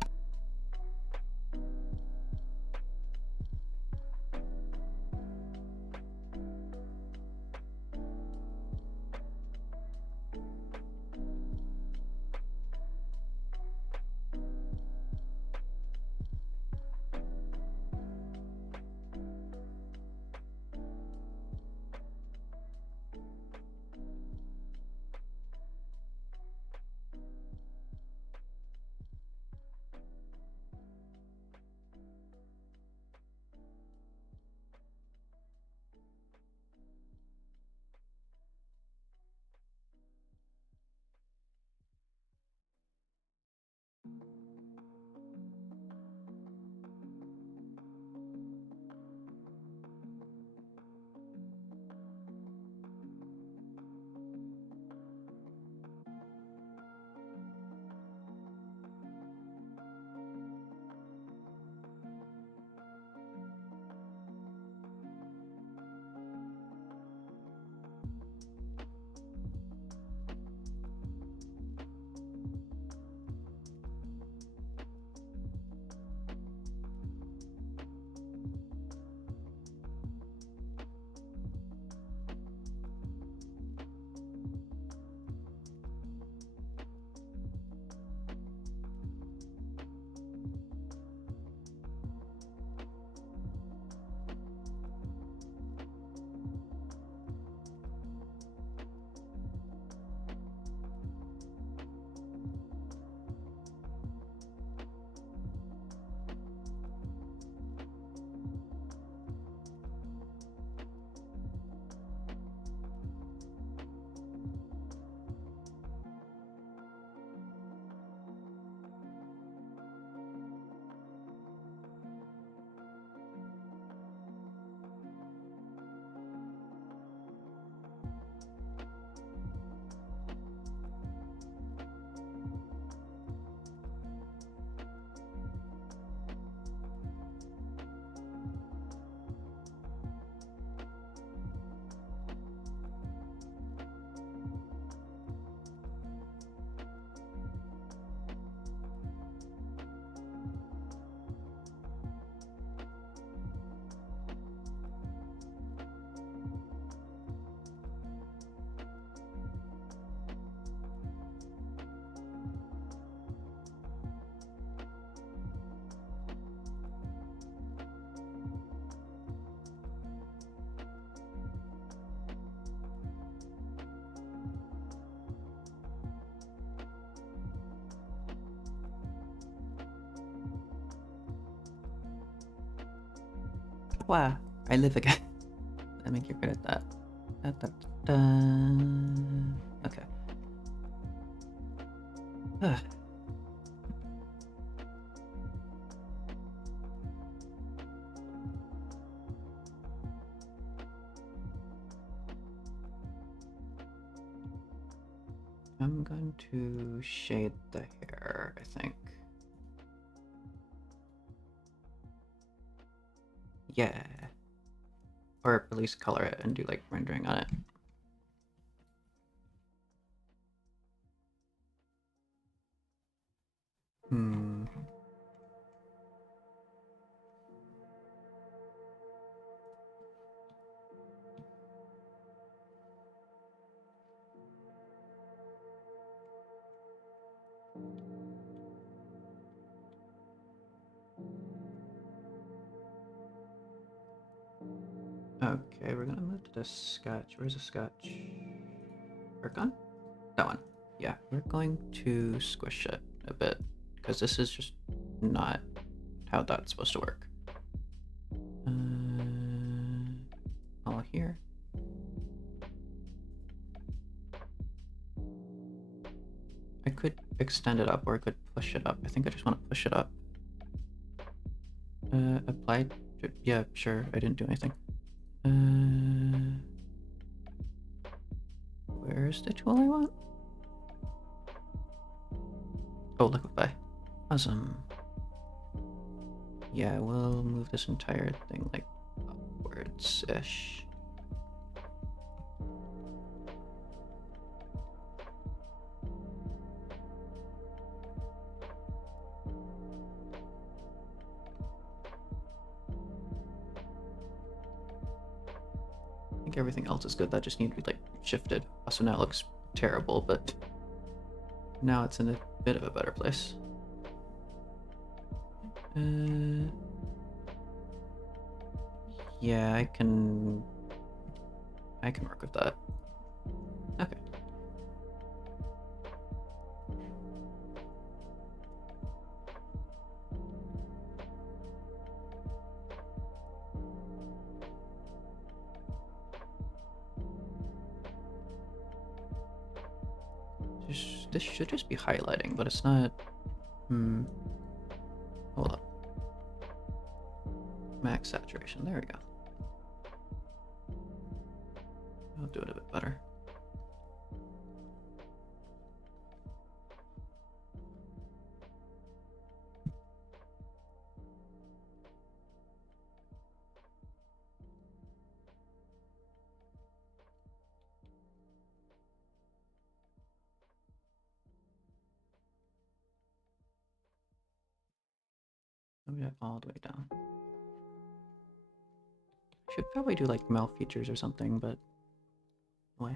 Wow, I live again. Let me get rid of that. Da, da, da, da. Okay. I'm going to shade the hair, I think. Yeah. Or at least color it and do like rendering on it. Hmm. Okay, we're gonna move to the sketch. Where's the sketch? Work on? That one. Yeah, we're going to squish it a bit because this is just not how that's supposed to work. All here. I could extend it up or I could push it up. I think I just want to push it up. Apply. Yeah, sure. I didn't do anything. Where's the tool I want? Oh, liquefy. Awesome. Yeah, we'll move this entire thing like upwards-ish. I think everything else is good. That just needs to be like shifted. Also, now it looks terrible, but now it's in a bit of a better place. Yeah, I can work with that. Okay. This should just be highlighting, but it's not. Hold up. Max saturation. There we go. I'll do it a bit better. Maybe all the way down. Should probably do like mouth features or something, but why?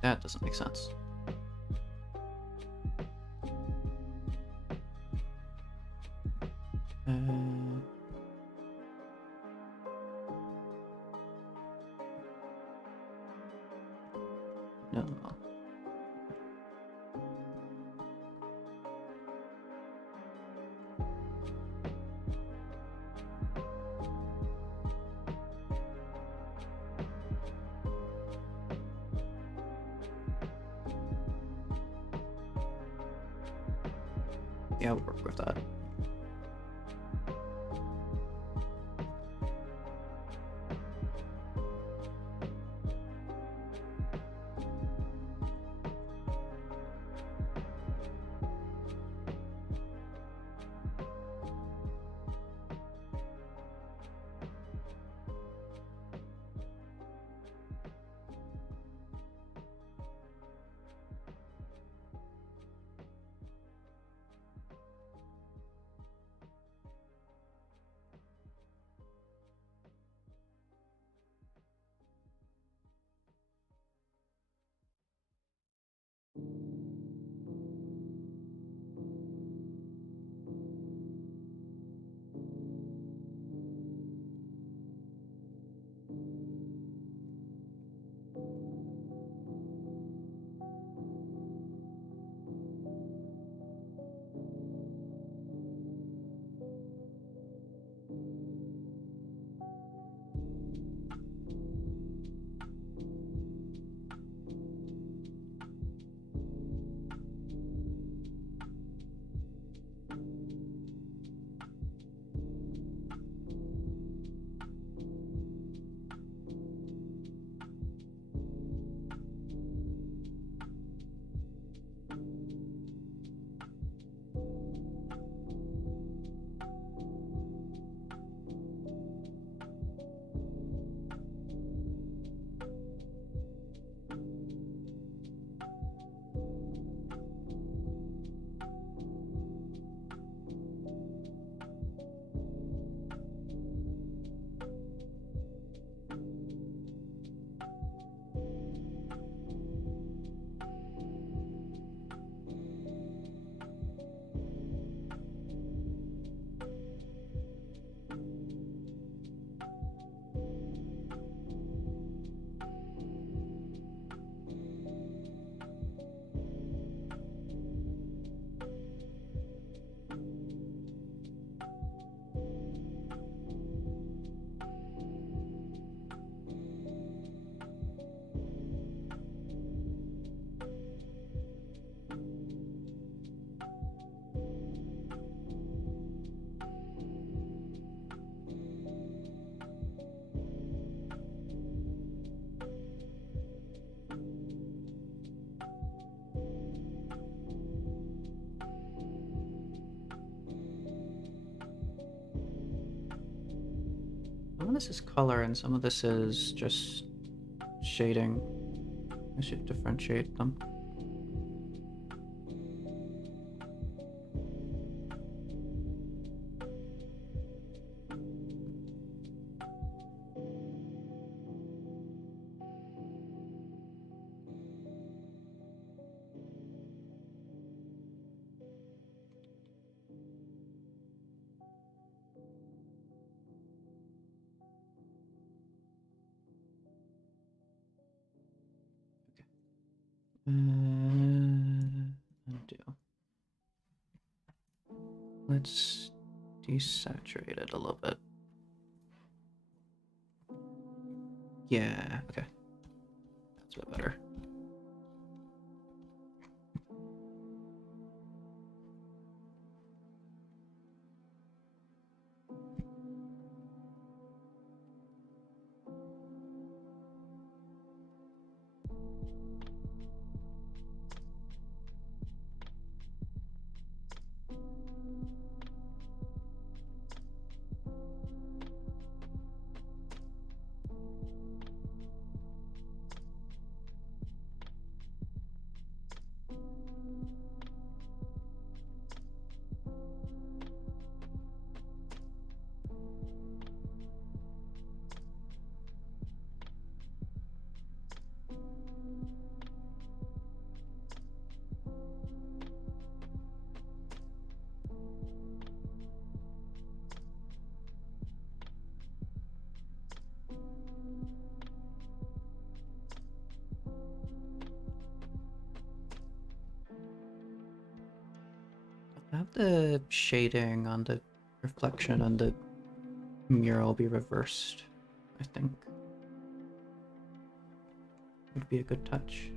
That doesn't make sense. No. Yeah, we'll work with that. this is color and some of this is just shading. I should differentiate them. Undo. Let's desaturate it a little bit. Yeah, okay. That's a bit better. Have the shading on the reflection on the mural be reversed, I think. Would be a good touch.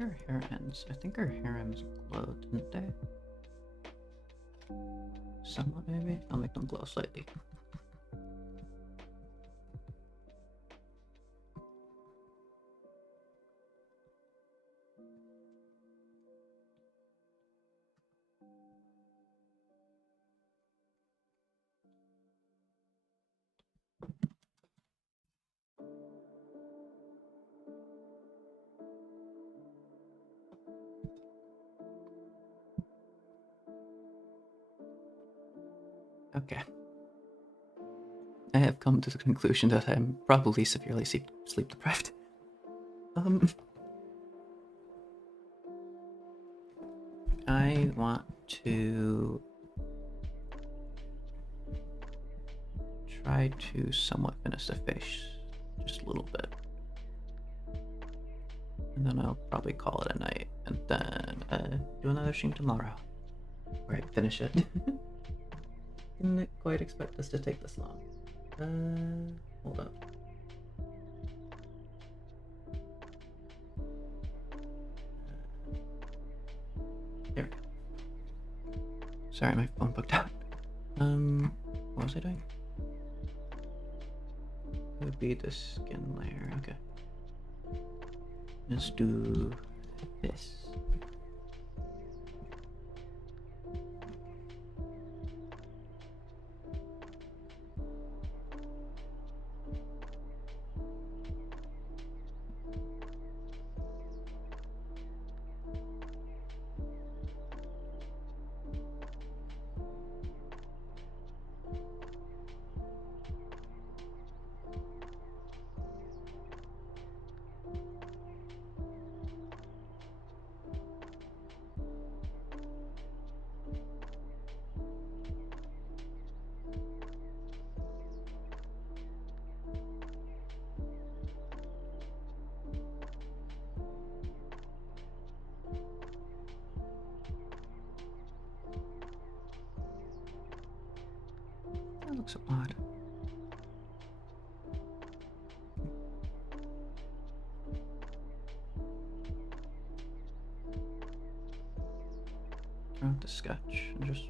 Our herons. I think our herons glow, didn't they? Somewhat, maybe? I'll make them glow slightly. Okay. I have come to the conclusion that I'm probably severely sleep deprived. I want to try to somewhat finish the fish, just a little bit. And then I'll probably call it a night, and then do another stream tomorrow. Right, finish it. Didn't quite expect this to take this long. Hold up. There we go. Sorry, my phone booked out. What was I doing? It would be the skin layer, okay. Let's do this. That looks odd. Throw out the sketch and just...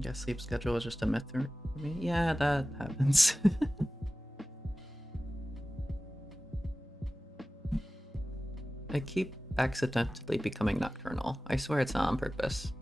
Yeah, sleep schedule is just a myth for me. Yeah, that happens. I keep accidentally becoming nocturnal. I swear it's not on purpose.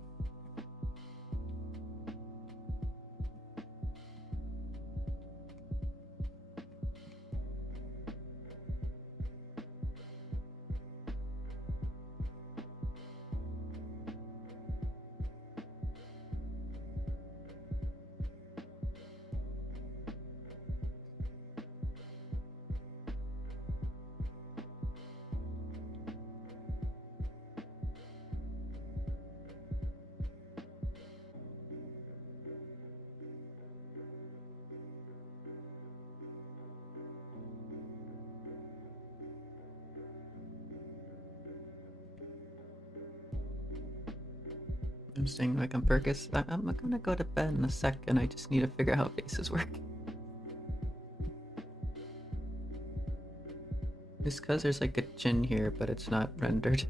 I'm staying like on purpose. I'm gonna go to bed in a second. I just need to figure out how faces work. Just because there's like a chin here, but it's not rendered.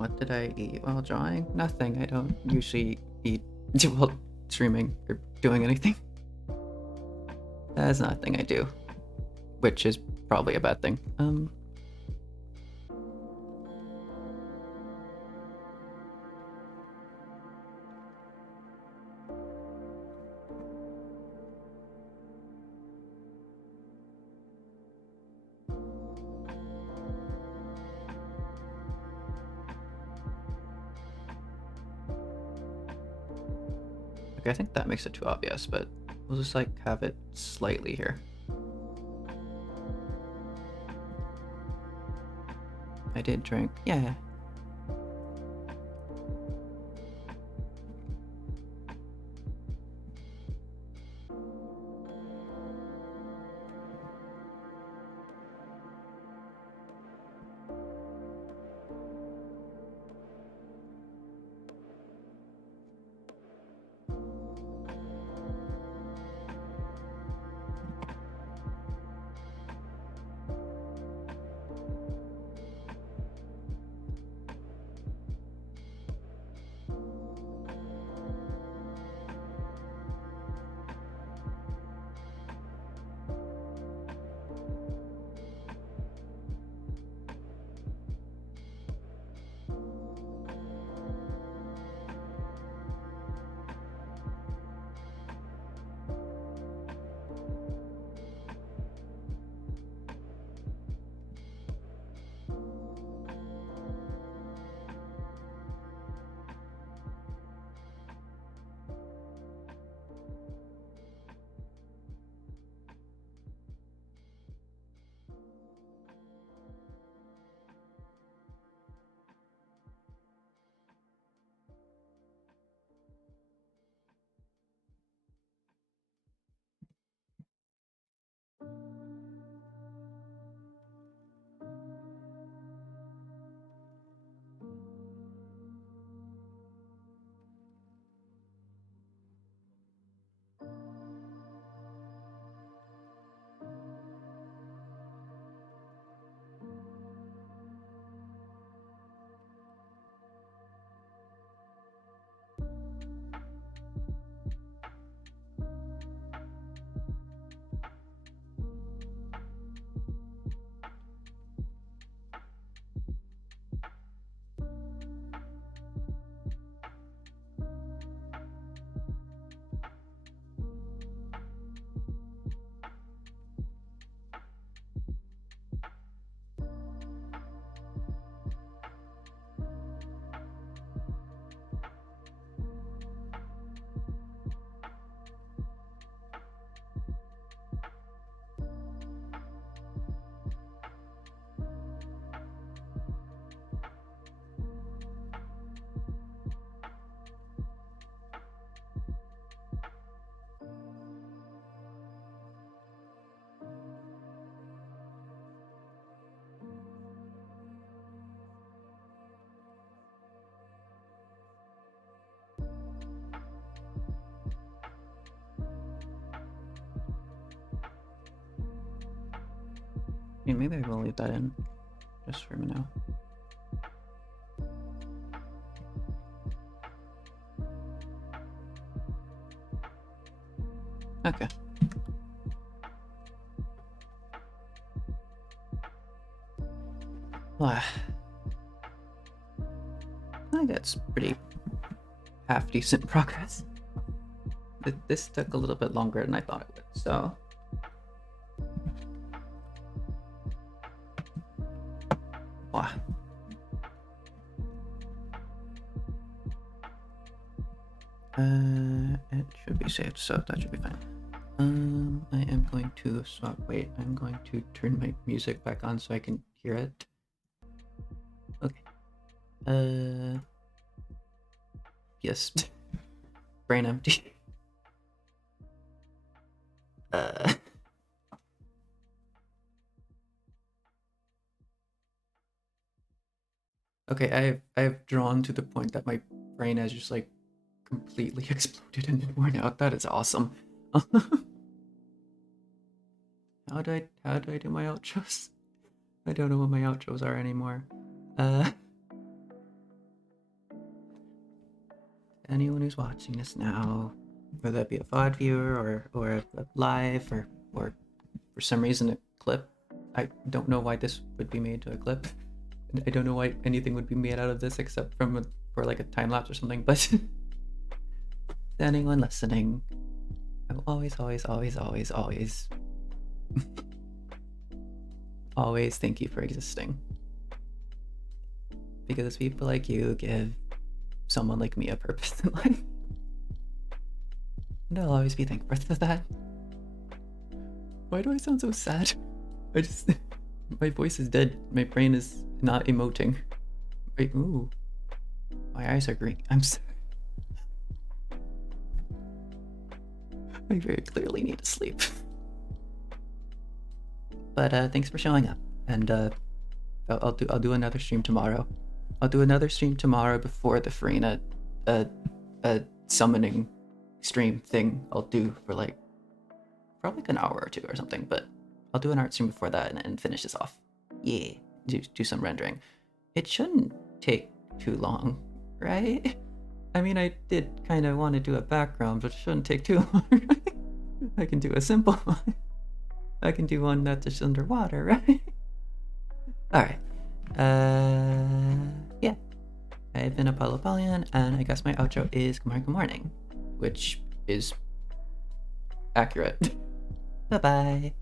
What did I eat while drawing? Nothing. I don't usually eat while streaming or doing anything. That's not a thing I do, which is probably a bad thing. Okay, I think that makes it too obvious, but we'll just like have it slightly here. I did drink. Yeah. Yeah, maybe I will leave that in just for now. Okay. Well, I think that's pretty half-decent progress. This took a little bit longer than I thought it would, so... Wow. It should be saved, so that should be fine. I am going to swap. Wait, I'm going to turn my music back on so I can hear it. Okay. Yes. Brain empty. Okay, I've drawn to the point that my brain has just like completely exploded and worn out. That is awesome. How do I do my outros? I don't know what my outros are anymore. anyone who's watching this now, whether that be a VOD viewer or a live or for some reason a clip. I don't know why this would be made to a clip. I don't know why anything would be made out of this except for like a time lapse or something, but to anyone listening, I will always always thank you for existing. Because people like you give someone like me a purpose in life. And I'll always be thankful for that. Why do I sound so sad? My voice is dead. My brain is not emoting. Wait, ooh. My eyes are green. I'm sorry. I very clearly need to sleep. But thanks for showing up. And I'll do another stream tomorrow. I'll do another stream tomorrow before the Furina summoning stream thing I'll do for like probably like an hour or two or something, but I'll do an art stream before that and finish this off. Yeah, do some rendering. It shouldn't take too long, right? I mean, I did kind of want to do a background, but it shouldn't take too long. I can do a simple one. I can do one that's just underwater, right? Alright. Yeah. I've been Apollyon, and I guess my outro is good morning, which is accurate. Bye-bye.